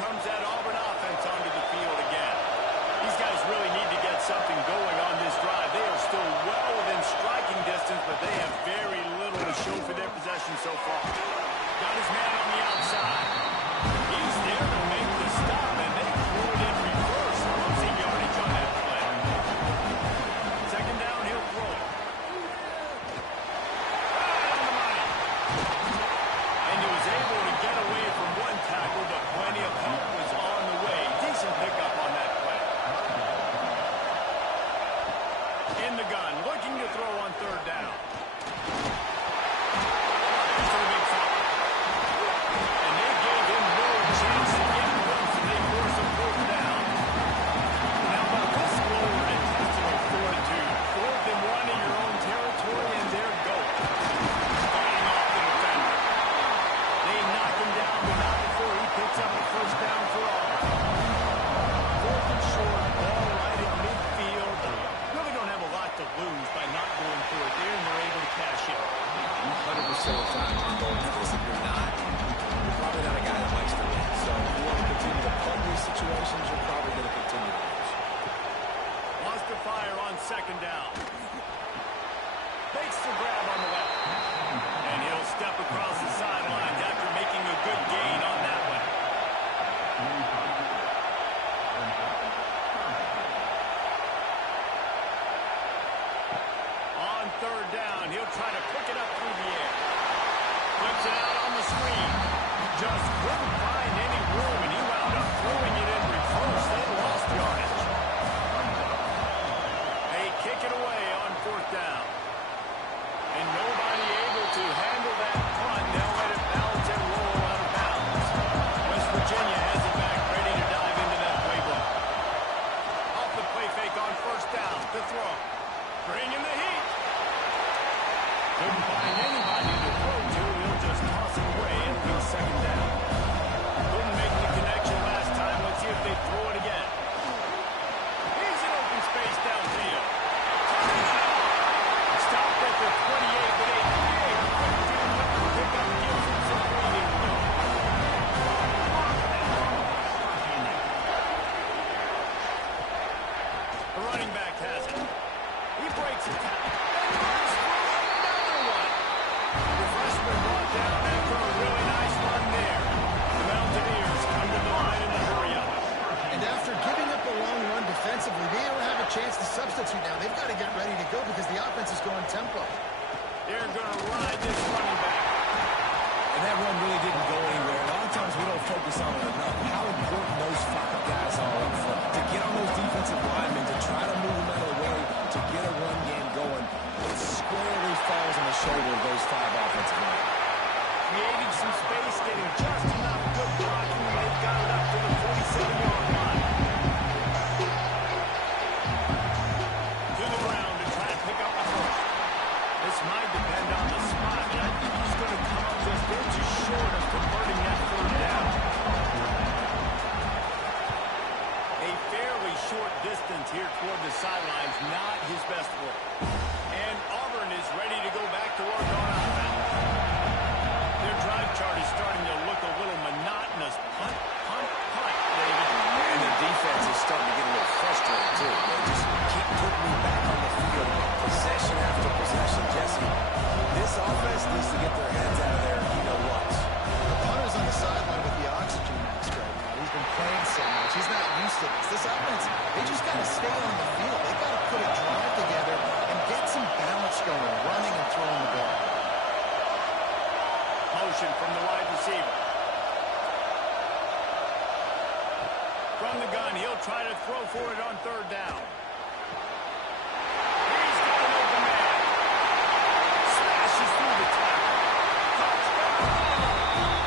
comes that Auburn offense onto the field again. These guys really need to get something going on this drive. They are still well within striking distance, but they have very little to show for their possession so far. Got his man on the outside. He's there to make the stop, and they threw it in reverse, losing yardage on that play. Second down, he'll throw it. Right on the money. And he was able to get away from one tackle, but plenty of help was on the way. Decent pickup on that play. In the gun, looking to throw on third down. Here's to the big fella. And they gave him no chance to get one, so they force a fourth down. Now, about this slower and testing of fortitude. 4th and 1 in your own territory, and they're going. Fighting off the defender. They knock him down, but not before he picks up a first down for Auburn. 4th and short, ball right at midfield. Really don't have a lot to lose by not going for it there, and they're able to cash in. 100% of the time you're going for this. If you're not, you're probably not a guy that likes to win. So if you want to continue to punt these situations, you're probably going to continue to lose. Wants to fire on second down. Makes the grab on the left. And he'll step across the sidelines after making a good gain on that one. On third down, he'll try to pick it up through the air. Flips it out on the screen. Just couldn't find any room, and he wound up throwing it in reverse. They lost yardage. They kick it away on fourth down. And nobody able to handle that punt. They'll let it bounce and roll out of bounds. West Virginia has it back, ready to dive into that playbook. Off the play fake on first down to throw. Bringing the heat. Couldn't find anybody to throw to. He'll just toss it away. It'll be second down. Couldn't make the connection last time. Let's see if they throw it again. Here's an open space downfield. Stopped at the 28, but a big 15-yard pickup gives him some breathing room. The running back has it. He breaks a tackle. Another one. The freshman brought down after a really nice run there. The Mountaineers come to the line in a hurry-up. And after giving up a long run defensively, they don't have a chance to substitute now. They've got to get ready to go because the offense is going tempo. They're going to ride this running back. And that run really didn't go anywhere. A lot of times we don't focus on it enough. How important those 5 guys are up front. To get on those defensive linemen, to try to move them out of the way, to get a run game going, it squarely falls on the shoulder of those 5 offensive linemen. Creating some space, getting just enough good blocking, and they've got it up to the 47-yard line. To the ground to try to pick up the first. This might depend on the spot, but I think he's going to come up just inches short of converting that third down. A fairly short distance here toward the sidelines, not his best work. And Auburn is ready to go back to work on offense. Their drive chart is starting to look a little monotonous. Punt, punt, punt, David. And the defense is starting to get a little frustrated, too. They just keep putting me back on the field, possession after possession. Jesse, this offense needs to get their heads out of there, you know what. The punter's on the sideline with the oxygen mask right now. He's been playing so much. He's not used to this. This offense, they just got to stay on the field. They've got to put a drive together and get some balance going, running and throwing the ball. Motion from the wide receiver. From the gun, he'll try to throw for it on third down. He's got an open man. Smashes through the tackle. Touchdown!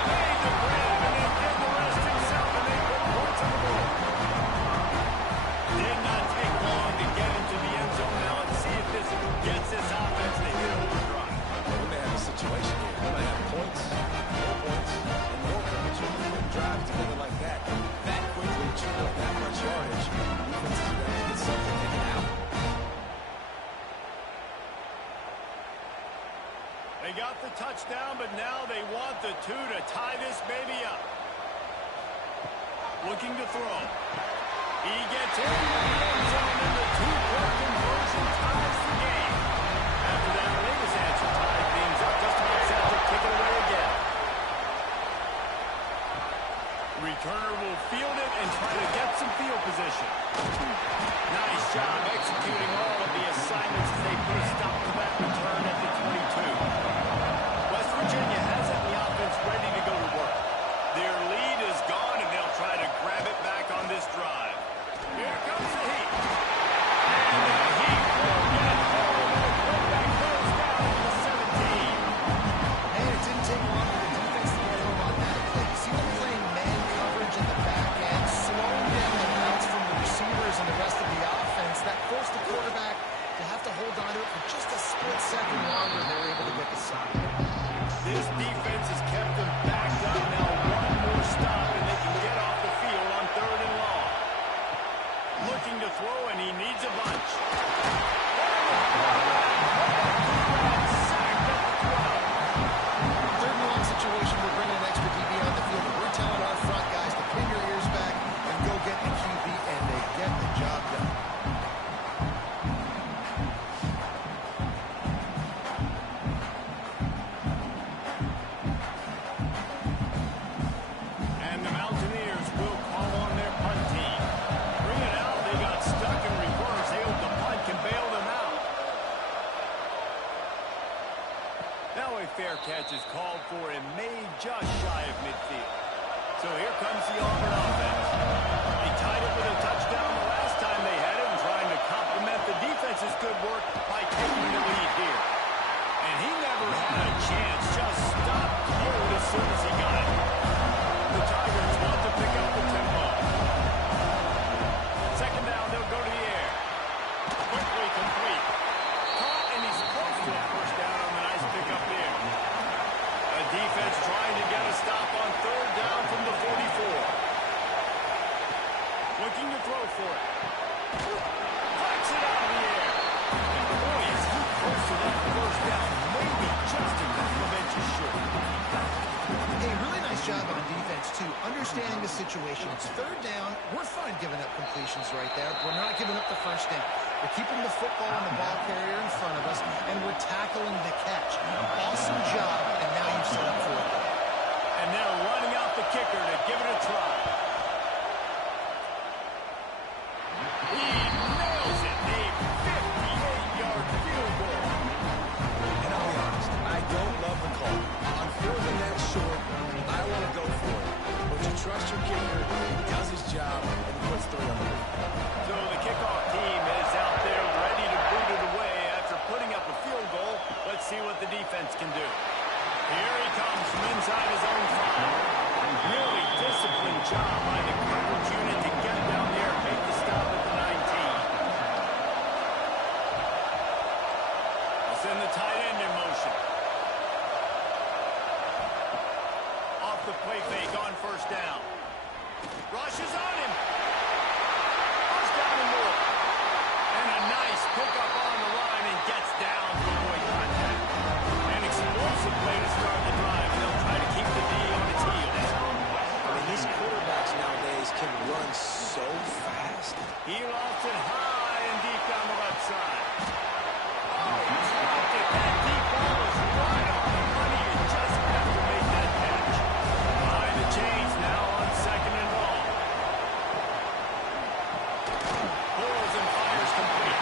Made the grab and then did the rest himself, and they put points on the board. Did not take long to get into the end zone. Now let's see if this gets this offense to hit overdrive. We may have a situation here. We might have points, more points, and more points. When you put drives together like that quickly, chew up that much yardage, defense is going to get something taken out. They got the touchdown, but now they want the 2 to tie this baby up. Looking to throw. He gets in the end zone, and the two-point conversion ties the game. After that latest answer tied things up, just about set to kick it away again. Returner will field it and try to get some field position. Nice job executing all of the assignments as they put a stop to that return at the 22. West Virginia has it in the offense ready to go to work. Their lead is gone, and they'll try to grab it back on this drive. Here comes the heat. And the heat will get home, and a quarterback goes down at the 17. And it didn't take long for the defense to get home on that play. You see them playing man coverage in the back end, slowing down the routes from the receivers and the rest of the offense. That forced the quarterback to have to hold on to it for just a split second longer, and they were able to get the stop. This defense has kept them backed up. Now one more stop, and they can get off the field on 3rd and long. Looking to throw, and he needs a bunch. Sacked at the 12. 3rd and long situation, we're bringing an extra DB on the field. We're telling our front guys to pin your ears back and go get the QB, and they get the job done. And the Mountaineers will call on their punt team. Bring it out. They got stuck in reverse. They hope the punt can bail them out. Now a fair catch is called for and made just shy of midfield. So here comes the Auburn offense. They tied it with a touchdown the last time they had it, and trying to complement the defense's good work by taking the lead here. And he never had a chance. Just stopped cold as soon as he got it. The Tigers want to pick up the tempo. 2nd down, they'll go to the air. Quickly complete. Caught, and he's close to a 1st down on the nice pickup there. The defense trying to get a stop on 3rd down from the 44. Looking to throw for it. Flex it out of the air. And boy, is he close to that 1st down. Maybe just a couple of inches short. Hey, really nice job on defense, too. Understanding the situation. It's 3rd down. We're fine giving up completions right there. We're not giving up the 1st down. We're keeping the football and the ball carrier in front of us, and we're tackling the catch. Awesome job, and now you've set up for it. And they're running out the kicker to give it a try. He nails it. A 58-yard field goal. And I'll be honest, I don't love the call. On 4th and that short, I want to go for it. But you trust your kicker, he does his job, and puts 3 on the board. So the kickoff team is out there ready to boot it away after putting up a field goal. Let's see what the defense can do. Here he comes from inside his own 5. Really disciplined job by the coverage unit to get down there and make the stop at the 19. I'll send the tight end in motion. Off the play fake on 1st down. Rushes on him. 1st down and more. And a nice pickup on the line, and gets down to avoid contact. An explosive play to start the drive, and they'll try to keep the D on its heels. I mean, these quarterbacks nowadays can run so fast. He lost it high and deep down the left side. Oh, he dropped it. That deep ball is right on the money. You just have to make that catch. Behind the chains now on 2nd and long. Pulls and fires complete.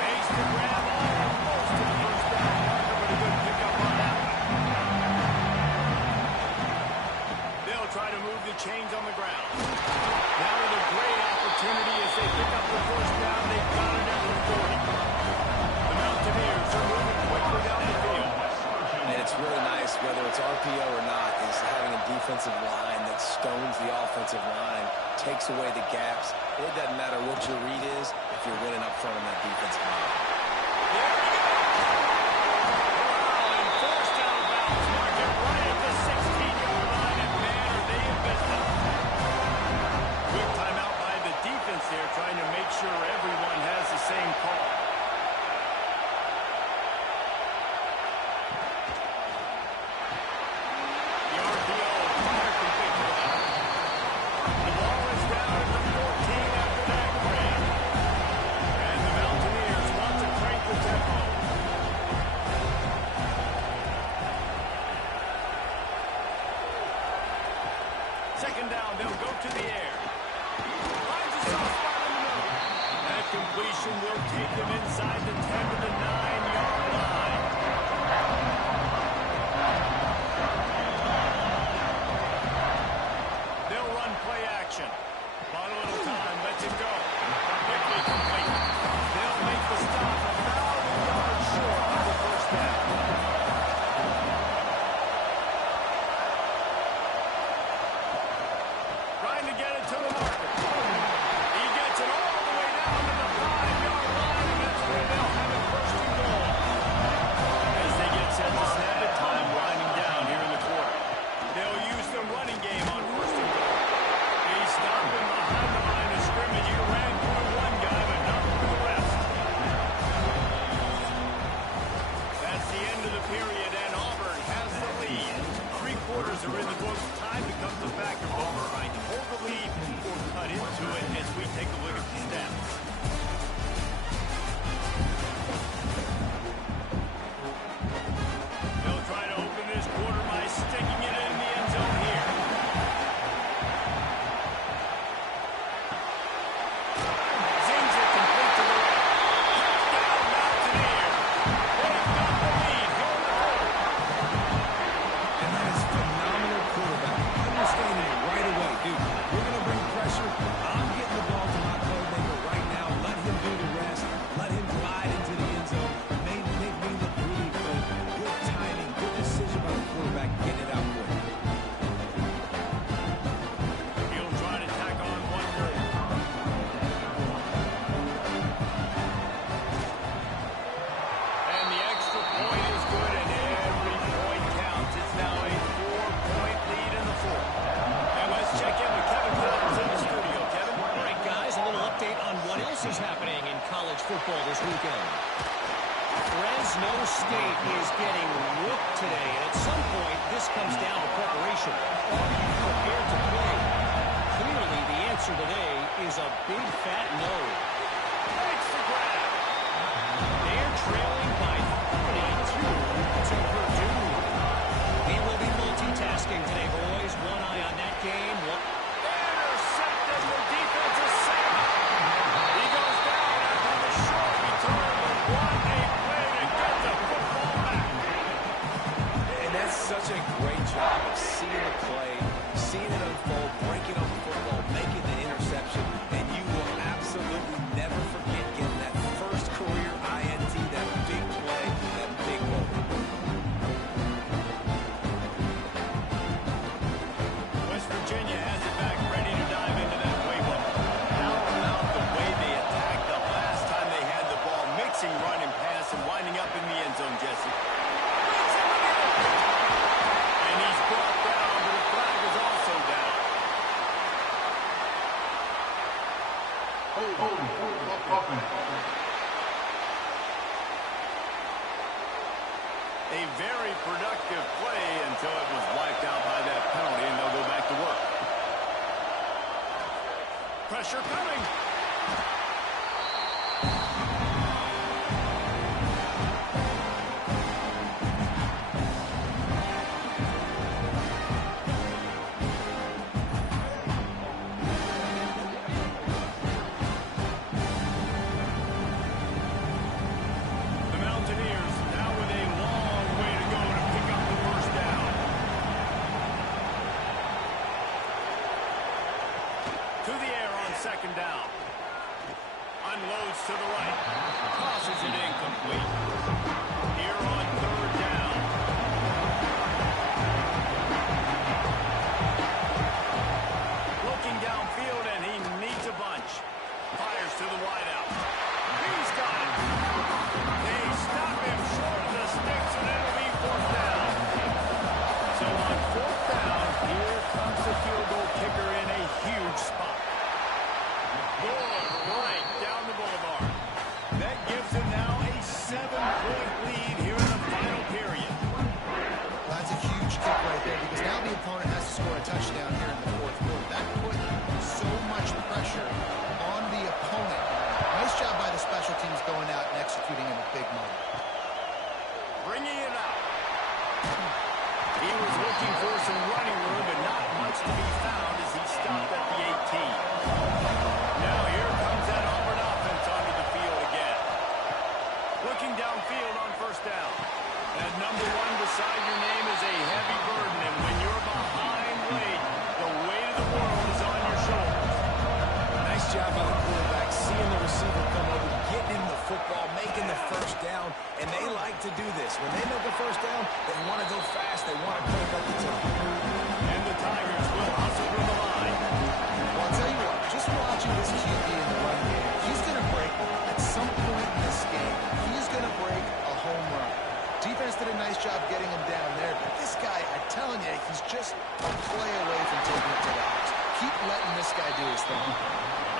Makes the grab almost to the 1st down marker, but a good pickup on that one. They'll try to move the chains on the ground. Now with a great opportunity as they pick up the 1st down. They've got it at the 40. The Mountaineers are moving quickly down the field. And it's really nice, whether it's RPO or not, is having a defensive line that stones the offensive line, takes away the gaps. It doesn't matter what your read is if you're winning up front on that defensive line. There we go. Wow, and forced out of bounds. Mark it right at the 16-yard line, and man, are they in business. Quick timeout by the defense there, trying to make sure everyone has the same call. The RPO, fire complete to the back. down. They'll go to the air. Finds a soft spot in the middle. That completion will take them inside the 10 to the 9-yard line. They'll run play action. Bought a little time. Lets it go. Quickly complete. They'll make the stop about a yard short of the first down. Trying to get it to the marker. He gets it all the way down to the 5-yard line, and that's where they'll have it first and goal. As they get set to snap it, time winding down here in the quarter. They'll use the running game on first and goal. They stop him behind the line of scrimmage. He ran through one guy, but not through the rest. That's the end of the period, and Auburn has the lead. 3 quarters are in the books. Time becomes a factor. Auburn trying to hold the lead or cut into it as we take a look at the stats. They'll try to open this quarter by sticking it in the end zone here. Zings it complete to the right. Touchdown, Mountaineer. They've got the lead here in the fourth. And that is phenomenal quarterback. Understanding it right away. Dude, we're going to bring pressure. I'm getting the ball to my playmaker right now. Let him do the rest. Let him glide into the end zone. Make me look really good. Good timing. Good decision by the quarterback. Getting it out quick. He'll try to tack on one more. And the extra point is good, and every point counts. It's now a 4-point lead in the fourth. And let's check in with Kevin Powers in the studio. Kevin? All right, guys, a little update on what else is happening in college football this weekend. Fresno State is getting whooped today, and at some point, this comes down to preparation. Are you prepared to play? Clearly, the answer today is a big fat no. Makes the grab. They're trailing by 42 to Purdue. He will be multitasking today, boys. One eye on that game. Intercepted. The defense is safe. He goes down after the short return, but what a play to get the football back. And that's such a great job of seeing the play, seeing it unfold, breaking up the football, making the interception, and you will absolutely never forget getting that first career INT, that big play, that big moment. West Virginia has it back, ready to dive into that playbook. How about the way they attacked the last time they had the ball, mixing run and pass and winding up in the end zone, Jesse. Brings him in the open. And he's brought down, but the flag is also down. A very productive play until it was wiped out by that penalty, and they'll go back to work. Pressure coming. The Mountaineers now with a long way to go to pick up the first down. To the air on second down. Unloads to the right. Tosses it incomplete. Here on third down. Looking downfield, and he needs a bunch. Fires to the wideout. He's got it. They stop him short of the sticks, and it'll be fourth down. So on fourth down, here comes the field goal kicker in a huge spot. Good, right down the boulevard. That gives him now a 7-point lead here in the final period. That's a huge kick right there because now the opponent has to score a touchdown here in the fourth quarter. That put so much pressure on the opponent. Nice job by the quarterback, seeing the receiver come over, getting him the football, making the first down, and they like to do this. When they make a first down, they want to go fast. They want to crank up the tempo. And the Tigers will hustle from the line. Well, I'll tell you what, just watching this QB in the run game, he's going to break, at some point in this game, he's going to break a home run. Defense did a nice job getting him down there, but this guy, I'm telling you, he's just a play away from taking it to the house. Keep letting this guy do his thing.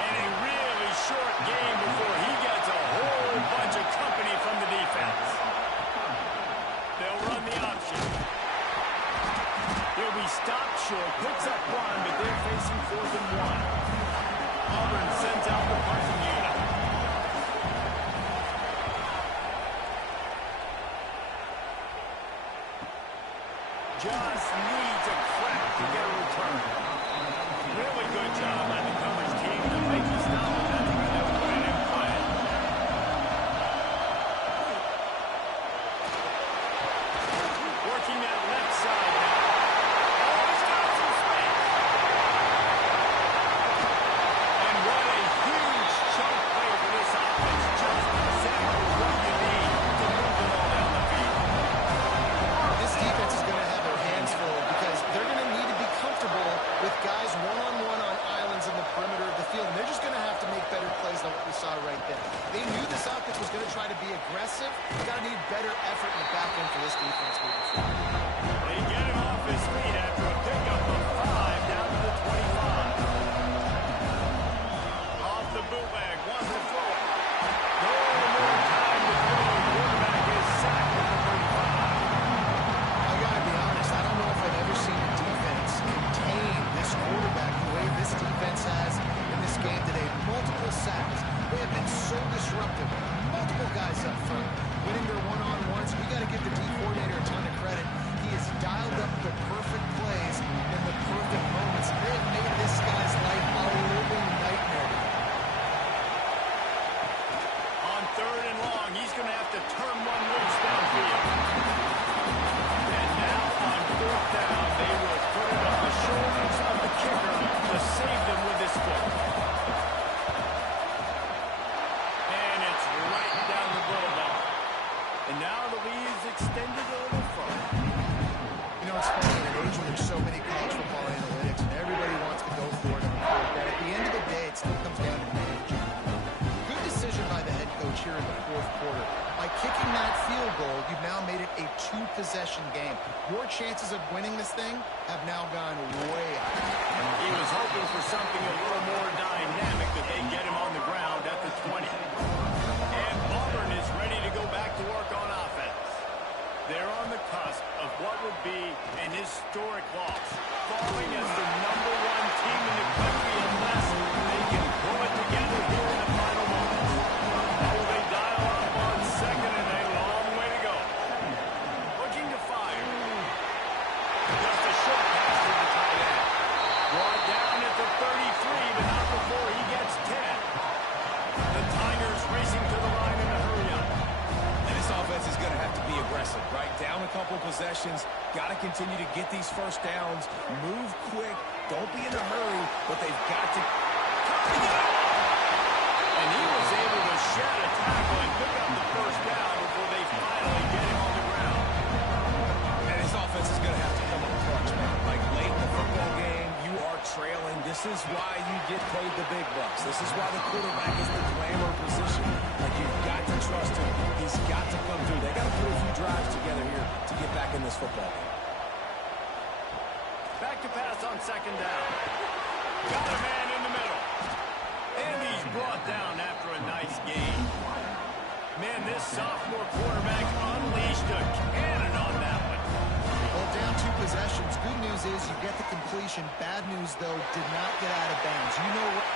And a really short game before he gets a whole bunch of company from the defense. They'll run the option. He'll be stopped short, picks up one, but they're facing 4th and 1. Auburn sends out the punting unit. Just needs a crack to get a return. Really good job by the coverage team to make the stop, and that's going to put it in play. Working that left side now. Oh, he's got some space. And what a huge chunk play for this offense. Just exactly what you need to move the ball down the field. This defense is going to have their hands full because they're going to need to be comfortable with guys one-on-one on islands in the perimeter of the field, and they're just going to have to make better plays than what we saw right there. They knew this offense was going to try to be aggressive. They're going to need better effort in the back end for this defense moving forward. They get him off his feet after a pickup of 5 down to the 25. Off the bootleg, wants to throw it. No more time to throw. The quarterback is sacked at the 35. I got to be honest, I don't know if I've ever seen a defense contain this quarterback the way this defense has in this game today. Multiple sacks. They have been so disruptive. Multiple guys up front winning their one-on-ones. We got to give the D coordinator a ton of credit. He has dialed up the perfect plays and the perfect moments. They have made this guy's life a living nightmare. On 3rd and long, he's going to have to turn one loose downfield. And now on 4th down, they will put it on the shoulders of the kicker to save them with his foot. And it's right down the boulevard. And now the lead is extended a little further. You know, it's funny in an age when there's so many college football analytics and everybody wants to go for it on fourth down. At the end of the day, it still comes down to management. Good decision by the head coach here in the 4th quarter. By kicking that field goal, you've now made it a 2-possession game. Your chances of winning this thing have now gone way up. He was hoping for something a little more dynamic, that they get him on the ground at the 20. And Auburn is ready to go back to work on offense. They're on the cusp of what would be an historic loss, falling as the #1 team in the country unless they can pull it together here in the final moments. How will they dial up on 2nd and a long way to go? Looking to fire. Just a short pass to the tight end. Brought down at the 33, but not before he gets 10. The Tigers racing to the line in a hurry up. And this offense is going to have to be aggressive, right? Down a couple possessions. Got to continue to get these first downs. Move quick. Don't be in a hurry, but they've got to... And he was able to shed a tackle and pick up the first down before they finally get him on the ground. And this offense is going to have to come up clutch, man. Like late in the football game, you are trailing. This is why you get paid the big bucks. This is why the quarterback is the glamour position. Like, you've got to trust him. He's got to come through. They got to put a few drives together here to get back in this football game. Back to pass on 2nd down. Got a man in the middle. And he's brought down after a nice gain. Man, this sophomore quarterback unleashed a cannon on that one. Well, down 2 possessions. Good news is you get the completion. Bad news, though, did not get out of bounds. You know what?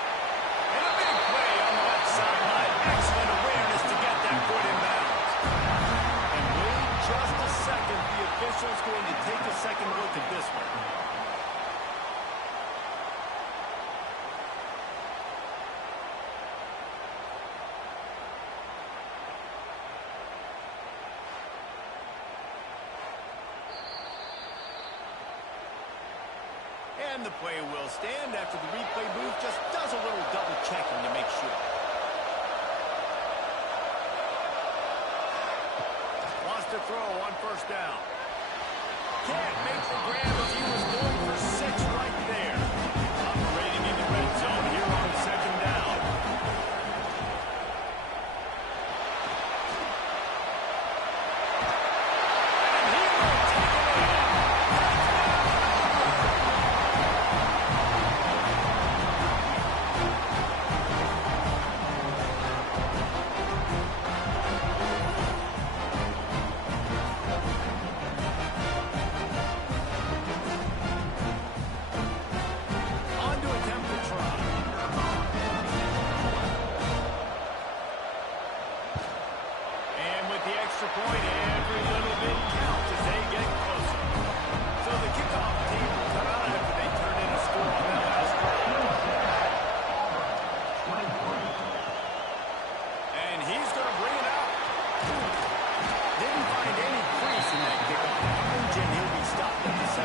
And a big play on the left sideline. Excellent awareness to get that foot in bounds. And wait just a second. The official's going to take a second look at this one. And the play will stand after the replay booth just does a little double checking throw on first down. Can't make the grab as he was going for 6 right there. Operating in the red zone here on second down. And he will take it in. On to attempt to try. And with the extra point, every little bit counts as they get closer. So the kickoff team will come out after they turn in a score on that last drive. And he's going to bring it out. Didn't find any crease in that kickoff coverage, and he'll be stopped at the 17.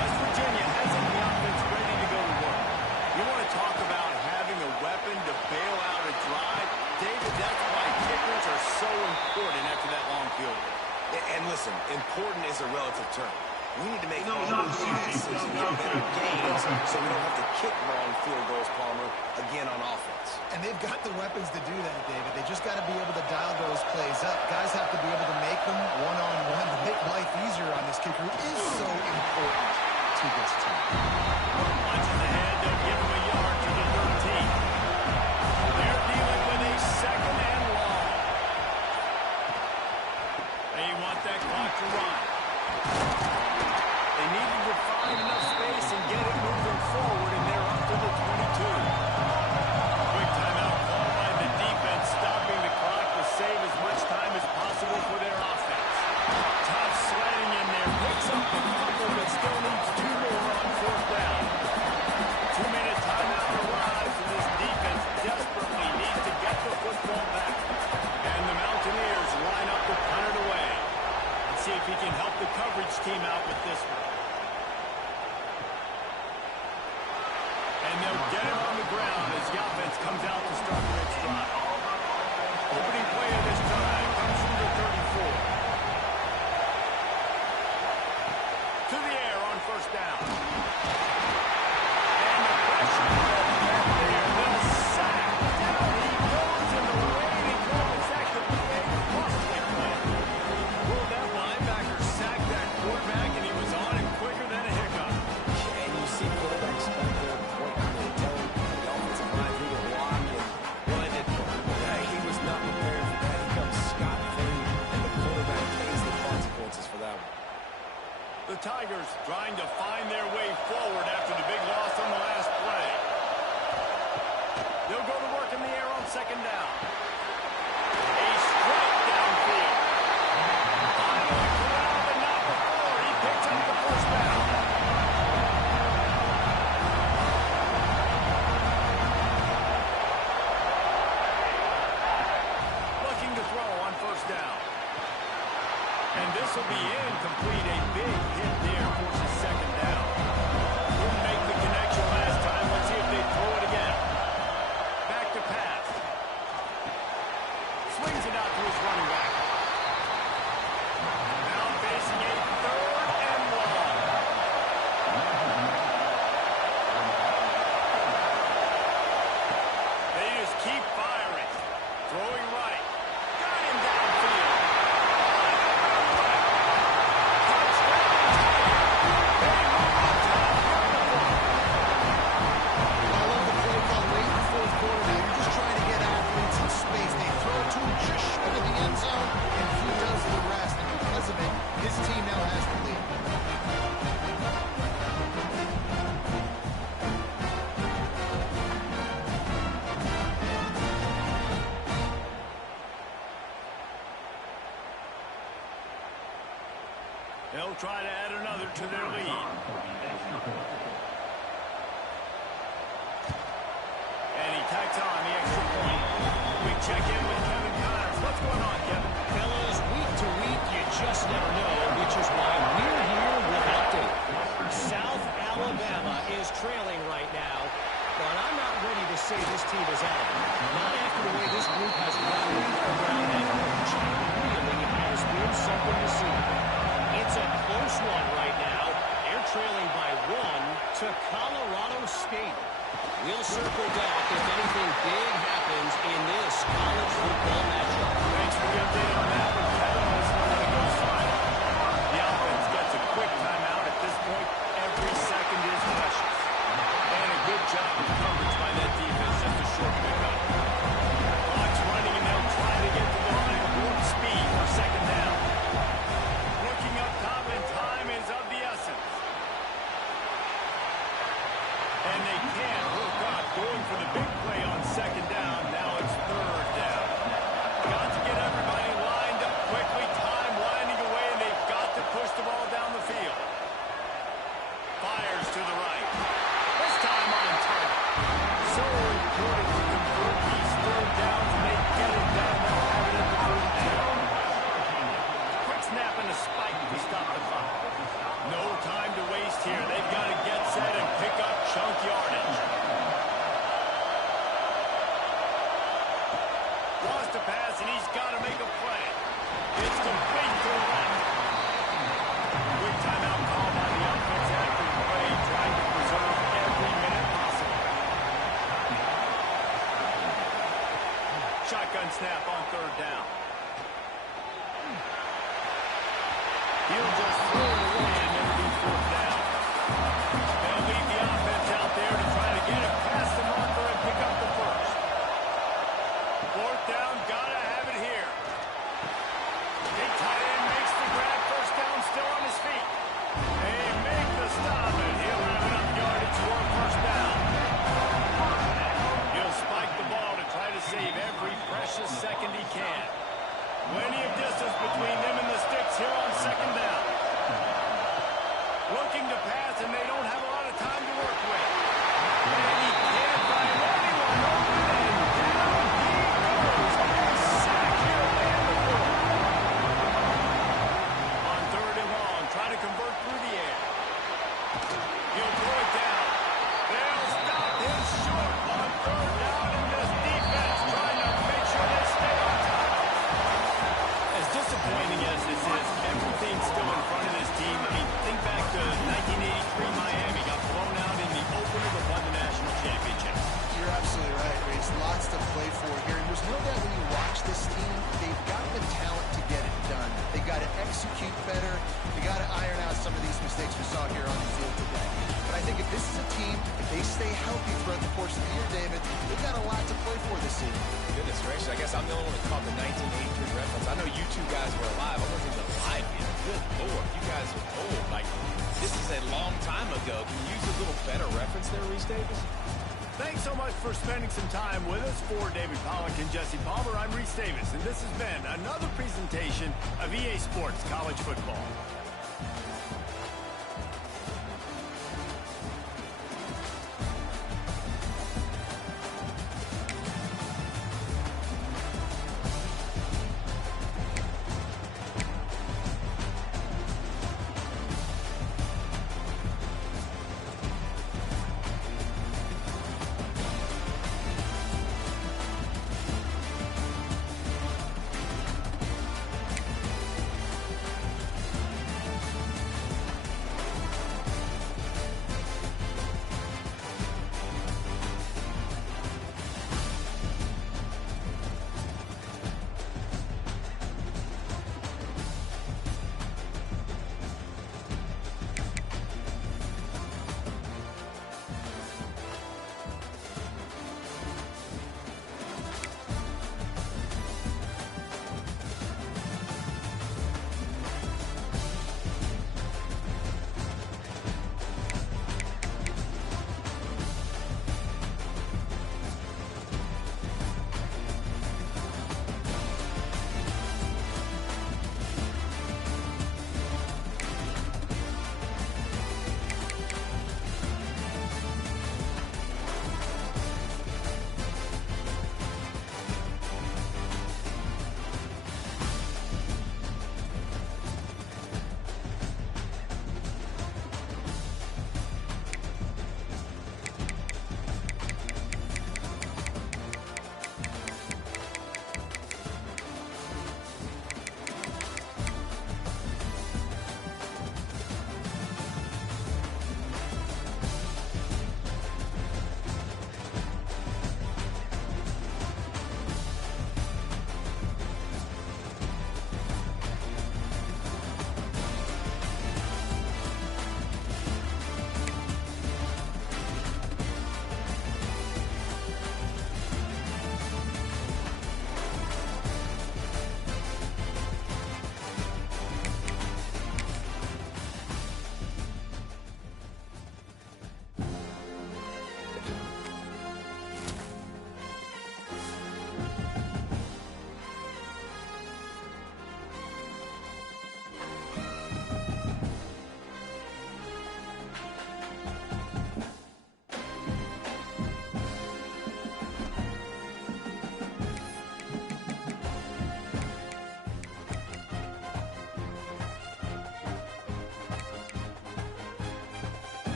West Virginia hasn't the offense ready to go to work. You want to talk about having a weapon to bail out a drive? David, that's why kickers are so important after that long field goal. And listen, important is a relative term. We need to make all those passes and get better gains so we don't have to kick long field goals, Palmer, again on offense. And they've got the weapons to do that, David. They just got to be able to dial those plays up. Guys have to be able to make them one-on-one to make life easier on this kicker, who is so important to this team. Punches ahead, they'll give him a yard to the 13. They're dealing with a second and long. They want that clock to run. They needed to find enough space and get it moving forward, and they're up to the 22. Quick timeout called by the defense, stopping the clock to save as much time as possible for their offense. Tough sledding in there, picks up a couple, but still needs 2 more on fourth down. 2-minute timeout arrives, and this defense desperately needs to get the football back. And the Mountaineers line up to punt it away. Let's see if he can help the coverage team out with this one. And they'll get it on the ground as the offense comes out to start the next drive. Opening play of this drive comes from the 34. To the air on first down. And the pressure will get there. They'll sack. Down he goes, and the way they call it, that could be a costly play. Well, that linebacker sacked that quarterback, and he was on him quicker than a hiccup. And you see quarterbacks back there pointing and telling the offensive line through the block and blended. He was not prepared for that. He comes scot-free, and the quarterback pays the consequences for that one. The Tigers trying to find their way forward after the big loss on the last play. They'll go to work in the air on second down. A straight downfield. Finally corralled, but not before. He picks up the first down. Looking to throw on first down. And this will be incomplete. A big hit there forces second down. Couldn't make the connection last time. Let's see if they throw it again. Back to pass. Swings it out to his running back. Now facing a third and long. They just keep firing. Throwing right. Got him downfield. I love the play call late in the fourth quarter. Now you're just trying to get athletes in space. They throw it to him just short of the end zone, and he does the rest. And because of it, his team now has the lead. They'll try to add another to their lead. And he tacks on the extra point. We check in with Kevin Connors. What's going on, Kevin? Fellas, week to week, you just never know, which is why we're here with an update. South Alabama is trailing right now, but I'm not ready to say this team is out of it. Not after the way this group has rallied around that coach. It really has him something to see. It's a close one right now. They're trailing by 1 to Colorado State. We'll circle back if anything big happens in this college football matchup. Thanks for the update on that one, Kevin. This one goes fine. The offense gets a quick timeout. At this point, every second is precious. And a good job of coverage by that defense. Just a short pickup. Clock's running, and they'll try to get to the line at warp speed for second down. Looking up top, and time is of the essence. And they can't hook up. Going for the big play on second down. Now it's third down. Got to get everybody lined up quickly. Time winding away, and they've got to push the ball down the field. Fires to the right. This time on target. So important to convert these third downs, and they get it done. They'll have it at the third down. Quick snap and a spike to stop the clock. No time to waste here. They've got to get set and pick up chunk yardage. Lost a pass, and he's got to make a play. It's complete to the left. Quick timeout call by the offense after the play, trying to preserve every minute possible. Shotgun snap on third down. He'll just throw it away, and it'll be fourth down. They'll leave the offense out there to try to get it past the marker and pick up the first. Fourth down, gotta have it here. Big tight end makes the grab. First down, still on his feet. They make the stop, and he'll have enough yardage for a first down. He'll spike the ball to try to save every precious second he can. Plenty of distance between them and the sticks here on second down. Looking to pass, and they don't have a lot of time to work with. And he can't find anyone open, and down he goes. And a sack here to land the fourth. On third and long, trying to convert through the air. He'll throw it down. They'll stop him short on third down, and this defense trying to make sure they stay on top. As disappointing as this is, everything's still in front of this team. I mean, think back to 1983 Miami got blown out in the opener but won the national championship. You're absolutely right, Reese. Lots to play for here. And there's no doubt when you watch this team, they've got the talent to get it done. They got to execute better. They got to iron out some of these mistakes we saw here on the field today. But I think if this is a team, if they stay healthy throughout the course of the year, David, they've got a lot to play for this season. Goodness gracious, I guess I'm the only one that caught the 1983 reference. I know you two guys were alive. I wasn't even alive yet. Good Lord, you guys are old. Like, this is a long time ago. Can you use a little better reference there, Reese Davis? Thanks so much for spending some time with us. For David Pollack and Jesse Palmer, I'm Reese Davis, and this has been another presentation of EA Sports College Football.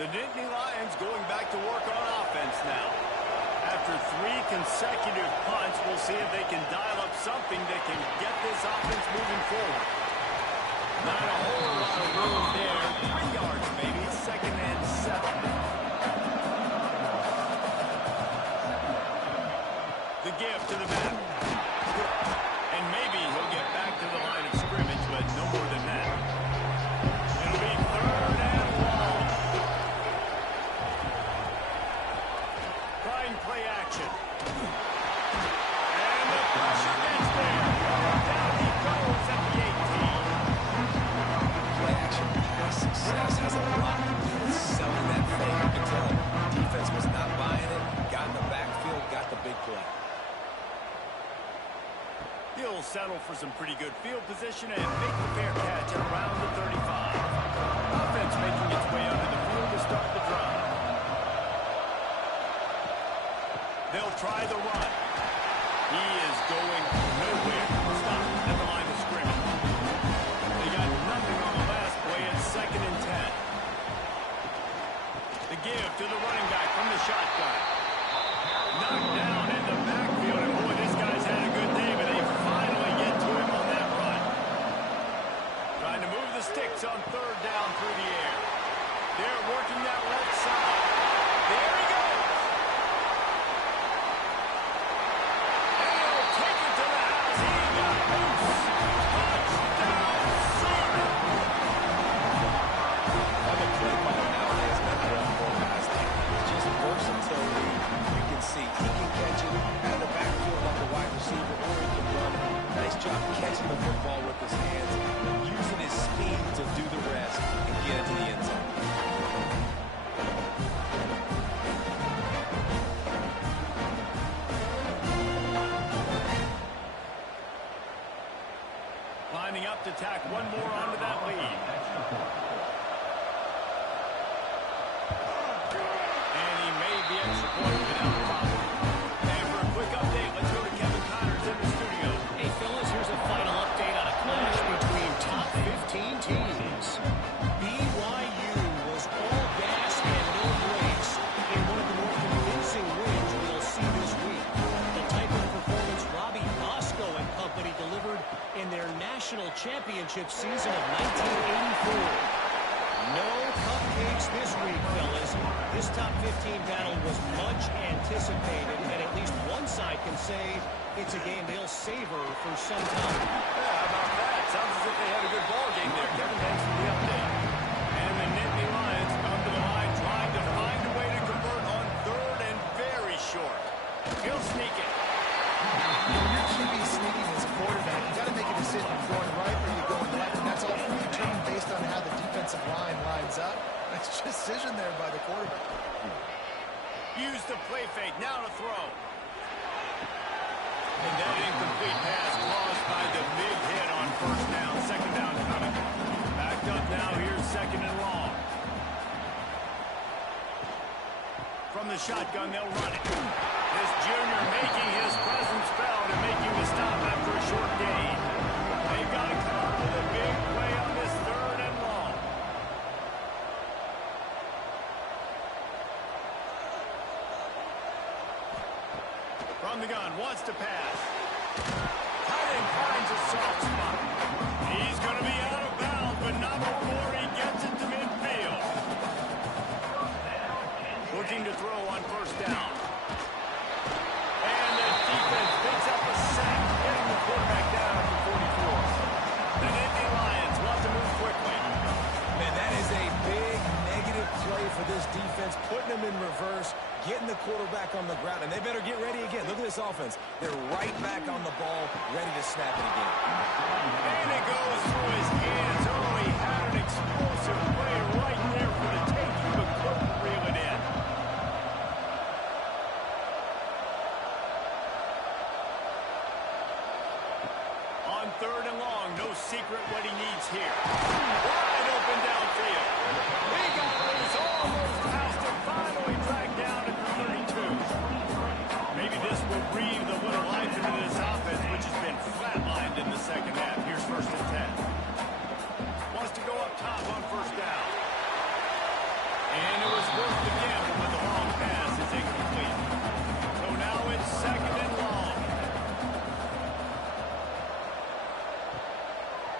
The Nittany Lions going back to work on offense now. After 3 consecutive punts, we'll see if they can dial up something that can get this offense moving forward. Not a whole lot of room there. 3 yards, maybe. 2nd and 7. The give to the back. And maybe he'll get back to the line of scrimmage, but no more than that. It'll be 3rd and long. Trying play action. And the pressure gets there. Down he goes at the 18. Play action pass success has a lot to do with selling that fake. You can tell defense was not buying it. Got in the backfield, got the big play. He'll settle for some pretty good field position and make the fair catch at around the 35. Offense making its way under the field to start the drive. They'll try the run. He is going nowhere. Stop at the line of scrimmage. They got nothing on the last play. It's 2nd and 10. The give to the running back from the shotgun. Knocked down in the backfield, and boy, this guy's had a good day, but they finally get to him on that run. Trying to move the sticks on 3rd down through the air. They're working that left side. There he goes. And he'll take it to the house. He got loose. Touchdown, Sonic. Another play by nowadays, not both guys there. Just versatility. You can see he can catch it out of the backfield like a wide receiver, or he can run. Nice job catching the football with his hands, using his speed to do the rest and get into the end zone. Lining up to tack one more onto that lead. And he made the extra point without a problem. And for a quick update, let's go to Kevin Connors in the studio. Hey, fellas, here's a final update on a clash between top 15 teams. BYU was all gas and no brakes in one of the more convincing wins we'll see this week. The type of performance Robbie Bosco and company delivered in their national championship season of 1984. No cupcakes this week, fellas. This top 15 battle was much anticipated, and at least one side can say it's a game they'll savor for some time. Yeah, how about that? Sounds as if they had a good ball game there. Kevin, thanks for the update. And the Nittany Lions come to the line trying to find a way to convert on 3rd and very short. He'll sneak it. When your QB sneaking as a quarterback, you got to make a decision. You're going right or you're going left, and that's all determined based on how the defensive line lines up. Nice decision there by the quarterback. Use the play fake. Now to throw. And that incomplete pass caused by the big hit on 1st down. 2nd down coming. Backed up now. Here's 2nd and long. From the shotgun, they'll run it. This junior making his presence felt and making the stop after a short gain. They've got to come up with a big play on this 3rd and long. From the gun, wants to pass. Tight end finds a soft spot. He's going to be out of bounds, but not before he gets it to midfield. Looking to throw on 1st down. And the defense picks up a sack, getting the quarterback down at the 44. The Nittany Lions want to move quickly. Man, that is a big negative play for this defense, putting them in reverse, getting the quarterback on the ground, and they better get ready again. Look at this offense. They're right back on the ball, ready to snap it again. And it goes through his hands. Oh, he had an explosive play right there for the taking, but couldn't reel it in. On 3rd and long, no secret what he needs here. Wide open downfield. He got loose, almost passed it, finally dragged down at the 32. Maybe this will breathe a little life into this offense, which has been flatlined in the 2nd half. Here's 1st and 10. Wants to go up top on 1st down. And it was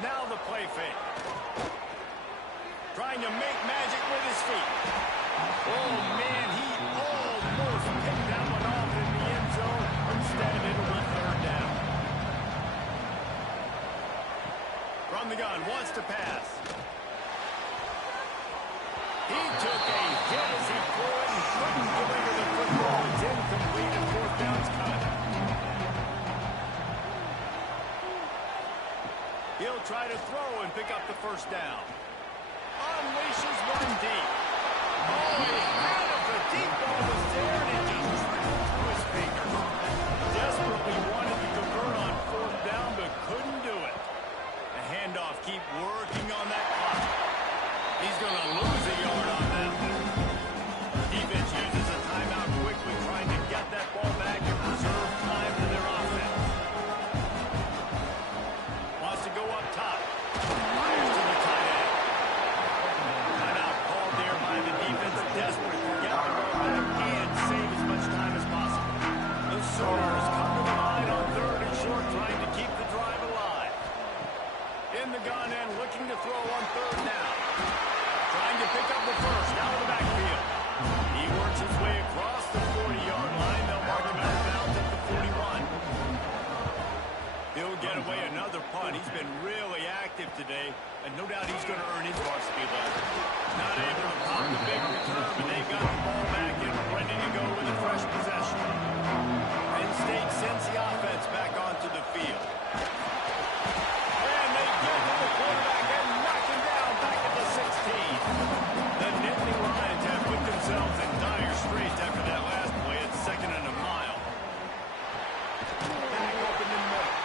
Now the play fake. Trying to make magic with his feet. Oh, man, he almost picked that one off in the end zone. Instead, it'll be third down. From the gun, wants to pass. He took a hit as he threw it and couldn't deliver the football. It's incomplete and fourth down's cut. He'll try to throw and pick up the first down. Unleashes one deep. Oh, he had it. The deep ball was there, and he just tripped through his fingers. Desperately wanted to convert on fourth down, but couldn't do it. The handoff, keep working on that clock. He's going to lose a yard on that. Defense uses a timeout quickly, trying to get that ball back and preserve time for their offense. Wants to go up top. Fires to the tight end. Timeout called there by the defense. Desperate to get the ball back and save as much time as possible. The Sooners come to the line on third and short, trying to keep the drive alive. In the gun and looking to throw on third down. Trying to pick up the first out of the backfield. He works his way across the 40-yard line. They'll mark him out of bounds at the 41. He'll get away another punt. He's been really active today, and no doubt he's going to earn his varsity level. Not able to pop the big return, but they got the ball back and ready to go with a fresh possession. Penn State sends the offense back onto the field. And they get to the quarterback and knock him down back at the 16. The Nittany Lions have put themselves in dire straits after that last play at second and a mile. Back open in the middle.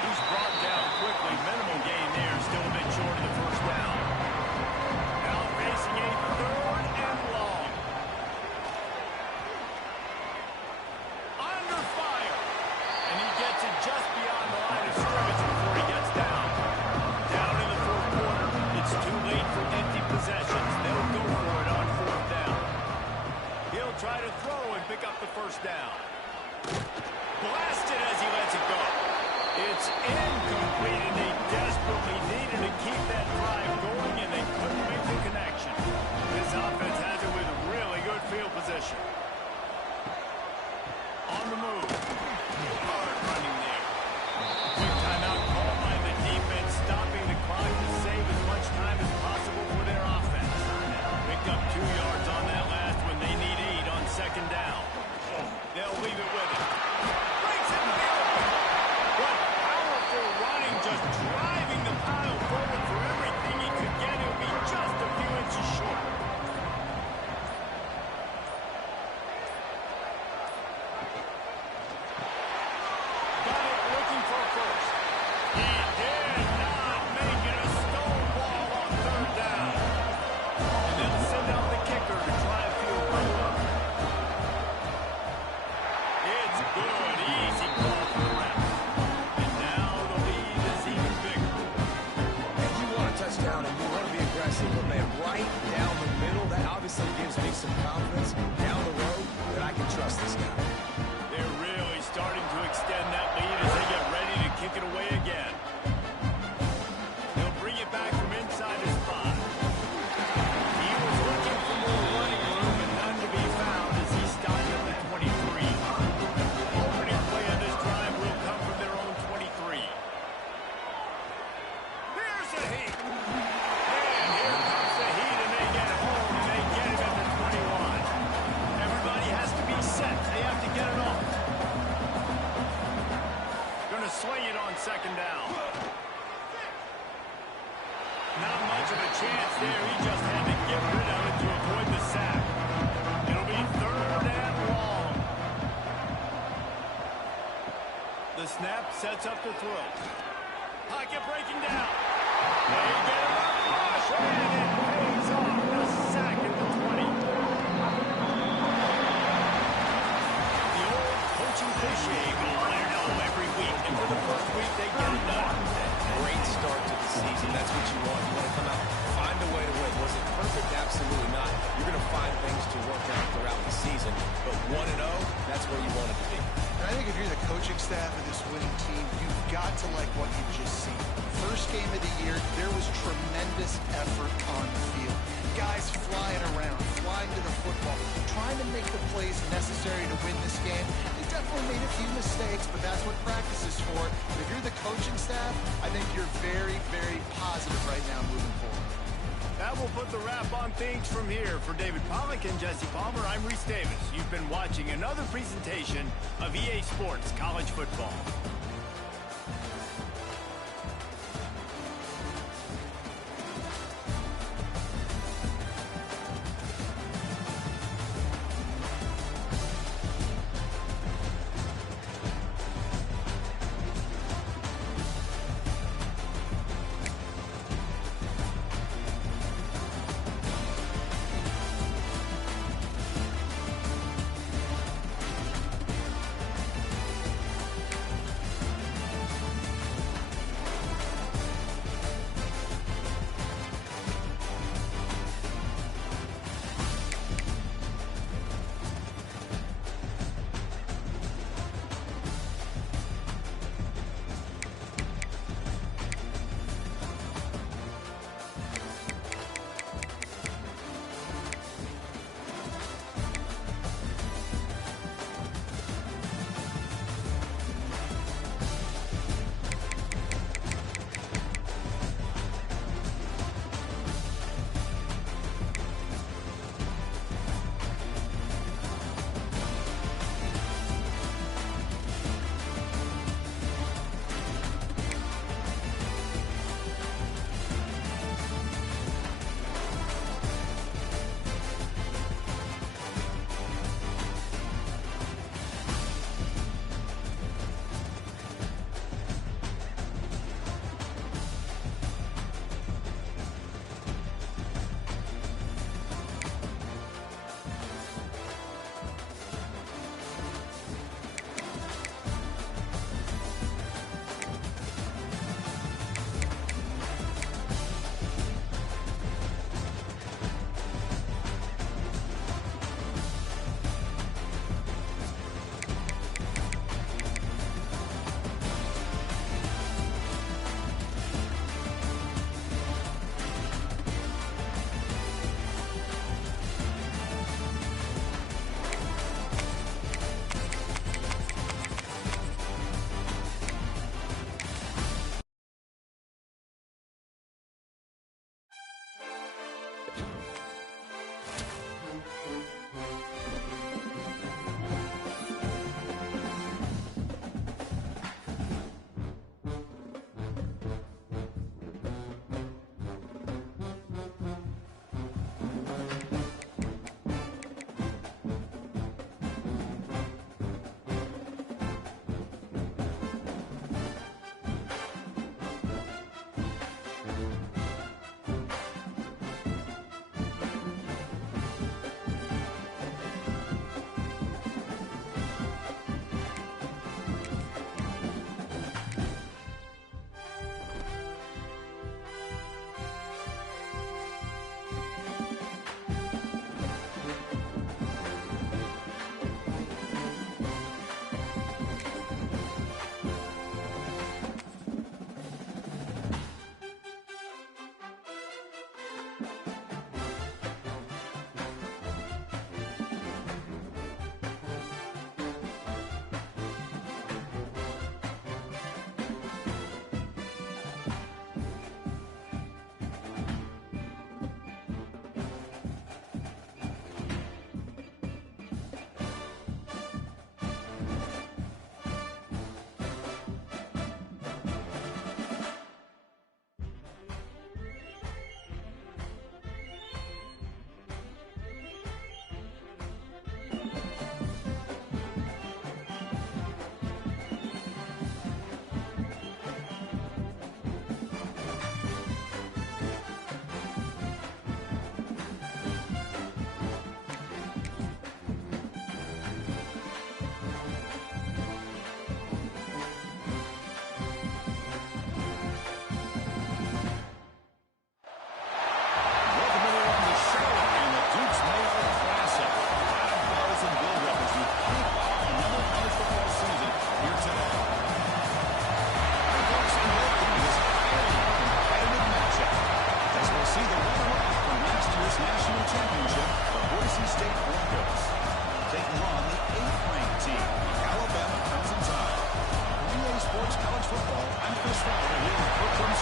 He's brought down quickly. Minimal gain there. Still a bit short of the first down. Now facing a third and long. Under fire. And he gets it just beyond the line of scrimmage before he gets down. Down in the fourth quarter. It's too late for empty possessions. They'll go for it on fourth down. He'll try to throw and pick up the first down. Blasted as he lets it go. It's incomplete, and they desperately needed to keep that drive going, and they couldn't make the connection. This offense has it with really good field position. On the move. Hard running there. Quick timeout called by the defense, stopping the clock to save as much time as possible for their offense. Picked up 2 yards on that last one. They need 8 on second down. They'll leave it with it. Breaks it wide open. What powerful running, just driving the pile forward for everything he could get. He'll be just a few inches short. Got it, looking for first. He did not make it. A stone ball on third down. And they'll send out the kicker to try a field goal. It's good, easy call for the ref. And now the lead is even bigger. And you want a touchdown and you want to be aggressive, but man, right down the middle, that obviously gives me some confidence down the road that I can trust this guy. They're really starting to extend that lead as they get ready to kick it away again. They'll bring it back from inside his 5. He was looking for more running room and none to be found as he stopped at the 23. Opening play of this drive will come from their own 23. Here's the heat. And here comes the heat, and they get home, and they get him at the 21. Everybody has to be set. They have to get it off. Going to swing it on second down. Not much of a chance there. He just had to get rid of it to avoid the sack. It'll be third and long. The snap sets up the throw. Pocket breaking down. They get him up, rush, and it pays off. The sack at the 20. The old coaching cliche, go play no every week, and for the first week they get it done. Great start to the season. That's what you want. You want to come out, find a way to win. Was it perfect? Absolutely not. You're going to find things to work out throughout the season. But 1-0, that's where you want it to be. And I think if you're the coaching staff of this winning team, you've got to like what you've just seen. First game of the year, there was tremendous effort on the field. Guys flying around, flying to the football, trying to make the plays necessary to win this game. They definitely made a few mistakes, but that's what practice is for. If you're the coaching staff, I think you're very, very positive right now moving forward. That will put the wrap on things from here. For David Pollack and Jesse Palmer, I'm Reese Davis. You've been watching another presentation of EA Sports College Football.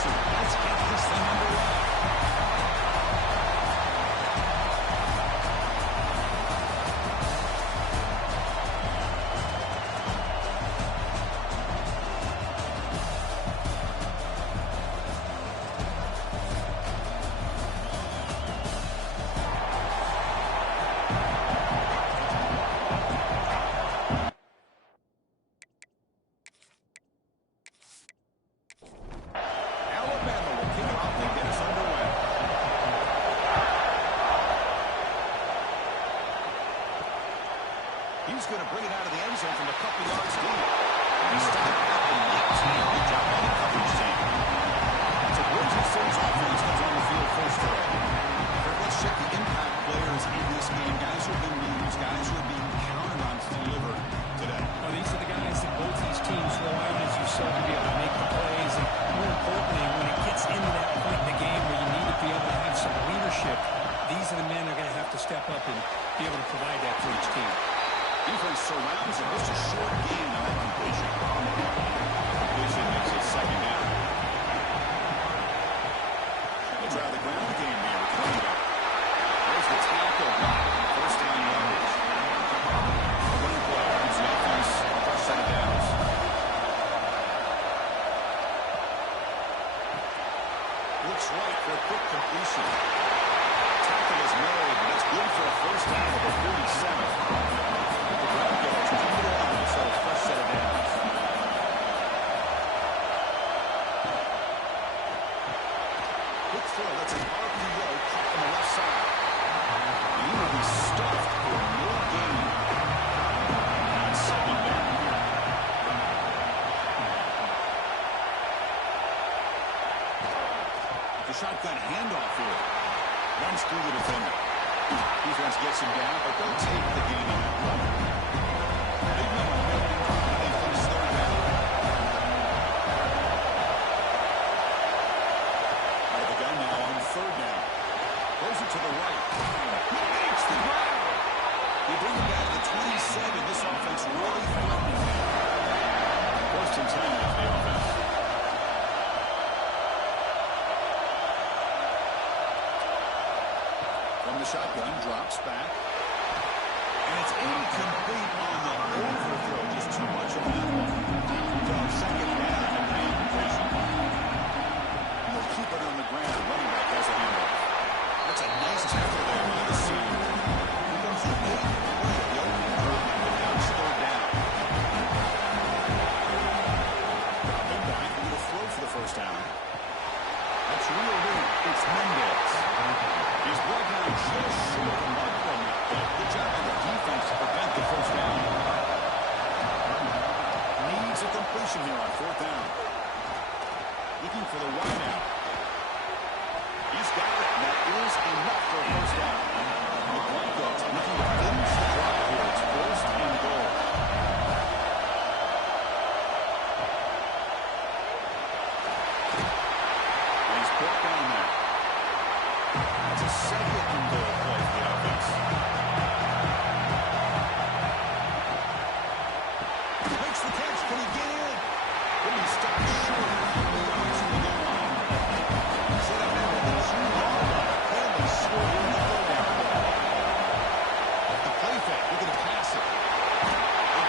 Let's get this thing underway. Alabama will kick it off and get us underway. He's going to bring it out of the end zone from a couple yards deep. He's stepping back and leaps in. Good job by the coverage team. So Boise State's offense comes on the field first today. Let's check the impact players in this game. Guys who have been used, guys who are being counted on to deliver today. Well, these are the guys that both these teams rely on, as you said, to be able to make the plays. And more importantly, when it gets into that point in the game where you need to be able to have some leadership, these are the men that are going to have to step up and be able to provide that for each team. Defense surrounds him. Just a short game on that completion. Completion makes it second down. They'll try the ground game here. Coming back. There's the tackle. First down yardage. The running play gives the offense a first set of downs. Looks right for a quick completion. Tackle is made, but it's good for a first down at the 37th. The Broncos keep it on, so first set of downs. Quick throw, that's an RPO caught on the left side. He will be stuffed for no gain. And second down here. The shotgun handoff here. Runs through the defender. Defense gets him down, but they'll take the gain on that play. Big number building. They finish third down. Out of the gun now on third down. Throws it to the right. He makes the grab. They bring it back to 27. This offense really threatening him. First and 10 off the offense. From the shotgun, drops back. And it's incomplete on the overthrow. Just too much on that one. So second down and incompletion. They'll keep it on the ground. Running back has a handoff. That's a nice tackle there by the senior. He goes for 8 play. The opening drive, but now it's third down. Dropping back, a little throw for the first down. That's real loop. It's Mendez. He's brought down just short of Mark on that play. Good job by the defense to prevent the first down. Needs a completion here on fourth down. Looking for the wide out. He's got it, and that is enough for a first down. The Broncos looking to finish the drive here. It's first and goal. And he's brought down there. That's a second and goal play for the offense. Makes the catch. Can he get in? Will he stop short? Yards from the goal line. Set up now at the 2-yard line. Can they score in the third down? The play fake. Looking to pass it. A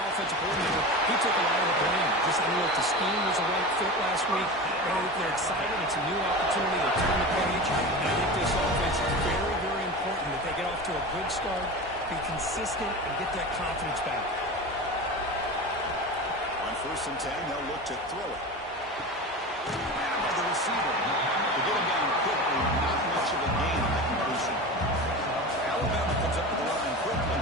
offensive coordinator, he took a lot of the blame. Just I know if the scheme was a right fit last week, but I think they're excited. It's a new opportunity. They turn the page, and I think this offense is very, very important that they get off to a good start, be consistent, and get that confidence back. On 1st and 10, they'll look to throw it. By the receiver. To get him down quickly, not much of a gain on that completion. Alabama comes up with the line quickly.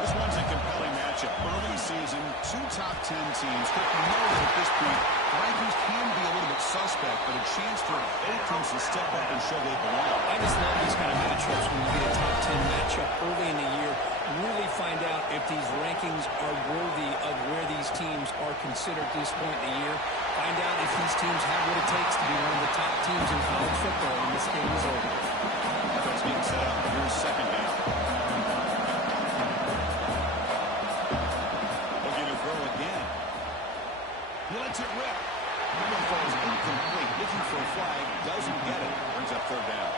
This one's a compelling matchup. Early season, 2 top 10 teams. Could know that at this point, the rankings can be a little bit suspect, but a chance for both teams to step up and show they belong. I just love these kind of matchups when you get a top 10 matchup early in the year. Really find out if these rankings are worthy of where these teams are considered at this point in the year. Find out if these teams have what it takes to be one of the top teams in college football when this game is over. Offense being set up. Here's 2nd down. Looking to throw again. He lets it rip. That one falls incomplete. Looking for a flag. Doesn't get it. Brings up 3rd down.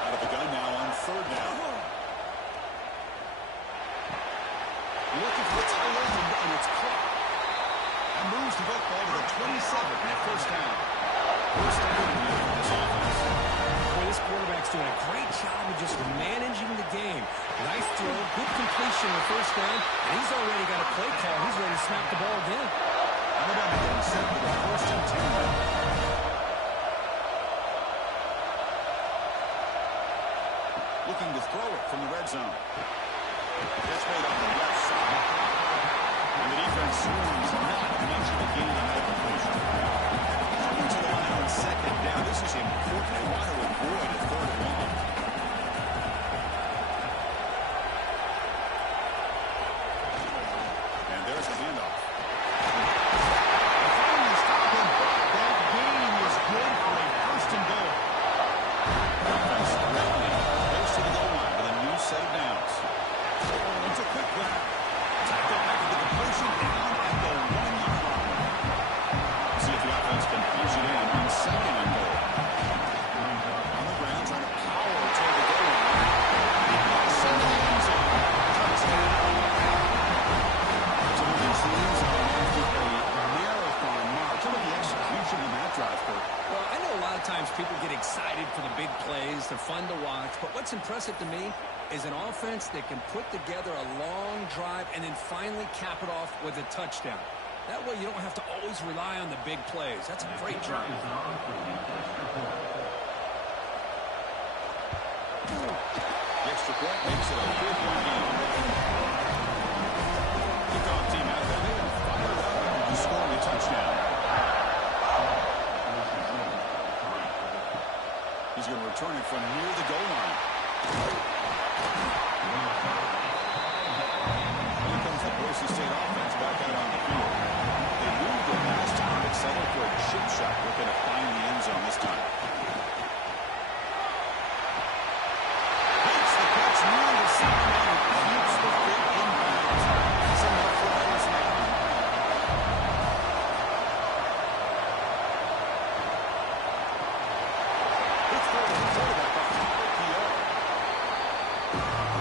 Out of the gun now on 3rd down. Looking for the tight end, and it's caught. And moves the football to the 27 at 1st down. 1st down for this offense. Boy, this quarterback's doing a great job of just managing the game. Nice throw, good completion on 1st down, and he's already got a play call. He's ready to snap the ball again. Alabama getting set for the 1st and 10 now. Looking to throw it from the red zone. It's made on the left side. And the defense swarms not much of a gain on that completion. Coming to the line on 2nd down. This is important. They want to avoid a 3rd and long. And there's the handoff. Finally stop him. That gain is good for a 1st and goal. Offense threatening. Close to the goal line with a new set of downs. It's a quick grab. Tackled back into the completion down at the 1-yard line. See if the offense can punch it in on 2nd and goal. On the ground, trying to power toward the goal line. Send the end zone. Touchdown. So these teams are after a marathon march. How about the execution in that drive, Kurt? Well, I know a lot of times people get excited for the big plays. They're fun to watch. But what's impressive to me is an offense that can put together a long drive and then finally cap it off with a touchdown. That way you don't have to always rely on the big plays. That's a great drive. The extra point makes it a 4-point game. Kickoff team out there. They are fired up after scoring a touchdown. He's going to return it from near the goal line. Here comes the Boise State offense back out on the field. They moved their last time and settled for a chip shot. Looking to find the end zone this time. Makes the catch near the sideline and keeps the fit in bounds. That's enough for first down. Let's go to the quarterback off the PO.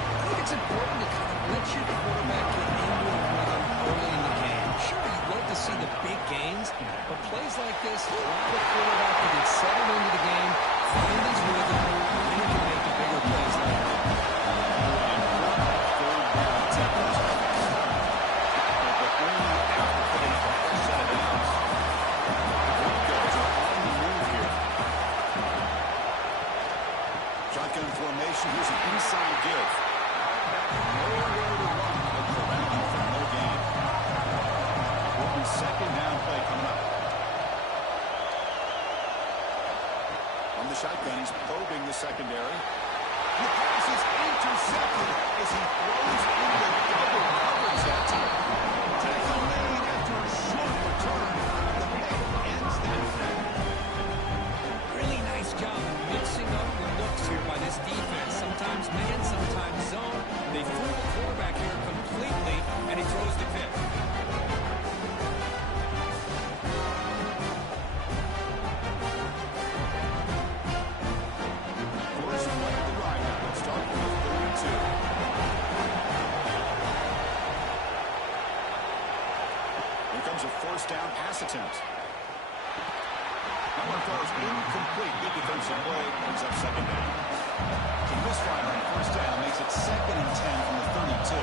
I think it's important to kind of let your quarterback get into a rhythm early in the game. Sure, you'd love to see the big gains, but plays like this allow the quarterback to get settled into the game, find his rhythm, and he can make the bigger plays later. Shotgun formation. Here's an inside give. Nowhere to run, but corralling for no gain. Will be 2nd down play coming up. On the shotgun, he's probing the secondary. The pass is intercepted as he throws into double coverage that time. Tackle made after a short return. The pick ends that thing. Really nice job mixing up the looks here by this defense. Sometimes man, sometimes zone. They fool the quarterback here completely, and he throws the pick. First play of the ride now. Let's start with 32. terms of first down pass attempt. That one throws incomplete. Good defensive play. Brings up second down. So misfire on first down makes it 2nd and 10 from the 32.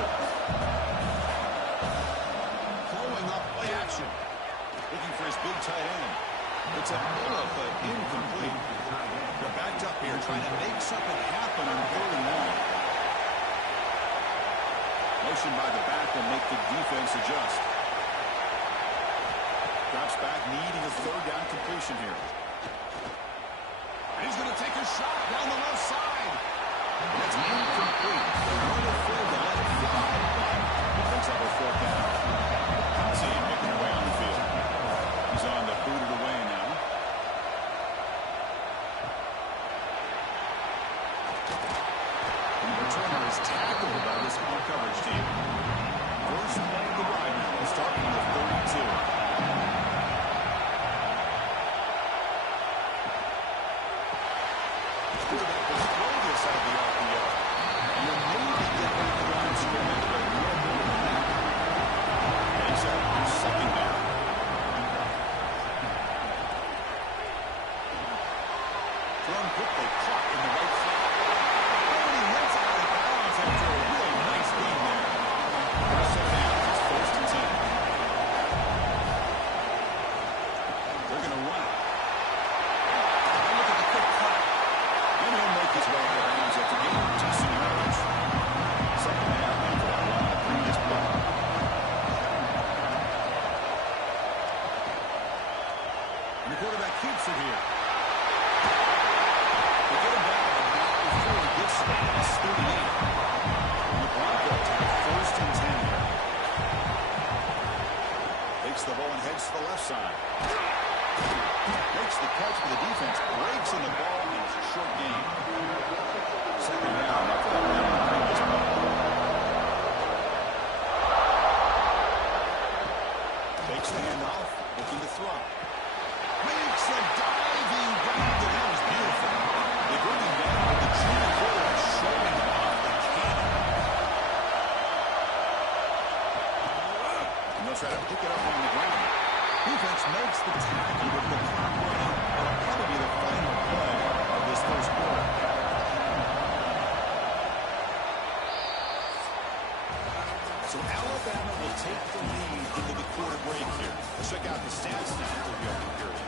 Flowing up play action. Looking for his big tight end. It's a pull-up, but incomplete. They're backed up here trying to make something happen on 3rd and 1. Motion by the back will make the defense adjust. Drops back, needing a 3rd down completion here. And he's going to take a shot down the left side. And it's incomplete. They're not afraid to let it fly. He brings up a 4th down. See him making their way on the field. He's on the booted away now. And the returner is tackled by this small coverage team. First play of the drive now. We'll start from the 32. Try to pick it up on the ground. Defense makes the tackle with the clock running. That'll probably be the final play of this first quarter. So Alabama will take the lead into the quarter break here. Let's check out the stats now for the opening period.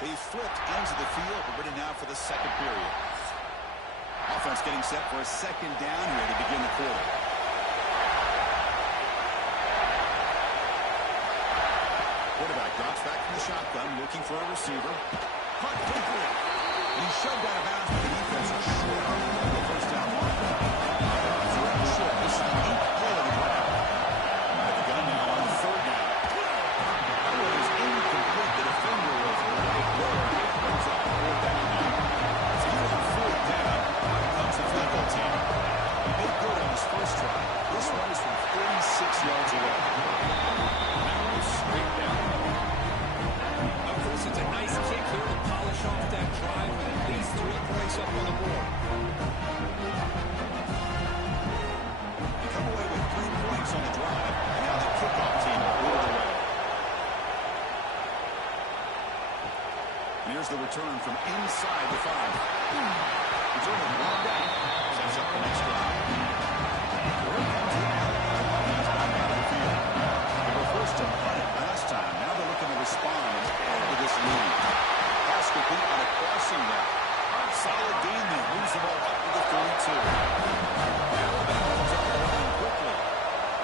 They flipped into the field. We're ready now for the second period. Offense getting set for a 2nd down here to begin the quarter. Quarterback drops back from the shotgun, looking for a receiver. Caught quickly. And he shoved out of bounds with the defense short of the first down mark. Third and short. This is the 8th play of the drive. At the gun now on 3rd down. That one is incomplete. The defender was right there. Brings up 4th down now. So you're on 4th down. Here comes the field goal team. He made good on his first try. This one is from 36 yards away. That one straight down. Chris, it's a nice kick here to polish off that drive with at least 3 points up on the board. They come away with 3 points on the drive, and now the kickoff team will move it away. And here's the return from inside the 5. Return of 1 down. Sets up the next drive. Here comes the Alabama offense back out of the field. They were first to punt it last time. Now they're looking to respond and add to this lead. Pass complete on a crossing route. Solid gain there. Moves the ball up to the 32. Alabama comes up with the line quickly.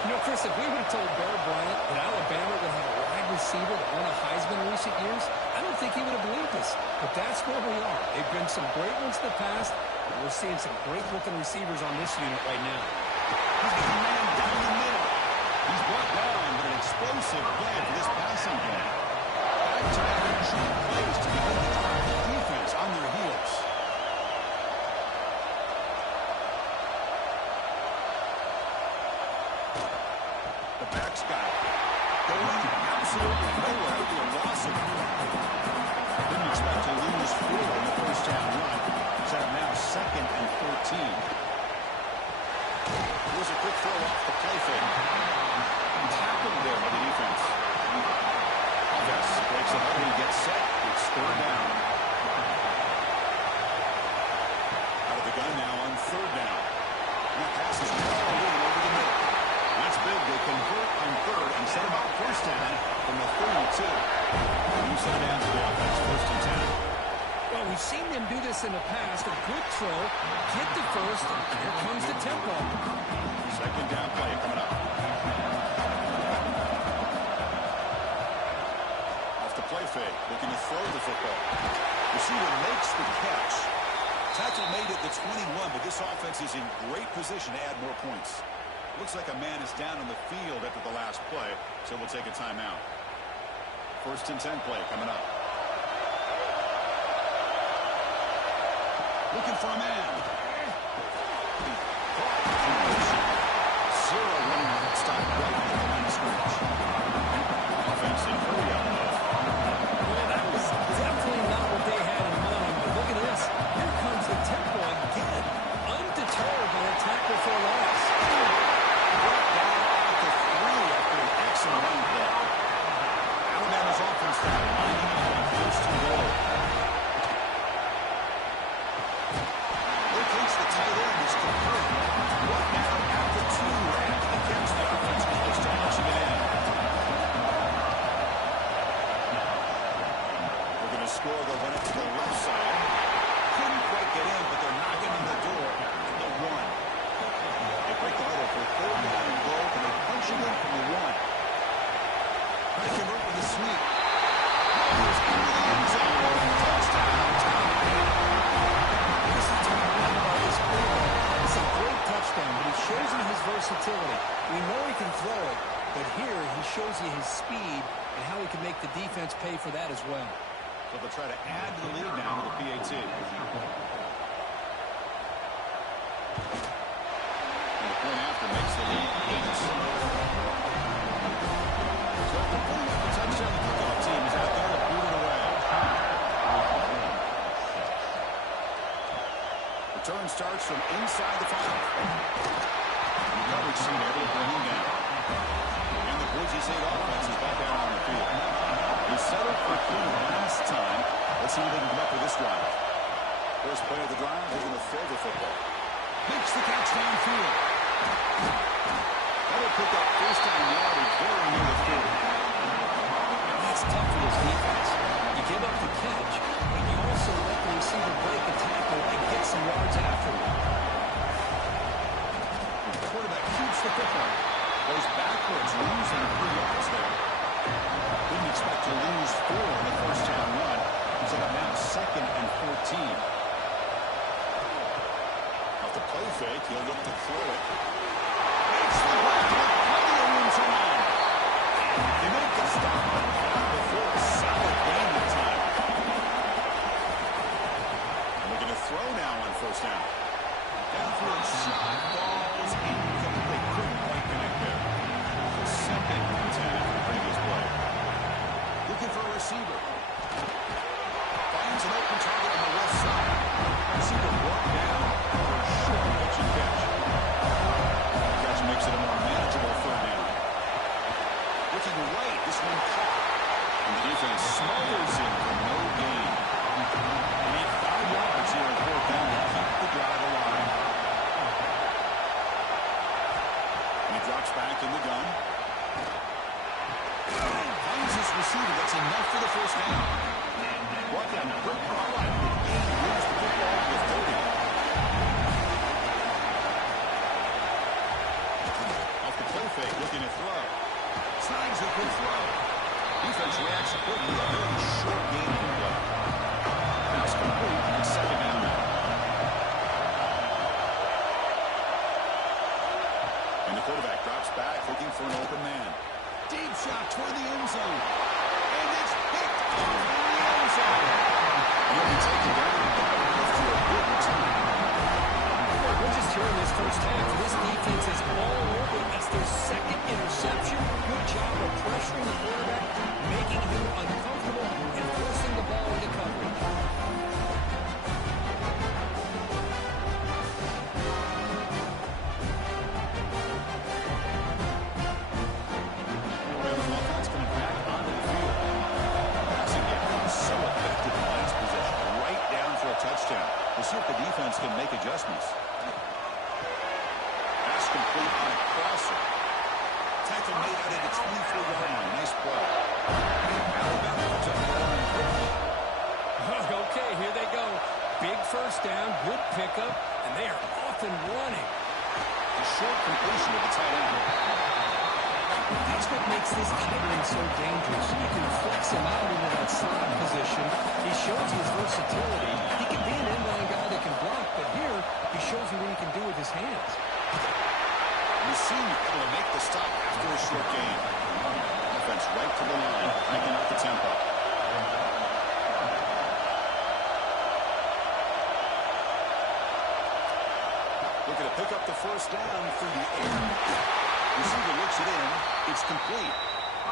You know, Chris, if we would have told Bear Bryant that Alabama would have a wide receiver that won a Heisman in recent years, I don't think he would have believed us. But that's where we are. They've been some great ones in the past, and we're seeing some great-looking receivers on this unit right now. He's got a man down the middle. He's brought down, but an explosive play for this passing game. Back to having cheap plays to begin the drive. Defense on their heels. The back's got it. Going absolutely nowhere. Could be a loss of. Didn't expect to lose 4 in the first down run. Set up now 2nd and 14. Here's a quick throw off the play fake. Tackled there by the defense. Yes, breaks it out and gets set. It's 3rd down. Out of the gun now on 3rd down. And that pass is well over the middle. That's big. They convert on 3rd and set about 1st down from the 32. New set of downs for the offense. 1st and 10. Well, we've seen them do this in the past. A good throw, get the 1st, and here comes the tempo. 2nd down play coming up. Off the play fake, looking to throw the football. Receiver makes the catch. Tackle made it to 21, but this offense is in great position to add more points. Looks like a man is down on the field after the last play, so we'll take a timeout. 1st and 10 play coming up. Looking for a man. Zero running that stop right at the line of scrimmage. Offensive hurry up. Well, that was definitely not what they had in mind, but look at this. Here comes the tempo again. Undeterred by the tackle for a loss. Brought down at the 3 after an excellent run play. Alabama's offense now lining up on 1st and goal. Locates the tight end is complete. What now at the 2 after the catch, the offense close to launching it in. We're going to score. They'll run it to the left side. Couldn't quite get in, but they're knocking on the door. The 1. They break the huddle for 3rd down and goal, and they punch it in from the 1. Trying to convert with a sweep. Here's into the end zone. Touchdown, Tom. This is what I'm talking about this quarterback. It's a great touchdown, but it shows you his versatility. We know he can throw it, but here he shows you his speed and how he can make the defense pay for that as well. So they'll try to add to the lead now with the PAT. And the point after makes the lead 8. So after putting up the touchdown, the kickoff team is out there to boot it away. Return starts from inside the 5. The coverage team able to bring him down. And the Boise State offense is back out on the field. He settled for 3 last time. Let's see what they can come up with this drive. First play of the drive, they're going to throw the football. Makes the catch downfield. That'll pick up 1st down yardage very near the field. That's tough for this defense. You give up the catch, but you also let the receiver break the tackle and get some yards afterward. The quarterback keeps the football. Goes backwards, losing 3 yards there. Didn't expect to lose 4 in the first down run. So now 2nd and 14. Off the play fake, he'll look to throw it. Makes the block with plenty of room to run. They make the stop before a solid gain of time. Looking to throw now on 1st down. Downfield shot, balls incomplete. Couldn't quite connect there. 2nd and 10 after the previous play. Looking for a receiver. Finds an open target on the left side. Receiver brought down for a short pitch and catch. The catch makes it a more manageable 3rd down. Looking right, this one caught. And the defense smothers in for no gain. They need 5 yards here on 4th down to keep the drive alive. And he drops back in the gun. Finds his receiver. That's enough for the 1st down. Brought down quick and quiet. Wins the football with 30. Off the play fake, looking to throw. Slides a quick throw. Defense reacts quickly. A very short game to play. Pass complete. It's 2nd down now. And the quarterback drops back, looking for an open man. Deep shot toward the end zone. And it's picked off in the end zone. He'll be taken down after a good return. We're just here in this first half. This defense is all over. That's their 2nd interception. Good job of pressuring the quarterback. 24-yard line. Nice play. Alabama comes up with the line quickly. Okay, here they go. Big first down, good pickup, and they are off and running. A short completion of the tight end. That's what makes this tight end so dangerous. You can flex him out into that slot position. He shows his versatility. He can be an inline guy that can block, but here he shows you what he can do with his hands. The senior able to make the stop after a short gain. Offense right to the line, cranking up the tempo. Looking to pick up the first down through the air. Receiver looks it in. It's complete.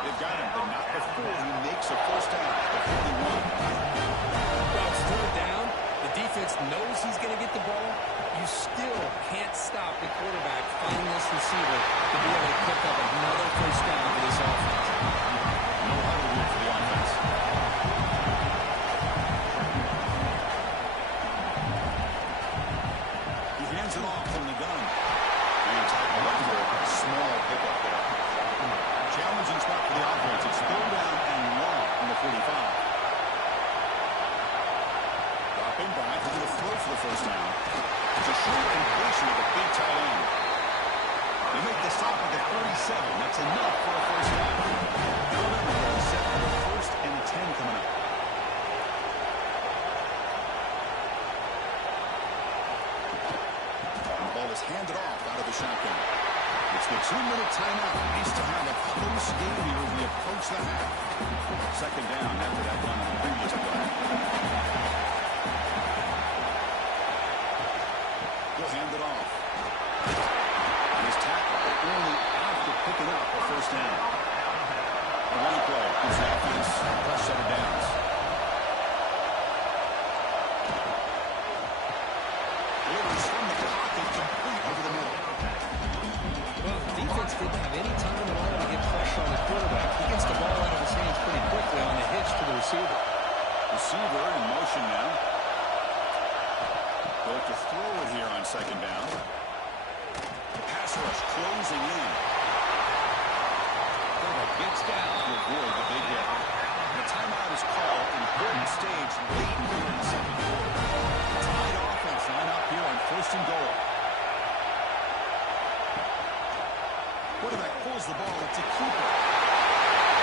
They've got him, but not before he makes a first down at the 41. Well, it's third down. The defense knows he's going to get the ball. You still can't stop the quarterback finding this receiver to be able to pick up another first down for this offense. No huddle here for the offense. He hands it off from the gun. And tackle after a small pickup there. Challenging spot for the offense. It's third down and long from the 45. Dropping back, looking to throw for the first down. It's a short completion of the big tight end. They make the stop at the 47. That's enough for a first down. Alabama is set for the first and 10 coming up. And the ball is handed off out of the shotgun. It's the 2-minute timeout. Nice to have a close game here as we approach the half. Second down after that run on the previous play. He'll hand it off. And his tackle only after picking up a first down. A running play gives the offense a fresh set of downs. Delivers from the pocket, complete over the middle. Well, defense didn't have any time at all to get pressure on the quarterback. He gets the ball out of his hands pretty quickly on the hitch to the receiver. Receiver in motion now. They'll have to throw it here on second down. The pass rush closing in. Quarterback gets down to avoid the big hit. The timeout is called in important stage late here in the second quarter. The Tide offense line up here on first and goal. Quarterback pulls the ball. It's a keeper.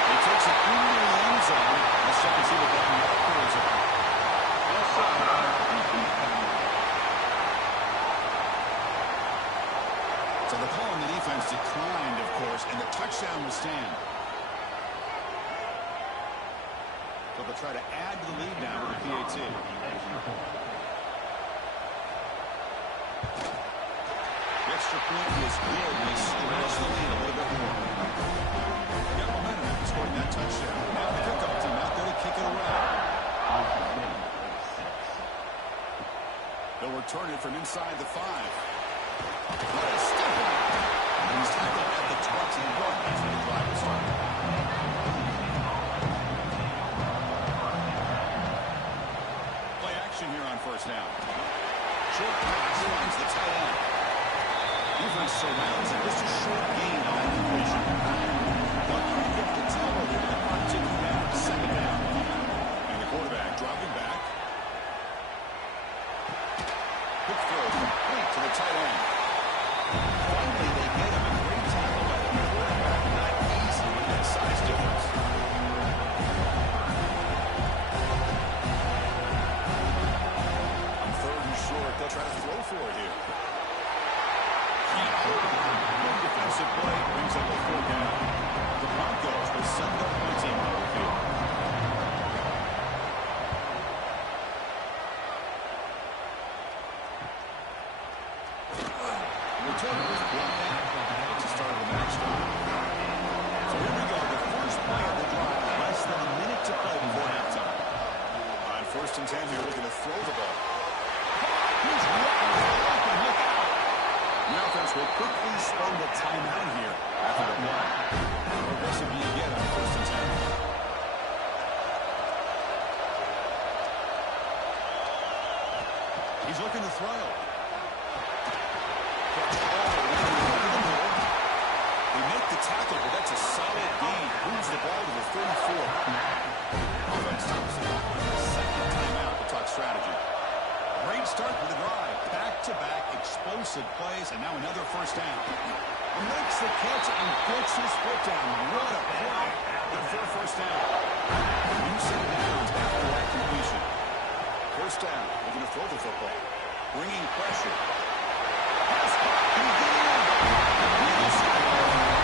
He takes it into the end zone. Let's check and see what that records are. So the call on the defense declined, of course, and the touchdown will stand. So they'll try to add to the lead now with the PAT. The extra point is good. They stretch the lead a little bit more. Got momentum after scoring that touchdown. Now the kickoff team out there to kick it away. They'll return it from inside the 5. What a step back. And he's tackled at the 21. That's where the drive will start. Play action here on first down. Short pass finds the tight end. Defense surrounds him. Just a short gain on that completion. They'll crank up the tempo here with the clock ticking down. Second down. And the quarterback dropping back. Quick throw complete to the tight end. Finally, they get him. A great tackle by the quarterback. Not easy with that size difference. On third and short, they'll try to throw for it here. Good defensive play brings up a 4th down. The Broncos will send their punting on the field. Return was brought back at the start of the next drive. So here we go, the first play of the drive. Less than a minute to play before halftime. On first and 10 here, looking to throw the ball. He's open, look out. The offense will quickly spend the timeout here after the play. Or this would be again on first and 10. He's looking to throw. They make the tackle, but that's a solid first down. Makes the catch and gets his foot down. What a play. Good for a first down. You set downs after that completion. First down. They're going to throw the football. Bringing pressure. Pass caught. He's in. He's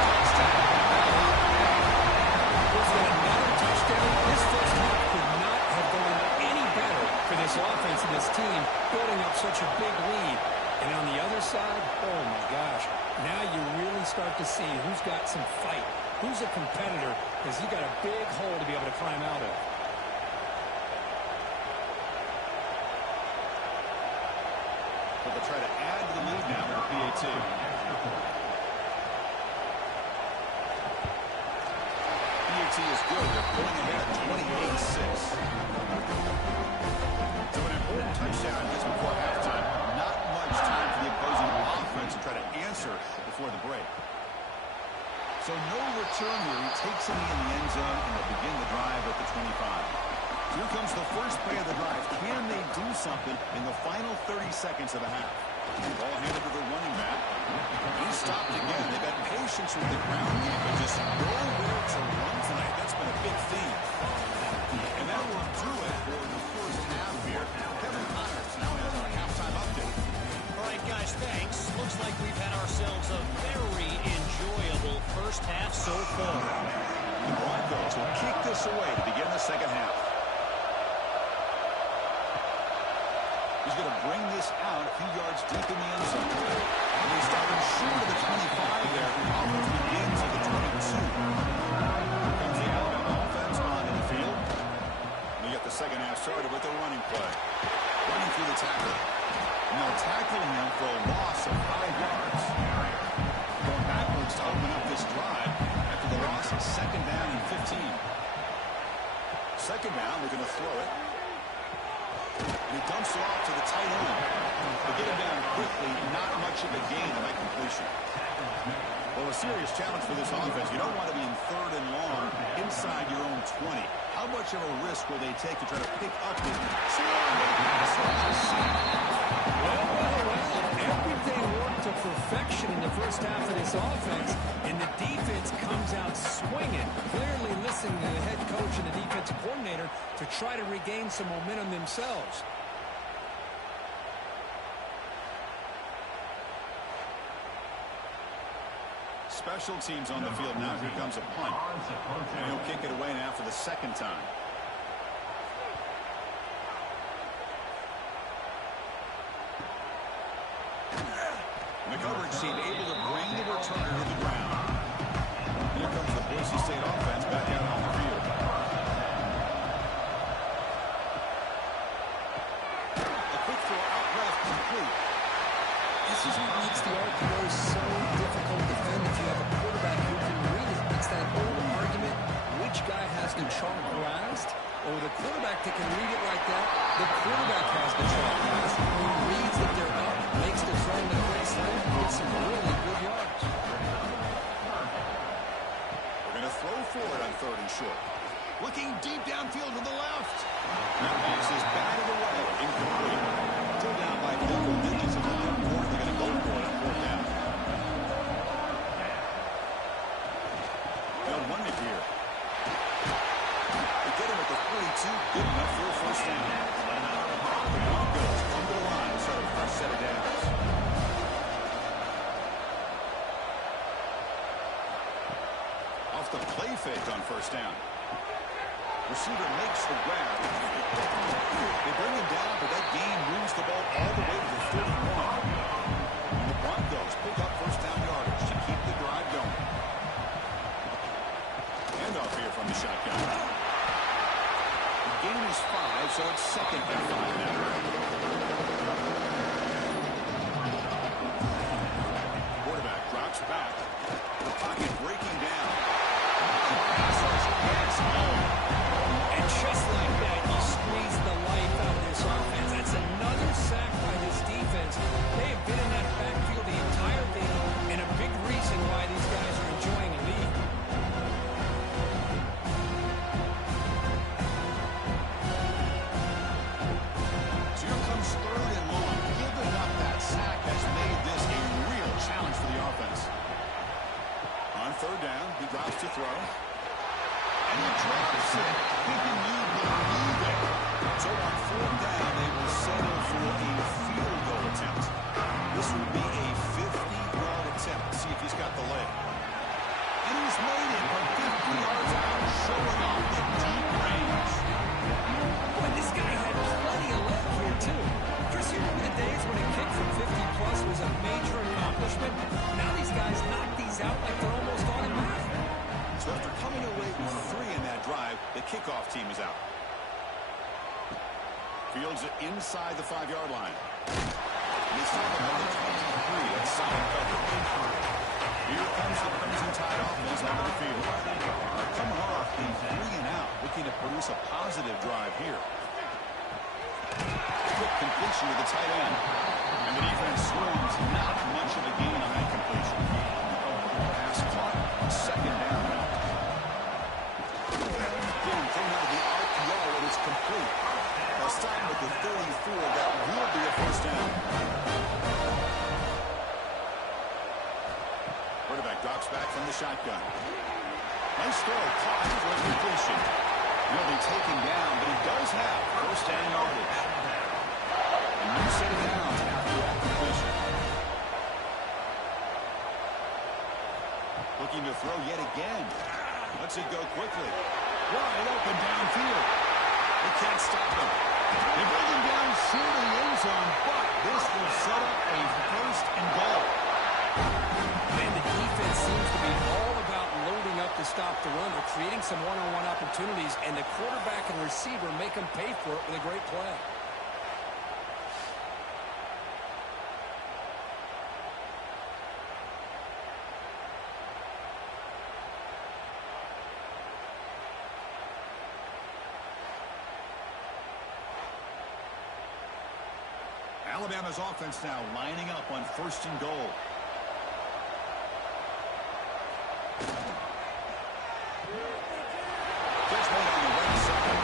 touchdown. Was that another touchdown? This first half could not have gone any better for this offense and this team, building up such a big lead. And on the other side, oh my gosh, now you really start to see who's got some fight, who's a competitor, because you got a big hole to be able to climb out of. So they'll try to add to the lead now with a PAT. PAT is good. They're pulling ahead at 28-6. So an important touchdown just before halftime. Not much time for the opposing offense to try to answer before the break. So no return here. He takes it in the end zone, and they'll begin the drive at the 25. Here comes the first play of the drive. Can they do something in the final 30 seconds of the half? Ball handed to the running back. He stopped again. They've had patience with the ground game, but just nowhere to run tonight. That's been a big theme. And that will do it for the first half here. Kevin Connors now has our halftime update. All right, guys, thanks. Looks like we've had ourselves a very enjoyable first half so far. The Broncos will kick this away to begin the second half. He's going to bring this out a few yards deep in the end zone. And he's stopping short of the 25 there. Offense begins at the 22. Here comes the Alabama offense onto the field. We get the second half started with a running play. Running through the tackle. And they'll tackle him for a loss of 5 yards. Going backwards to open up this drive after the loss of second down and 15. Second down, they're going to throw it. And he dumps it off to the tight end. They get him down quickly, not much of a gain on that completion. Well, a serious challenge for this offense. You don't want to be in third and long inside your own 20. How much of a risk will they take to try to pick up this? Everything worked to perfection in the first half of this offense, and the defense comes out swinging, clearly listening to the head coach and the defensive coordinator to try to regain some momentum themselves. Special teams on the field now. Here comes a punt. And he'll kick it away now for the second time. And the coverage team able to bring the returner to the ground. Here comes the Boise State offense back out on the field. A quick throw out left, complete. This is what makes the RPO so difficult to defend if you have a quarterback who can read it. It's that old argument, which guy has the chalk last? Or the quarterback that can read it like that, the quarterback has the chalk last. Who reads that they're up, makes the throw in the place there, gets some really good yards. We're going to throw forward on third and short. Looking deep downfield to the left. That pass is batted away. Incomplete. Still down by double digits in the third quarter. They're going to go for it on fourth down. They'll run it here. They get him at the 42. Good enough for a first down. The Broncos come to the line to start a fresh set of downs. Off the play fake on first down. Receiver makes the grab. They bring him down, but that gain moves the ball all the way to the 31. And the Broncos pick up first down yardage to keep the drive going. Handoff here from the shotgun. The gain is 5, so it's second and 5 now. Quarterback drops back. The pocket breaking down. Pass rush gets home. And just like that, you squeeze the life out of this offense. That's another sack by this defense. They have been in that backfield the entire game, and a big reason why these guys are enjoying a lead. So here comes third and long. Giving up that sack has made this a real challenge for the He drops to throw. And he drops it. Can you believe it? So on 4th down, they will settle for a field goal attempt. This will be a 50-yard attempt. See if he's got the leg. And he's made it from 50 yards out, showing off the deep range. Boy, this guy had plenty of leg here, too. Chris, you remember the days when a kick from 50-plus was a major accomplishment? Now these guys knock these out like they're almost automatic. So after coming away with 3 in that drive, the kickoff team is out. Fields it inside the 5-yard line. This time about the 23. That's solid coverage. Here comes the Crimson Tide offense onto the field. Coming off a 3-and-out, looking to produce a positive drive here. Quick completion to the tight end. And the defense swarms. Not much of a gain on that completion. Pass caught. 2nd down. Again, thrown out of the RPO, and it's complete. Now starting with the 34, that will be a 1st down. Quarterback drops back from the shotgun. Nice throw, caught for a completion. He'll be taken down, but he does have 1st down yardage. And no setting down after that completion. Looking to throw yet again. Lets it go quickly. Wide open downfield. They can't stop him. They bring him down short of the end zone, but this will set up a 1st and goal. Man, the defense seems to be all about loading up to stop the run. They're creating some one-on-one opportunities, and the quarterback and receiver make them pay for it with a great play. Alabama's offense now lining up on 1st and goal. Catch made on the right side.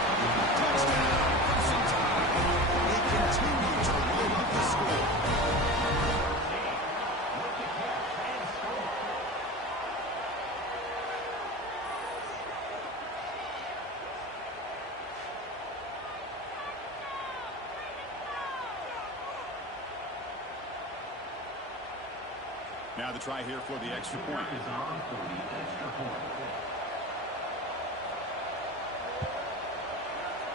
Touchdown, Crimson Tide. They continue to roll up the score. Now the try here for the extra point.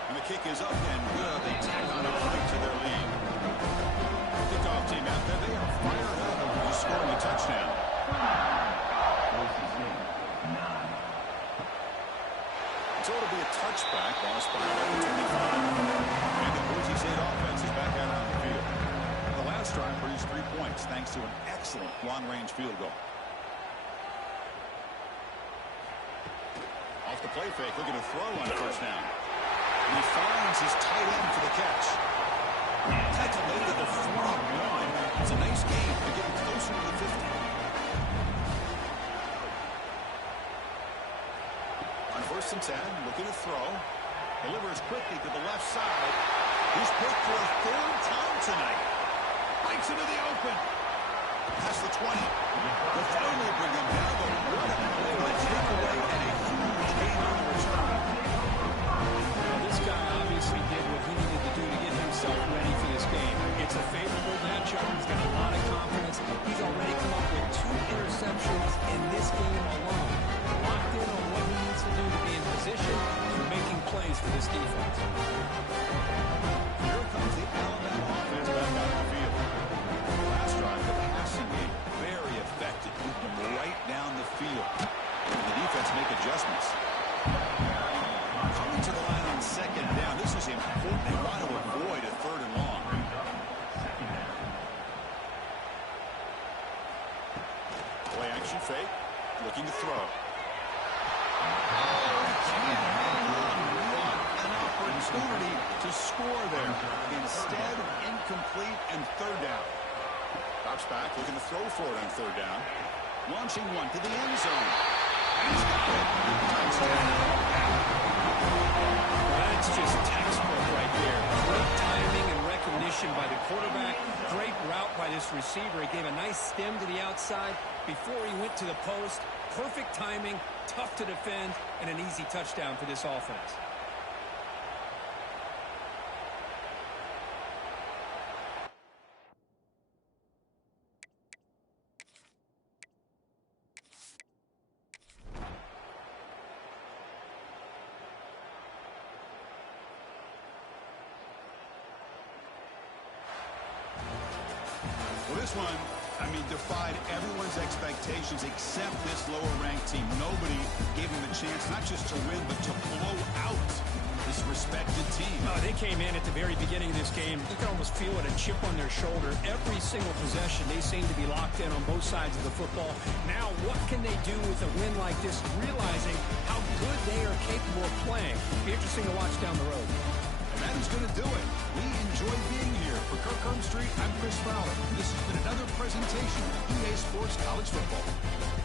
And the kick is up and good. They tack on a point to their lead. Kickoff team out there. They are fired up after scoring a touchdown. So it'll be a touchback lost by about 25. And the Boise State offense is back out on the field. The last drive produced 3 points thanks to an excellent long-range field goal. Off the play fake, looking to throw on 1st down. And he finds his tight end for the catch. That's a late to the 41. It's a nice game to get him closer to the 50. On 1st and 10, looking to throw. Delivers quickly to the left side. He's picked for a 3rd time tonight. Breaks into the open. Past the 20. The throw will bring him down, but what a play with a takeaway and a huge gain on the return. Well, this guy obviously did what he needed to do to get himself ready for this game. It's a favorable matchup. He's got a lot of confidence. He's already come up with 2 interceptions in this game alone. Locked in on what he needs to do to be in position and making plays for this defense. Here comes the Alabama offense back out on the field. Last drive, the passing game, very effective. Moved them right down the field. And the defense make adjustments. Coming to the line on 2nd down. This is important. They want to avoid a 3rd and long. Play action fake. Looking to throw. An opportunity to score there. Instead, incomplete and 3rd down. Drops back, looking to throw for it on 3rd down. Launching one to the end zone. He's got it. Touchdown. That's just textbook right there. Great timing and recognition by the quarterback. Great route by this receiver. He gave a nice stem to the outside before he went to the post. Perfect timing, tough to defend, and an easy touchdown for this offense. Well, this one, defied everyone's expectations except this lower-ranked team. Nobody gave them a chance not just to win, but to blow out this respected team. They came in at the very beginning of this game. You can almost feel it, a chip on their shoulder. Every single possession, they seem to be locked in on both sides of the football. Now, what can they do with a win like this, realizing how good they are capable of playing? Be interesting to watch down the road. And that is going to do it. We enjoyed being here. For Kirk Street, I'm Chris Fowler. This has been another presentation of EA Sports College Football.